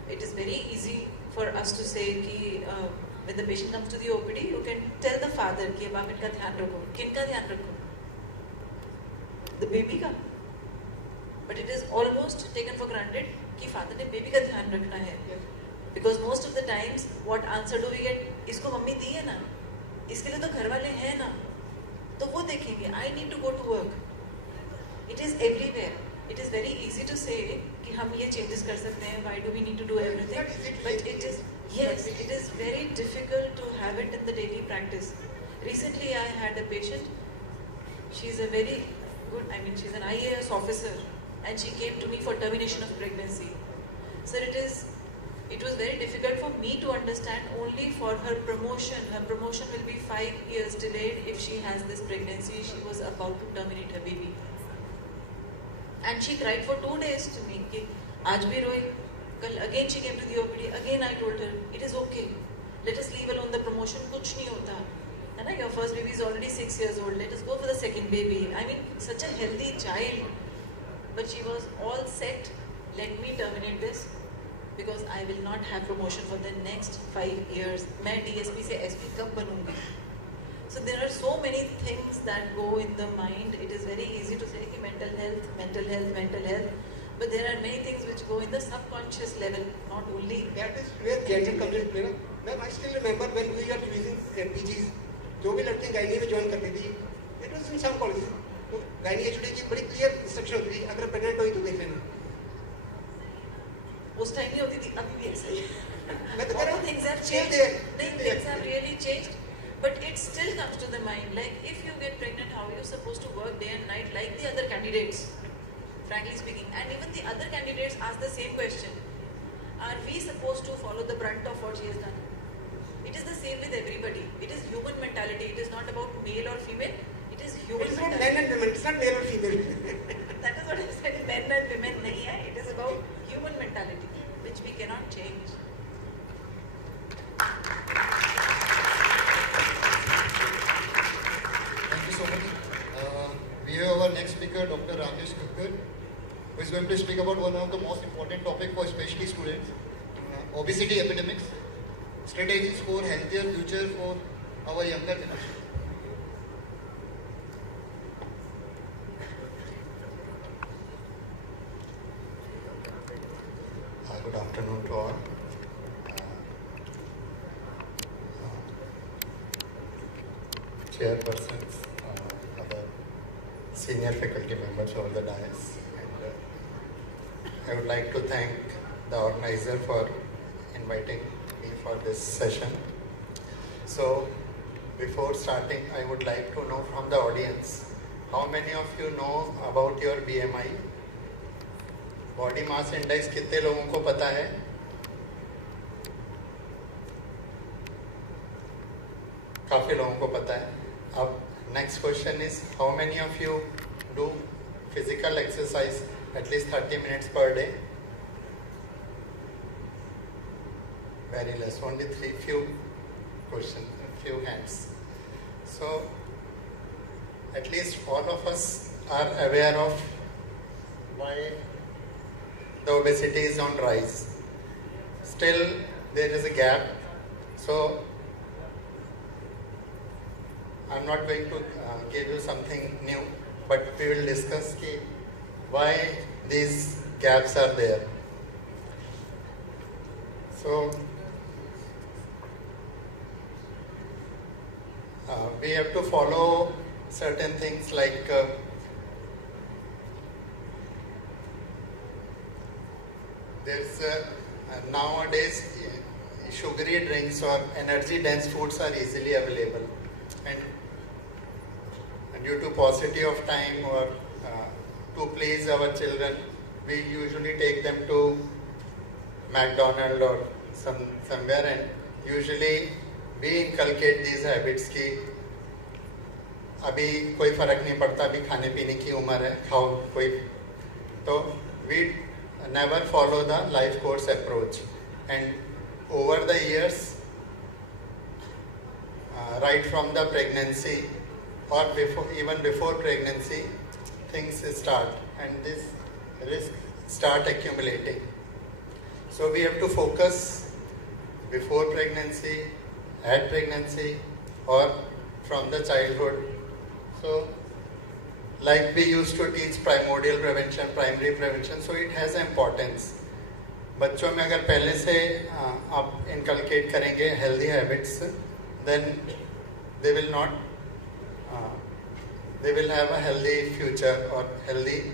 It is very easy for us to say कि when the patient comes to the OPD, you can tell the father कि अब आप इनका ध्यान रखो. किनका ध्यान रखो? The baby का. But it is almost taken for granted कि father ने baby का ध्यान रखना है. Because most of the times, what answer do we get? इसको मम्मी दी है ना, इसके लिए तो घर वाले हैं ना, तो वो देखेंगे. I need to go to work. It is everywhere. It is very easy to say कि हम ये changes कर सकते हैं. Why do we need to do everything? But it is it is very difficult to have it in the daily practice. Recently, I had a patient. She's a very good. She's an IAS officer. And she came to me for termination of pregnancy. Sir, it was very difficult for me to understand only for her promotion. Her promotion will be 5 years delayed if she has this pregnancy. She was about to terminate her baby. And she cried for 2 days to me. Ki, Aaj bhi royi. Again she came to the OPD. Again I told her, it is okay. Let us leave alone the promotion. Kuch nahi hota. Your first baby is already 6 years old. Let us go for the second baby. Such a healthy child. But she was all set, let me terminate this because I will not have promotion for the next 5 years. मैं DSP से SP कब बनूंगी? So there are so many things that go in the mind. It is very easy to say कि mental health, but there are many things which go in the subconscious level, not only. That is where gender comes into play. Ma'am, I still remember when we were using PGs, जो भी लड़कियाँ gynae में join करती थी, it was in some colleges. तो gynae HOD की बड़ी clear instruction होती थी, अगर प्रेग्नेंट हुई तो देख लेना. उस टाइम नहीं होती थी, अभी भी ऐसा ही. मैं तो कह रहा हूँ things have changed. Things have really changed, but it still comes to the mind. Like if you get pregnant, how are you supposed to work day and night like the other candidates? Frankly speaking, and even the other candidates ask the same question: are we supposed to follow the brunt of what she has done? It is the same with everybody. It is human mentality. It is not about male or female. It is human mentality. It's not men and women. It's not male or female. That is what I said. Men and women nahi hai. It is about human mentality, which we cannot change. Thank you so much. We have our next speaker, Dr. Adesh, who is going to speak about one of the most important topics for especially students, obesity epidemics, strategies for healthier future for our younger generation. Good afternoon to all. Chairpersons, other senior faculty members of the dais, and I would like to thank the organizer for inviting me for this session. So, before starting, I would like to know from the audience, how many of you know about your BMI? Body mass index कितने लोगों को पता है? काफी लोगों को पता है. अब next question is, how many of you do physical exercise at least 30 minutes per day? Very less, only few hands. So at least all of us are aware of why the obesity is on rise. Still, there is a gap. So, I'm not going to give you something new, but we will discuss why these gaps are there. So, we have to follow certain things like there's nowadays sugary drinks or energy dense foods are easily available, and due to paucity of time or to please our children, we usually take them to McDonald's or somewhere, and usually we inculcate these habits कि अभी कोई फर्क नहीं पड़ता, अभी खाने पीने की उम्र है, खाओ कोई, तो we never follow the life course approach, and over the years, right from the pregnancy or even before pregnancy, things start and this risk start accumulating. So we have to focus before pregnancy, at pregnancy, or from the childhood. So like we used to teach primordial prevention, primary prevention, so it has importance. बच्चों में अगर पहले से आप inculcate करेंगे healthy habits, then they will not, they will have a healthy future or healthy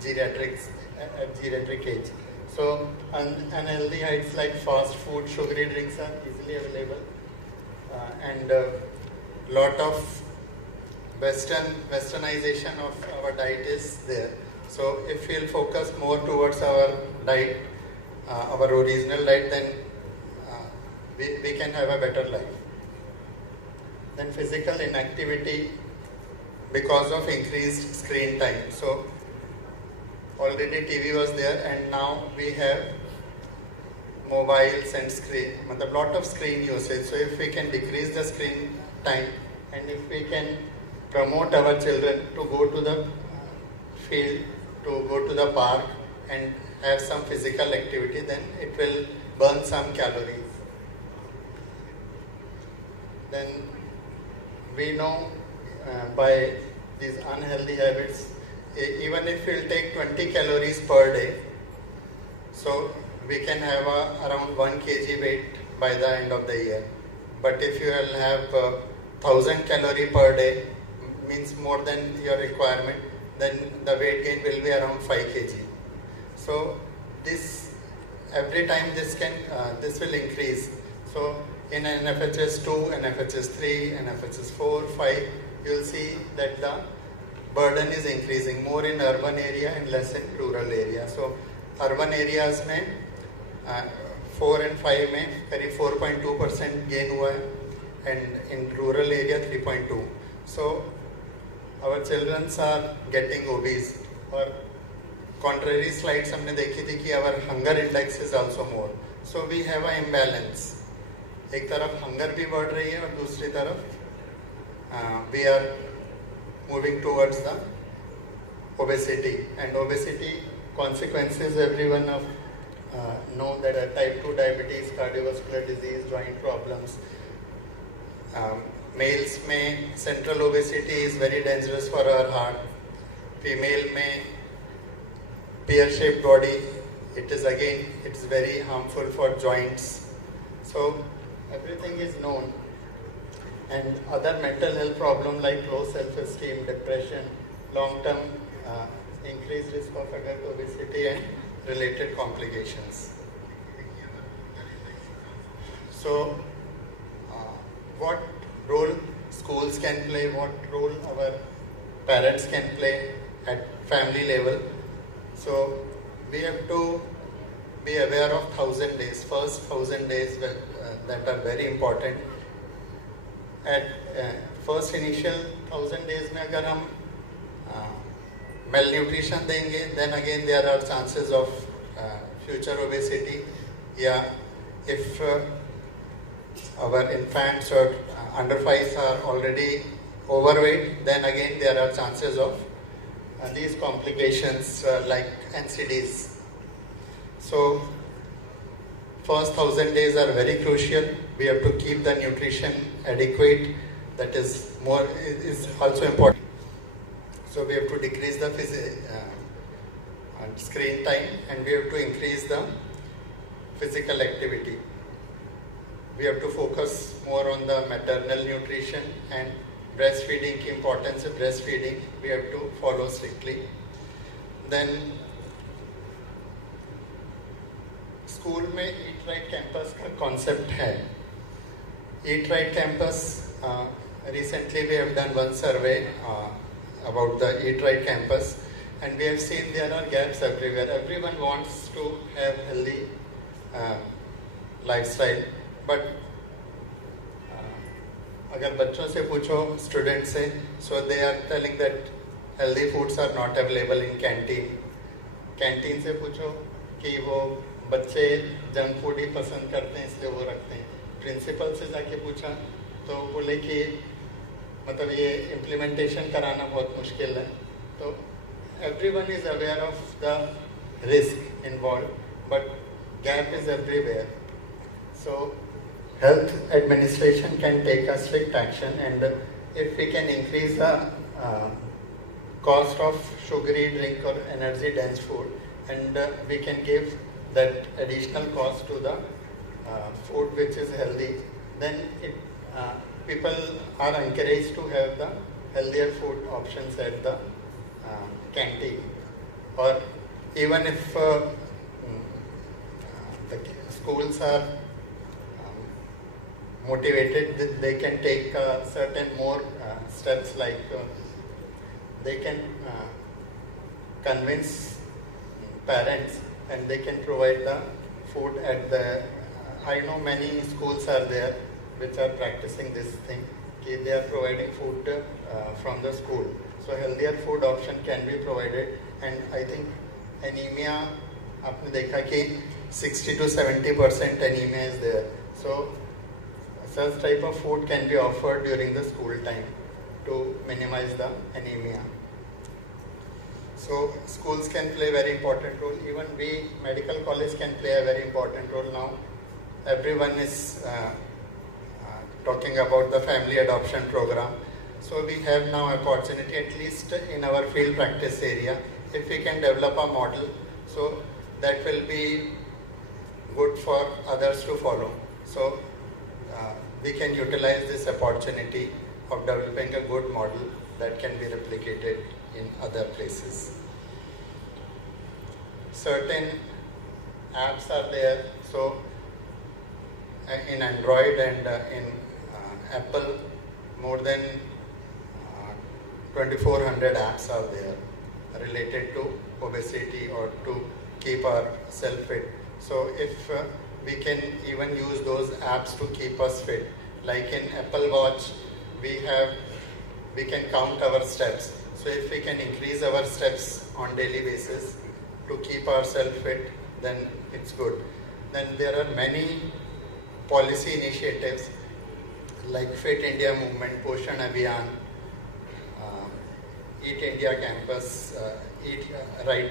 geriatrics at geriatric age. So unhealthy habits like fast food, sugary drinks are easily available, and lot of westernization of our diet is there. So if we'll focus more towards our diet, our original diet, then we can have a better life. Then physical inactivity because of increased screen time. So already TV was there, and now we have mobiles and screen, a lot of screen usage. So if we can decrease the screen time, and if we can promote our children to go to the field, to go to the park and have some physical activity, then it will burn some calories. Then we know by these unhealthy habits, even if we'll take 20 calories per day, so we can have around 1 kg weight by the end of the year. But if you will have 1000 calorie per day, means more than your requirement, then the weight gain will be around 5 kg. So this, every time this will increase. So in NFHS 2, NFHS 3, NFHS 4, 5, you will see that the burden is increasing more in urban area and less in rural area. So urban areas में 4 and 5 में करीब 4.2% gain हुआ है, and in rural area 3.2. So our children are getting obese. और contrary slides हमने देखी थी कि our hunger index is also more. So we have an imbalance. एक तरफ hunger भी बढ़ रही है और दूसरी तरफ we are moving towards the obesity, and obesity consequences everyone of know that type 2 diabetes, cardiovascular disease, joint problems. Males में central obesity is very dangerous for our heart. Female में pear-shaped body, it's very harmful for joints. So everything is known. And other mental health problems like low self-esteem, depression, long-term increased risk of adult obesity and related complications. So what role schools can play, what role our parents can play at family level? So we have to be aware of 1000 days, first 1000 days that are very important. At first initial 1000 days में अगर हम malnutrition देंगे, then again there are chances of future obesity. Yeah, if our infants or under 5s are already overweight, then again there are chances of these complications like NCDs. So first 1000 days are very crucial. We have to keep the nutrition adequate. That is also important. So we have to decrease the screen time, and we have to increase the physical activity. We have to focus more on the maternal nutrition and breastfeeding, importance of breastfeeding. We have to follow strictly. Then school में eat right campus का concept है. Eat right campus recently we have done one survey about the Eat Right campus, and we have seen there are gaps everywhere. Everyone wants to have healthy lifestyle, but अगर बच्चों से पूछो student से, so they are telling that healthy foods are not available in canteen. Canteen से पूछो कि वो बच्चे जंक फूड ही पसंद करते हैं इसलिए वो रखते हैं. प्रिंसिपल से जाके पूछा तो बोले कि मतलब ये इम्प्लीमेंटेशन कराना बहुत मुश्किल है. तो everyone is aware of the risk involved, but gap is everywhere. So health administration can take a strict action, and if we can increase the cost of sugary drink or energy dense food, and we can give that additional cost to the food which is healthy, then people are encouraged to have the healthier food options at the canteen. Or even if the schools are motivated, they can take certain more steps, like they can convince parents and they can provide the food at the, I know many schools are there which are practicing this thing, they are providing food from the school. So healthier food option can be provided, and I think anemia, आपने देखा कि 60 to 70% anemia is there. So such type of food can be offered during the school time to minimize the anemia. So schools can play a very important role. Even we, medical college, can play a very important role now. Everyone is talking about the family adoption program. So we have now opportunity, at least in our field practice area, if we can develop a model, so that will be good for others to follow. So we can utilize this opportunity of developing a good model that can be replicated in other places. Certain apps are there. So in Android and in Apple, more than 2,400 apps are there related to obesity or to keep ourselves fit. So if we can even use those apps to keep us fit, like in Apple Watch, we can count our steps. So if we can increase our steps on daily basis to keep ourselves fit, then it's good. Then there are many policy initiatives like Fit India Movement, Poshan Abhiyan, Eat India Campus, Eat Right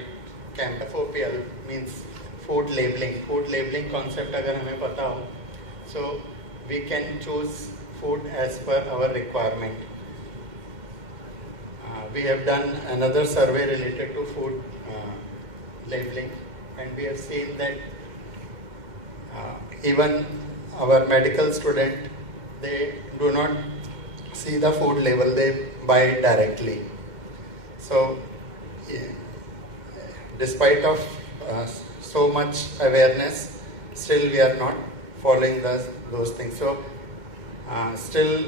Camp. FOPL means food labeling. Food labeling concept अगर हमें पता हो, so we can choose food as per our requirement. We have done another survey related to food labeling, and we have seen that even our medical student, they do not see the food label, they buy it directly. So despite of so much awareness, still we are not following those things. So still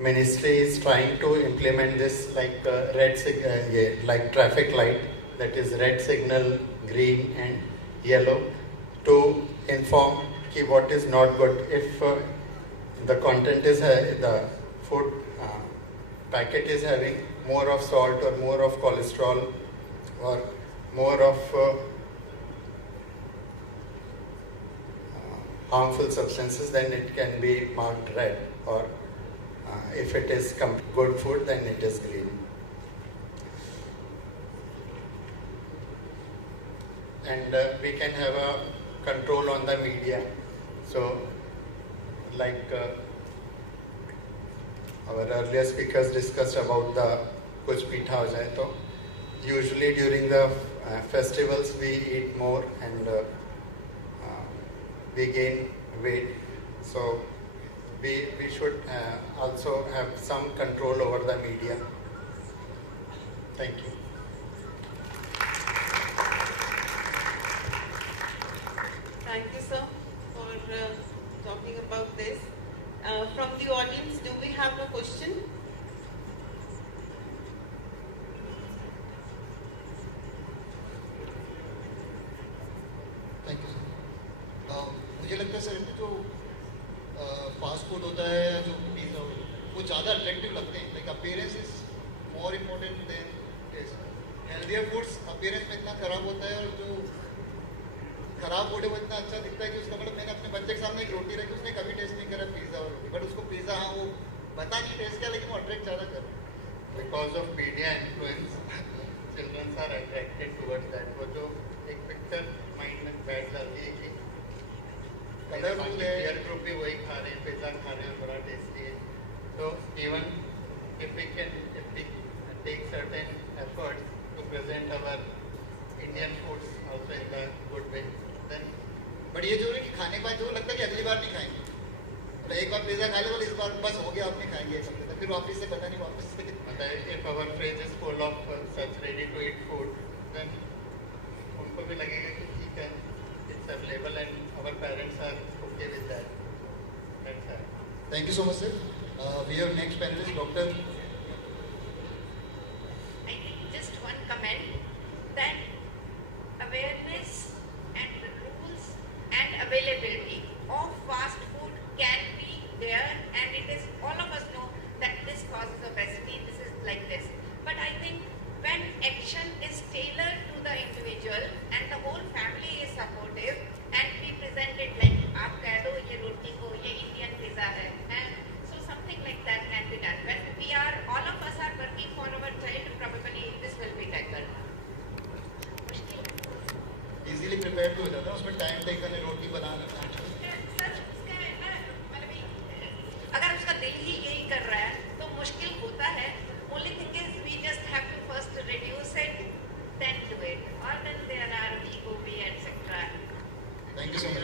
ministry is trying to implement this like like traffic light, that is red signal, green and yellow, to inform what is not good. If the content is the food packet is having more of salt or more of cholesterol or more of harmful substances, then it can be marked red, or if it is good food, then it is green. And we can have a control on the media. So like our earlier speakers discussed about the kuch pitha ho jaye, to usually during the festivals we eat more and we gain weight. So we should also have some control over the media. Thank you. Thank you, sir, for talking about this. From the audience, do we have a question? Thank you sir. मुझे लगता है sir जो fast food होता है जो pizza वो ज़्यादा attractive लगते हैं, like appearance is more important than taste. Healthier foods appearance में इतना ख़राब होता है, और जो ख़राब फूड है वो इतना अच्छा दिखता है कि उसका मतलब मैंने अपने बच्चे के सामने एक रोटी रखी, उसने कभी टेस्ट नहीं करा पिज़्ज़ा और रोटी, बट उसको पिज़्ज़ा हाँ वो पता नहीं टेस्ट क्या, लेकिन वो अट्रैक्ट ज़्यादा कर रहा है। Because of media influence, children are attracted towards that. वो जो एक पिक्चर माइंड में बैठ जाती है कि कलरफुल है, पीयर ग्रुप भी वही खा रहे हैं, पिज़्ज़ा खा रहे हैं, बड़ा टेस्टी है। So even if we take certain efforts to present our Indian foods also in the good way, then but ये जो है कि खाने के बाद जो लगता है कि अगली बार नहीं खाएंगे, मतलब एक बार पिज़्ज़ा खा ले बोले इस बार बस हो गया, आप नहीं खाएंगे ऐसा लगता है, फिर वापस से पता नहीं वापस से मतलब if our fridge is full of such ready to eat food, then उनको भी लगेगा कि ठीक है, it's available and our parents are okay with that. That's right. Thank you so much, sir. We have next panelist, Dr. I think just one comment that awareness and the rules and availability of fast food can be there, and it is all of us know that this causes obesity, this is like this. But I think when action is tailored to the individual and the whole family is supportive and we present it like aap keh do ye roti ko ye Indian pizza hai, and so something like that can be done. When we are all of us are working for our child, probably this will be tackled. Easily prepare भी हो जाता है, उसमें time taken है रोटी बनाना। अगर उसका दिल ही यही कर रहा है तो मुश्किल होता है। Only thing is we just have to first reduce it, then do it, or then there are ego way, etc. Thank you so much.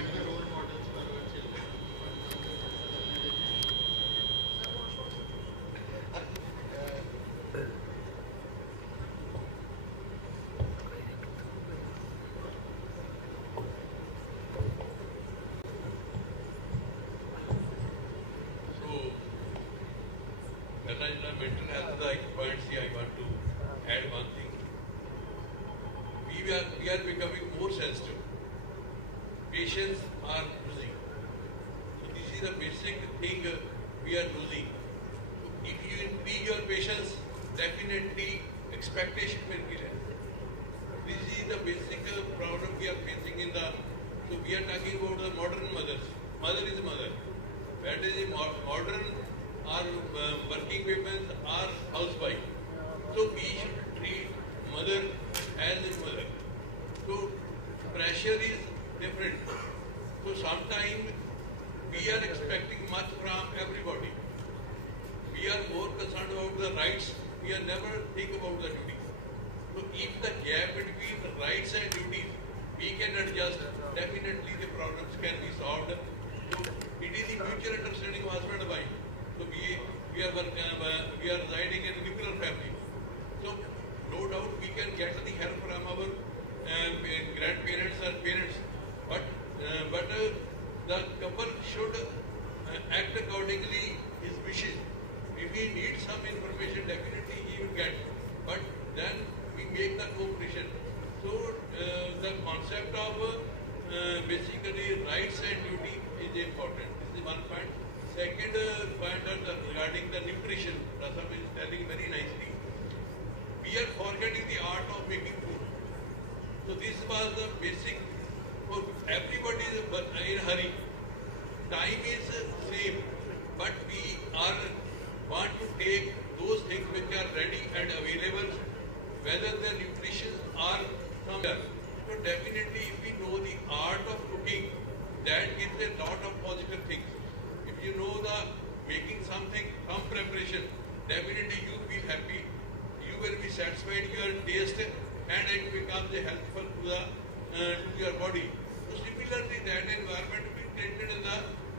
Mental health points here, I want to add one thing. We are becoming more sensitive. Patients are losing. So this is the basic thing we are losing. If you increase your patience, definitely expectation will be less. This is the basic problem we are facing in the. So we are talking about the modern mothers. Mother is mother. That is modern. Our working women are housewife. So we should treat mother as a mother. So pressure is different. So sometimes we are expecting much from everybody. We are more concerned about the rights. We are never think about the duties. So if the gap between the rights and duties, we can adjust, definitely the problems can be solved. So it is the mutual understanding of husband and wife. So we are residing in a nuclear family. So no doubt we can get the help from our grandparents and parents. But the couple should act accordingly his wishes. If he needs some information, definitely he will get. But then we make the cooperation. So the concept of basically rights and duty is important. This is one point. Second point regarding the nutrition, Rasam is telling very nicely. We are forgetting the art of making food. So this was the basic. For everybody is in a hurry. Time is same, but we want to take those things which are ready and available, whether the nutrition or somewhere. So definitely, if we know the art of cooking, that gives a lot of positive things. If you know the making something from preparation, definitely you feel happy. You will be satisfied your taste, and it becomes helpful to your body. So similarly, that environment will be created in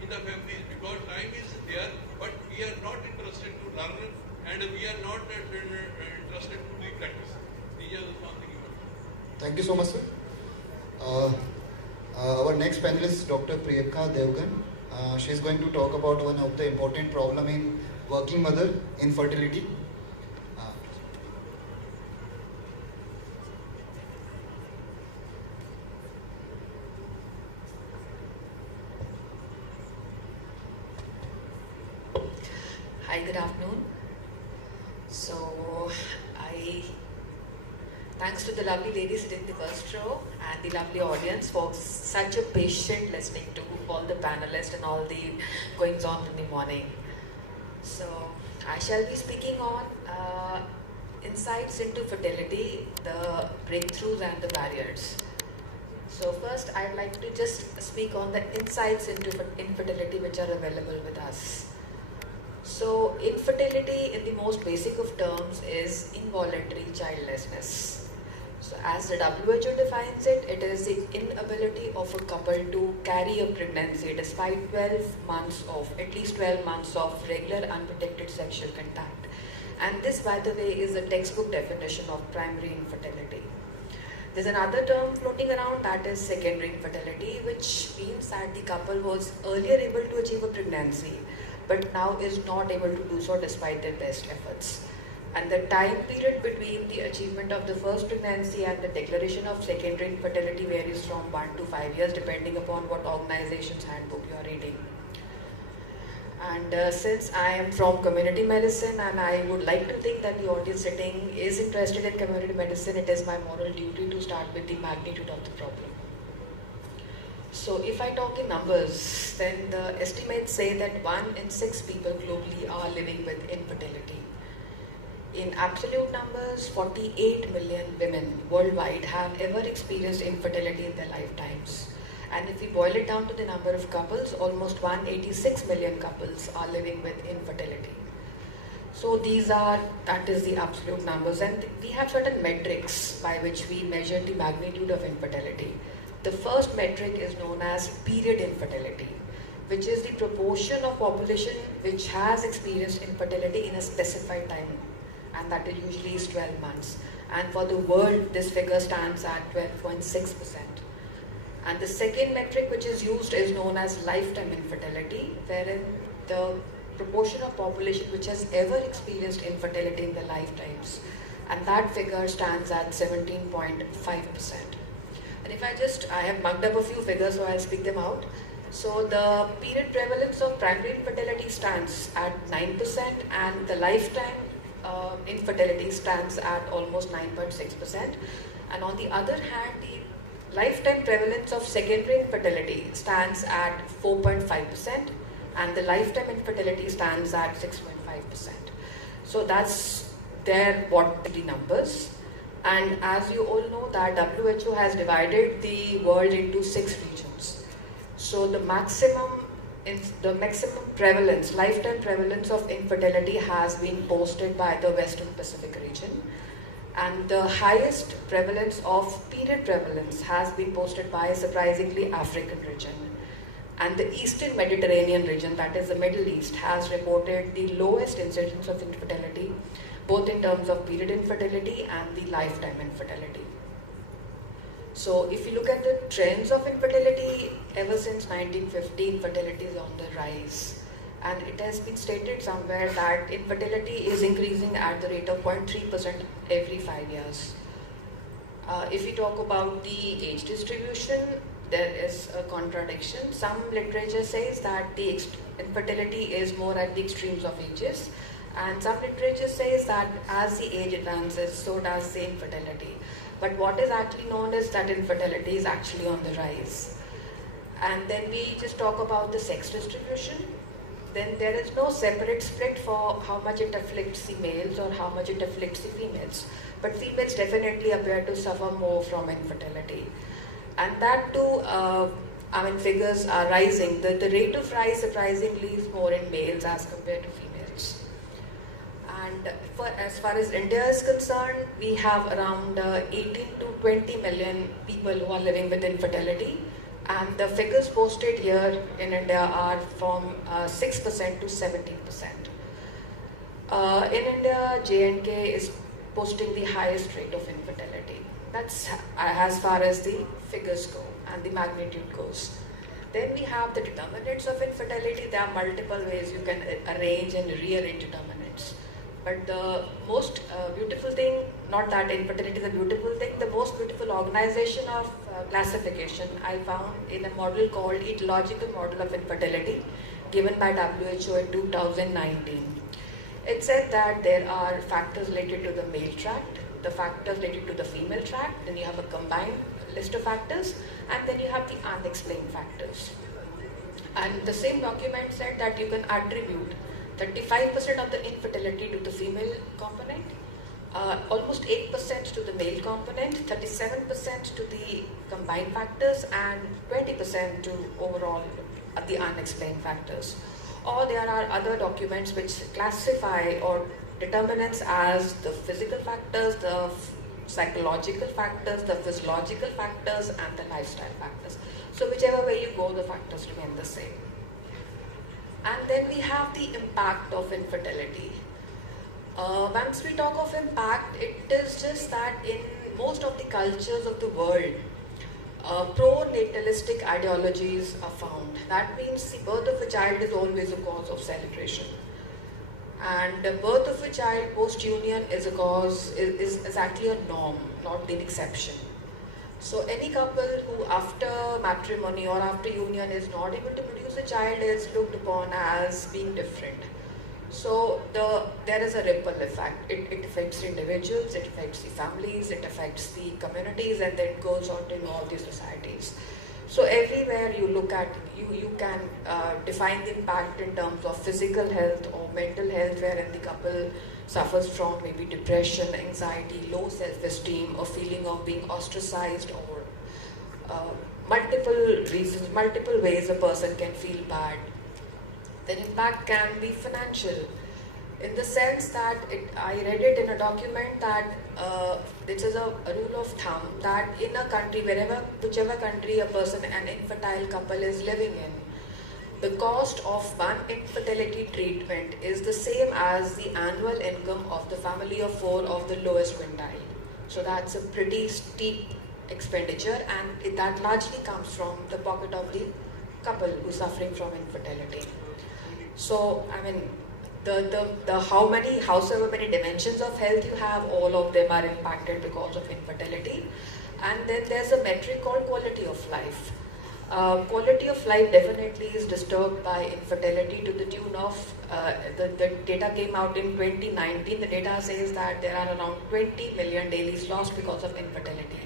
the families, because time is there, but we are not interested to learn, and we are not interested to re-practice. These are the something. Thank you so much, sir. Our next panelist is Dr. Priyanka Devgan. She is going to talk about one of the important problem in working mother, infertility. Hi, good afternoon. Thanks to the lovely lady sitting in the first row and the lovely audience for such a patient listening to all the panelists and all the goings on in the morning. So, I shall be speaking on insights into fertility, the breakthroughs and the barriers. So first, I'd like to just speak on the insights into infertility which are available with us. So, infertility in the most basic of terms is involuntary childlessness. So, as the WHO defines it, it is the inability of a couple to carry a pregnancy despite at least 12 months of regular unprotected sexual contact. And this, by the way, is the textbook definition of primary infertility. There's another term floating around, that is secondary infertility, which means that the couple was earlier able to achieve a pregnancy, but now is not able to do so despite their best efforts. And the time period between the achievement of the first pregnancy and the declaration of secondary infertility varies from 1 to 5 years depending upon what organization's handbook you are reading. And since I am from community medicine and I would like to think that the audience sitting is interested in community medicine, it is my moral duty to start with the magnitude of the problem. So if I talk in numbers, then the estimates say that 1 in 6 people globally are living with infertility. In absolute numbers, 48 million women worldwide have ever experienced infertility in their lifetimes. And if we boil it down to the number of couples, almost 186 million couples are living with infertility. So that is the absolute numbers, and we have certain metrics by which we measure the magnitude of infertility. The first metric is known as period infertility, which is the proportion of population which has experienced infertility in a specified time, and that usually is 12 months. And for the world, this figure stands at 12.6%. And the second metric which is used is known as lifetime infertility, wherein the proportion of population which has ever experienced infertility in their lifetimes, and that figure stands at 17.5%. And if I have mugged up a few figures, so I'll speak them out. So the period prevalence of primary infertility stands at 9%, and the lifetime infertility stands at almost 9.6%. And on the other hand, the lifetime prevalence of secondary infertility stands at 4.5%, and the lifetime infertility stands at 6.5%. So that's what the numbers. And as you all know, that WHO has divided the world into 6 regions. So the maximum prevalence, lifetime prevalence of infertility has been posted by the Western Pacific region. And the highest prevalence of period prevalence has been posted by, surprisingly, African region. And the Eastern Mediterranean region, that is the Middle East, has reported the lowest incidence of infertility, both in terms of period infertility and the lifetime infertility. So if you look at the trends of infertility, ever since 1950, infertility is on the rise. And it has been stated somewhere that infertility is increasing at the rate of 0.3% every 5 years. If we talk about the age distribution, there is a contradiction. Some literature says that the infertility is more at the extremes of ages, and some literature says that as the age advances, so does the infertility. But what is actually known is that infertility is actually on the rise. And then we just talk about the sex distribution. Then there is no separate split for how much it afflicts the males or how much it afflicts the females. But females definitely appear to suffer more from infertility. And that too, figures are rising. The rate of rise, surprisingly, is more in males as compared to females. And as far as India is concerned, we have around 18 to 20 million people who are living with infertility. And the figures posted here in India are from 6% to 17%. In India, J&K is posting the highest rate of infertility. That's as far as the figures go and the magnitude goes. Then we have the determinants of infertility. There are multiple ways you can arrange and rearrange determinants. But the most beautiful thing, not that infertility is a beautiful thing, the most beautiful organization of classification I found in a model called Etiological Model of Infertility, given by WHO in 2019. It said that there are factors related to the male tract, the factors related to the female tract, then you have a combined list of factors, and then you have the unexplained factors. And the same document said that you can attribute 35% of the infertility to the female component, almost 8% to the male component, 37% to the combined factors, and 20% to overall the unexplained factors. Or there are other documents which classify or determinants as the physical factors, the psychological factors, the physiological factors, and the lifestyle factors. So whichever way you go, the factors remain the same. And then we have the impact of infertility. Once we talk of impact, it is just that in most of the cultures of the world, pro-natalistic ideologies are found. That means the birth of a child is always a cause of celebration. And the birth of a child post-union is a cause, is actually a norm, not an exception. So any couple who after matrimony or after union is not able to produce a child is looked upon as being different. So there is a ripple effect. It affects individuals, it affects the families, it affects the communities, and then it goes on to all these societies. So everywhere you look at, you can define the impact in terms of physical health or mental health, wherein the couple suffers from maybe depression, anxiety, low self-esteem, or feeling of being ostracized, or multiple reasons, multiple ways a person can feel bad. Then impact can be financial, in the sense that I read it in a document that this is a rule of thumb that in a country, whichever country a person, an infertile couple is living in, the cost of one infertility treatment is the same as the annual income of the family of 4 of the lowest quintile. So that's a pretty steep expenditure, and that largely comes from the pocket of the couple who's suffering from infertility. So, I mean, howsoever many dimensions of health you have, all of them are impacted because of infertility. And then there's a metric called quality of life. Quality of life definitely is disturbed by infertility to the tune of, the data came out in 2019, the data says that there are around 20 million dailies lost because of infertility.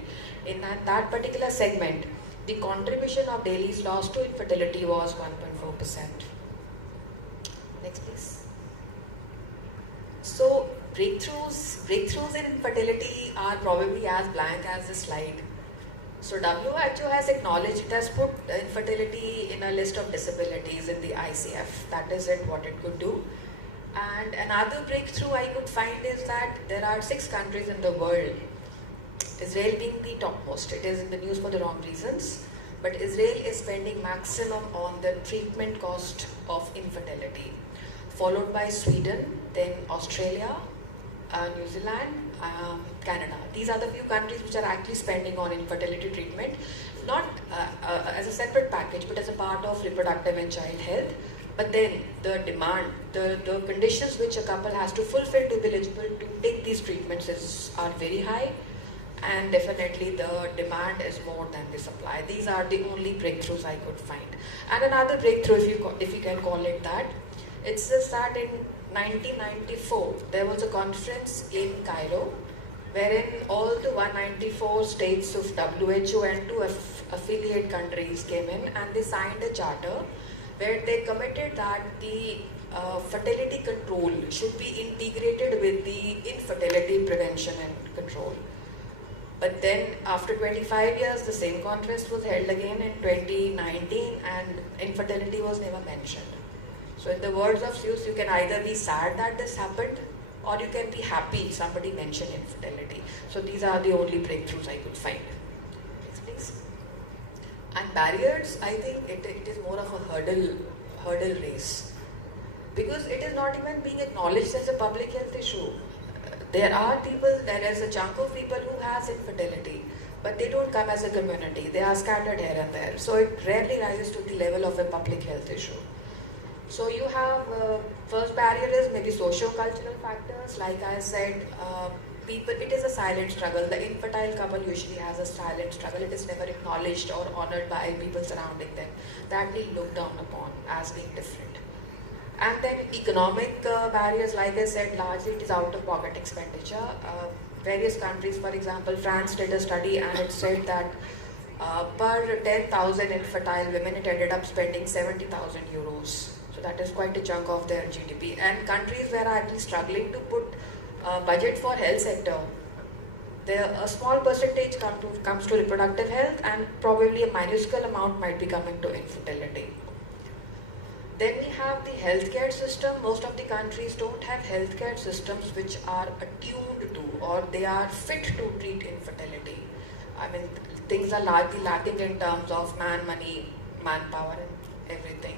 In that particular segment, the contribution of dailies lost to infertility was 1.4%. Next please. So breakthroughs in infertility are probably as blank as the slide. So WHO has acknowledged, it has put infertility in a list of disabilities in the ICF. That is what it could do. And another breakthrough I could find is that there are 6 countries in the world, Israel being the topmost. It is in the news for the wrong reasons, but Israel is spending maximum on the treatment cost of infertility, followed by Sweden, then Australia, New Zealand, Canada. These are the few countries which are actually spending on infertility treatment, not as a separate package, but as a part of reproductive and child health. But then the demand, the conditions which a couple has to fulfill to be eligible to take these treatments are very high, and definitely the demand is more than the supply. These are the only breakthroughs I could find. And another breakthrough, if you can call it that, it's just that in 1994, there was a conference in Cairo wherein all the 194 states of WHO and 2 affiliate countries came in, and they signed a charter where they committed that the fertility control should be integrated with the infertility prevention and control. But then after 25 years, the same conference was held again in 2019, and infertility was never mentioned. So in the words of Zeus, you can either be sad that this happened, or you can be happy somebody mentioned infertility. So these are the only breakthroughs I could find. Next please. And barriers, I think it is more of a hurdle race, because it is not even being acknowledged as a public health issue. There is a chunk of people who has infertility, but they don't come as a community. They are scattered here and there. So it rarely rises to the level of a public health issue. So you have, first barrier is maybe socio-cultural factors. Like I said, it is a silent struggle. The infertile couple usually has a silent struggle. It is never acknowledged or honored by people surrounding them. That we look down upon as being different. And then economic barriers, like I said, largely it is out-of-pocket expenditure. Various countries, for example, France did a study and it said that per 10,000 infertile women, it ended up spending 70,000 euros. So that is quite a chunk of their GDP. And countries where are actually struggling to put budget for health sector, a small percentage comes to reproductive health, and probably a minuscule amount might be coming to infertility. Then we have the healthcare system. Most of the countries don't have healthcare systems which are attuned to or they are fit to treat infertility. I mean, things are largely lacking in terms of money, manpower and everything.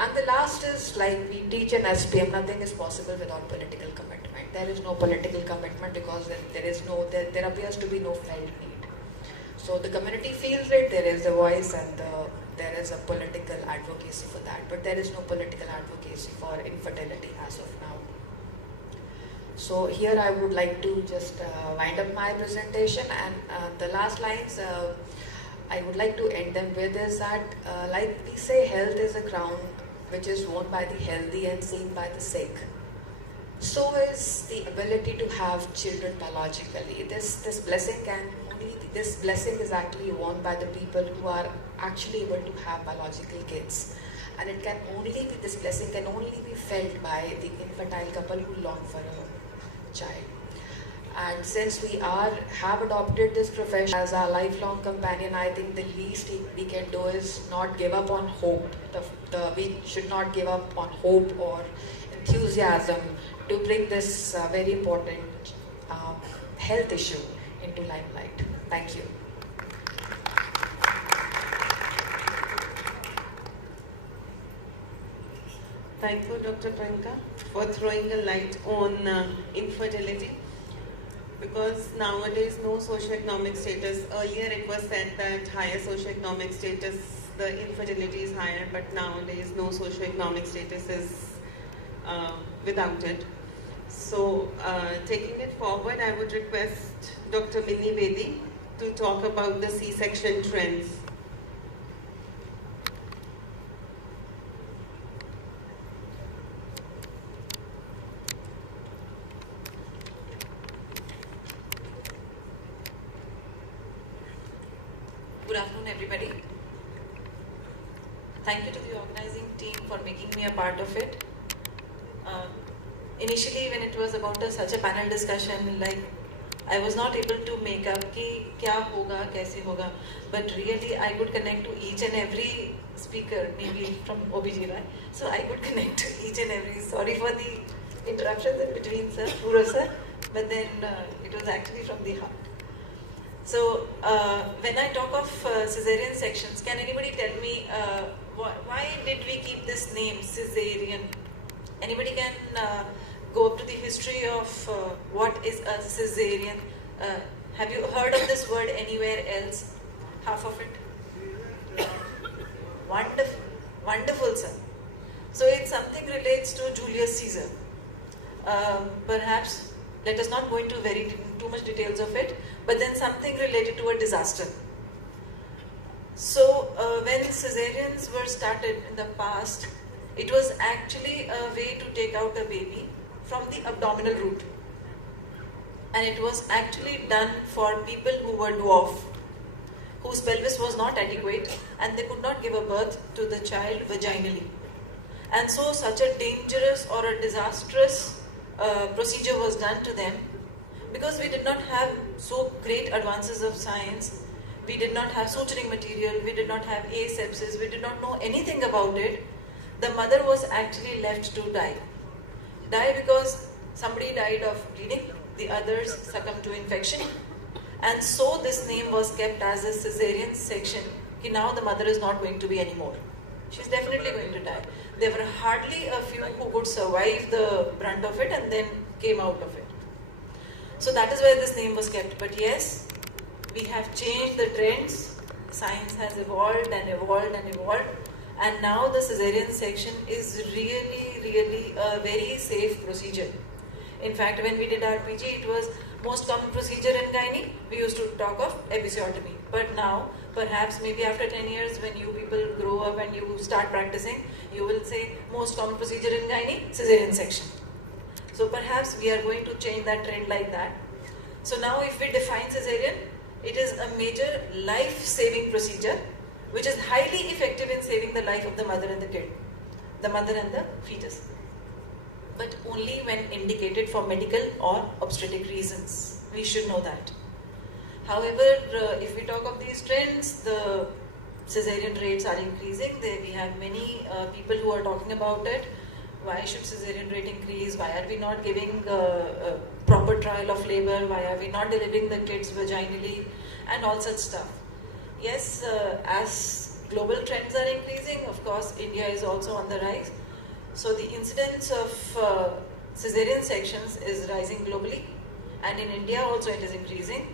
And the last is, like we teach in SPM, nothing is possible without political commitment. There is no political commitment because there appears to be no felt need. So the community feels it, there is a voice and there is a political advocacy for that, but there is no political advocacy for infertility as of now. So here I would like to just wind up my presentation, and the last lines I would like to end them with is that like we say, health is a crown which is worn by the healthy and seen by the sick. So is the ability to have children biologically. This blessing is actually worn by the people who are actually able to have biological kids, and this blessing can only be felt by the infertile couple who long for a child. And since we have adopted this profession as our lifelong companion, I think the least we can do is not give up on hope. We should not give up on hope or enthusiasm to bring this very important health issue into limelight. Thank you. Thank you, Dr. Priyanka, for throwing a light on infertility. Because nowadays no socioeconomic status. Earlier it was said that higher socioeconomic status, the infertility is higher, but nowadays no socioeconomic status is without it. So taking it forward, I would request Dr. Minnie Bedi to talk about the C-section trends. Good afternoon, everybody. Thank you to the organizing team for making me a part of it. Initially, when it was about such a panel discussion, like I was not able to make up ki kya hoga, kaise hoga, but really I could connect to each and every speaker, maybe from OBG, right? So I could connect to each and every. Sorry for the interruptions in between, sir, Puro sir, but then it was actually from the heart. So when I talk of cesarean sections, can anybody tell me why did we keep this name cesarean? Anybody can go up to the history of what is a cesarean? Have you heard of this word anywhere else? Half of it? Wonderful, wonderful, sir. So it something relates to Julius Caesar. Perhaps let us not go into too much details of it, but then something related to a disaster. So when cesareans were started in the past, it was actually a way to take out a baby from the abdominal root. And it was actually done for people who were dwarf, whose pelvis was not adequate and they could not give a birth to the child vaginally. And so such a dangerous or a disastrous procedure was done to them, because we did not have so great advances of science. We did not have suturing material, we did not have asepsis, we did not know anything about it. The mother was actually left to die. Die because somebody died of bleeding, the others succumbed to infection. And so this name was kept as a cesarean section. Now the mother is not going to be anymore. She's definitely going to die. There were hardly a few who could survive the brunt of it and then came out of it. So that is where this name was kept. But yes, we have changed the trends. Science has evolved and evolved and evolved. And now the cesarean section is really a very safe procedure. In fact, when we did our PG, it was most common procedure in gynae. We used to talk of episiotomy. But now, perhaps maybe after 10 years, when you people grow up and you start practicing, you will say most common procedure in gynae, cesarean section. So perhaps we are going to change that trend like that. So now if we define cesarean, it is a major life-saving procedure which is highly effective in saving the life of the mother and the kid, the mother and the fetus. But only when indicated for medical or obstetric reasons. We should know that. However, if we talk of these trends, the cesarean rates are increasing. We have many people who are talking about it. Why should cesarean rate increase? Why are we not giving a proper trial of labor? Why are we not delivering the kids vaginally? And all such stuff. Yes, as global trends are increasing, of course, India is also on the rise. So the incidence of cesarean sections is rising globally, and in India also it is increasing.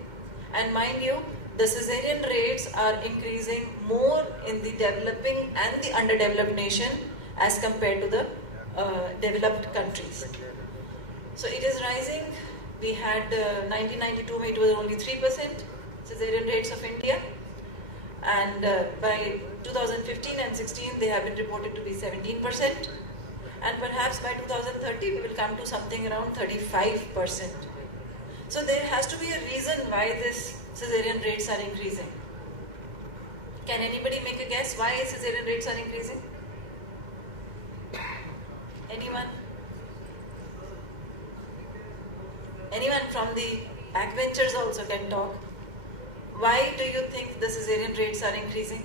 And mind you, the cesarean rates are increasing more in the developing and the underdeveloped nation as compared to the developed countries. So it is rising. We had 1992, it was only 3% cesarean rates of India, and by 2015 and 16 they have been reported to be 17%. And perhaps by 2030 we will come to something around 35%. So there has to be a reason why this cesarean rates are increasing. Can anybody make a guess why cesarean rates are increasing? Anyone? Anyone from the backbenchers also can talk. Why do you think the cesarean rates are increasing?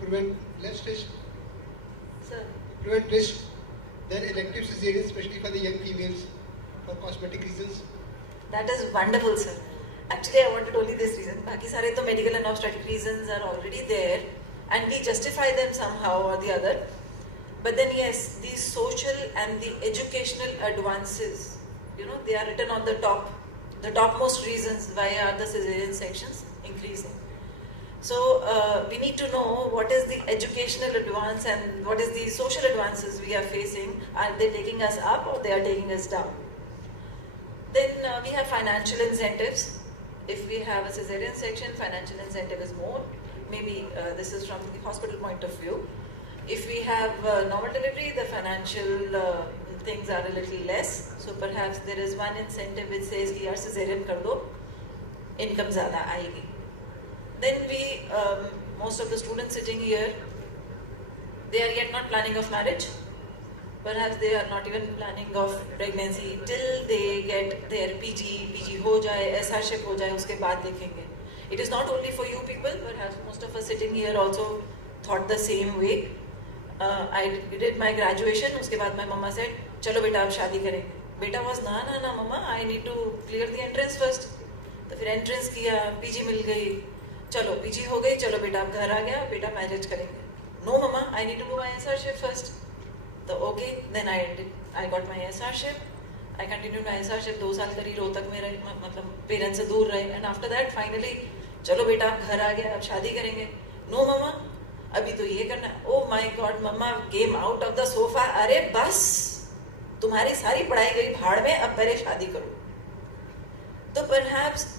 Prevent less risk. Sir. Prevent risk. Then elective cesarean, especially for the young females, for cosmetic reasons. That is wonderful, sir. Actually, I wanted only this reason. Baki sare to medical and obstetric reasons are already there, and we justify them somehow or the other. But then yes, these social and the educational advances, they are written on the top. The topmost reasons why are the cesarean sections increasing. So we need to know what is the educational advance and what is the social advances we are facing. Are they taking us up or they are taking us down? Then we have financial incentives. If we have a cesarean section, financial incentive is more. Maybe this is from the hospital point of view. If we have normal delivery, the financial things are a little less. So perhaps there is one incentive which says, yaar cesarean kar do, income zyada aayegi. Then most of the students sitting here, they are yet not planning of marriage. Perhaps they are not even planning of pregnancy till they get their PG ho jaye, SRship ho jaye, uske baad dekhenge. It is not only for you people, perhaps most of us sitting here also thought the same way. I did my graduation, uske baad my mama said, chalo beta ab shaadi karenge. Beta was, na mama, I need to clear the entrance first. तो फिर entrance किया, PG मिल गई, चलो PG हो गई, चलो बेटा अब घर आ गया, बेटा marriage करेंगे. No mama, I need to do my SRship first. So okay, then I got my SRship. I continued my SRship 2 साल करी रोहतक में रही, मतलब पेरेंट्स से दूर रही. And after that finally, चलो बेटा अब घर आ गया, अब शादी करेंगे. No mama, अभी तो ये करना है. Oh my God, mama came out of the sofa. अरे बस, तुम्हारी सारी पढ़ाई गई भाड़ में, अब पहले शादी करो. So perhaps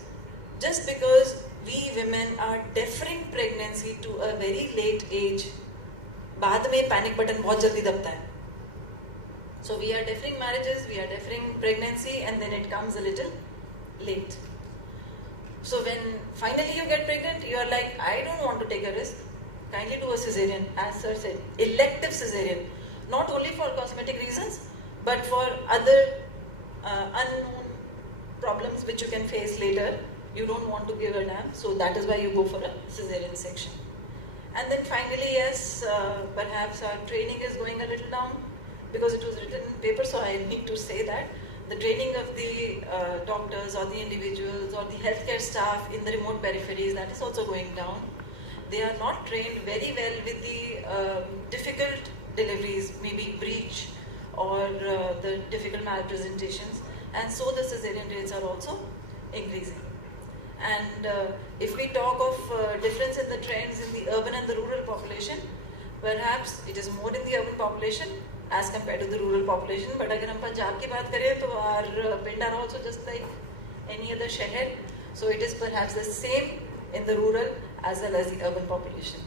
just because we women are deferring pregnancy to a very late age, बाद में panic button बहुत जल्दी दबता है. So we are deferring marriages, we are deferring pregnancy, and then it comes a little late. So when finally you get pregnant, you are like, I don't want to take a risk. Kindly do a cesarean, as sir said, elective cesarean. Not only for cosmetic reasons, but for other unknown problems which you can face later. You don't want to give a damn, so that is why you go for a cesarean section. And then finally, yes, perhaps our training is going a little down, because it was written in paper, so I need to say that. The training of the doctors or the individuals or the healthcare staff in the remote peripheries, that is also going down. They are not trained very well with the difficult deliveries, maybe breech or the difficult malpresentations, and so the cesarean rates are also increasing. And if we talk of difference in the trends in the urban and the rural population, perhaps it is more in the urban population as compared to the rural population. But अगर हम पंजाब की बात करें तो our पिंड are also just like any other शहर. So it is perhaps the same in the rural as well as the urban population.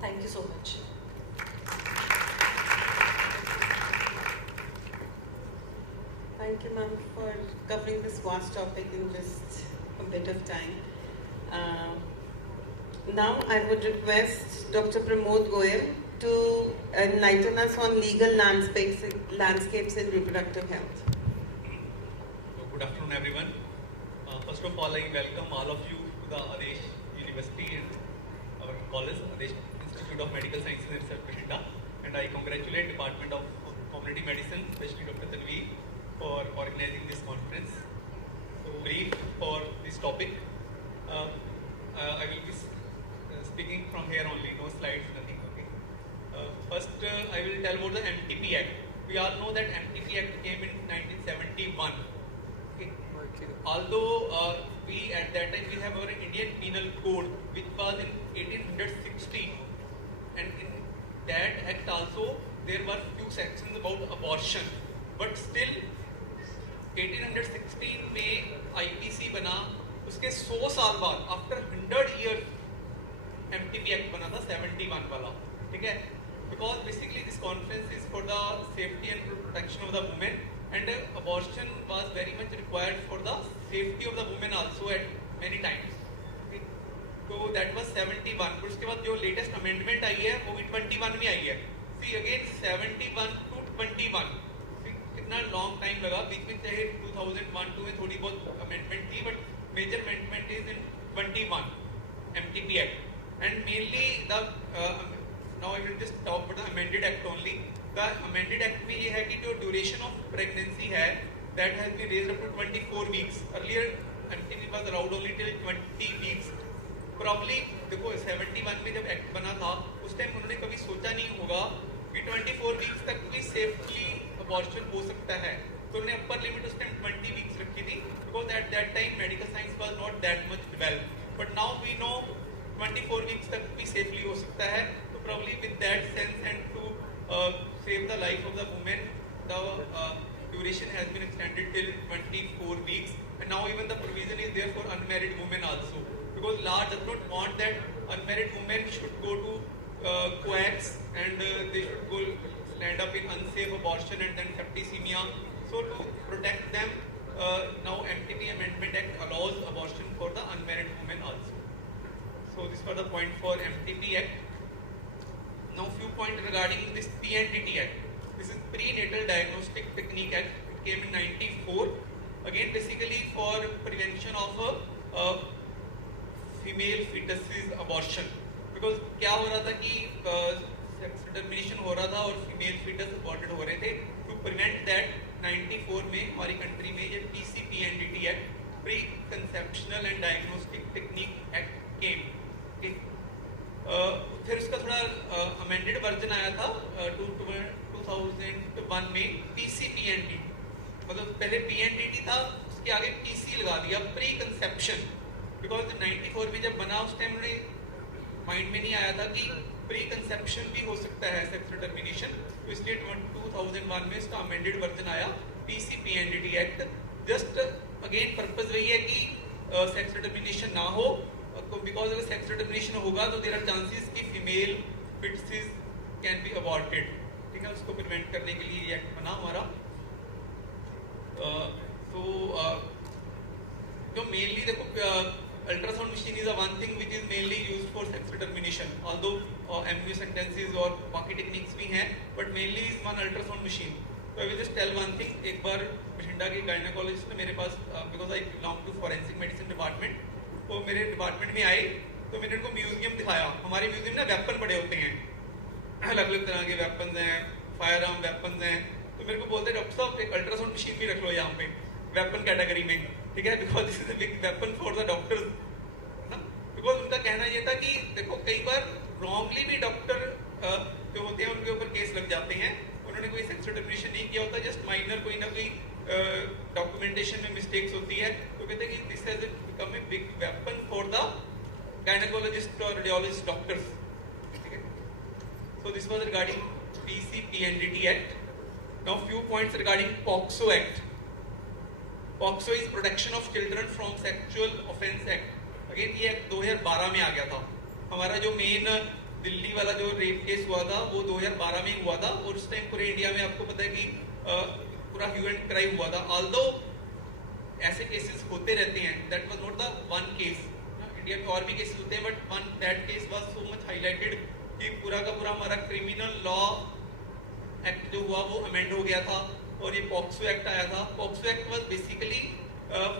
Thank you so much. Thank you, ma'am, for covering this vast topic in just a bit of time. Now I would request Dr. Pramod Goyal to enlighten us on legal landscapes in reproductive health. Good afternoon, everyone. First of all, I welcome all of you to the Adesh University and our college, Adesh Institute of Medical Sciences and Research, Bathinda. And I congratulate Department of Community Medicine, especially Dr. Tanveer, for organizing this conference. So, brief for this topic. I will be speaking from here only, no slides, nothing. Okay. First, I will tell about the MTP Act. We all know that MTP Act came in 1971. Okay. Although we at that time we have our Indian Penal Code, which was in 1860, and in that act also there were few sections about abortion, but still 1816 में IPC बना, उसके 100 साल बाद after 100 years MTP Act बना था 71 वाला, ठीक है? Because basically this conference is for the safety and protection of the women, and abortion was very much required for the safety of the women also at many times. Okay? So that was 71. फिर उसके बाद जो latest amendment आई है वो भी 21 में आई है. See again 71 to 21. इतना लॉन्ग टाइम लगा, बीच में चाहे 2001-2 में थोड़ी बहुत अमेंडमेंट थी, but major amendment is in 21 MTP Act, and mainly the now I will just talk about the amended act only. The amended act में ये है कि जो ड्यूरेशन ऑफ प्रेगनेंसी है that has been raised up to 24 weeks. Earlier MTP was allowed only till 20 weeks. Probably देखो 71 में जब act बना था उस टाइम उन्होंने कभी सोचा नहीं होगा कि 24 वीक्स तक भी सेफली अबॉर्शन हो सकता है, तो उन्होंने अपर लिमिट उस टाइम 20 वीक्स रखी थी, because at that time medical science was not that much developed. But now we know 24 weeks तक भी सेफली हो सकता है. तो probably with that sense and to save the life of the women, the duration has been extended till 24 weeks, and now even the provision is there for unmarried women also, because law does not want that unmarried women should go to coax and they should go land up in unsafe abortion and then septicemia. So to protect them, now MTP Amendment Act allows abortion for the unmarried women also. So this was the point for MTP Act. Now few points regarding this PNDT Act. This is Prenatal Diagnostic Technique Act. It came in 94. Again basically for prevention of female fetuses abortion. Because क्या हो रहा था कि sex determination हो रहा था और female foetus aborted हो रहे थे. टू प्रिवेंट दैट 94 में हमारी कंट्री में ये PCPNDT act, pre conceptional and diagnostic technique act केम. फिर उसका थोड़ा अमेंडेड वर्जन आया था 2001 में PCPND, मतलब पहले PNDT था, उसके आगे PC लगा दिया, प्री कंसेप्शन. बिकॉज 94 में जब बना उस टाइम उन्होंने माइंड में नहीं आया था कि प्री कंसेप्शन भी हो सकता है सेक्स डिटर्मिनेशन, तो इसलिए 2001 में इसका अमेंडेड वर्जन आया PCPNDT act. Just again purpose वही है कि सेक्स डिटर्मिनेशन ना हो, बिकॉज अगर सेक्स डिटर्मिनेशन होगा तो देयर आर चांसेस कि फीमेल फिटसेस कैन बी अबॉर्टेड, ठीक है, उसको प्रिवेंट करने के लिए ये एक्ट बना हमारा. तो जो मेनली देखो ultrasound machine is the one thing which is mainly used for sex determination, although MU sentences और बाकी techniques भी हैं, but mainly is one ultrasound machine. So I will just tell one thing. एक बार बठिंडा के gynecologist ने मेरे पास, because I belong to forensic medicine department, तो मेरे डिपार्टमेंट में आए तो मैंने उनको म्यूजियम दिखाया. हमारे म्यूजियम में वेपन पड़े होते हैं, अलग अलग तरह के वेपन्स हैं, फायर आर्म वेपन्स हैं. तो मेरे को बोलते डॉक्टर साहब एक अल्ट्रासाउंड मशीन भी रख लो यहाँ पे वेपन कैटेगरी में, ठीक है, because this is a big weapon for the doctors ना. बिकॉज उनका कहना ये था कि देखो कई बार रॉन्गली भी डॉक्टर जो होते हैं उनके ऊपर केस लग जाते हैं. उन्होंने कोई सेक्स डिटर्मिनेशन नहीं किया होता, जस्ट माइनर कोई ना कोई डॉक्यूमेंटेशन में मिस्टेक्स होती है, तो कहते हैं कि this has become a big weapon for the gynaecologist और रेडियोलॉजिस्ट डॉक्टर्स. ठीक है. So this was regarding PCPNDT Act. Now few points regarding POXO Act. POXO is Protection of Children from Sexual Offence Act. Again ये Act 2012 में आ गया था. हमारा जो main Delhi वाला जो रेप केस हुआ था वो 2012 में हुआ था, और उस टाइम पूरे इंडिया में आपको पता है कि पूरा ह्यू एंड क्राई हुआ था. ऑल्दो ऐसे केसेस होते रहते हैं, that was not the one case. India में और भी केसेस होते हैं, but one that case was so much highlighted कि पूरा का पूरा हमारा क्रिमिनल लॉ एक्ट जो हुआ वो अमेंड हो गया था, और ये पॉक्सो एक्ट आया था. POCSO act was basically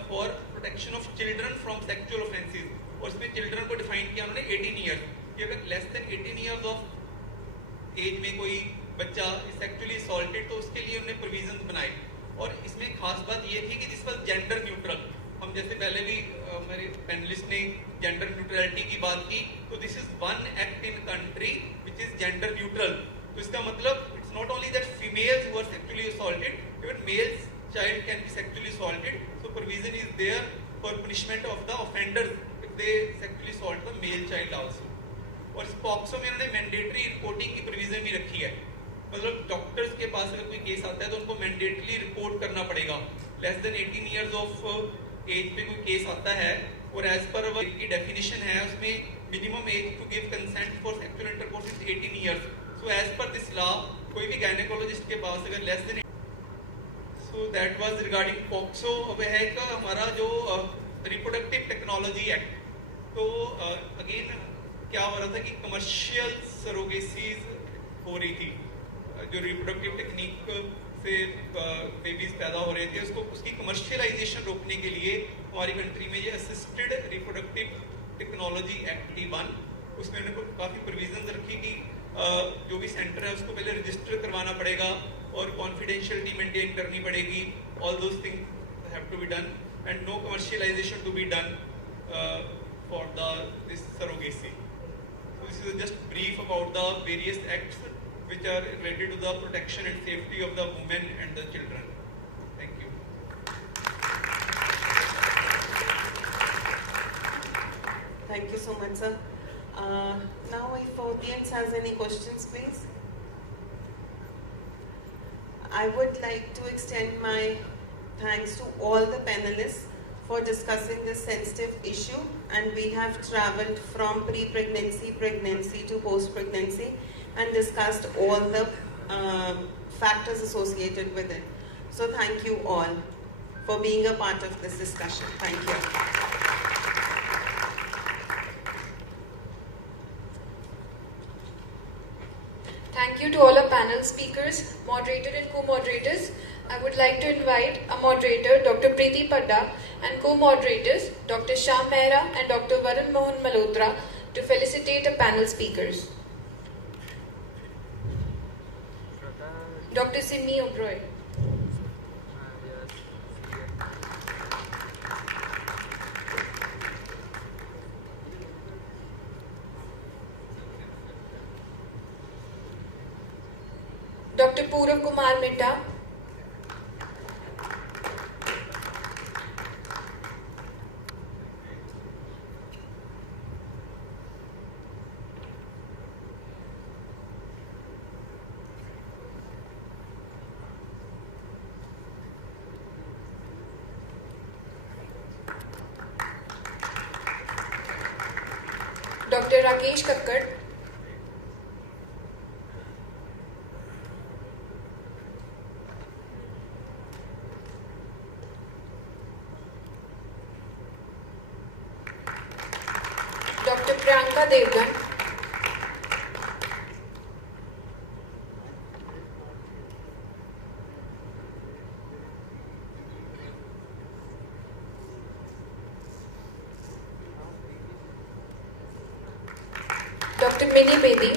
for protection of children from sexual offences, और इसमें चिल्ड्रन को डिफाइन किया उन्होंने 18 ईयर्स कि अगर less than 18 years of age में कोई बच्चा सेक्सुअली असॉल्टेड तो उसके लिए उन्होंने प्रोविजंस बनाए. और इसमें खास बात ये थी कि दिस वाज जेंडर न्यूट्रल. हम जैसे पहले भी हमारे पैनलिस्ट ने जेंडर न्यूट्रलिटी की बात की, तो this is one act in country which is gender neutral. तो इसका मतलब it's not only that females who are sexually assaulted, even males child can be sexually assaulted. So provision is there for punishment of the offenders if they sexually assault the male child also. और इस POCSO में उन्होंने mandatory reporting की provision भी रखी है. मतलब doctors के पास अगर कोई केस आता है तो उनको मैंडेटरी रिपोर्ट करना पड़ेगा. Less than 18 years of age पे कोई केस आता है, और एज पर की डेफिनेशन है उसमें minimum age to give consent for sexual intercourse is 18 years. So as per this law कोई भी गायनेकोलॉजिस्ट के पास अगर less than, so that was regarding POCSO. अब है एक हमारा जो रिप्रोडक्टिव टेक्नोलॉजी एक्ट. तो अगेन क्या हो रहा था कि कमर्शियल सरोगेसीज हो रही थी, जो रिप्रोडक्टिव टेक्निक से बेबीज पैदा हो रहे थे, उसको उसकी कमर्शियलाइजेशन रोकने के लिए हमारी कंट्री में ये असिस्टेड रिप्रोडक्टिव टेक्नोलॉजी एक्ट की वन, उसमें उन्होंने काफ़ी प्रोविजंस रखी कि जो भी सेंटर है उसको पहले रजिस्टर करवाना पड़ेगा और कॉन्फिडेंशियलिटी मेंटेन करनी पड़ेगी. All those things have to be done and no commercialisation to be done for this surrogacy. This is just brief about the various acts which are related to the protection and safety of the women and the children. Thank you. Thank you so much, sir. Now, if audience has any questions, please. I would like to extend my thanks to all the panelists for discussing this sensitive issue, and we have traveled from pre-pregnancy, pregnancy to post-pregnancy and discussed all the factors associated with it. So thank you all for being a part of this discussion. Thank you. Thank you to all our panel speakers, moderator and co-moderators. I would like to invite a moderator, Dr. Preeti Padda, and co-moderators, Dr. Shyam Mehra and Dr. Varun Mohan Malhotra, to felicitate our panel speakers. Dr. Simi Oberoi. Dr. Purav Kumar Midda. Dr. Rakesh Kakkad. Dr. Priyanka Devgan. Dr. Mini Bedi.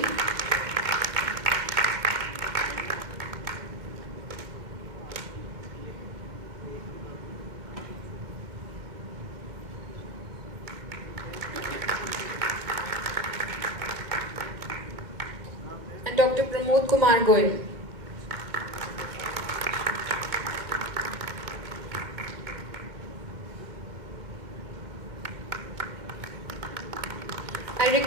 And Dr. Pramod Kumar Goyal.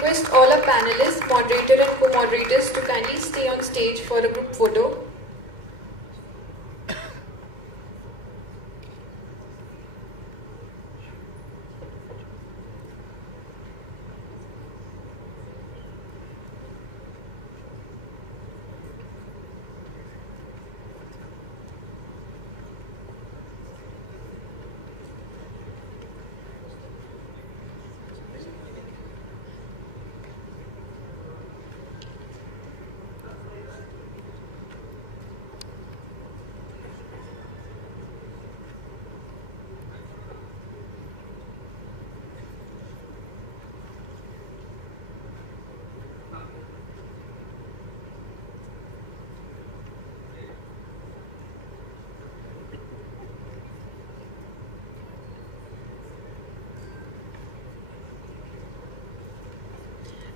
request all our panelists, moderator and co-moderators to kindly stay on stage for a group photo.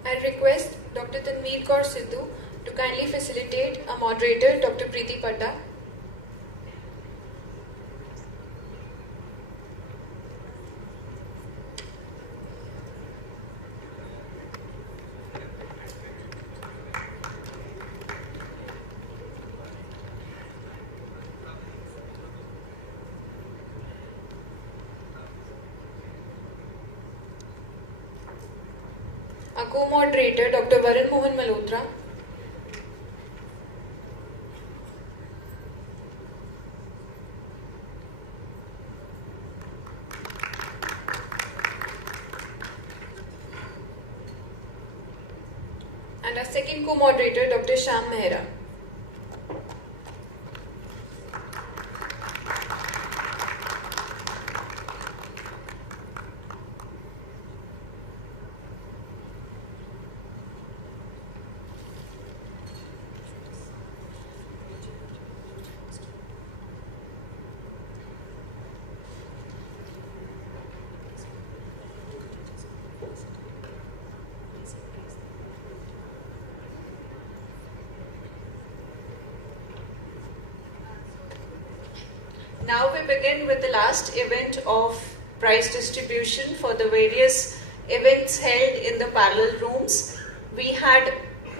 I request Dr. Tanveer Kaur Sidhu to kindly facilitate a moderator, Dr. Preeti Padda. Our co-moderator, Dr. Varun Mohan Malhotra. And our second co-moderator, Dr. Shyam Mehra. Now we begin with the last event of prize distribution for the various events held in the parallel rooms. We had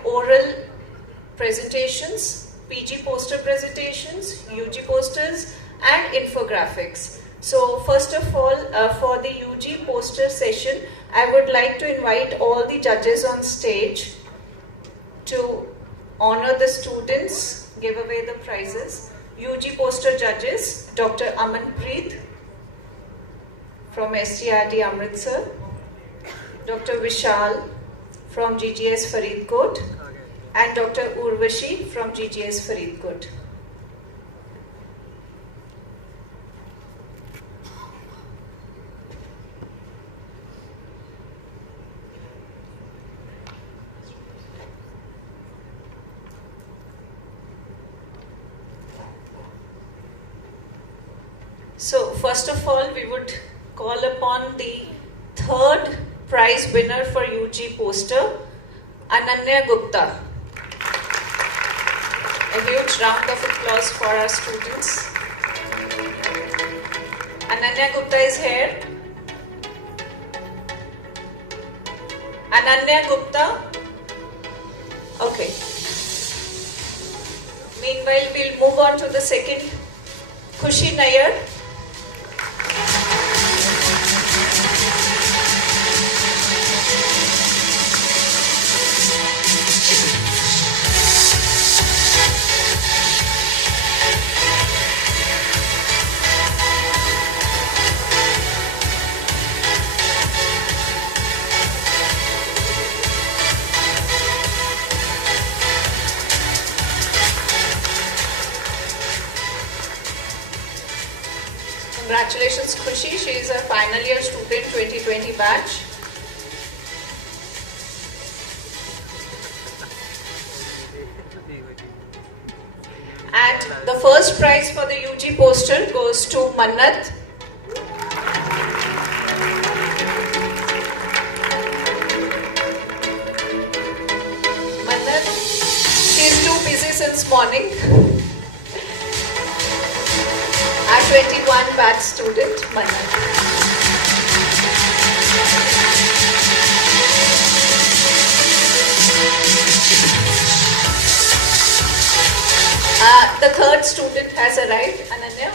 oral presentations, PG poster presentations, UG posters and infographics. So first of all, for the UG poster session, I would like to invite all the judges on stage to honor the students, give away the prizes. UG poster judges, Dr. Amanpreet from STRT Amritsar, Dr. Vishal from GGS Faridkot, and Dr. Urvashi from GGS Faridkot. So first of all, we would call upon the third prize winner for UG poster, Ananya Gupta. A huge round of applause for our students. Ananya Gupta is here. Ananya Gupta. Okay. Meanwhile, we'll move on to the second, Khushi Nair. Congratulations, Khushi. She is a final year student 2020 batch. And the first prize for the UG poster goes to Mannat. Mannat, she is too busy since morning. Our 21 batch student, Mannat. the third student has arrived, Ananya,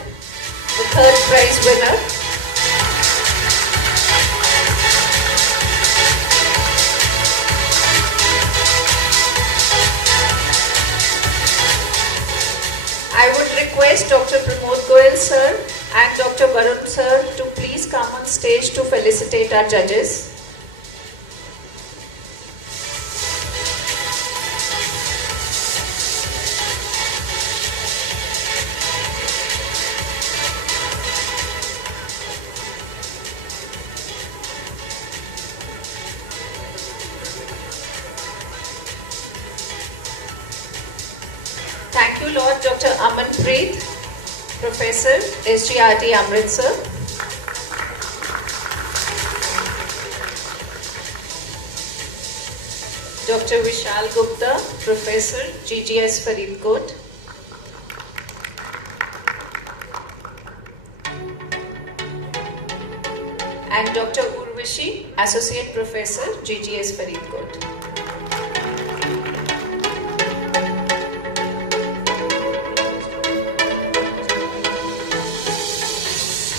the third prize winner. I would request Dr. Pramod Goyal sir and Dr. Varun sir to please come on stage to felicitate our judges. Thank you, Lord Dr. Amanpreet, Professor, SGRT Amritsar. Dr. Vishal Gupta, Professor, GGS Faridkot. And Dr. Urvashi, Associate Professor, GGS Faridkot.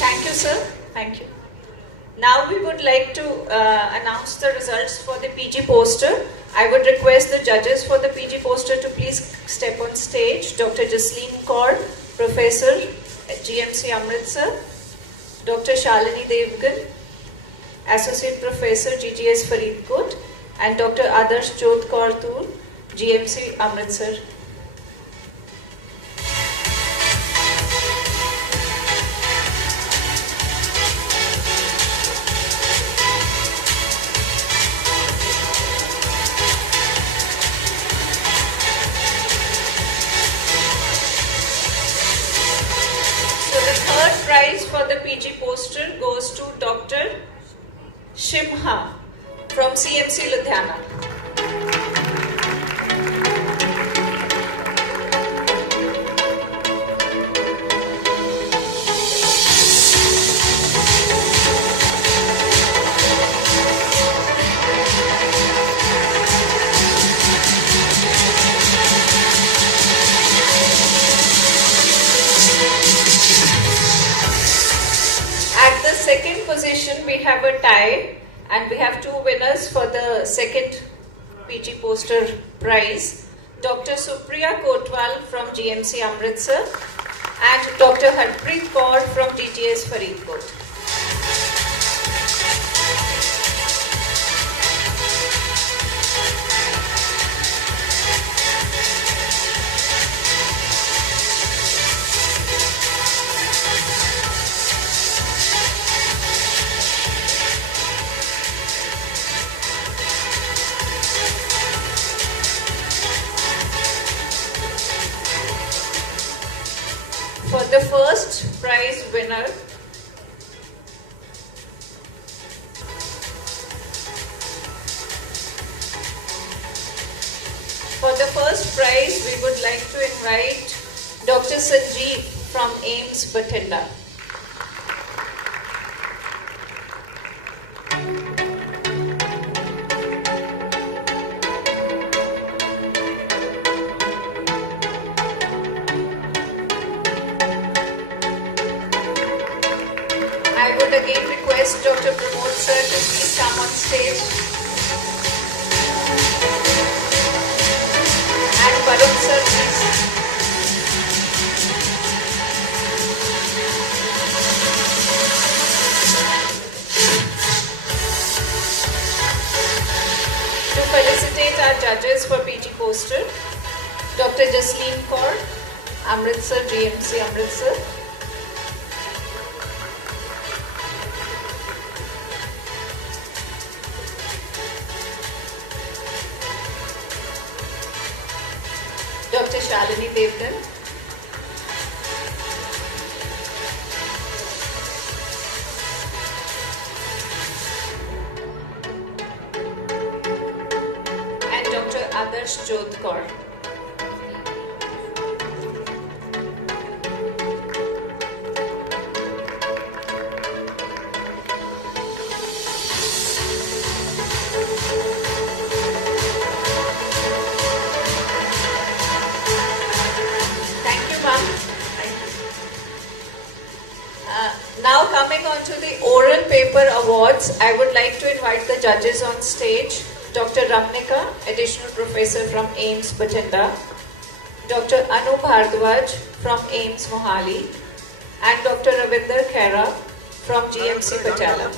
Thank you, sir. Thank you. Now we would like to announce the results for the PG poster. I would request the judges for the PG poster to please step on stage. Dr. Jasleen Kaur, Professor at GMC Amritsar. Dr. Shalini Devgan, Associate Professor, GGS Faridkot. And Dr. Adesh Jyot Kaur, GMC Amritsar. Prize for the PG poster goes to Dr. Shimha from CMC Ludhiana. Second position we have a tie and we have two winners for the second PG poster prize. Dr. Supriya Kotwal from GMC Amritsar and Dr. Harpreet Kaur from DGS Faridkot. For the first prize winner, we would like to invite Dr. Sanjeev from AIMS Bathinda. I would again request Dr. Pramod sir to please come on stage. And Varun sir, please. To felicitate our judges for PG poster, Dr. Jasleen Kaur, Amritsar, GMC Amritsar. Dr. Shalini Devgan. And Dr. Adesh Jyot Kaur. Paper Awards, I would like to invite the judges on stage. Dr. Ramnika, Additional Professor from AIMS Bathinda, Dr. Anu Bhardwaj from AIMS Mohali, and Dr. Ravinder Khera from GMC Patala.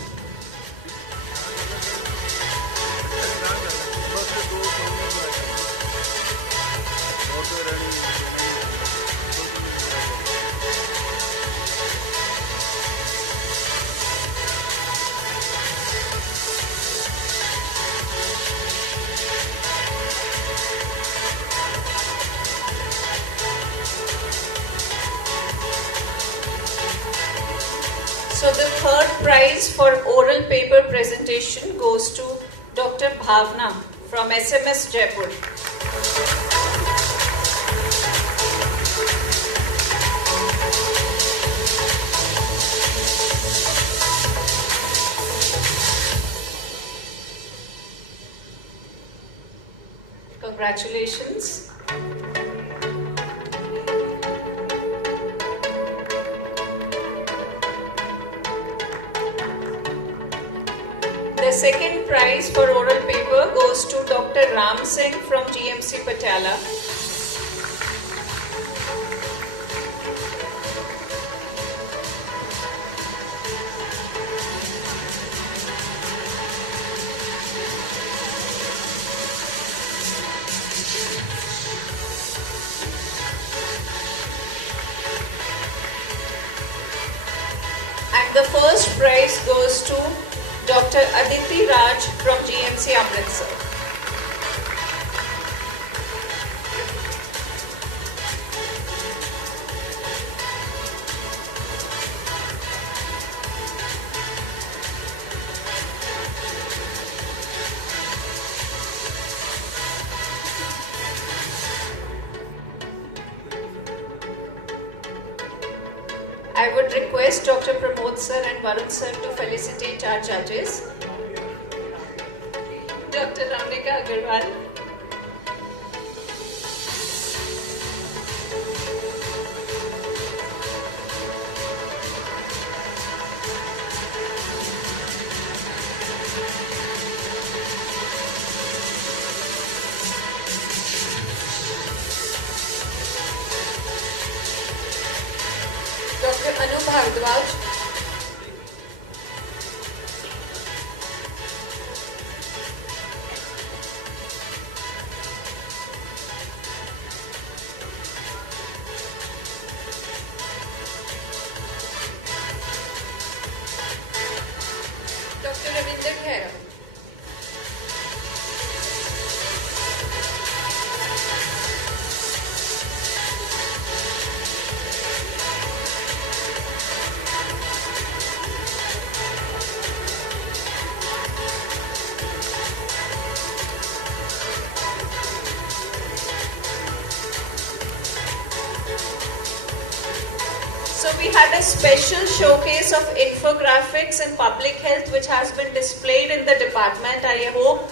So the third prize for oral paper presentation goes to Dr. Bhavna from SMS Jaipur. Congratulations. The second prize for oral paper goes to Dr. Ram Singh from GMC Patala. And the first prize goes to Dr. Aditi Raj from GMC Amritsar. I would request Dr. Pramod sir and Varun sir to felicitate our judges. Dr. Ramnika Agarwal. Dr. Anu Bhardwaj. Dr. Ravinder Khera. So we had a special showcase of infographics and public health which has been displayed in the department. I hope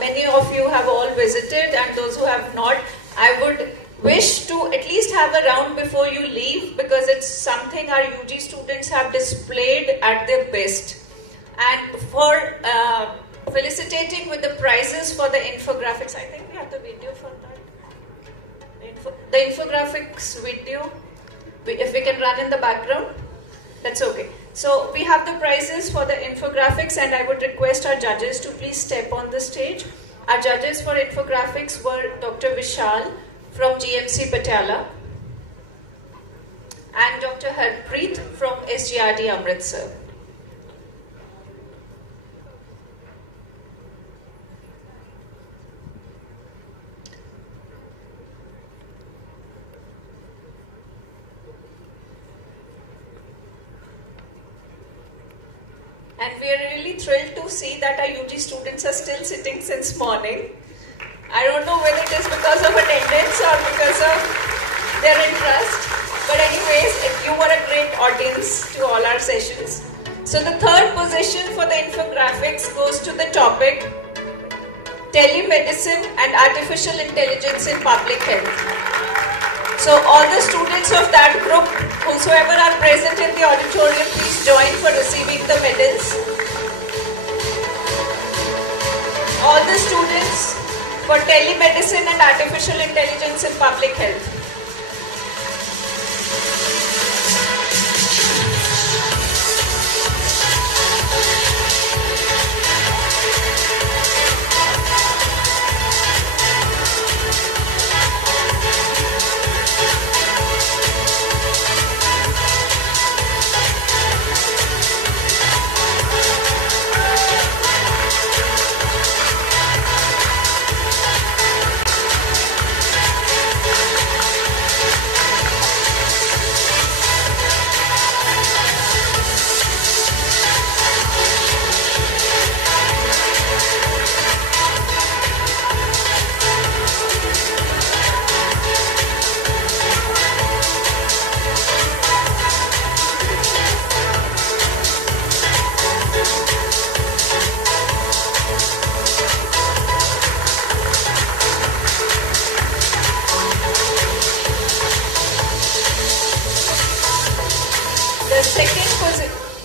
many of you have all visited, and those who have not, I would wish to at least have a round before you leave, because it's something our UG students have displayed at their best. And for felicitating with the prizes for the infographics, I think we have the video for that. The infographics video. If we can run in the background, that's okay. So we have the prizes for the infographics, and I would request our judges to please step on the stage. Our judges for infographics were Dr. Vishal from GMC Patala and Dr. Harpreet from SGRD Amritsar. And we are really thrilled to see that our UG students are still sitting since morning. I don't know whether it is because of attendance or because of their interest. But anyways, you were a great audience to all our sessions. So the third position for the infographics goes to the topic Telemedicine and Artificial Intelligence in Public Health. So all the students of that group, whosoever are present in the auditorium, please join for receiving the medals. All the students for telemedicine and artificial intelligence in public health.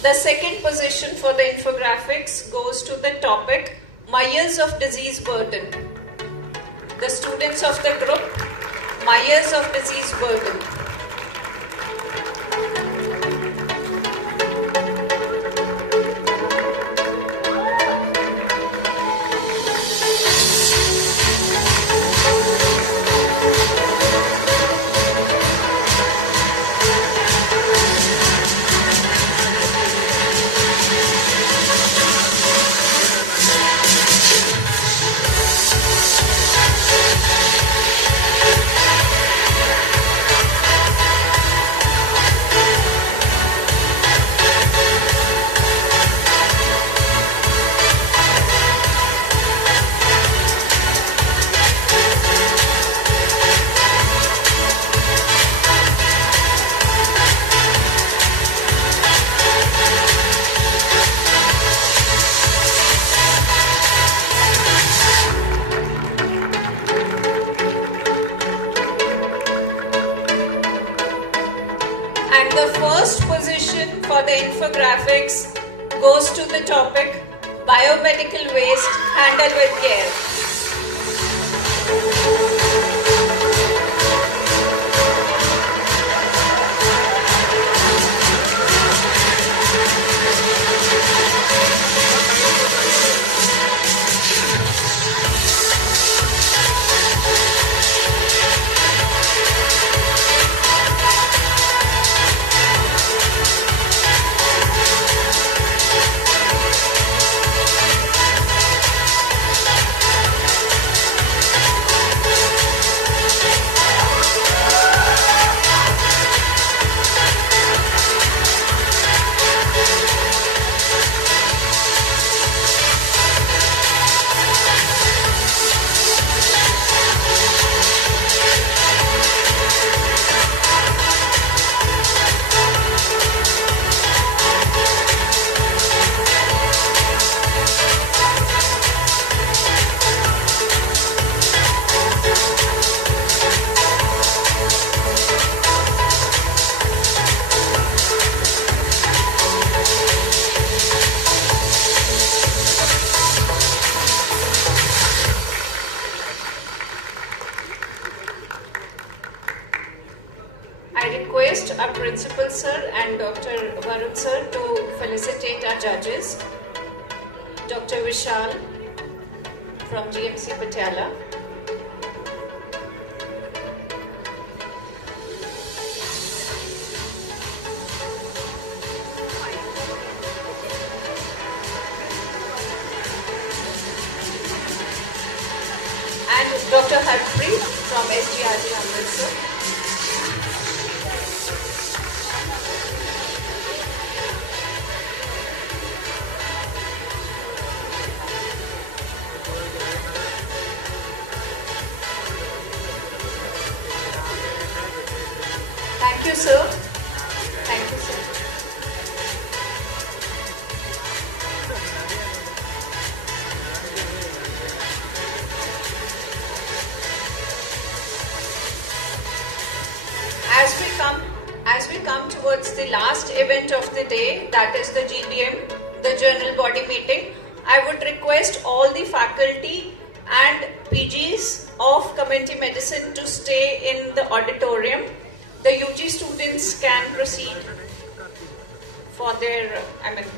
The second position for the infographics goes to the topic Myers of Disease Burden. The students of the group, Myers of Disease Burden. For the infographics goes to the topic biomedical waste handled with care. Our Principal Sir and Dr. Varun Sir to felicitate our judges. Dr. Vishal from GMC Patiala. And Dr. Harpreet from SGRT Amritsar. Thank you, sir. Thank you, sir. the last event of the day, that is the GBM, the General Body Meeting. I would request all the faculty and PGs of Community Medicine to stay in the auditorium. The UG students can proceed for their,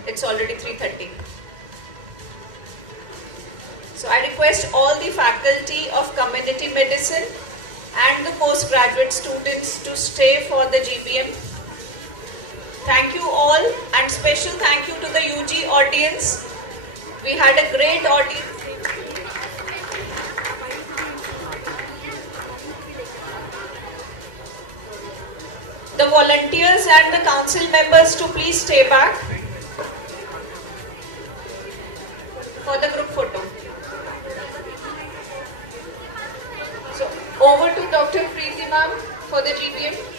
it's already 3:30. So I request all the faculty of Community Medicine and the postgraduate students to stay for the GBM. Thank you all, and special thank you to the UG audience. We had a great audience. The volunteers and the council members to please stay back for the group photo. So over to Dr. Preeti ma'am for the GBM.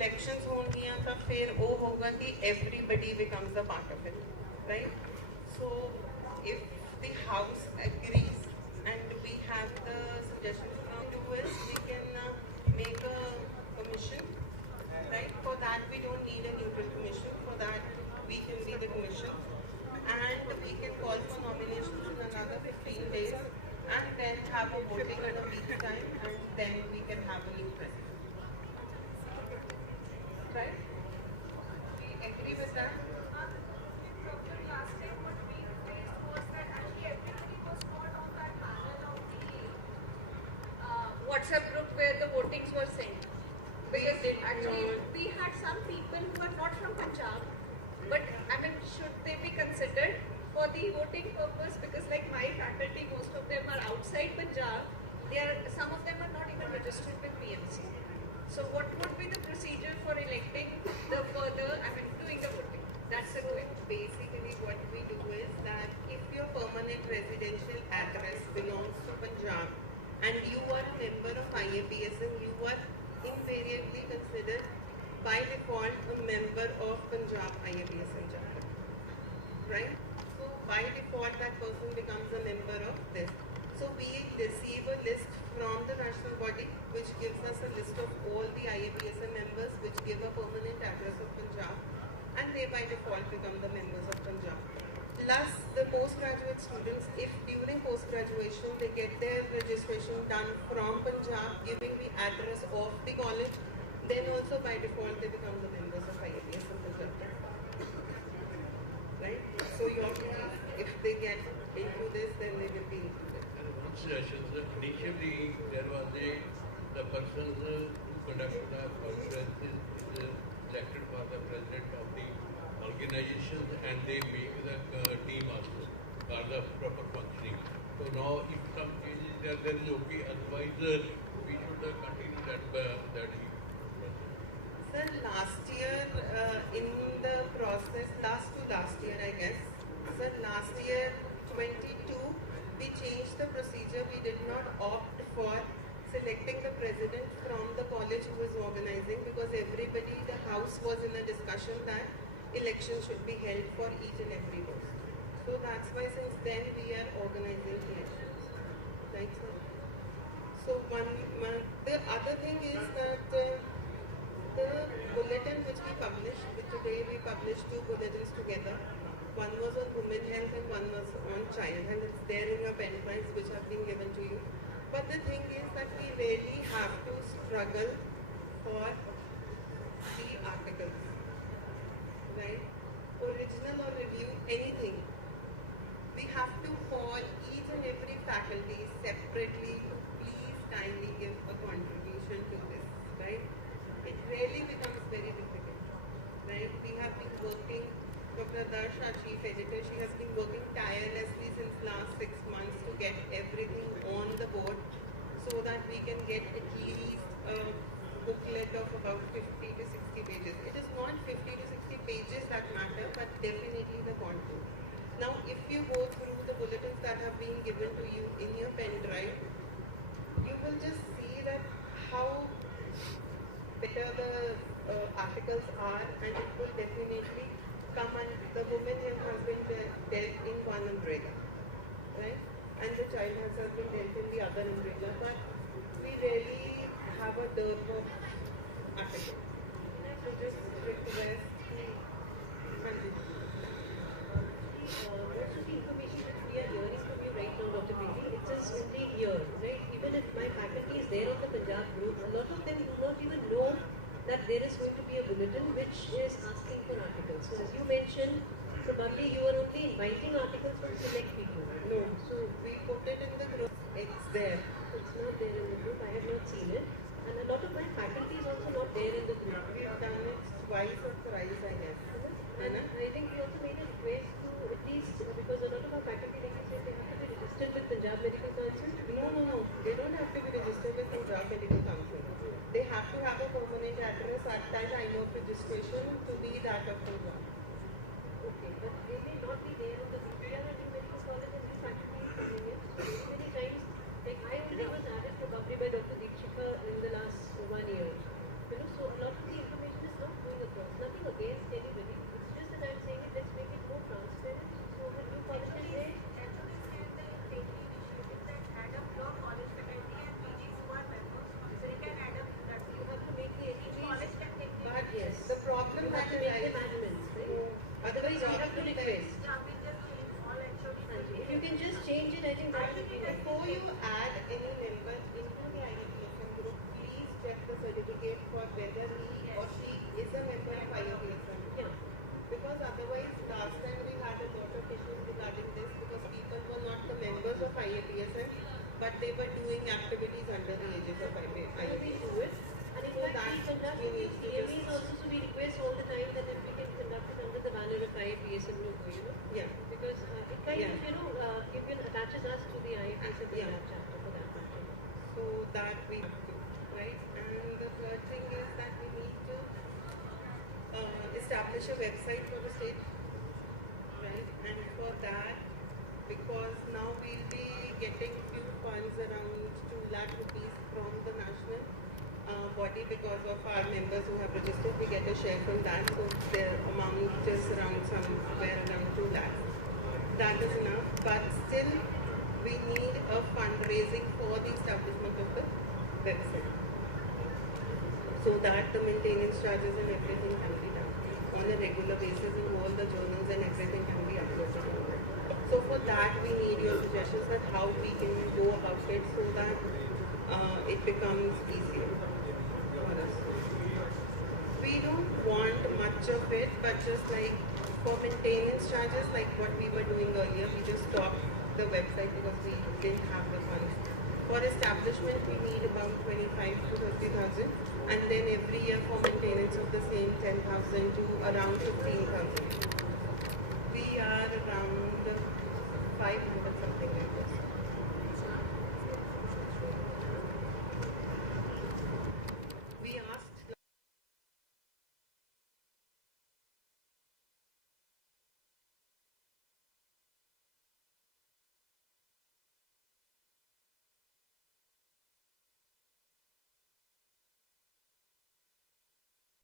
elections होंगियां तो फिर वो होगा कि everybody becomes a part of it, right? So if the House agrees and we have the suggestions from the US, we can make a commission, right? For that we don't need a neutral commission. For that we can be the commission, and we can call for nominations in another 15 days, and then have a voting in a week's time, and then we can have a new president. Right? We agree with that? WhatsApp group where the votings were sent. Because actually we had some people who are not from Punjab, but I mean, should they be considered for the voting purpose? Because like my faculty, most of them are outside Punjab. Some of them are not even registered with PMC. So what would be the procedure for electing the doing the voting? That's the point. Basically what we do is that if your permanent residential address belongs to Punjab and you are a member of IAPSM, you are invariably considered by default a member of Punjab IAPSM chapter. Right? So by default that person becomes a member of this. So we receive a list from the national body which gives us a list of all the IAPSM members which give a permanent address of Punjab, and they by default become the members of Punjab. Plus the postgraduate students, if during post-graduation they get their registration done from Punjab giving the address of the college, then also by default they become the members of IAPSM Punjab. Right? So if they get into this, then they will be into this. Sessions, initially there was the person who conducted the conference is elected for the president of the organization, and they make the team also for the proper functioning. So now if some changes are there is okay, otherwise we should continue that. Sir, last year in the process, last year I guess, sir, last year 22 we changed the procedure. We did not opt for selecting the president from the college who was organizing, because everybody, the house was in a discussion that election should be held for each and every post. So that's why since then we are organizing elections. Right, sir? So the other thing is that the bulletin which we published, today we published 2 bulletins together. One was on women health and one was on child health. It's there in your pen drives which have been given to you. But the thing is that we really have to struggle for the articles. Right? Original or review, anything. We have to call each and every faculty separately to please kindly give a contribution to this. Right? It really becomes very difficult. Right? We have been working. Dr. Adesh, our chief editor, she has been working tirelessly since last 6 months to get everything on the board so that we can get at least a booklet of about 50 to 60 pages. It is not 50 to 60 pages that matter, but definitely the content. Now, if you go through the bulletins that have been given to you in your pen drive, you will just see that how better the articles are, and it will definitely come, and the women has been dealt in one umbrella, right? And the child has been dealt in the other umbrella, but we really have a dearth of articles. So just request most of the information that we are hearing from you right now, Dr. Preeti, it is only here, right? Even if my faculty is there on the Punjab group, a lot of them do not even know that there is going to be a bulletin which is asking for articles. So as you mentioned, probably you are only inviting articles from select people. No, so we put it in the group. It's there. It's not there in the group. I have not seen it. And a lot of my faculty is also not there in the group. We have done it twice or thrice, I guess. And I think we also made a request to at least, because a lot of our faculty, like you said, they have to be registered with Punjab Medical Council. No. They don't have to be registered with Punjab Medical Council. They have to have a permanent address at that time of registration to be that of Punjab. Okay, but they may not be there on the BPR and new medical college and new faculty is coming in. So many times, like I only was added probably by Dr. Deepshika in the last 1 year. You know, so a lot of the information is not going across. Nothing against anybody. It's just that I'm saying it, let's make it more transparent. So when new college is there, yes, the problem you that have to make them admins, right? Otherwise, we have to request. If you can just change it, I think that would be before you add any member into the IAPSM group, please check the certificate for whether he or she is a member of IAPSM. Yeah. Because otherwise, last time we had a lot of issues regarding this because people were not the members of IAPSM, but they were doing activities under the aegis of that we have to, right? And the third thing is that we need to establish a website for the state, right? And for that, because now we'll be getting few funds around 2 lakh rupees from the national body because of our members who have registered. We get a share from that, so their amount is around somewhere around 2 lakhs. That is enough, but still we need a fundraising for the establishment of the website, so that the maintenance charges and everything can be done on a regular basis, and all the journals and everything can be uploaded on it. So for that we need your suggestions that how we can go about it so that it becomes easier for us. We don't want much of it, but just like for maintenance charges, like what we were doing earlier, we just stopped the website because we didn't have the funds. For establishment, we need about 25 to 30,000, and then every year for maintenance of the same 10,000 to around 15,000. We are around 500 something like this.